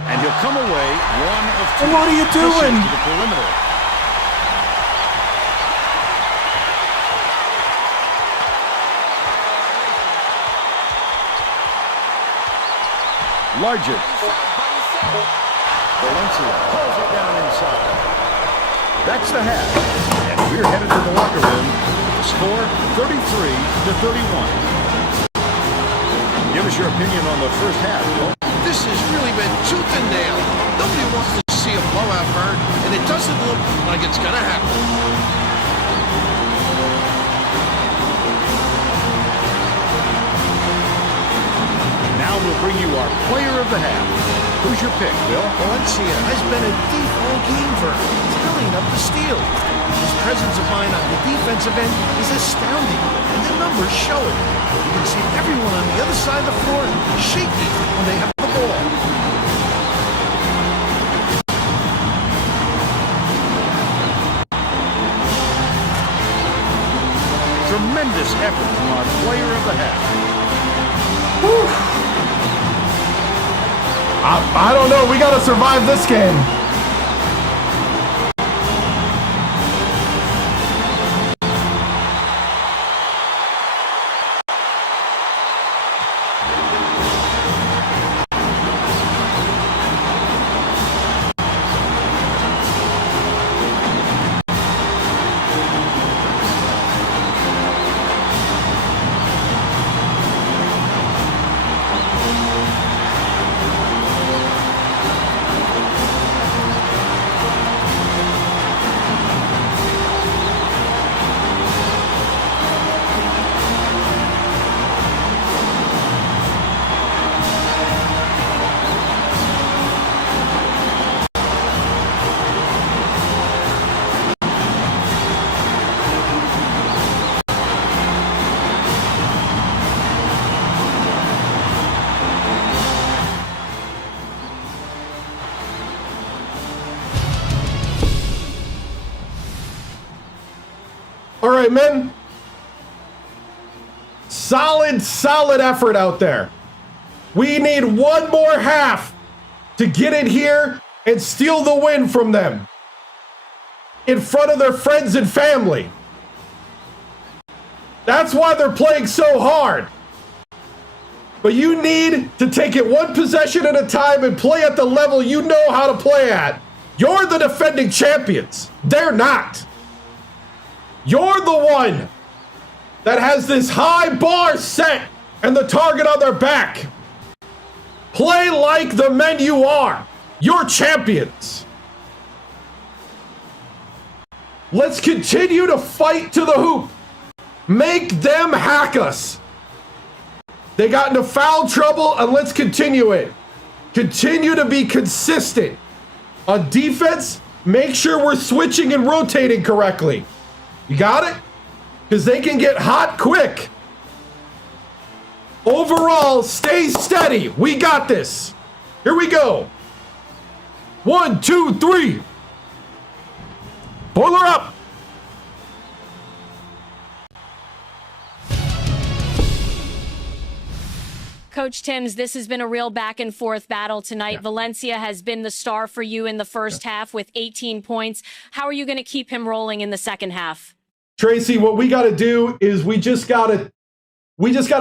And he'll come away one of two. What are you doing? To the perimeter. Larger. Valencia pulls it down inside. That's the half. And we're headed to the locker room. The score 33-31. Give us your opinion on the first half, Bill. This has really been tooth and nail. Nobody wants to see a blowout, Bird, and it doesn't look like it's going to happen. Now we'll bring you our player of the half. Who's your pick, Bill? Valencia has been a deep all game for him, filling up the steal. His presence of mind on the defensive end is astounding, and the numbers show it. You can see everyone on the other side of the floor shaking when they have the ball. Tremendous effort from our player of the half. I don't know. We got to survive this game. right, men. Solid effort out there. We need one more half to get in here and steal the win from them in front of their friends and family. That's why they're playing so hard. But you need to take it one possession at a time and play at the level you know how to play at. You're the defending champions. They're not. You're the one that has this high bar set and the target on their back. Play like the men you are. You're champions. Let's continue to fight to the hoop. Make them hack us. They got into foul trouble, and let's continue it. Continue to be consistent. On defense, make sure we're switching and rotating correctly. You got it? Because they can get hot quick. Overall, stay steady. We got this. Here we go. 1, 2, 3. Boiler up. Coach Tims, this has been a real back and forth battle tonight. Yeah. Valencia has been the star for you in the first half with 18 points. How are you going to keep him rolling in the second half? Tracy, what we got to do is we just got to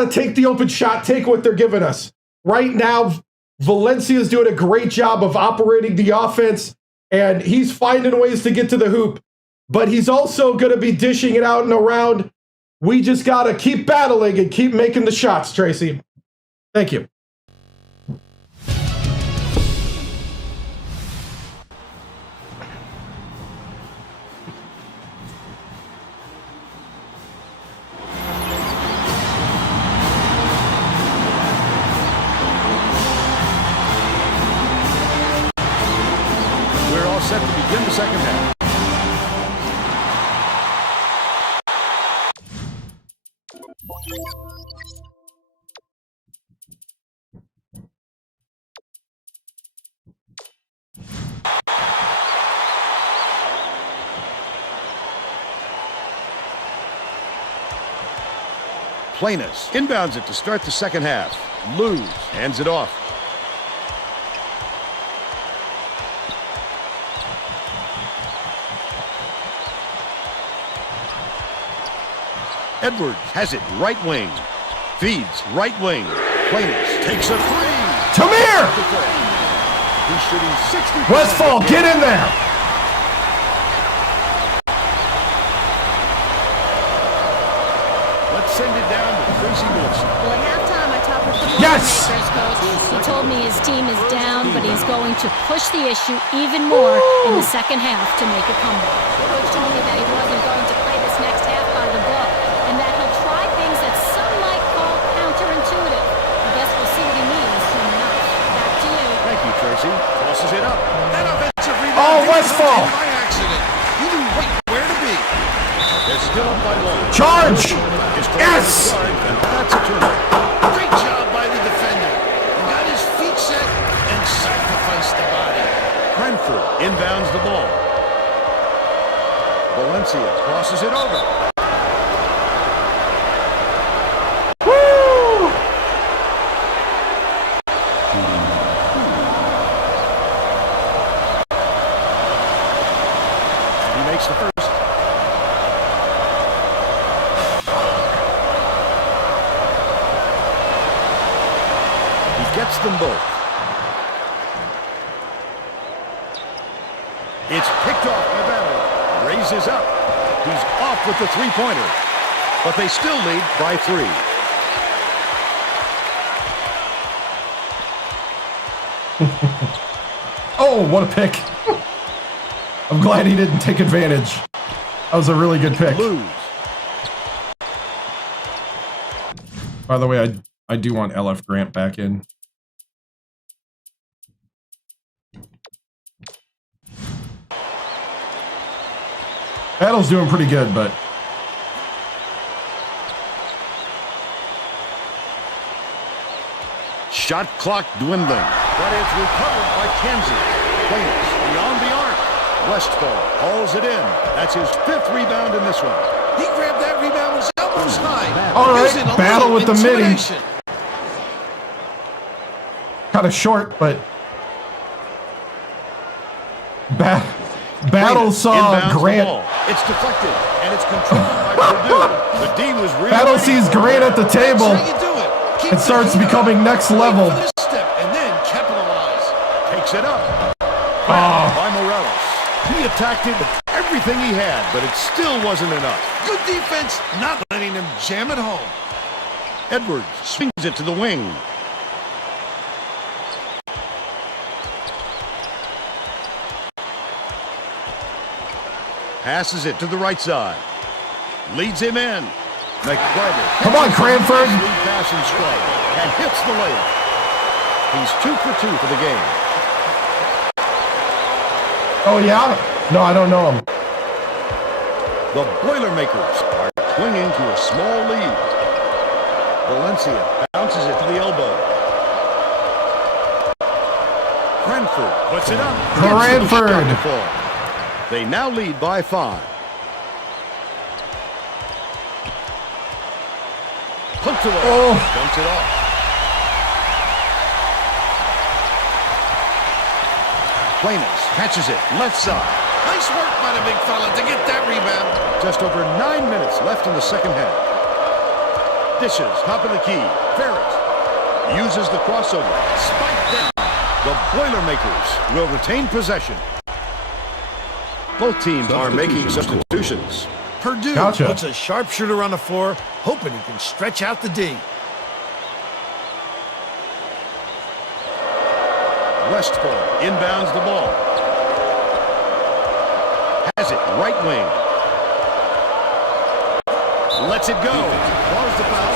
take the open shot, take what they're giving us. Right now, Valencia's doing a great job of operating the offense, and he's finding ways to get to the hoop, but he's also going to be dishing it out and around. We just got to keep battling and keep making the shots, Tracy. Thank you. We're all set to begin the second half. Plainus inbounds it to start the second half. Lose hands it off. Edwards has it right wing. Feeds right wing. Plainus takes a three. Tamir! He's shooting 60%. Westfall, get in there. Send it down to Tracy Wilson. Well, at halftime, I talked with the Yes! Boilermakers coach. He told me his team is down, but he's going to push the issue even more in the second half to make a comeback. The coach told me that he wasn't going to play this next half by the book, and that he'll try things that some might call counterintuitive. I guess we'll see what he means soon enough. Back to you. Thank you, Tracy. Tosses it up. That offensive rebound. Oh, Westfall! By accident. You knew right where to be. They're still up by one. Charge! Yes! And that's a turnover. Great job by the defender. He got his feet set and sacrificed the body. Cranford inbounds the ball. Valencia crosses it over. Woo! He makes the first. Gets them both. It's picked off by Battle. Raises up. He's off with the three-pointer. But they still lead by 3. Oh, what a pick. I'm glad he didn't take advantage. That was a really good pick. Lose. By the way, I do want LF Grant back in. Battle's doing pretty good, but Shot clock dwindling. But it's recovered by Kenzie. Plainus beyond the arc. Westfall hauls it in. That's his 5th rebound in this one. He grabbed that rebound with his elbows high. All right, Using a battle little with the midi. intimidation. Kind of short, but Battle saw Grant. It's deflected, and it's controlled by Purdue. The D was really Battle sees Grant at the table. It starts becoming next level. Step and then capitalize. Takes it up. By Morales. He attacked it with everything he had, but it still wasn't enough. Good defense, not letting them jam it home. Edwards swings it to the wing. Passes it to the right side. Leads him in. McBride. Come on, Cranford. Lead pass and strike. And hits the layup. He's 2 for 2 for the game. Oh, yeah? No, I don't know him. The Boilermakers are clinging to a small lead. Valencia bounces it to the elbow. Cranford puts it up. Cranford. They now lead by 5. Pumps it off. Dumps it off. Plainus catches it left side. Nice work by the big fella to get that rebound. Just over 9 minutes left in the second half. Dishes, top of the key. Ferris uses the crossover. Spike down. The Boilermakers will retain possession. Both teams are making substitutions. Purdue puts a sharpshooter on the floor, hoping he can stretch out the D. Westfall inbounds the ball. Has it right wing. Lets it go. Draws the foul.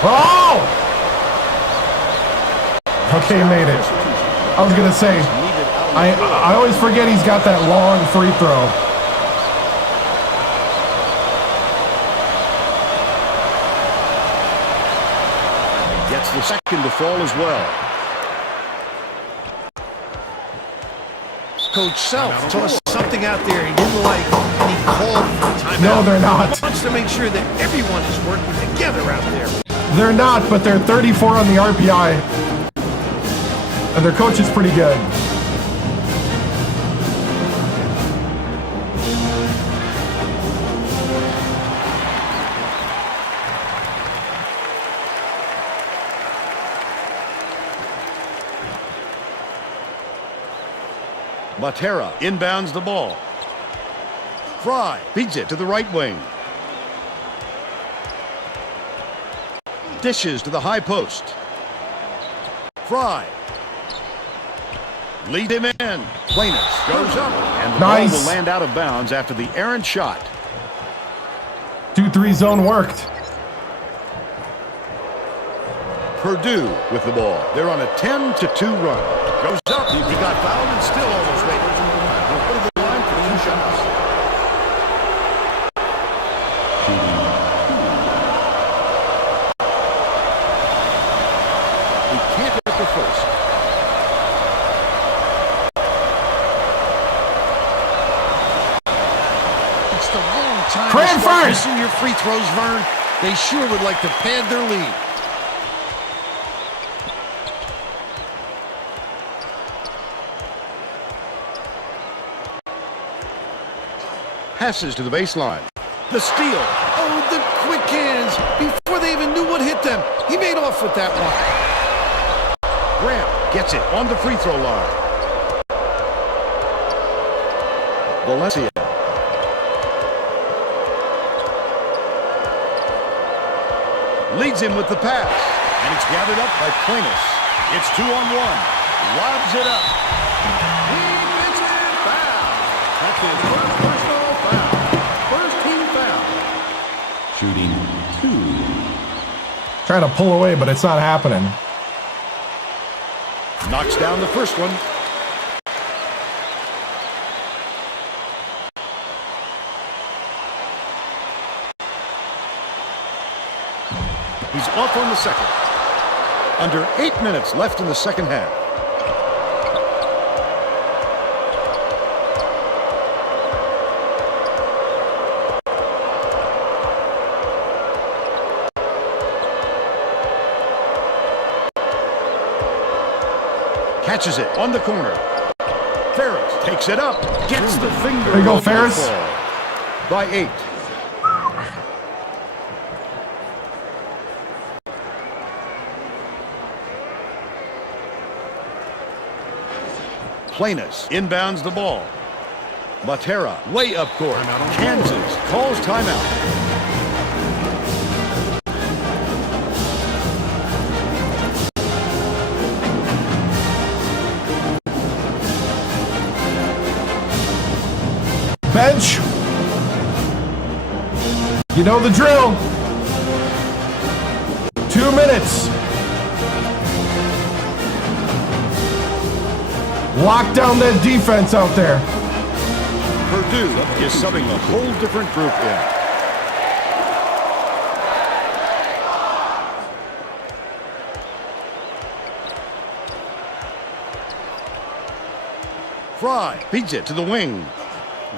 Oh! Okay, he made it. I was gonna say, I always forget he's got that long free throw. Gets the second to fall as well. Coach Self tossed something out there he didn't like, and he called for a timeout. No, they're not. He wants to make sure that everyone is working together out there. They're not, but they're 34 on the RPI. And their coach is pretty good. Matera inbounds the ball. Fry feeds it to the right wing. Dishes to the high post. Fry. Lead him in. Plainus goes up. And the ball will land out of bounds after the errant shot. 2-3 zone worked. Purdue with the ball. They're on a 10-2 run. Goes up. He got fouled and still almost made it. He'll go to the line for 2 shots. He can't hit the first. It's the wrong time Cranford! to start missing your free throws, Vern. They sure would like to pad their lead. Passes to the baseline. The steal. Oh, the quick hands. Before they even knew what hit them, he made off with that one. Grant gets it on the free throw line. Valencia. Leads him with the pass. And it's gathered up by Plainus. It's 2-on-1. Lobs it up. He misses it. Foul. That's his first personal foul. First team foul. Shooting 2. Trying to pull away, but it's not happening. Knocks down the first one. He's off on the second. Under 8 minutes left in the second half. Catches it on the corner. Ferris takes it up. Gets the finger. There you go, Ferris. By 8. Planis inbounds the ball. Matera way up court. Kansas calls timeout. Bench. You know the drill. 2 minutes. Lock down that defense out there. Purdue is subbing a whole different group in. Fry beats it to the wing.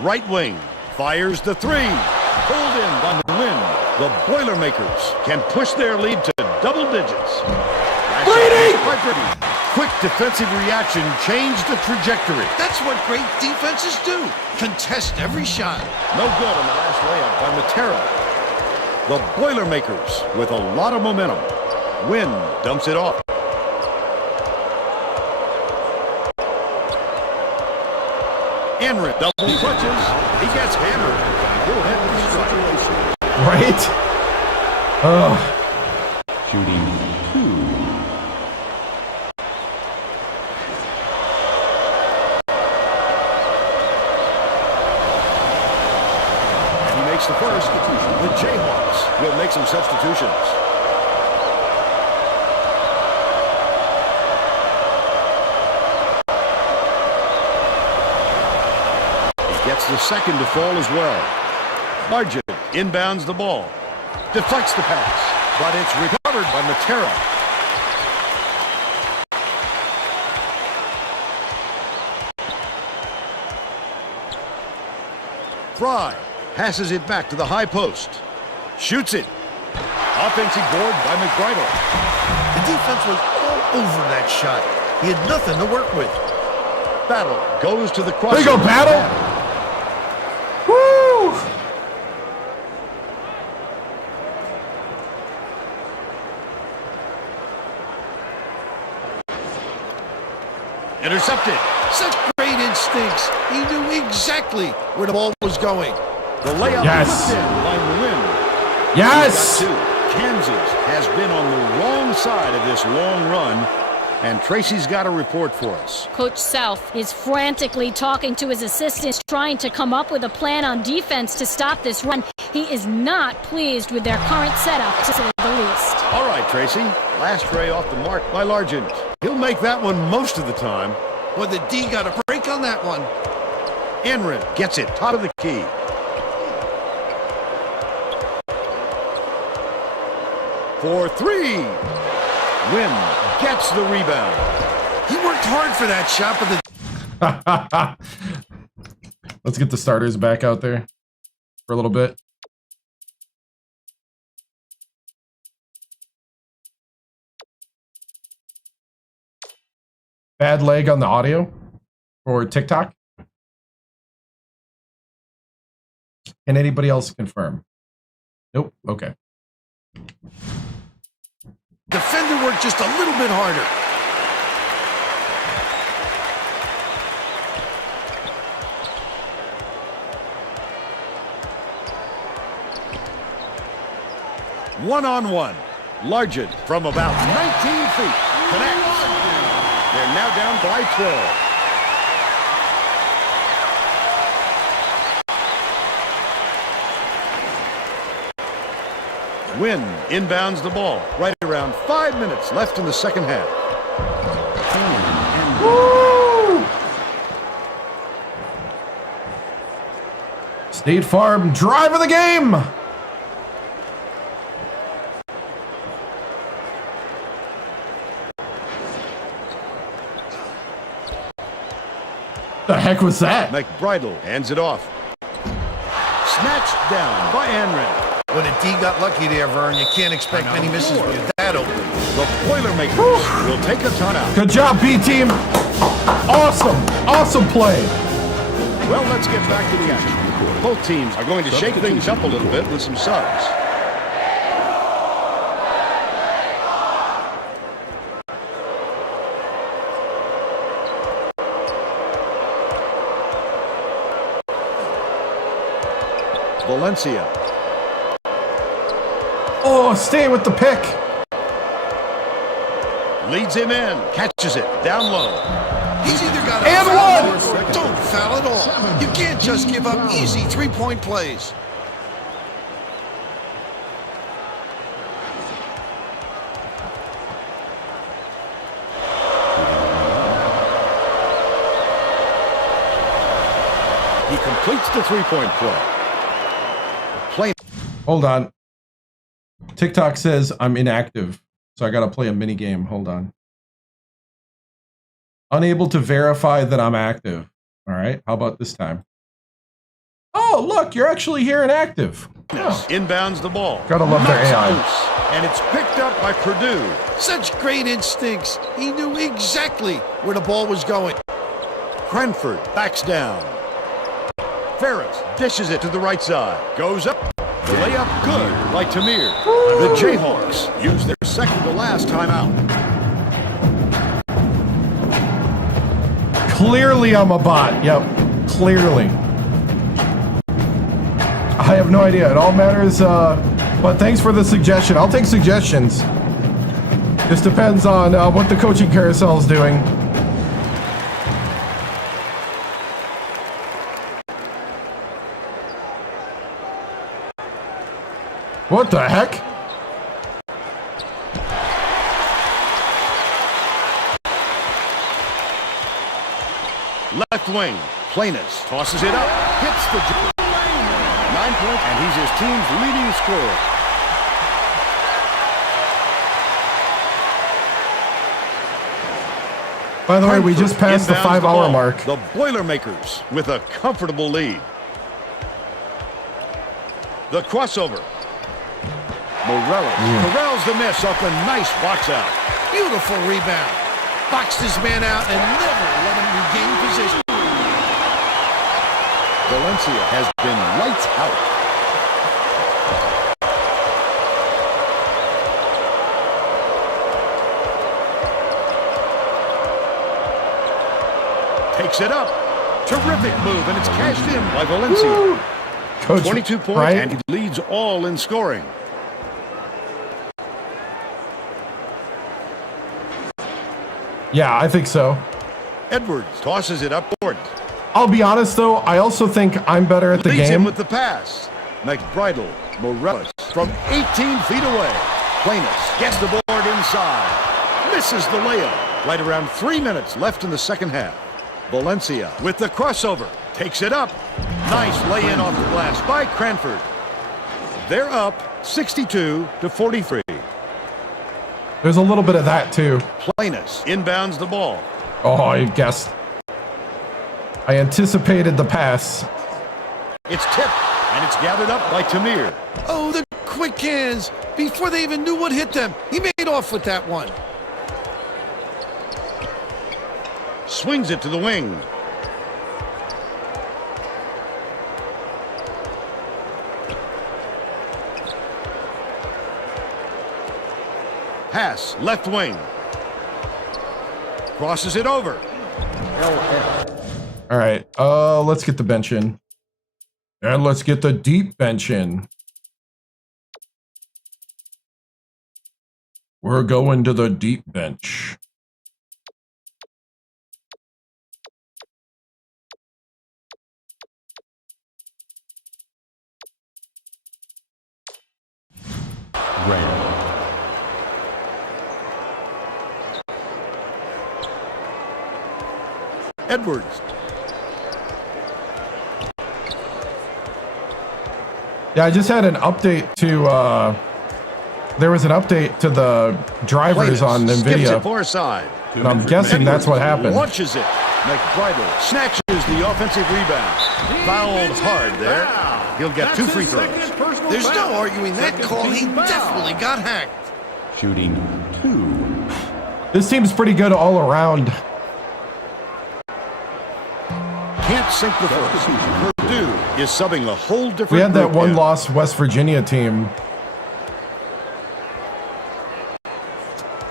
Right wing fires the 3. Pulled in by the win. The Boilermakers can push their lead to double digits. Quick defensive reaction changed the trajectory. That's what great defenses do. Contest every shot. No good on the last layup by Matera. The Boilermakers with a lot of momentum. Win dumps it off. Enright double clutches. He gets hammered. He'll hit the situation. Right? Oh. Shooting 2. And he makes the first. The Jayhawks will make some substitutions. Gets the second to fall as well. Margin inbounds the ball. Deflects the pass, but it's recovered by Matera. Fry passes it back to the high post. Shoots it. Offensive board by McBridle. The defense was all over that shot. He had nothing to work with. Battle goes to the cross. There you go, Battle. Woo! Intercepted. Such great instincts. He knew exactly where the ball was going. The layup Yes. is in by the win. Yes. Kansas has been on the wrong side of this long run, and Tracy's got a report for us. Coach South is frantically talking to his assistants, trying to come up with a plan on defense to stop this run. He is not pleased with their current setup, to say the least. All right, Tracy. Last tray off the mark by Largent. He'll make that one most of the time. Well, the D got a break on that one. Enright gets it top of the key. For 3. Win gets the rebound. He worked hard for that shot, but the Let's get the starters back out there for a little bit. Bad leg on the audio for TikTok. Can anybody else confirm? Nope. Okay. defender worked just a little bit harder. One-on-one. Largent from about 19 feet. Connects. They're now down by 12. Wynn inbounds the ball. Right around 5 minutes left in the second half. Woo! State Farm drive of the game. The heck was that? McBridle hands it off. Snatched down by Anren. When a D got lucky there, Vern, you can't expect many misses when you're that open. The Boilermakers will take a timeout. Good job, B team. Awesome. Awesome play. Well, let's get back to the action. Both teams are going to shake things up a little bit with some subs. Valencia. Oh, stay with the pick. Leads him in. Catches it. Down low. He's either got a And foul one. or don't foul at all. You can't just give up easy three-point plays. He completes the three-point play. Hold on. TikTok says I'm inactive, so I gotta play a mini game. Hold on. Unable to verify that I'm active. All right. How about this time? Oh, look, you're actually here and active. Oh. Inbounds the ball. Gotta love their AI. And it's picked up by Purdue. Such great instincts. He knew exactly where the ball was going. Cranford backs down. Ferris dishes it to the right side. Goes up. The layup good by Tamir. The Jayhawks use their second to last timeout. Clearly I'm a bot. Yep. Clearly. I have no idea. It all matters. But thanks for the suggestion. I'll take suggestions. Just depends on what the coaching carousel is doing. What the heck? Left wing. Planis tosses it up. Hits the 9 points, and he's his team's leading scorer. By the way, we just passed the 5-hour mark. The Boilermakers with a comfortable lead. The crossover. Morales corrals the miss off a nice box out. Beautiful rebound. Boxed his man out and never let him regain position. Valencia has been lights out. Takes it up. Terrific move, and it's cashed in by Valencia. Coach, 22 points, right? and he leads all in scoring. Yeah, I think so. Edwards tosses it upboard. I'll be honest, though. I also think I'm better at the Leads game. him with the pass. McBridle, Morales from 18 feet away. Planis gets the board inside. Misses the layup. Right around 3 minutes left in the second half. Valencia with the crossover. Takes it up. Nice lay-in off the glass by Cranford. They're up 62-43. There's a little bit of that, too. Planis inbounds the ball. Oh, I guessed. I anticipated the pass. It's tipped, and it's gathered up by Tamir. Oh, the quick hands. Before they even knew what hit them, he made off with that one. Swings it to the wing. Pass, left wing. Crosses it over. All right. Let's get the bench in. And let's get the deep bench in. We're going to the deep bench. Red. Edwards. Yeah, I just had an update to, there was an update to the drivers on Skips NVIDIA. it far side. And I'm guessing that's what happened. Launches it. McBridle snatches snatches the offensive rebound. Fouled hard there. He'll get 2 free throws. There's no arguing that call. He definitely got hacked. Shooting 2. This team's pretty good all around. Can't sink the first. Purdue is subbing a whole different. We had that group one in. loss West Virginia team.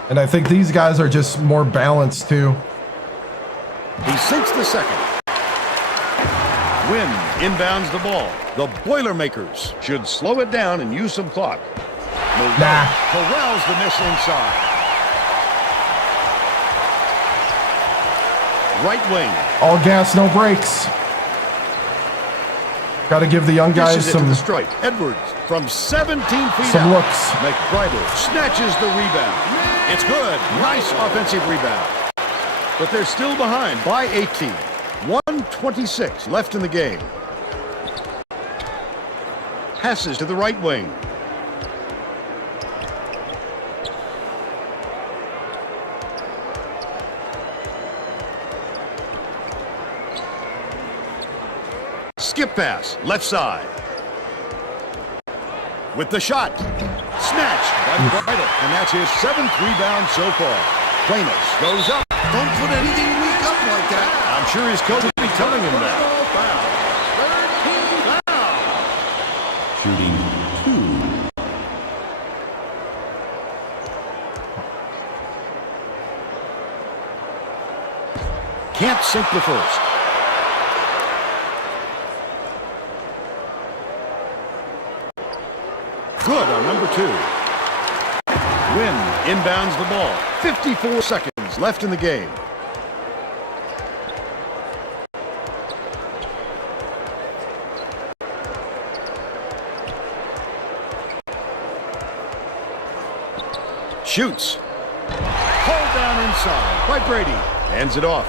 And I think these guys are just more balanced too. He sinks the second. Wynn inbounds the ball. The Boilermakers should slow it down and use some clock. Nah. Corrals the miss inside. Right wing. All gas, no brakes. Got to give the young guys Dishes it to some the strike. Edwards from 17 feet some out. looks. McBridle snatches the rebound. It's good. Nice offensive rebound. But they're still behind by 18. 1:26 left in the game. Passes to the right wing. Skip pass, left side. With the shot. Snatched by Bridle. And that's his 7th rebound so far. Plainus goes up. Don't put anything weak up like that. I'm sure his coach will be telling him that. Shooting 2. Can't sink the first. Good on number 2. Wynn inbounds the ball. 54 seconds left in the game. Shoots. Pulled down inside by Brady. Hands it off.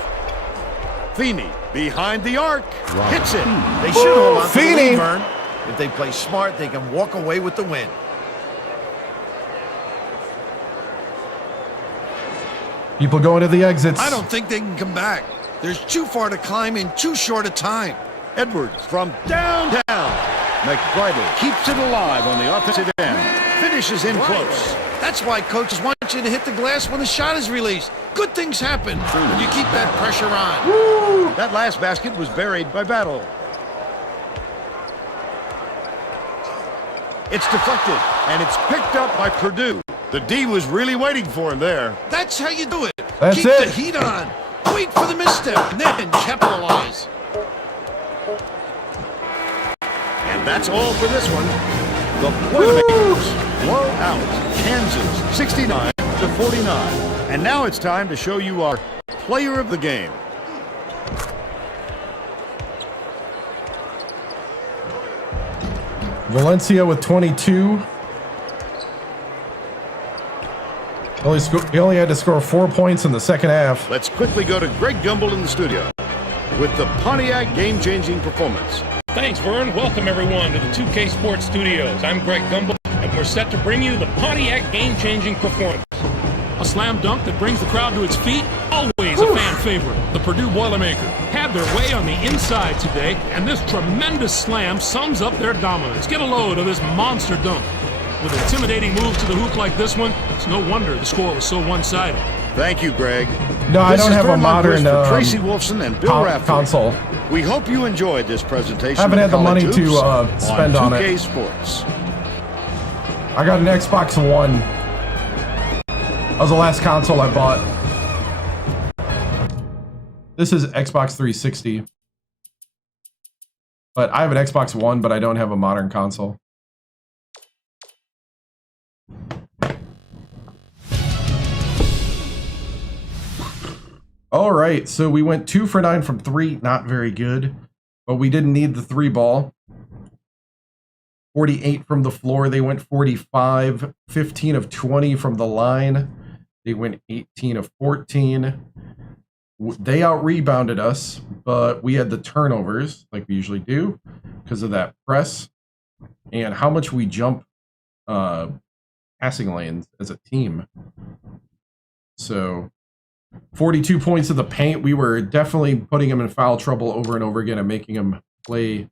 Feeney behind the arc. Hits it. They should hold on to the Feeney. lead, Vern. If they play smart, they can walk away with the win. People going to the exits. I don't think they can come back. There's too far to climb in too short a time. Edwards from downtown. McBridle keeps it alive on the offensive end. Finishes in close. That's why coaches want you to hit the glass when the shot is released. Good things happen when you keep that pressure on. Woo! That last basket was buried by Battle. It's deflected, and it's picked up by Purdue. The D was really waiting for him there. That's how you do it. That's Keep it. the heat on. Wait for the misstep, and then capitalize. And that's all for this one. The Boilermakers blow out Kansas 69-49. And now it's time to show you our player of the game. Valencia with 22. He only had to score 4 points in the second half. Let's quickly go to Greg Gumbel in the studio with the Pontiac game-changing performance. Thanks, Vern. Welcome, everyone, to the 2K Sports Studios. I'm Greg Gumbel, and we're set to bring you the Pontiac game-changing performance. A slam dunk that brings the crowd to its feet, always a fan favorite. The Purdue Boilermakers had their way on the inside today, and this tremendous slam sums up their dominance. Get a load of this monster dunk. With intimidating moves to the hoop like this one, it's no wonder the score was so one-sided. Thank you, Greg. No, I This don't is have a Vern modern Lundquist for Tracy Wolfson and Bill Raftery. console. We hope you enjoyed this presentation. Haven't had of the money college to hoops spend on 2K it. Sports. I got an Xbox One. That was the last console I bought. This is Xbox 360. But I have an Xbox One, but I don't have a modern console. All right, so we went 2 for 9 from 3. Not very good, but we didn't need the 3 ball. 48 from the floor. They went 45. 15 of 20 from the line. They went 18 of 14. They out-rebounded us, but we had the turnovers, like we usually do, because of that press and how much we jump passing lanes as a team. So 42 points in the paint. We were definitely putting him in foul trouble over and over again and making him play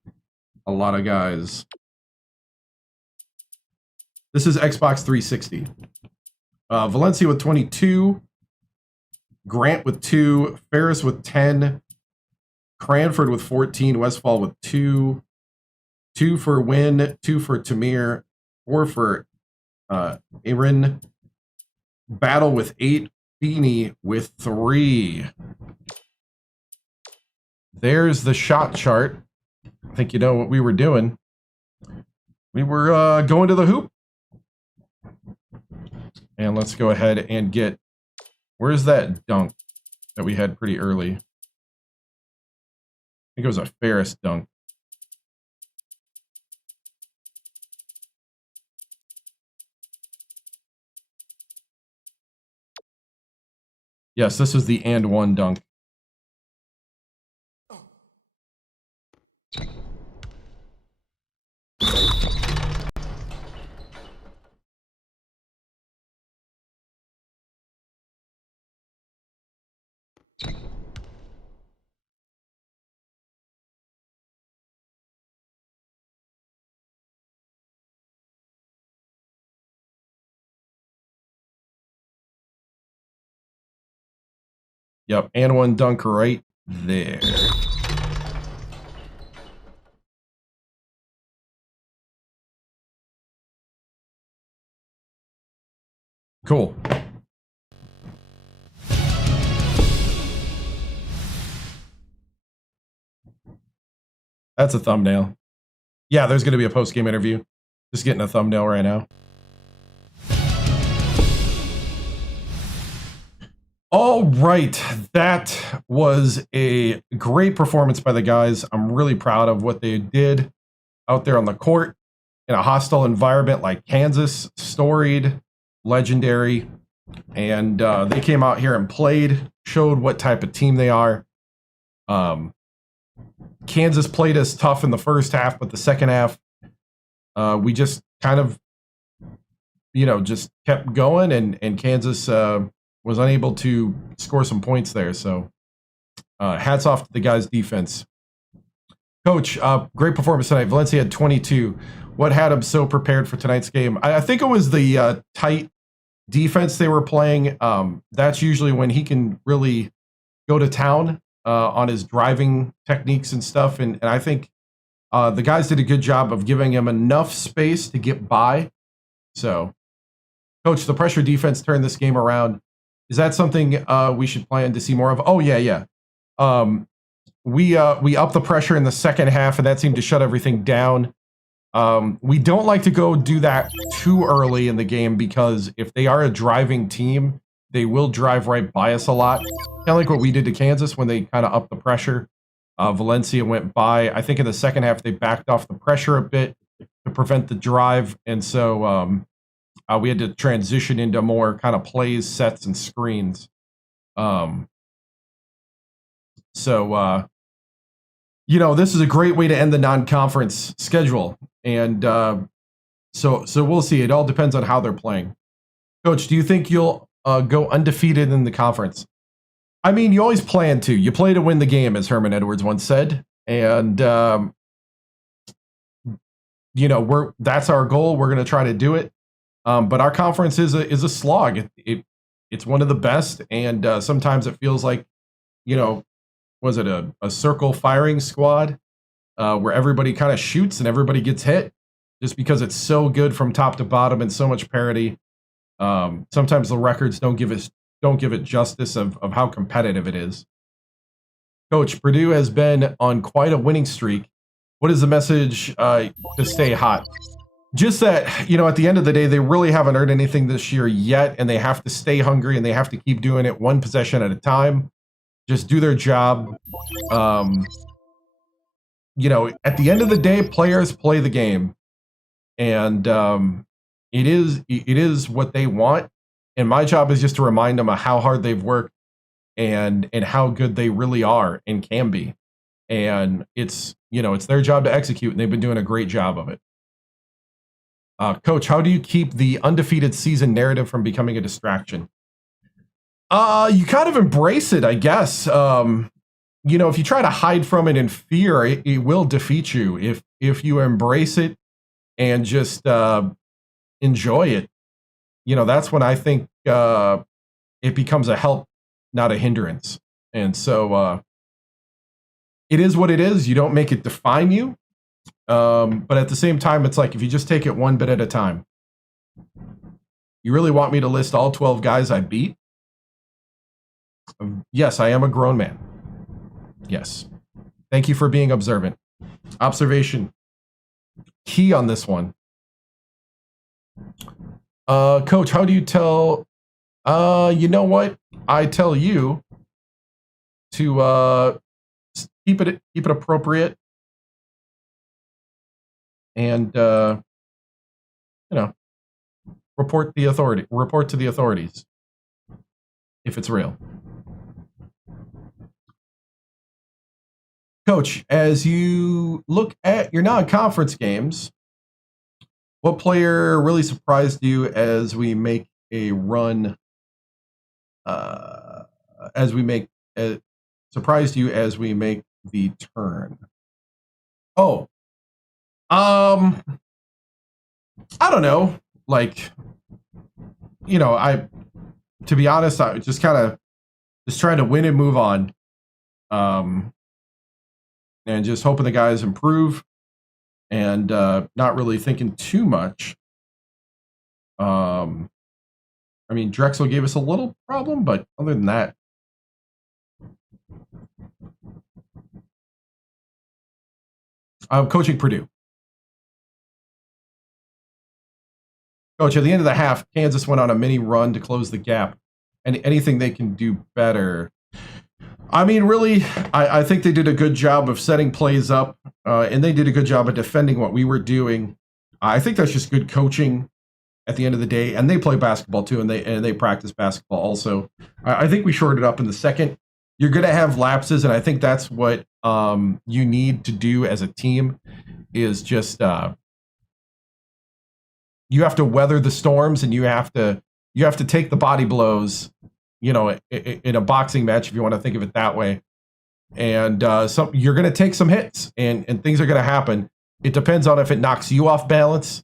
a lot of guys. This is Xbox 360. Valencia with 22. Grant with 2. Ferris with 10. Cranford with 14. Westfall with 2. 2 for Win. 2 for Tamir. 4 for Aaron. Battle with 8. Beanie with 3. There's the shot chart. I think you know what we were doing. We were going to the hoop. And let's go ahead and get... Where's that dunk that we had pretty early? I think it was a Ferris dunk. Yes, this is the and one dunk. Yep, and one dunk right there. Cool. That's a thumbnail. Yeah, there's going to be a post-game interview. Just getting a thumbnail right now. All right, that was a great performance by the guys. I'm really proud of what they did out there on the court in a hostile environment like Kansas, storied, legendary, and they came out here and played, showed what type of team they are. Kansas played us tough in the first half, but the second half, we just kind of, just kept going, and Kansas was unable to score some points there. So hats off to the guys' defense. Coach, great performance tonight. Valencia had 22. What had them so prepared for tonight's game? I think it was the tight defense they were playing. That's usually when he can really go to town on his driving techniques and stuff. And I think the guys did a good job of giving him enough space to get by. So, Coach, the pressure defense turned this game around. Is that something we should plan to see more of? Oh, yeah. We upped the pressure in the second half, and that seemed to shut everything down. We don't like to go do that too early in the game, because if they are a driving team, they will drive right by us a lot. Kind of like what we did to Kansas when they kind of upped the pressure. Valencia went by. I think in the second half, they backed off the pressure a bit to prevent the drive, and so we had to transition into more kind of plays, sets, and screens. So this is a great way to end the non-conference schedule. And so we'll see. It all depends on how they're playing. Coach, do you think you'll go undefeated in the conference? I mean, you always plan to. You play to win the game, as Herman Edwards once said. And, that's our goal. We're going to try to do it. But our conference is a slog. It's one of the best, and sometimes it feels like, was it a circle firing squad where everybody kind of shoots and everybody gets hit just because it's so good from top to bottom and so much parity. Sometimes the records don't give it justice of how competitive it is. Coach, Purdue has been on quite a winning streak. What is the message to stay hot? Just that, at the end of the day, they really haven't earned anything this year yet, and they have to stay hungry, and they have to keep doing it one possession at a time. Just do their job. At the end of the day, players play the game, and it is what they want. And my job is just to remind them of how hard they've worked and how good they really are and can be. And it's their job to execute, and they've been doing a great job of it. Coach, how do you keep the undefeated season narrative from becoming a distraction? You kind of embrace it, I guess. You know, if you try to hide from it in fear, it will defeat you. If you embrace it and just enjoy it, you know, that's when I think it becomes a help, not a hindrance. And so it is what it is. You don't make it define you. But at the same time, it's like if you just take it one bit at a time. You really want me to list all 12 guys I beat? Yes, I am a grown man. Yes. Thank you for being observant. Observation. Key on this one. Coach, how do you tell... you know what? I tell you to keep it appropriate. And, you know, report to the authorities if it's real. Coach, as you look at your non-conference games, what player really surprised you as we make a run? Surprised you as we make the turn? Oh, I don't know. Like, you know, to be honest, I just kind of just trying to win and move on. And just hoping the guys improve and not really thinking too much. I mean, Drexel gave us a little problem, but other than that, I'm coaching Purdue. Coach, at the end of the half, Kansas went on a mini run to close the gap. And anything they can do better? I mean, really, I think they did a good job of setting plays up, and they did a good job of defending what we were doing. I think that's just good coaching at the end of the day, and they play basketball too, and they practice basketball also. I think we shorted up in the second. You're going to have lapses, and I think that's what you need to do as a team is just you have to weather the storms, and you have to take the body blows. You know, in a boxing match, if you want to think of it that way. And you're going to take some hits and things are going to happen. It depends on if it knocks you off balance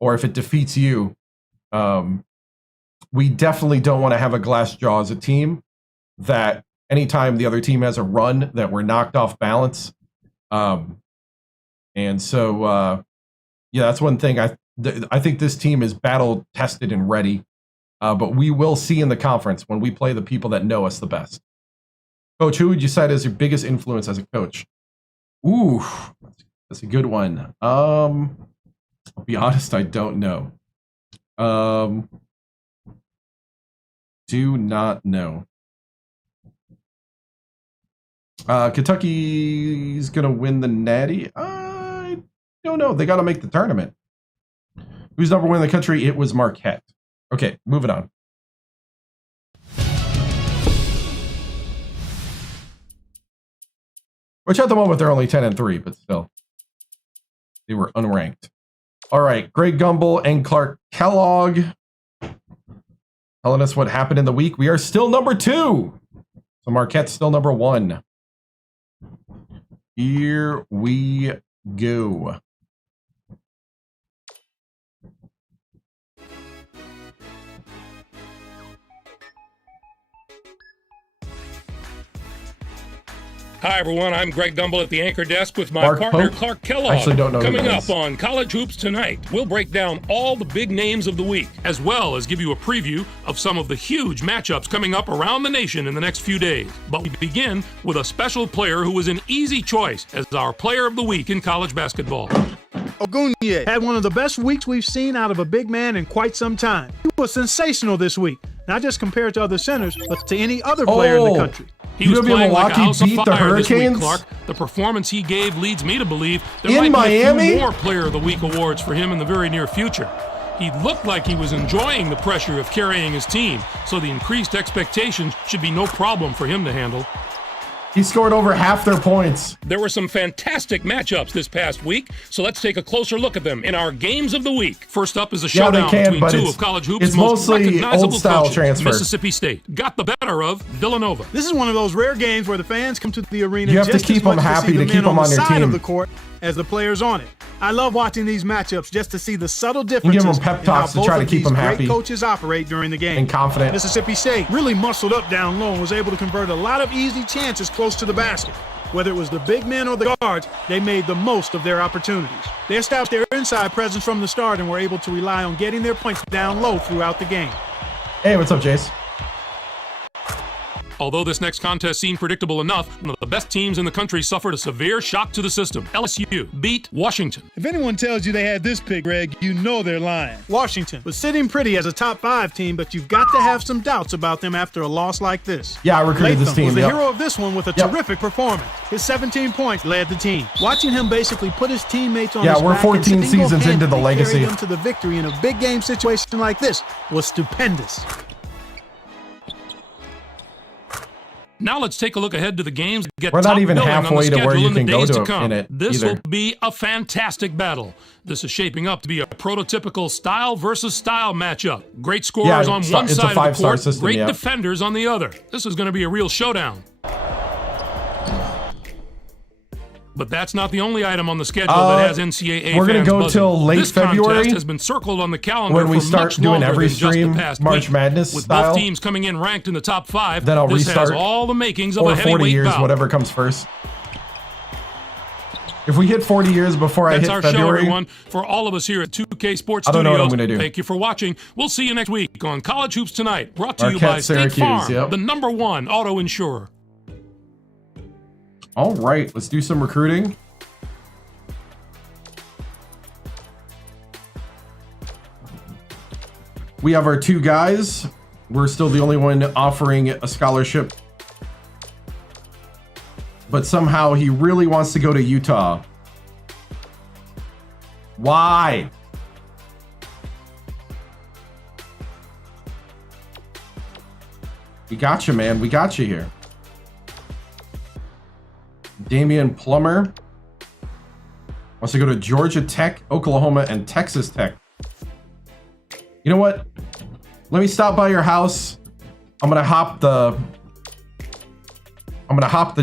or if it defeats you. We definitely don't want to have a glass jaw as a team that anytime the other team has a run that we're knocked off balance. And so, yeah, that's one thing. I think this team is battle tested and ready. But we will see in the conference when we play the people that know us the best. Coach, who would you cite as your biggest influence as a coach? Ooh, that's a good one. I'll be honest, I don't know. Do not know. Kentucky's going to win the Natty? I don't know. They got to make the tournament. Who's number one in the country? It was Marquette. Okay, moving on. Which at the moment they're only 10-3, but still. They were unranked. All right, Greg Gumbel and Clark Kellogg telling us what happened in the week. We are still number 2. So Marquette's still number 1. Here we go. Hi, everyone. I'm Greg Gumbel at the anchor desk with my partner, Clark Kellogg. Actually don't know Coming up on College Hoops Tonight, we'll break down all the big names of the week, as well as give you a preview of some of the huge matchups coming up around the nation in the next few days. But we begin with a special player who was an easy choice as our player of the week in college basketball. Ogunye had one of the best weeks we've seen out of a big man in quite some time. He was sensational this week, not just compared to other centers, but to any other player in the country. He was playing like a house of fire this week, Clark. The performance he gave leads me to believe there might be a few more Player of the Week awards for him in the very near future. He looked like he was enjoying the pressure of carrying his team, so the increased expectations should be no problem for him to handle. He scored over half their points. There were some fantastic matchups this past week, so let's take a closer look at them in our games of the week. First up is a showdown between two of college hoops' most recognizable old-style coaches. Mississippi State got the better of Villanova. This is one of those rare games where the fans come to the arena you have just to keep as much them happy to to keep them on the your side team of the court as the players on it. I love watching these matchups just to see the subtle You differences give them pep talks in how to try both to of keep these them great happy coaches operate during the game. and confident. Mississippi State really muscled up down low and was able to convert a lot of easy chances close to the basket. Whether it was the big men or the guards, they made the most of their opportunities. They established their inside presence from the start and were able to rely on getting their points down low throughout the game. Hey, what's up, Jace? Although this next contest seemed predictable enough, one of the best teams in the country suffered a severe shock to the system. LSU beat Washington. If anyone tells you they had this pick, Greg, you know they're lying. Washington was sitting pretty as a top 5 team, but you've got to have some doubts about them after a loss like this. Yeah, I recruited this team. Was the hero of this one with a terrific performance. His 17 points led the team. Watching him basically put his teammates on his back. Yeah, we're 14 seasons into the legacy. Carry them to the victory in a big game situation like this was stupendous. Now let's take a look ahead to the games that get We're not top even billing on the halfway to where schedule you in the can go days to come. in it This either. will be a fantastic battle. This is shaping up to be a prototypical style versus style matchup. Great scorers on one side of the court, system, great defenders on the other. This is going to be a real showdown. But that's not the only item on the schedule that has NCAA We're fans go buzzing. till late this February. Contest has been circled on the calendar when we for start much doing longer every than just stream the past March week. Madness With style. both teams coming in ranked in the top 5, Then I'll this restart. has all the makings of or a 40 heavyweight years, bout. whatever comes first. If we hit 40 years before I hit That's our February, show, everyone. For all of us here at 2K Sports I don't know Studios, what I'm gonna do. Thank you for watching. We'll see you next week on College Hoops Tonight, brought to you Marquette, by State Syracuse, Farm, yep. the #1 auto insurer. all right, let's do some recruiting. We have our 2 guys. We're still the only one offering a scholarship. But somehow he really wants to go to Utah. Why? We got you, man. We got you here. Damian Plummer wants to go to Georgia Tech, Oklahoma, and Texas Tech. You know what? Let me stop by your house. I'm gonna hop the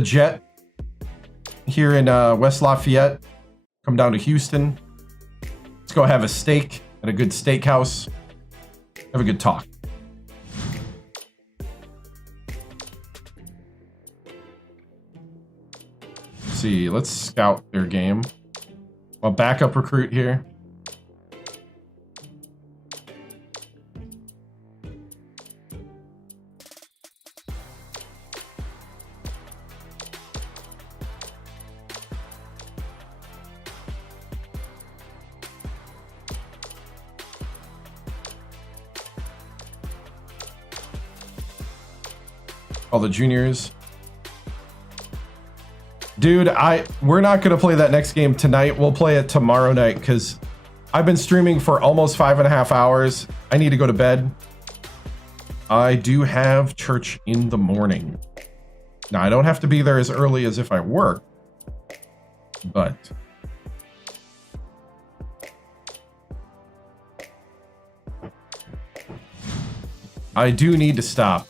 jet here in West Lafayette. Come down to Houston. Let's go have a steak at a good steakhouse. Have a good talk. Let's see, let's scout their game. I'll backup recruit here. All the juniors. Dude, we're not gonna play that next game tonight. We'll play it tomorrow night because I've been streaming for almost 5.5 hours. I need to go to bed. I do have church in the morning. Now, I don't have to be there as early as if I work, but I do need to stop.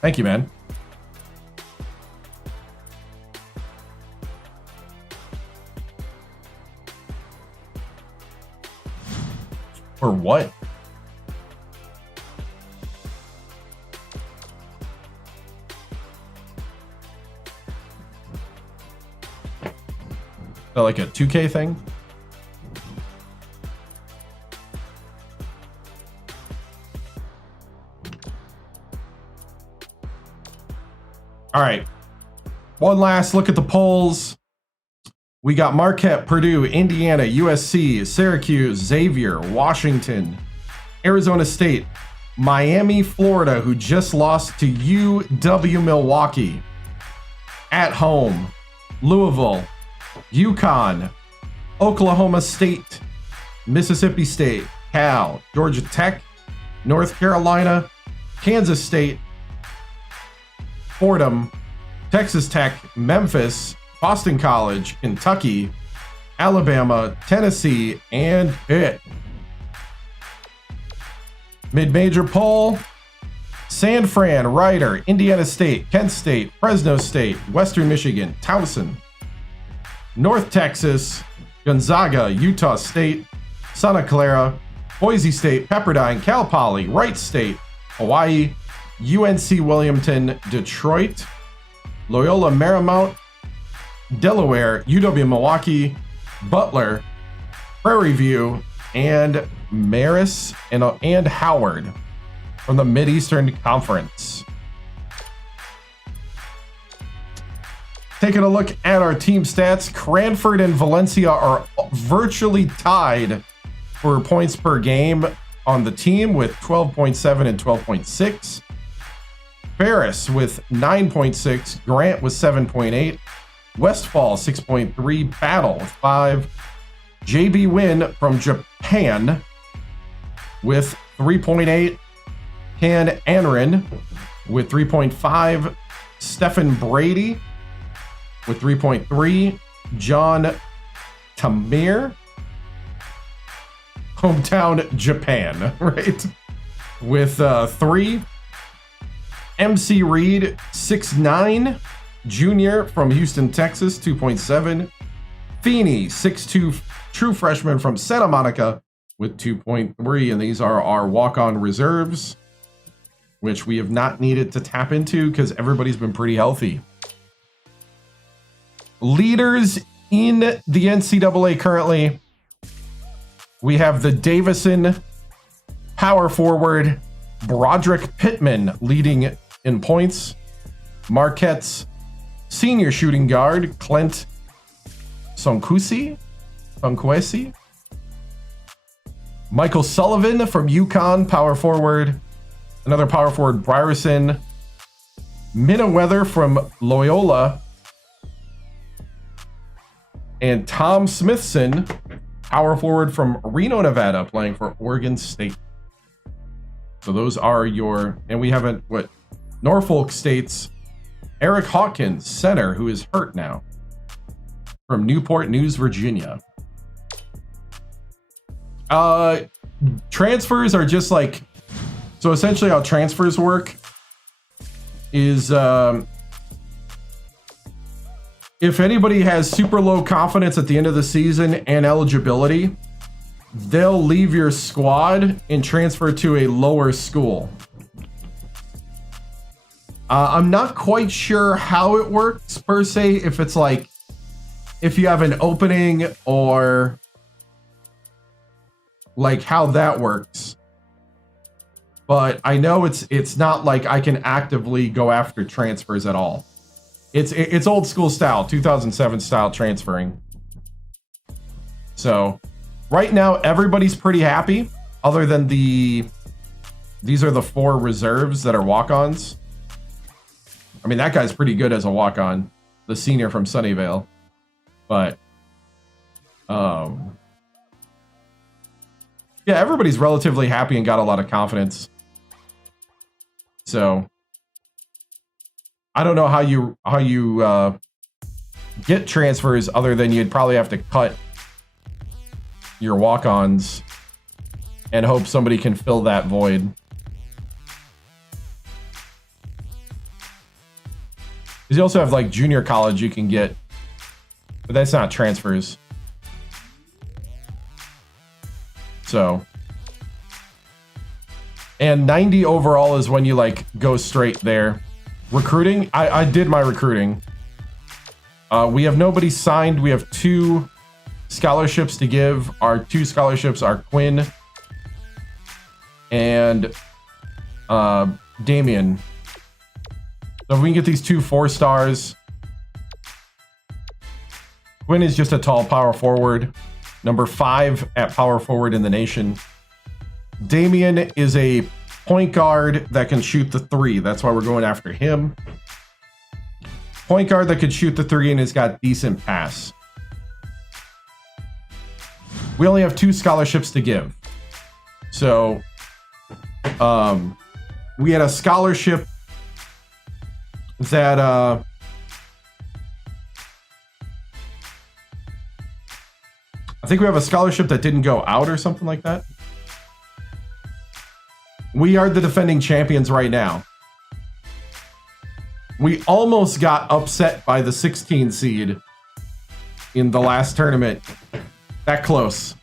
Thank you, man. For what? So like a 2K thing? All right. One last look at the polls. We got Marquette, Purdue, Indiana, USC, Syracuse, Xavier, Washington, Arizona State, Miami, Florida, who just lost to UW Milwaukee at home, Louisville, UConn, Oklahoma State, Mississippi State, Cal, Georgia Tech, North Carolina, Kansas State, Fordham, Texas Tech, Memphis, Boston College, Kentucky, Alabama, Tennessee, and Pitt. Mid-major poll: San Fran, Rider, Indiana State, Kent State, Fresno State, Western Michigan, Towson. North Texas, Gonzaga, Utah State, Santa Clara, Boise State, Pepperdine, Cal Poly, Wright State, Hawaii, UNC Wilmington, Detroit, Loyola Marymount, Delaware, UW Milwaukee, Butler, Prairie View, and Marist and Howard from the Mid-Eastern Conference. Taking a look at our team stats, Cranford and Valencia are virtually tied for points per game on the team with 12.7 and 12.6. Ferris with 9.6, Grant with 7.8, Westfall 6.3, Battle with 5, JB Win from Japan with 3.8, Can Anrin with 3.5, Stephen Brady with 3.3, John Tamir, hometown Japan, right, with 3, MC Reed 6'9", junior from Houston, Texas, 2.7, Feeney 6'2", true freshman from Santa Monica with 2.3, and these are our walk-on reserves, which we have not needed to tap into because everybody's been pretty healthy. Leaders in the NCAA currently, we have the Davison power forward Broderick Pittman leading in points. Marquette's senior shooting guard Clint Sonkwesi. Michael Sullivan from UConn, power forward. Another power forward, Brierson Minneweather from Loyola. And Tom Smithson, power forward from Reno, Nevada, playing for Oregon State. So those are your, and we haven't, Norfolk State's Eric Hawkins, center, who is hurt now, from Newport News, Virginia. Transfers are just like, so essentially how transfers work is, if anybody has super low confidence at the end of the season and eligibility, they'll leave your squad and transfer to a lower school. I'm not quite sure how it works per se, if it's like, if you have an opening or like how that works. But I know it's not like I can actively go after transfers at all. It's old school style, 2007 style transferring. So right now everybody's pretty happy, other than these are the 4 reserves that are walk-ons. I mean, that guy's pretty good as a walk-on, the senior from Sunnyvale. But yeah, everybody's relatively happy and got a lot of confidence. So I don't know how you get transfers other than you'd probably have to cut your walk-ons and hope somebody can fill that void. Because you also have like junior college you can get, but that's not transfers. So, and 90 overall is when you like go straight there. Recruiting, I did my recruiting. We have nobody signed. We have 2 scholarships to give. Our 2 scholarships are Quinn and Damien. So if we can get these 2 4-stars. Quinn is just a tall power forward, number 5 at power forward in the nation. Damien is a point guard that can shoot the 3. That's why we're going after him. Point guard that could shoot the 3 and has got decent pass. We only have 2 scholarships to give. So we had a scholarship that think we have a scholarship that didn't go out or something like that. We are the defending champions right now. We almost got upset by the 16 seed in the last tournament. That close.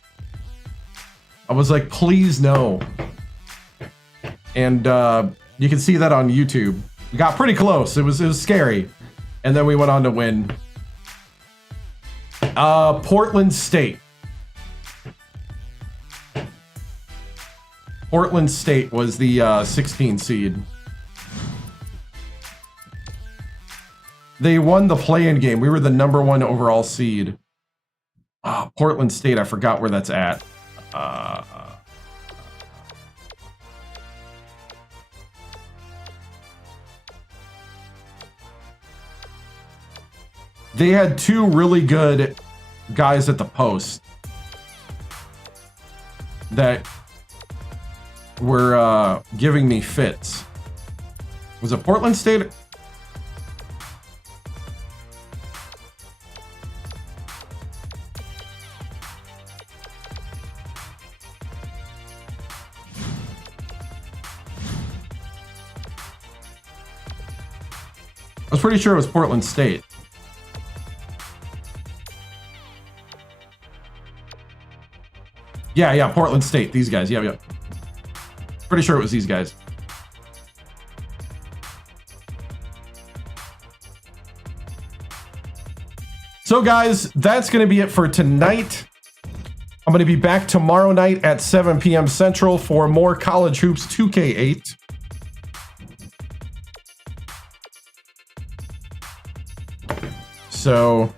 I was like, please no. And you can see that on YouTube. We got pretty close. It was scary. And then we went on to win. Portland State. Portland State was the 16 seed. They won the play-in game. We were the #1 overall seed. Portland State, I forgot where that's at. They had 2 really good guys at the post that were giving me fits. Was it Portland State? I was pretty sure it was Portland State. Yeah, Portland State. These guys. Yeah. Pretty sure it was these guys. So guys, that's going to be it for tonight. I'm going to be back tomorrow night at 7 p.m. Central for more College Hoops 2K8. So,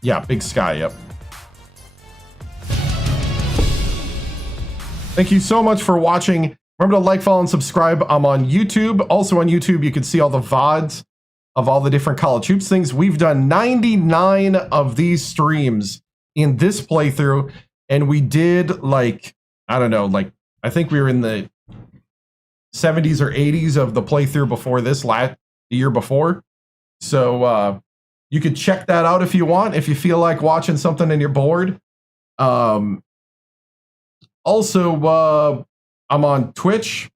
yeah, Big Sky, yep. Thank you so much for watching. Remember to like, follow, and subscribe. I'm on YouTube. Also on YouTube, you can see all the VODs of all the different College Hoops things. We've done 99 of these streams in this playthrough, and we did, like, I don't know, like, I think we were in the 70s or 80s of the playthrough before this, the year before. So you could check that out if you want, if you feel like watching something and you're bored. Also, I'm on Twitch,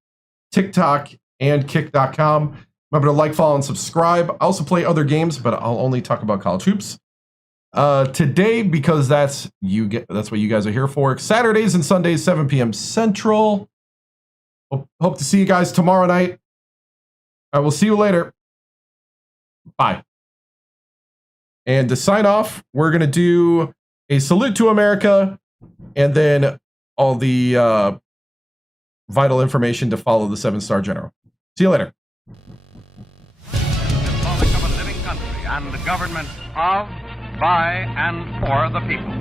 TikTok, and Kick.com. Remember to like, follow, and subscribe. I also play other games, but I'll only talk about College Hoops today because that's what you guys are here for. Saturdays and Sundays, 7 p.m. Central. Hope to see you guys tomorrow night. I will see you later. Bye. And to sign off, we're going to do a salute to America and then all the vital information to follow the 7-star general. See you later. Symbolic of a living country and the government of, by, and for the people.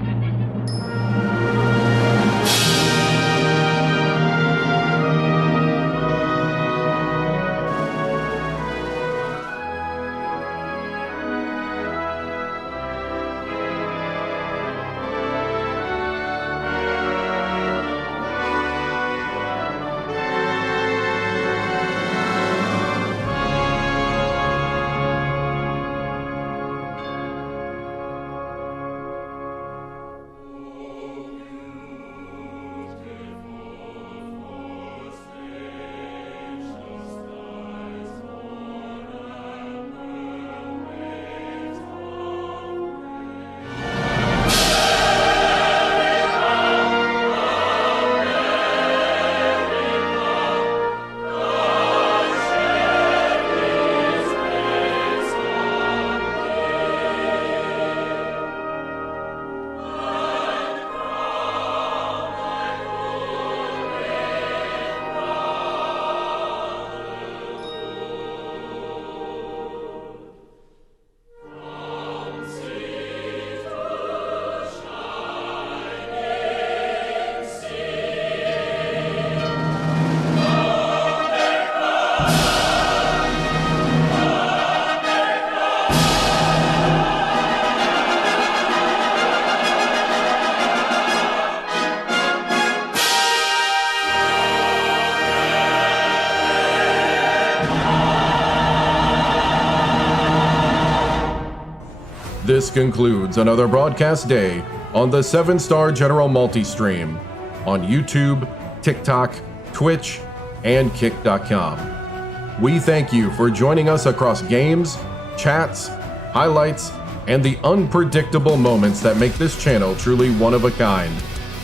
This concludes another broadcast day on the 7-Star General Multi-Stream on YouTube, TikTok, Twitch, and Kick.com. We thank you for joining us across games, chats, highlights, and the unpredictable moments that make this channel truly one of a kind.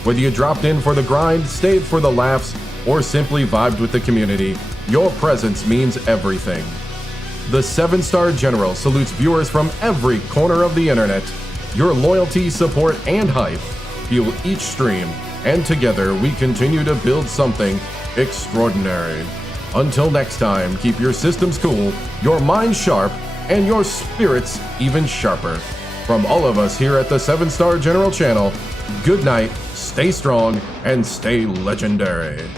Whether you dropped in for the grind, stayed for the laughs, or simply vibed with the community, your presence means everything. The 7-Star General salutes viewers from every corner of the internet. Your loyalty, support, and hype fuel each stream, and together we continue to build something extraordinary. Until next time, keep your systems cool, your minds sharp, and your spirits even sharper. From all of us here at the 7-Star General channel, good night, stay strong, and stay legendary.